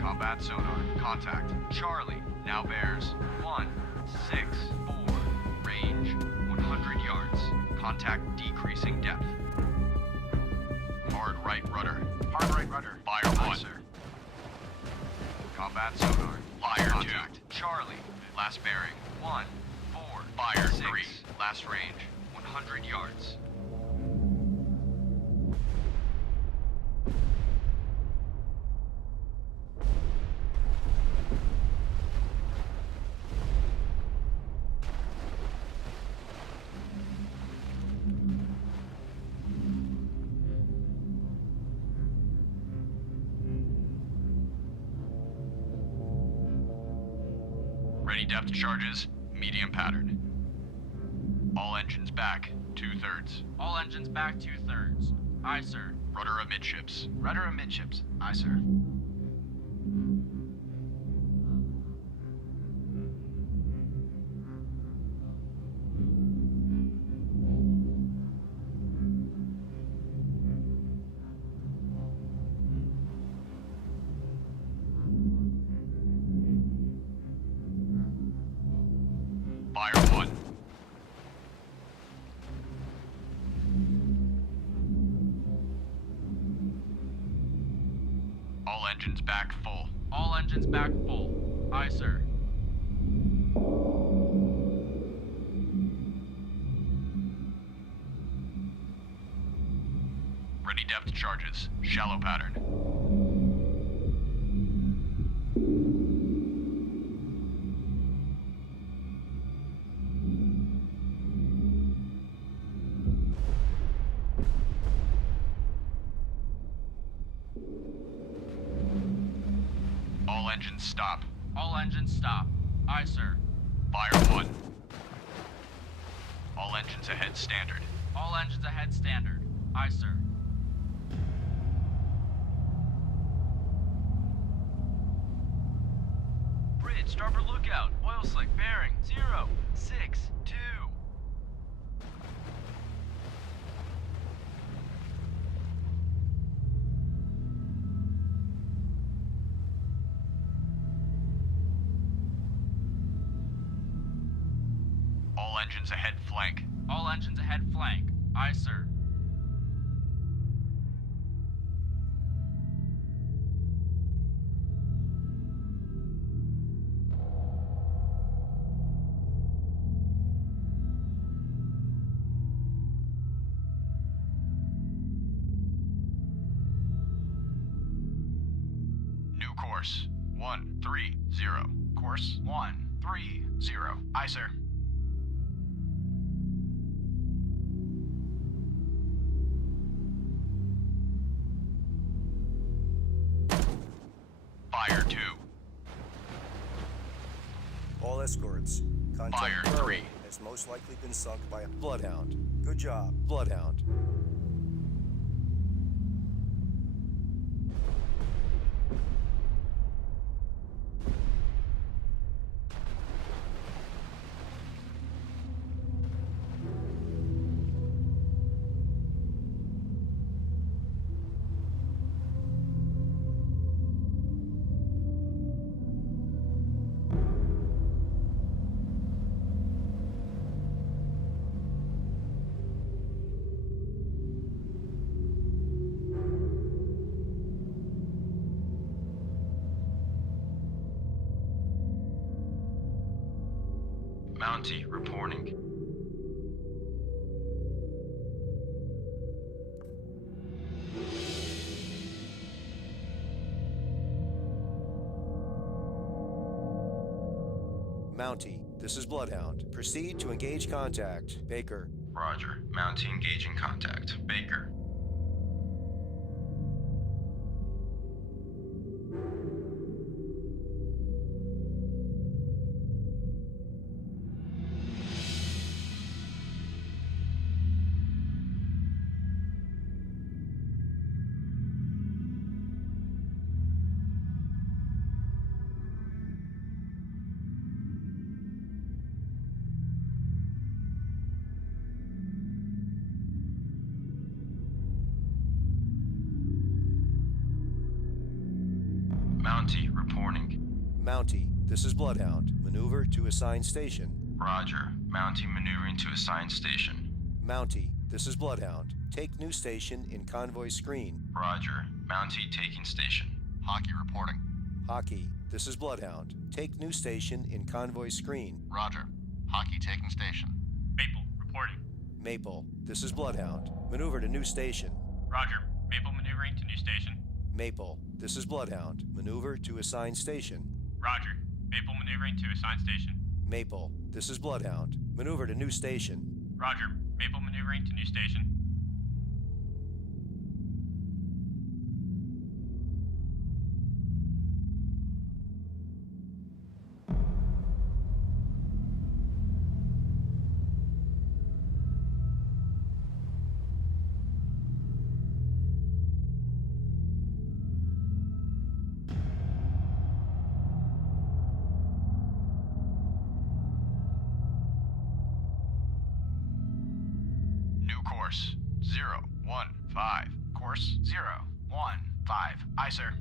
Combat sonar. Contact. Charlie. Now bears 164. Range 100 yards. Contact decreasing depth. Hard right rudder. Hard right rudder. Fire 1. Sir. Combat sonar. Fire contact. 2. Charlie. Last bearing 1-4. Fire 6. 3. Last range 100 yards. Ready depth charges, medium pattern. All engines back, 2/3. All engines back 2/3. Aye, sir. Rudder amidships. Rudder amidships. Aye, sir. Fire 1. All engines back full. All engines back full. Aye, sir. Ready depth charges, shallow pattern. All engines stop. All engines stop. Aye, sir. Fire 1. All engines ahead standard. All engines ahead standard. Aye, sir. Bridge, starboard lookout. Oil slick, bearing, 0, 6, 2. All engines ahead flank. All engines ahead flank. Aye, sir. New course, 130. Course 130. Aye, sir. Fire 2. All escorts. Contact Fire Burrow 3. has most likely been sunk by a bloodhound. Good job, bloodhound. Mountie reporting. Mountie, this is Bloodhound. Proceed to engage contact. Baker. Roger. Mountie engaging contact. Baker. Mountie reporting. Mountie, this is Bloodhound. Maneuver to assigned station. Roger. Mountie maneuvering to assigned station. Mountie, this is Bloodhound. Take new station in convoy screen. Roger. Mountie taking station. Hockey reporting. Hockey, this is Bloodhound. Take new station in convoy screen. Roger. Hockey taking station. Maple reporting. Maple, this is Bloodhound. Maneuver to new station. Roger. Maple maneuvering to new station. Maple, this is Bloodhound. Maneuver to assigned station. Roger. Maple maneuvering to assigned station. Maple, this is Bloodhound. Maneuver to new station. Roger. Maple maneuvering to new station. Course 015. Course 015. Aye, sir.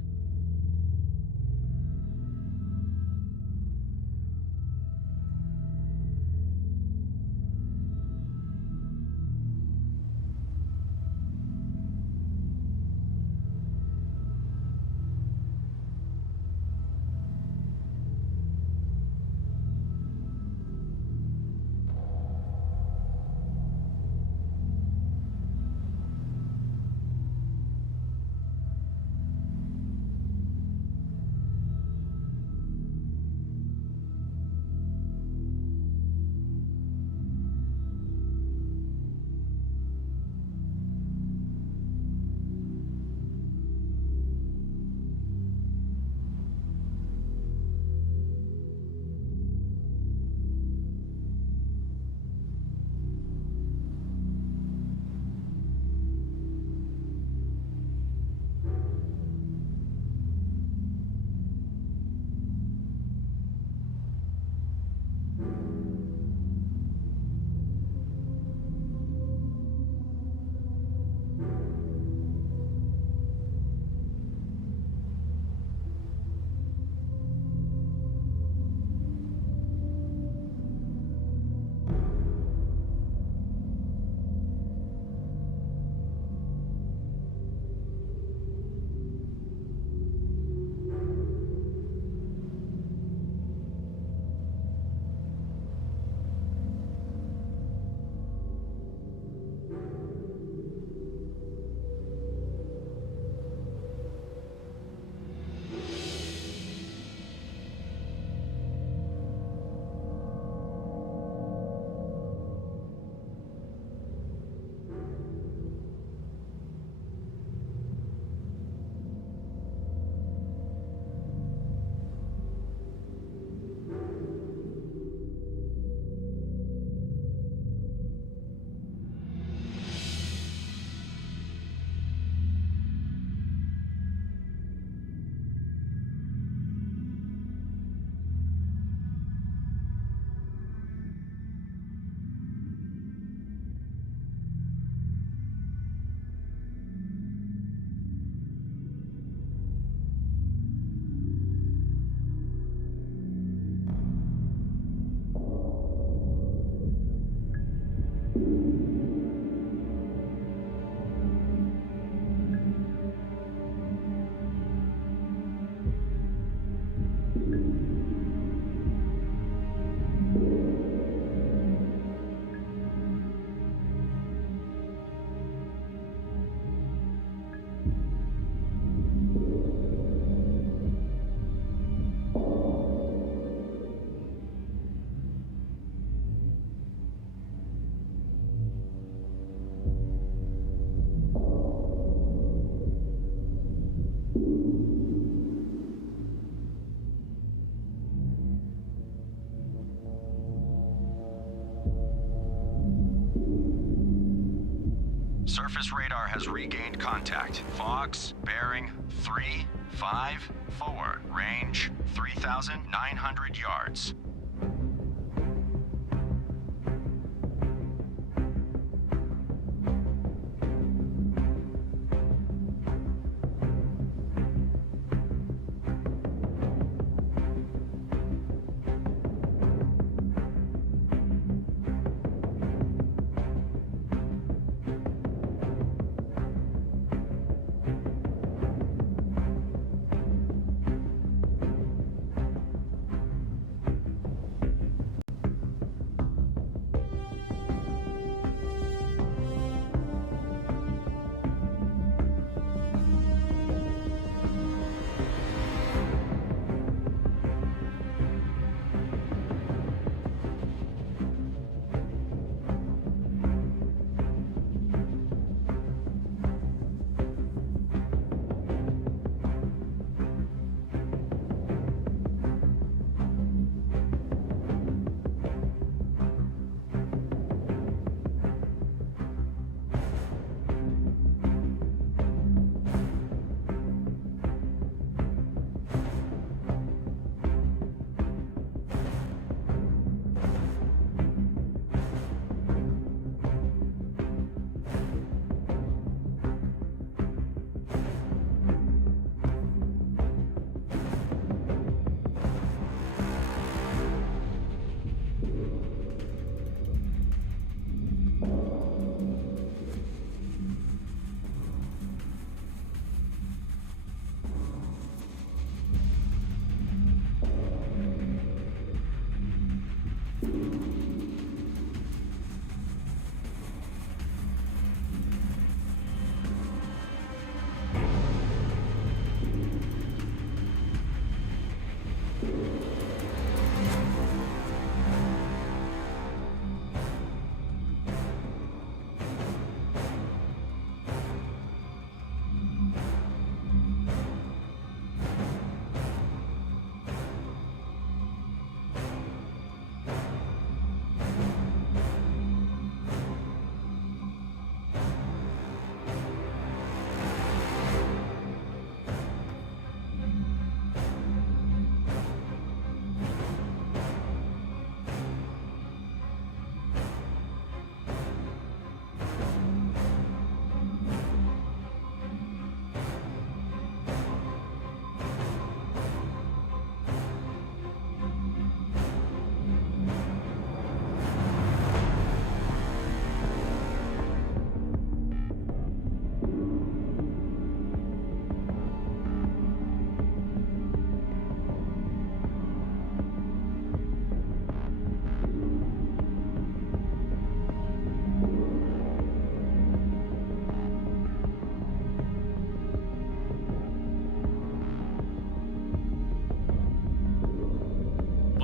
Surface radar has regained contact. Fox, bearing 354. Range 3,900 yards.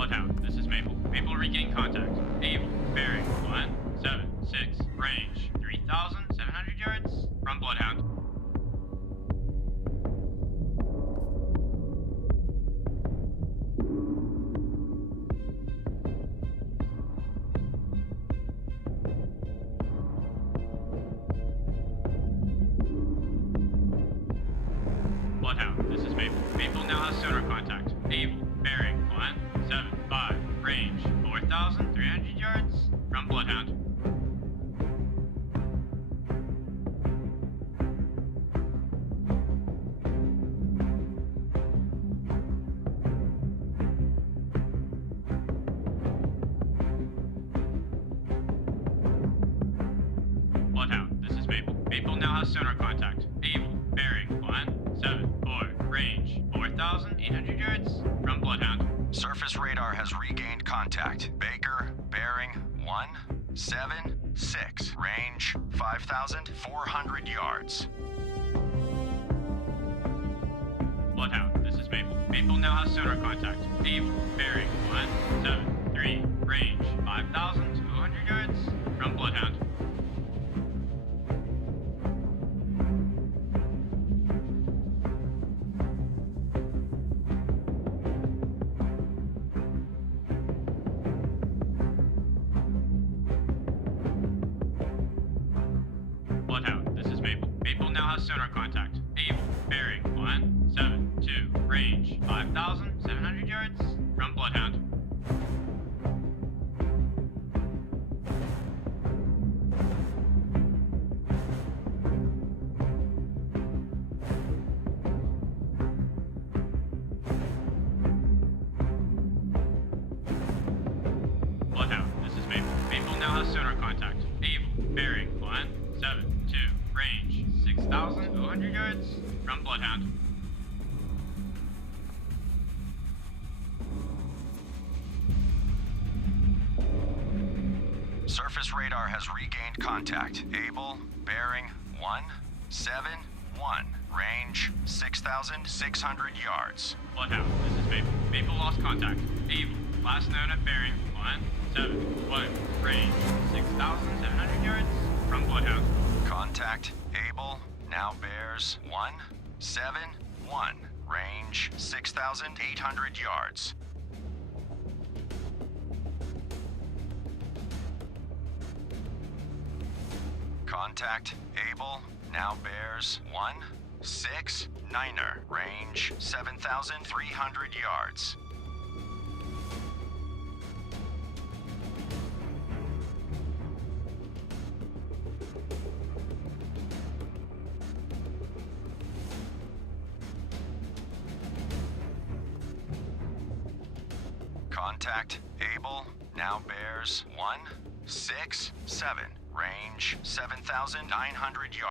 Bloodhound, this is Maple. Maple regain contact. Able, bearing 176, range 3,700 yards from Bloodhound. Bloodhound, this is Maple. Maple now has sonar contact. Able, bearing 175, range 4,300 yards from Bloodhound. Bloodhound, this is Maple. Maple now has sonar contact. Able, bearing 174, range 4,800 yards from Bloodhound. Surface radar has regained contact. Baker, bearing 176, range 5,400 yards. Bloodhound, this is Maple. Maple now has sonar contact. Able, bearing 173, range 5,200 yards from Bloodhound. Bloodhound, this is Maple. Maple now has sonar contact. Able, bearing 172, range 5,700 yards from Bloodhound. Bloodhound, this is Maple. Maple now has sonar contact. Able, bearing 172, range 6,200 yards from Bloodhound. Surface radar has regained contact. Able, bearing 171, range 6,600 yards. Bloodhound, this is Maple. Maple lost contact. Able, last known at bearing 171, range 6,700 yards from Bloodhound. Contact. Able, now bears 171, range 6,800 yards. Contact. Able, now bears 169er, range 7,300 yards. Contact. Able, now bears 167, range 7,900 yards.